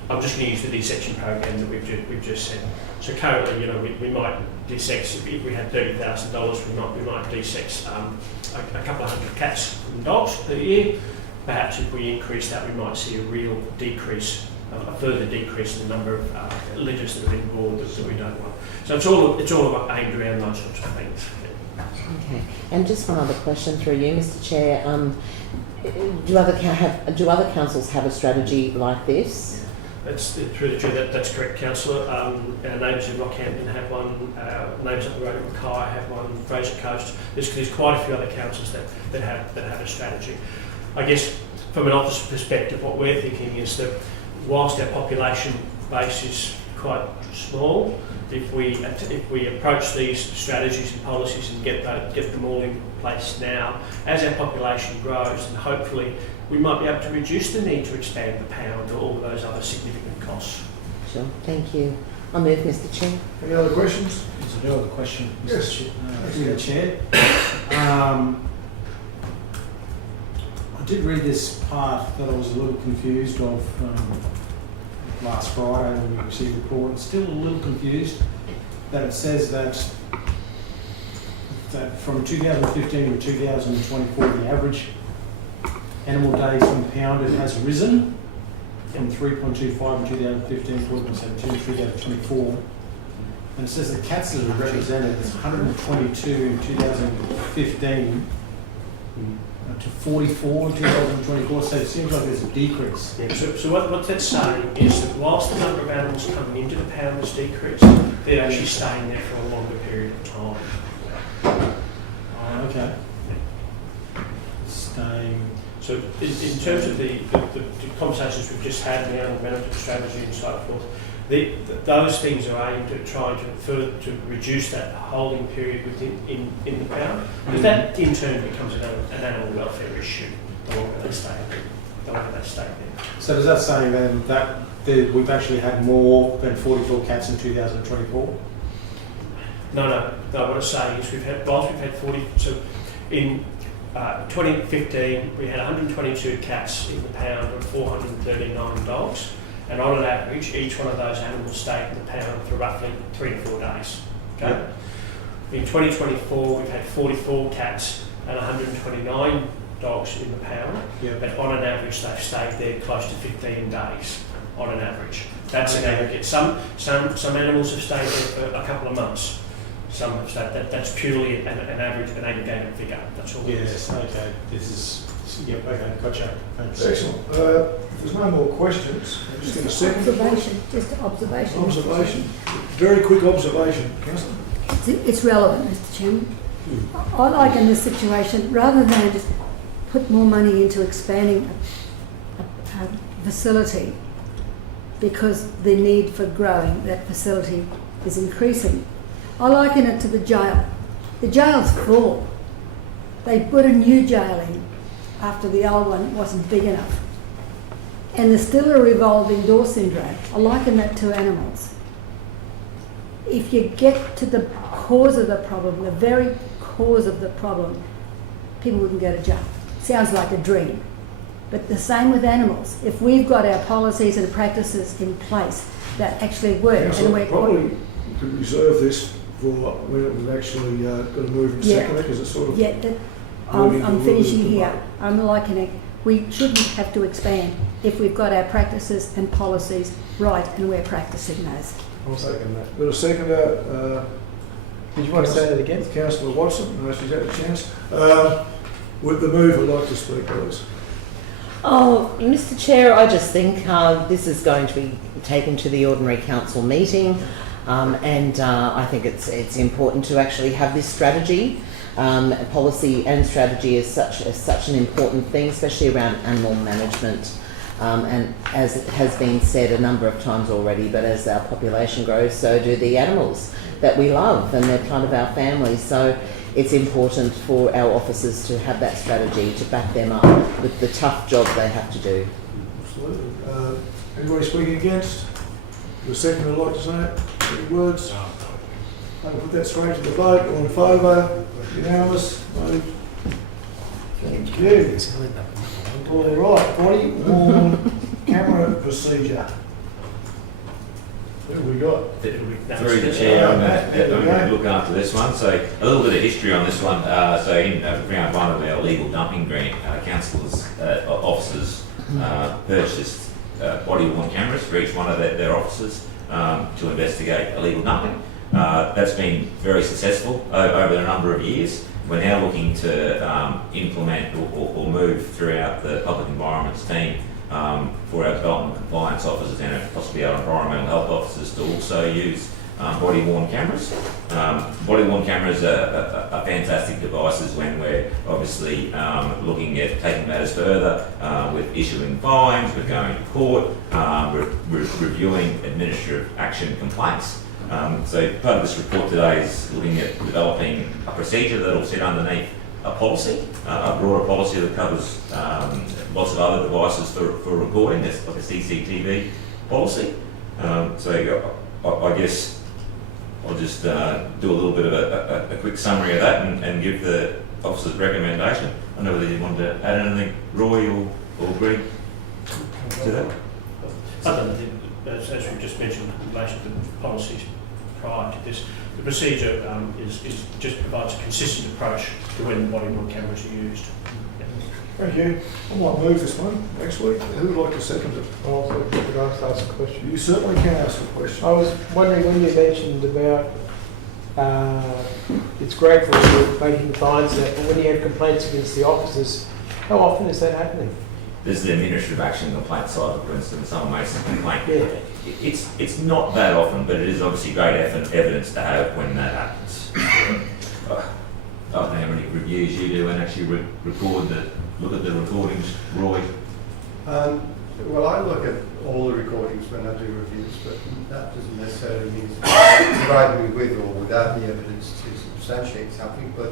I'm just going to use the desection program that we've just said. So currently, you know, we might desex, if we had $30,000, we might desex a couple of hundred cats and dogs per year. Perhaps if we increase that, we might see a real decrease, a further decrease in the number of litters that have been born that we don't want. So it's all aimed around those sorts of things. Okay. And just one other question through you, Mr. Chair. Do other councils have a strategy like this? That's through the chair. That's correct, councillor. Our neighbours in Rockhampton have one. Neighbours up the road in Mackay have one. Fraser Coast. There's quite a few other councils that have a strategy. I guess from an officer perspective, what we're thinking is that whilst our population base is quite small, if we approach these strategies and policies and get them all in place now, as our population grows, and hopefully we might be able to reduce the need to expand the pound or all of those other significant costs. Sure, thank you. I'll move, Mr. Chair. Any other questions? There's another question, Yes. Mr. Chair. I did read this part that I was a little confused of last Friday when we received the report. I'm still a little confused that it says that from 2015 to 2024, the average animal days impounded has risen from 3.25 in 2015 to 4.72 in 2024. And it says the cats that are represented is 122 in 2015 to 44 in 2024, so it seems like there's a decrease. Yeah, so what that's saying is that whilst the number of animals coming into the pound has decreased, they're actually staying there for a longer period of time. Oh, okay. Staying. So in terms of the conversations we've just had, the animal management strategy and so forth, those things are aimed at trying to reduce that holding period within in the pound, because that in turn becomes an animal welfare issue the longer they stay there. So does that say then that we've actually had more than 44 cats in 2024? No. What it's saying is whilst we've had 40. So in 2015 we had 122 cats in the pound and 439 dogs. And on an average, each one of those animals stayed in the pound for roughly 3 to 4 days. Okay? Yep. In 2024, we've had 44 cats and 129 dogs in the pound. Yep. But on an average, they've stayed there close to 15 days on an average. That's an aggregate. Some animals have stayed there for a couple of months. Some have stayed. That's purely an average, an aggregated figure. That's all. Yes. Okay. This is. Yep. Okay. Gotcha. Thanks. Excellent. If there's no more questions, I'm just going to second. Just observation. Observation. Very quick observation, Councillor. It's relevant, Mr. Chairman. I like in this situation, rather than just put more money into expanding a facility, because the need for growing that facility is increasing, I liken it to the jail. The jail's full. They put a new jail in after the old one wasn't big enough. And there's still a revolving door syndrome. I liken that to animals. If you get to the cause of the problem, the very cause of the problem, people wouldn't go to jail. Sounds like a dream. But the same with animals. If we've got our policies and practices in place that actually work, and we're probably could reserve this for when we've actually got to move and second it, because it's sort of... Yeah, moving I'm to finishing the here. debate. I'm liking it. We shouldn't have to expand if we've got our practices and policies right and we're practicing those. I'll second that. Got a seconder. Did you want to say that again? Councillor Watson, unless she's had a chance. With the move, I'd like to speak, please. Oh, Mr. Chair, I just think this is going to be taken to the ordinary council meeting, and I think it's important to actually have this strategy. Policy and strategy is such an important thing, especially around animal management. And as it has been said a number of times already, but as our population grows, so do the animals that we love, and they're part of our family. So it's important for our officers to have that strategy to back them up with the tough job they have to do. Absolutely. Anybody speaking against? The second would like to say it. Any words? I'll put that straight to the vote. All in favour? Unanimous? Vote. Thank you. All right, body worn camera procedure. What have we got? Through the chair, I'm going to look after this one. So a little bit of history on this one. So in round one of our legal dumping grant, councillors, officers purchased body-worn cameras for each one of their officers to investigate illegal dumping. That's been very successful over a number of years. We're now looking to implement or move throughout the public environments team for our development compliance officers and possibly our environmental health officers to also use body-worn cameras. Body-worn cameras are fantastic devices when we're obviously looking at taking matters further with issuing fines, with going to court, reviewing administrative action complaints. So part of this report today is looking at developing a procedure that will sit underneath a policy, a broader policy that covers lots of other devices for recording. It's like a CCTV policy. So I guess I'll just do a little bit of a quick summary of that and give the officer's recommendation. I don't know whether you want to add anything, Roy or Greg, to that. Other than, as we just mentioned, in relation to the policies prior to this, the procedure is just provides a consistent approach to when the body-worn cameras are used. Thank you. I might move this one next week. Who would like to second it? Could I ask a question? You certainly can ask a question. I was wondering when you mentioned about it's great for you making fines, but when you have complaints against the officers, how often is that happening? There's the administrative action complaint side, for instance, someone makes a complaint. Yeah. It's not that often, but it is obviously great evidence to have when that happens. I don't know how many reviews you do and actually look at the recordings, Roy. Well, I look at all the recordings when I do reviews, but that doesn't necessarily mean to provide me with or without the evidence to substantiate something. But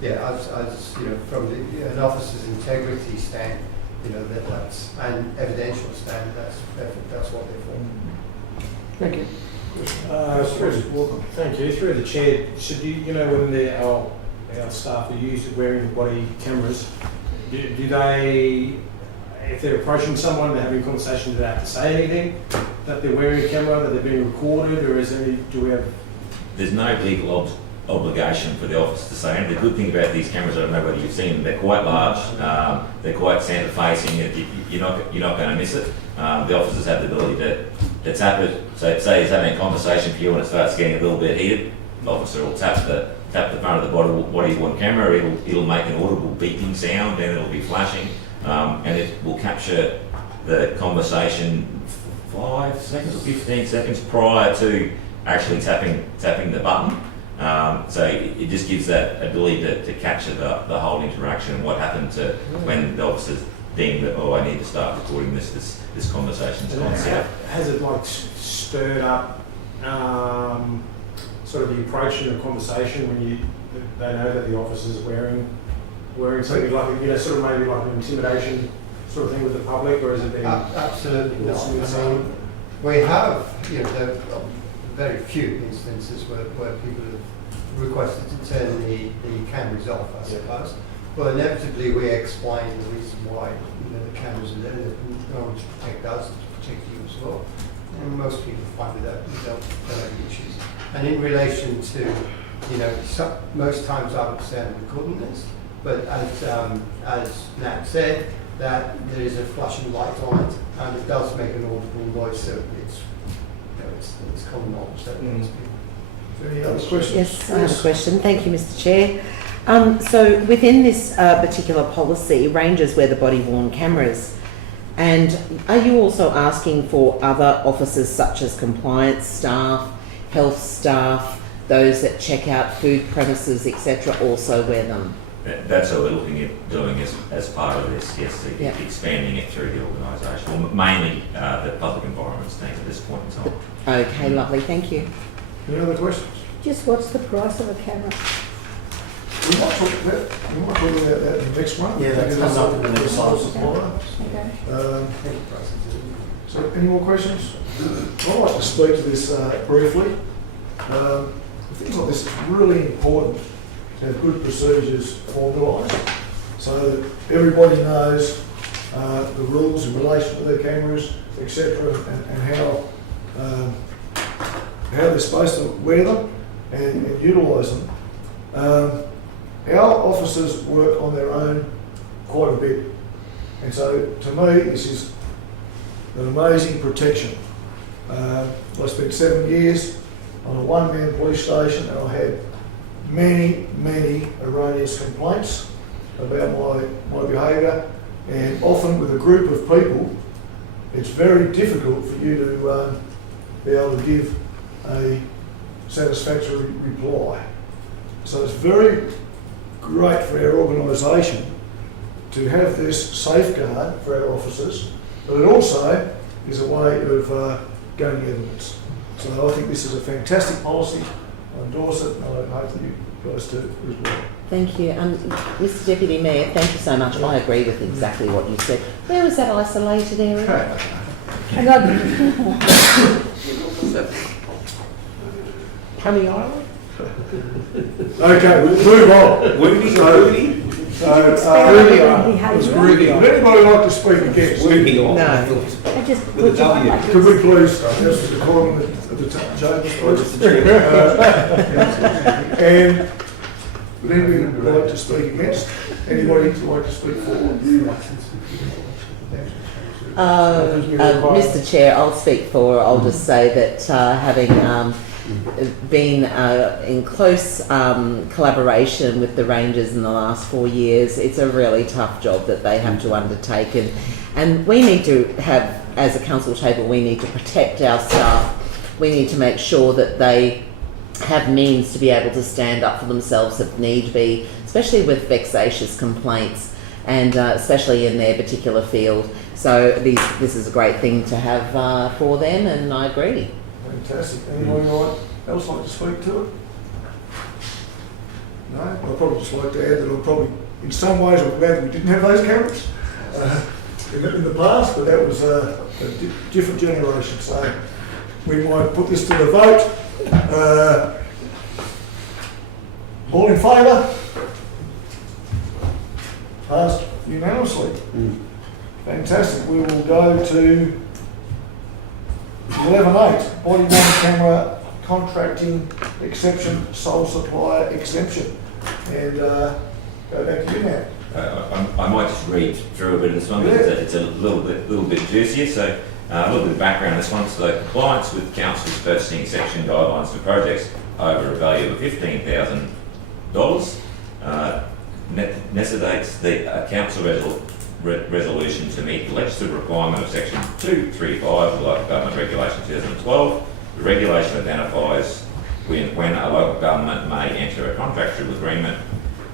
yeah, as you know, from an officer's integrity stand, you know, that's an evidential stand. That's what they're for. Thank you. Thank you. Through the chair, should you know, when our staff are used to wearing body cameras, do they, if they're approaching someone, they're having a conversation, do they have to say anything that they're wearing a camera, that they're being recorded, or is there do we have? There's no legal obligation for the officer to say. And the good thing about these cameras, I don't know whether you've seen them, they're quite large, they're quite centre facing. You're not going to miss it. The officers have the ability to tap it. So say he's having a conversation with you and it starts getting a little bit heated, the officer will tap the front of the body-worn camera. It'll make an audible beeping sound and it'll be flashing, and it will capture the conversation 5 seconds or 15 seconds prior to actually tapping the button. So it just gives that ability to capture the whole interaction and what happened to when the officers deemed that, oh, I need to start recording this conversation's gone south. Has it like stirred up sort of the approach in a conversation when they know that the officer's wearing something like, you know, sort of maybe like an intimidation sort of thing with the public, or is it been absolutely not? I mean, we have, you know, there are very few instances where people have requested to turn the cameras off, I suppose. But inevitably we explain the reason why, you know, the cameras are there, in order to protect us, to protect you as well. and most people find that we don't have issues. And in relation to, you know, most times I would say we couldn't this, but as Nat said, that there is a flashing light on it, and it does make an audible noise, so it's, you know, it's common knowledge that most people. Any other questions? Yes, I have a question. Thank you, Mr. Chair. So within this particular policy, rangers wear the body-worn cameras. And are you also asking for other officers such as compliance staff, health staff, those that check out food premises, etc., also wear them? That's what we're looking at doing as part of this, yes, expanding it through the organisation. Well, mainly the public environments team at this point in time. Okay, lovely, thank you. Any other questions? Just what's the price of a camera? We might talk about that in the next one. Yeah, that comes up in the next sole one. supplier. Okay. So, any more questions? I'd like to speak to this briefly. Things like this, it's really important to have good procedures formalised so that everybody knows the rules in relation to their cameras, etc., and how they're supposed to wear them and utilise them. Our officers work on their own quite a bit, and so to me this is an amazing protection. I spent 7 years on a one-man police station, and I had many erroneous complaints about my behaviour, and often with a group of people it's very difficult for you to be able to give a satisfactory reply. So it's very great for our organisation to have this safeguard for our officers, but it also is a way of gaining evidence. So I think this is a fantastic policy. I endorse it, and I hope that you guys do as well. Thank you. Mr Deputy Mayor, thank you so much. I agree with exactly what you said. Where was that isolated area? Hang on. Honey Island? Okay, we'll move on. Woody. Would anybody like to speak against? No. I just With a W. Could we please, this is the corner of the chambers, please. And would anybody like to speak against? Anybody like to speak for? Mr Chair, I'll speak for. I'll just say that having been in close collaboration with the Rangers in the last 4 years, it's a really tough job that they have to undertake, and we need to have, as a council table, we need to protect our staff. We need to make sure that they have means to be able to stand up for themselves if need be, especially with vexatious complaints, and especially in their particular field. So this is a great thing to have for them, and I agree. Fantastic. Anybody else like to speak to it? No? I'd probably just like to add that I'm probably, in some ways, I'm glad we didn't have those cameras in the past, but that was a different generation. So we might put this to the vote. All in favour? Passed unanimously. Fantastic. We will go to 11.8, body-worn camera contracting exception, sole supplier exemption. And go back to you now. I might just read through a bit of this one because it's a little bit juicier. So a little bit of background on this one. So compliance with council's purchasing exception guidelines for projects over a value of $15,000 necessitates the council resolution to meet the legislative requirement of section 235 of the Local Government Regulation 2012. The regulation identifies when a local government may enter a contractual agreement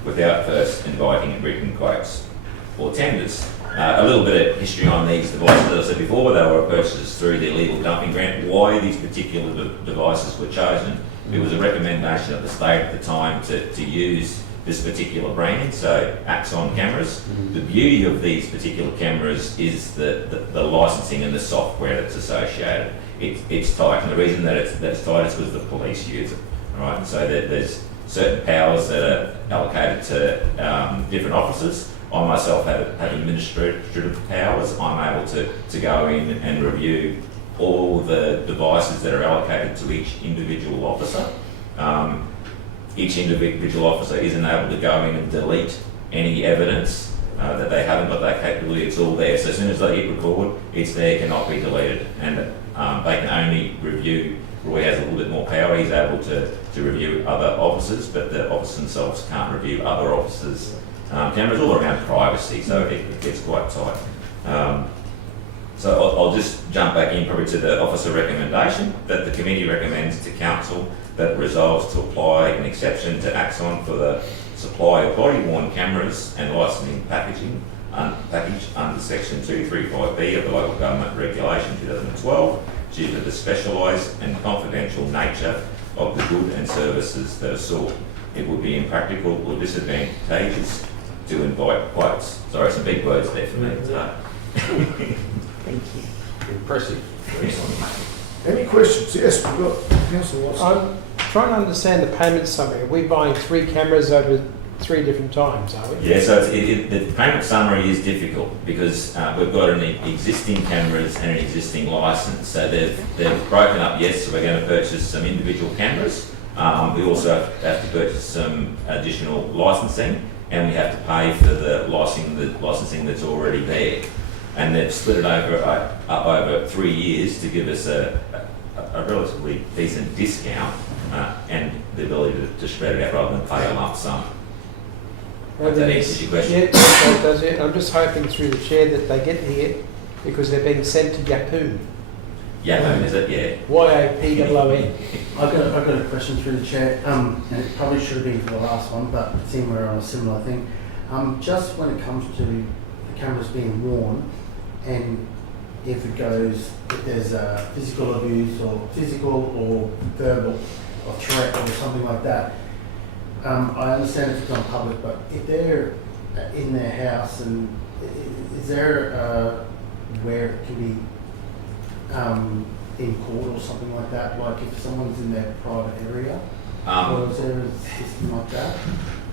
without first inviting written quotes or tenders. A little bit of history on these devices. As I said before, they were purchased through the illegal dumping grant. Why these particular devices were chosen? It was a recommendation of the state at the time to use this particular brand, so Axon cameras. The beauty of these particular cameras is the licensing and the software that's associated. It's tight, and the reason that it's tight is because the police use it. All right, and so there's certain powers that are allocated to different officers. I myself have administrative powers. I'm able to go in and review all the devices that are allocated to each individual officer. Each individual officer isn't able to go in and delete any evidence that they haven't got that capability. It's all there. So as soon as they hit record, it's there, cannot be deleted. And they can only review, Roy has a little bit more power, he's able to review other officers, but the officers themselves can't review other officers' cameras, all around privacy, so it gets quite tight. So I'll just jump back in probably to the officer recommendation, that the committee recommends to council that resolves to apply an exception to Axon for the supply of body-worn cameras and licensing package under section 235B of the Local Government Regulation 2012 due to the specialised and confidential nature of the good and services that are sought. It would be impractical or disadvantageous to invite quotes. Sorry, some big words there for me today. Thank you. Impressive. Any questions? Yes, we've got Councillor Watson. I'm trying to understand the payment summary. Are we buying 3 cameras over 3 different times, are we? Yeah, so the payment summary is difficult because we've got an existing cameras and an existing licence. So they've broken up, yes, so we're going to purchase some individual cameras. We also have to purchase some additional licensing, and we have to pay for the licensing that's already there. And they've split it up over 3 years to give us a relatively decent discount and the ability to spread it out rather than pay a lump sum. That answers your question. Yeah, that does it. I'm just hoping through the chair that they get here because they're being sent to Yapoon. Yapoon, is it? Yeah. Y-A-P-O-O-N. I've got a question through the chair, and it probably should have been for the last one, but seeing we're on a similar thing. Just when it comes to the cameras being worn, and if there's physical abuse or physical or verbal or threat or something like that, I understand if it's on public, but if they're in their house, and is there where it can be in court or something like that? Like if someone's in their private area, or is there a system like that?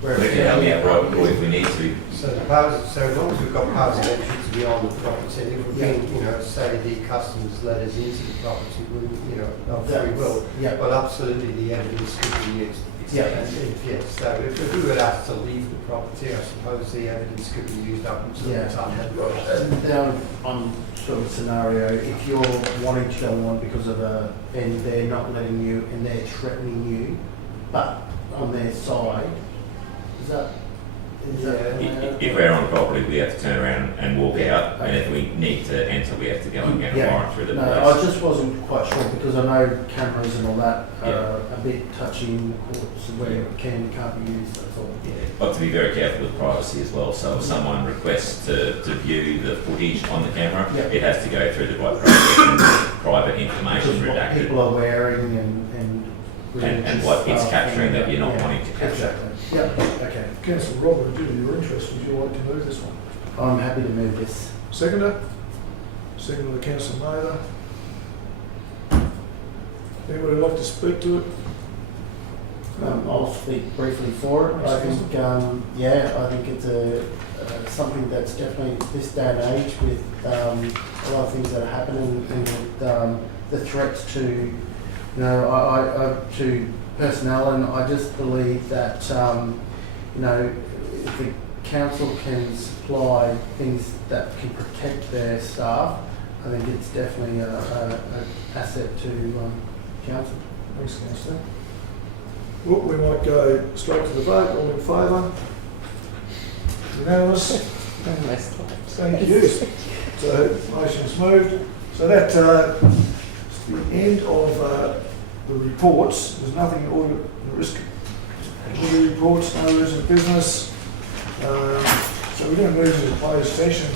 We can help you out, right, or if we need to. So as long as we've got powers of entry to be on the property, and if we're being, say the customers let us into the property, we, of free will. Yeah. Well, absolutely, the evidence could be used. Yes. So if we were asked to leave the property, I suppose the evidence could be used up until the time that we're And down on sort of a scenario, if you're wanting to go on because of and they're not letting you, and they're threatening you, but on their side, is that If we're on property, we have to turn around and walk out, and if we need to enter, we have to go and get a warrant through the police. I just wasn't quite sure because I know cameras and all that are a bit touchy in the courts where it can and can't be used, that's all. Yeah, but to be very careful with privacy as well. So if someone requests to view the footage on the camera, it has to go through the right process and private information Because redacted. what people are wearing and what it's capturing that you're not wanting to capture. Exactly. Yeah, okay. Councillor Robert, due to your interest, would you like to move this one? I'm happy to move this. Seconder? Seconder to Councillor Mather. Anybody like to speak to it? I'll speak briefly for it. I think, I think it's something that's definitely this day and age with a lot of things that are happening and with the threats to, to personnel, and I just believe that, if the council can supply things that can protect their staff, I think it's definitely an asset to council. Thanks, Councillor. Well, we might go straight to the vote. All in favour? Unanimous? Thank you. So, motion's moved. So that's the end of the reports. There's nothing in order the risk. The reports, no rules of business. So we're going to move to the closed session.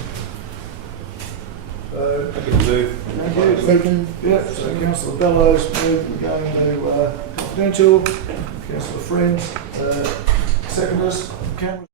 So, Thank you. Yeah, so Councillor Bellows moved, we're going to confidential. Councillor Friends, seconders, cameras.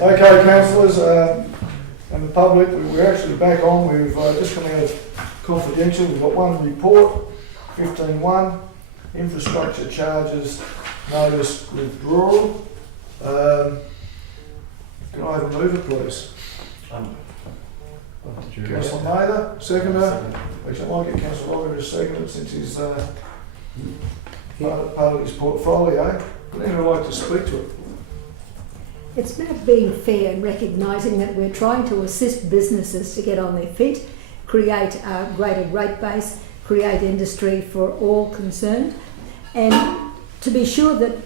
Okay, councillors, and the public, we're actually back on. We've just come out of confidential. We've got one report, 15.1, infrastructure charges notice withdrawal. Can I have a mover, please? Councillor Mather, seconder. Actually, I might get Councillor Roger to second it since he's part of his portfolio. Would anyone like to speak to it? It's about being fair and recognising that we're trying to assist businesses to get on their feet, create a greater rate base, create industry for all concerned, and to be sure that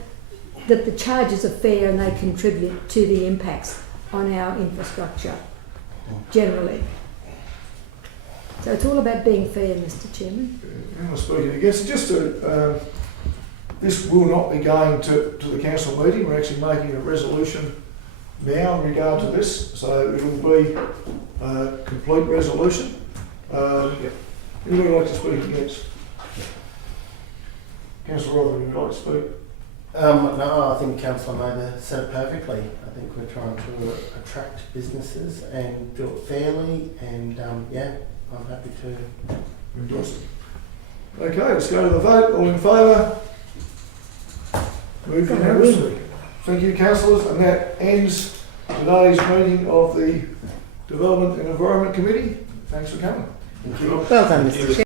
the charges are fair and they contribute to the impacts on our infrastructure generally. So it's all about being fair, Mr. Chairman. I'm speaking against it. Just to, this will not be going to the council meeting. We're actually making a resolution now in regard to this, so it will be a complete resolution. Anyone would like to speak against? Councillor Rotherham, would you like to speak? No, I think Councillor Mather said it perfectly. I think we're trying to attract businesses and do it fairly, and yeah, I'm happy to endorse it. Okay, let's go to the vote. All in favour? Move unanimously. Thank you, councillors, and that ends today's meeting of the Development and Environment Committee. Thanks for coming. Thank you. Well done, Mr. Chair.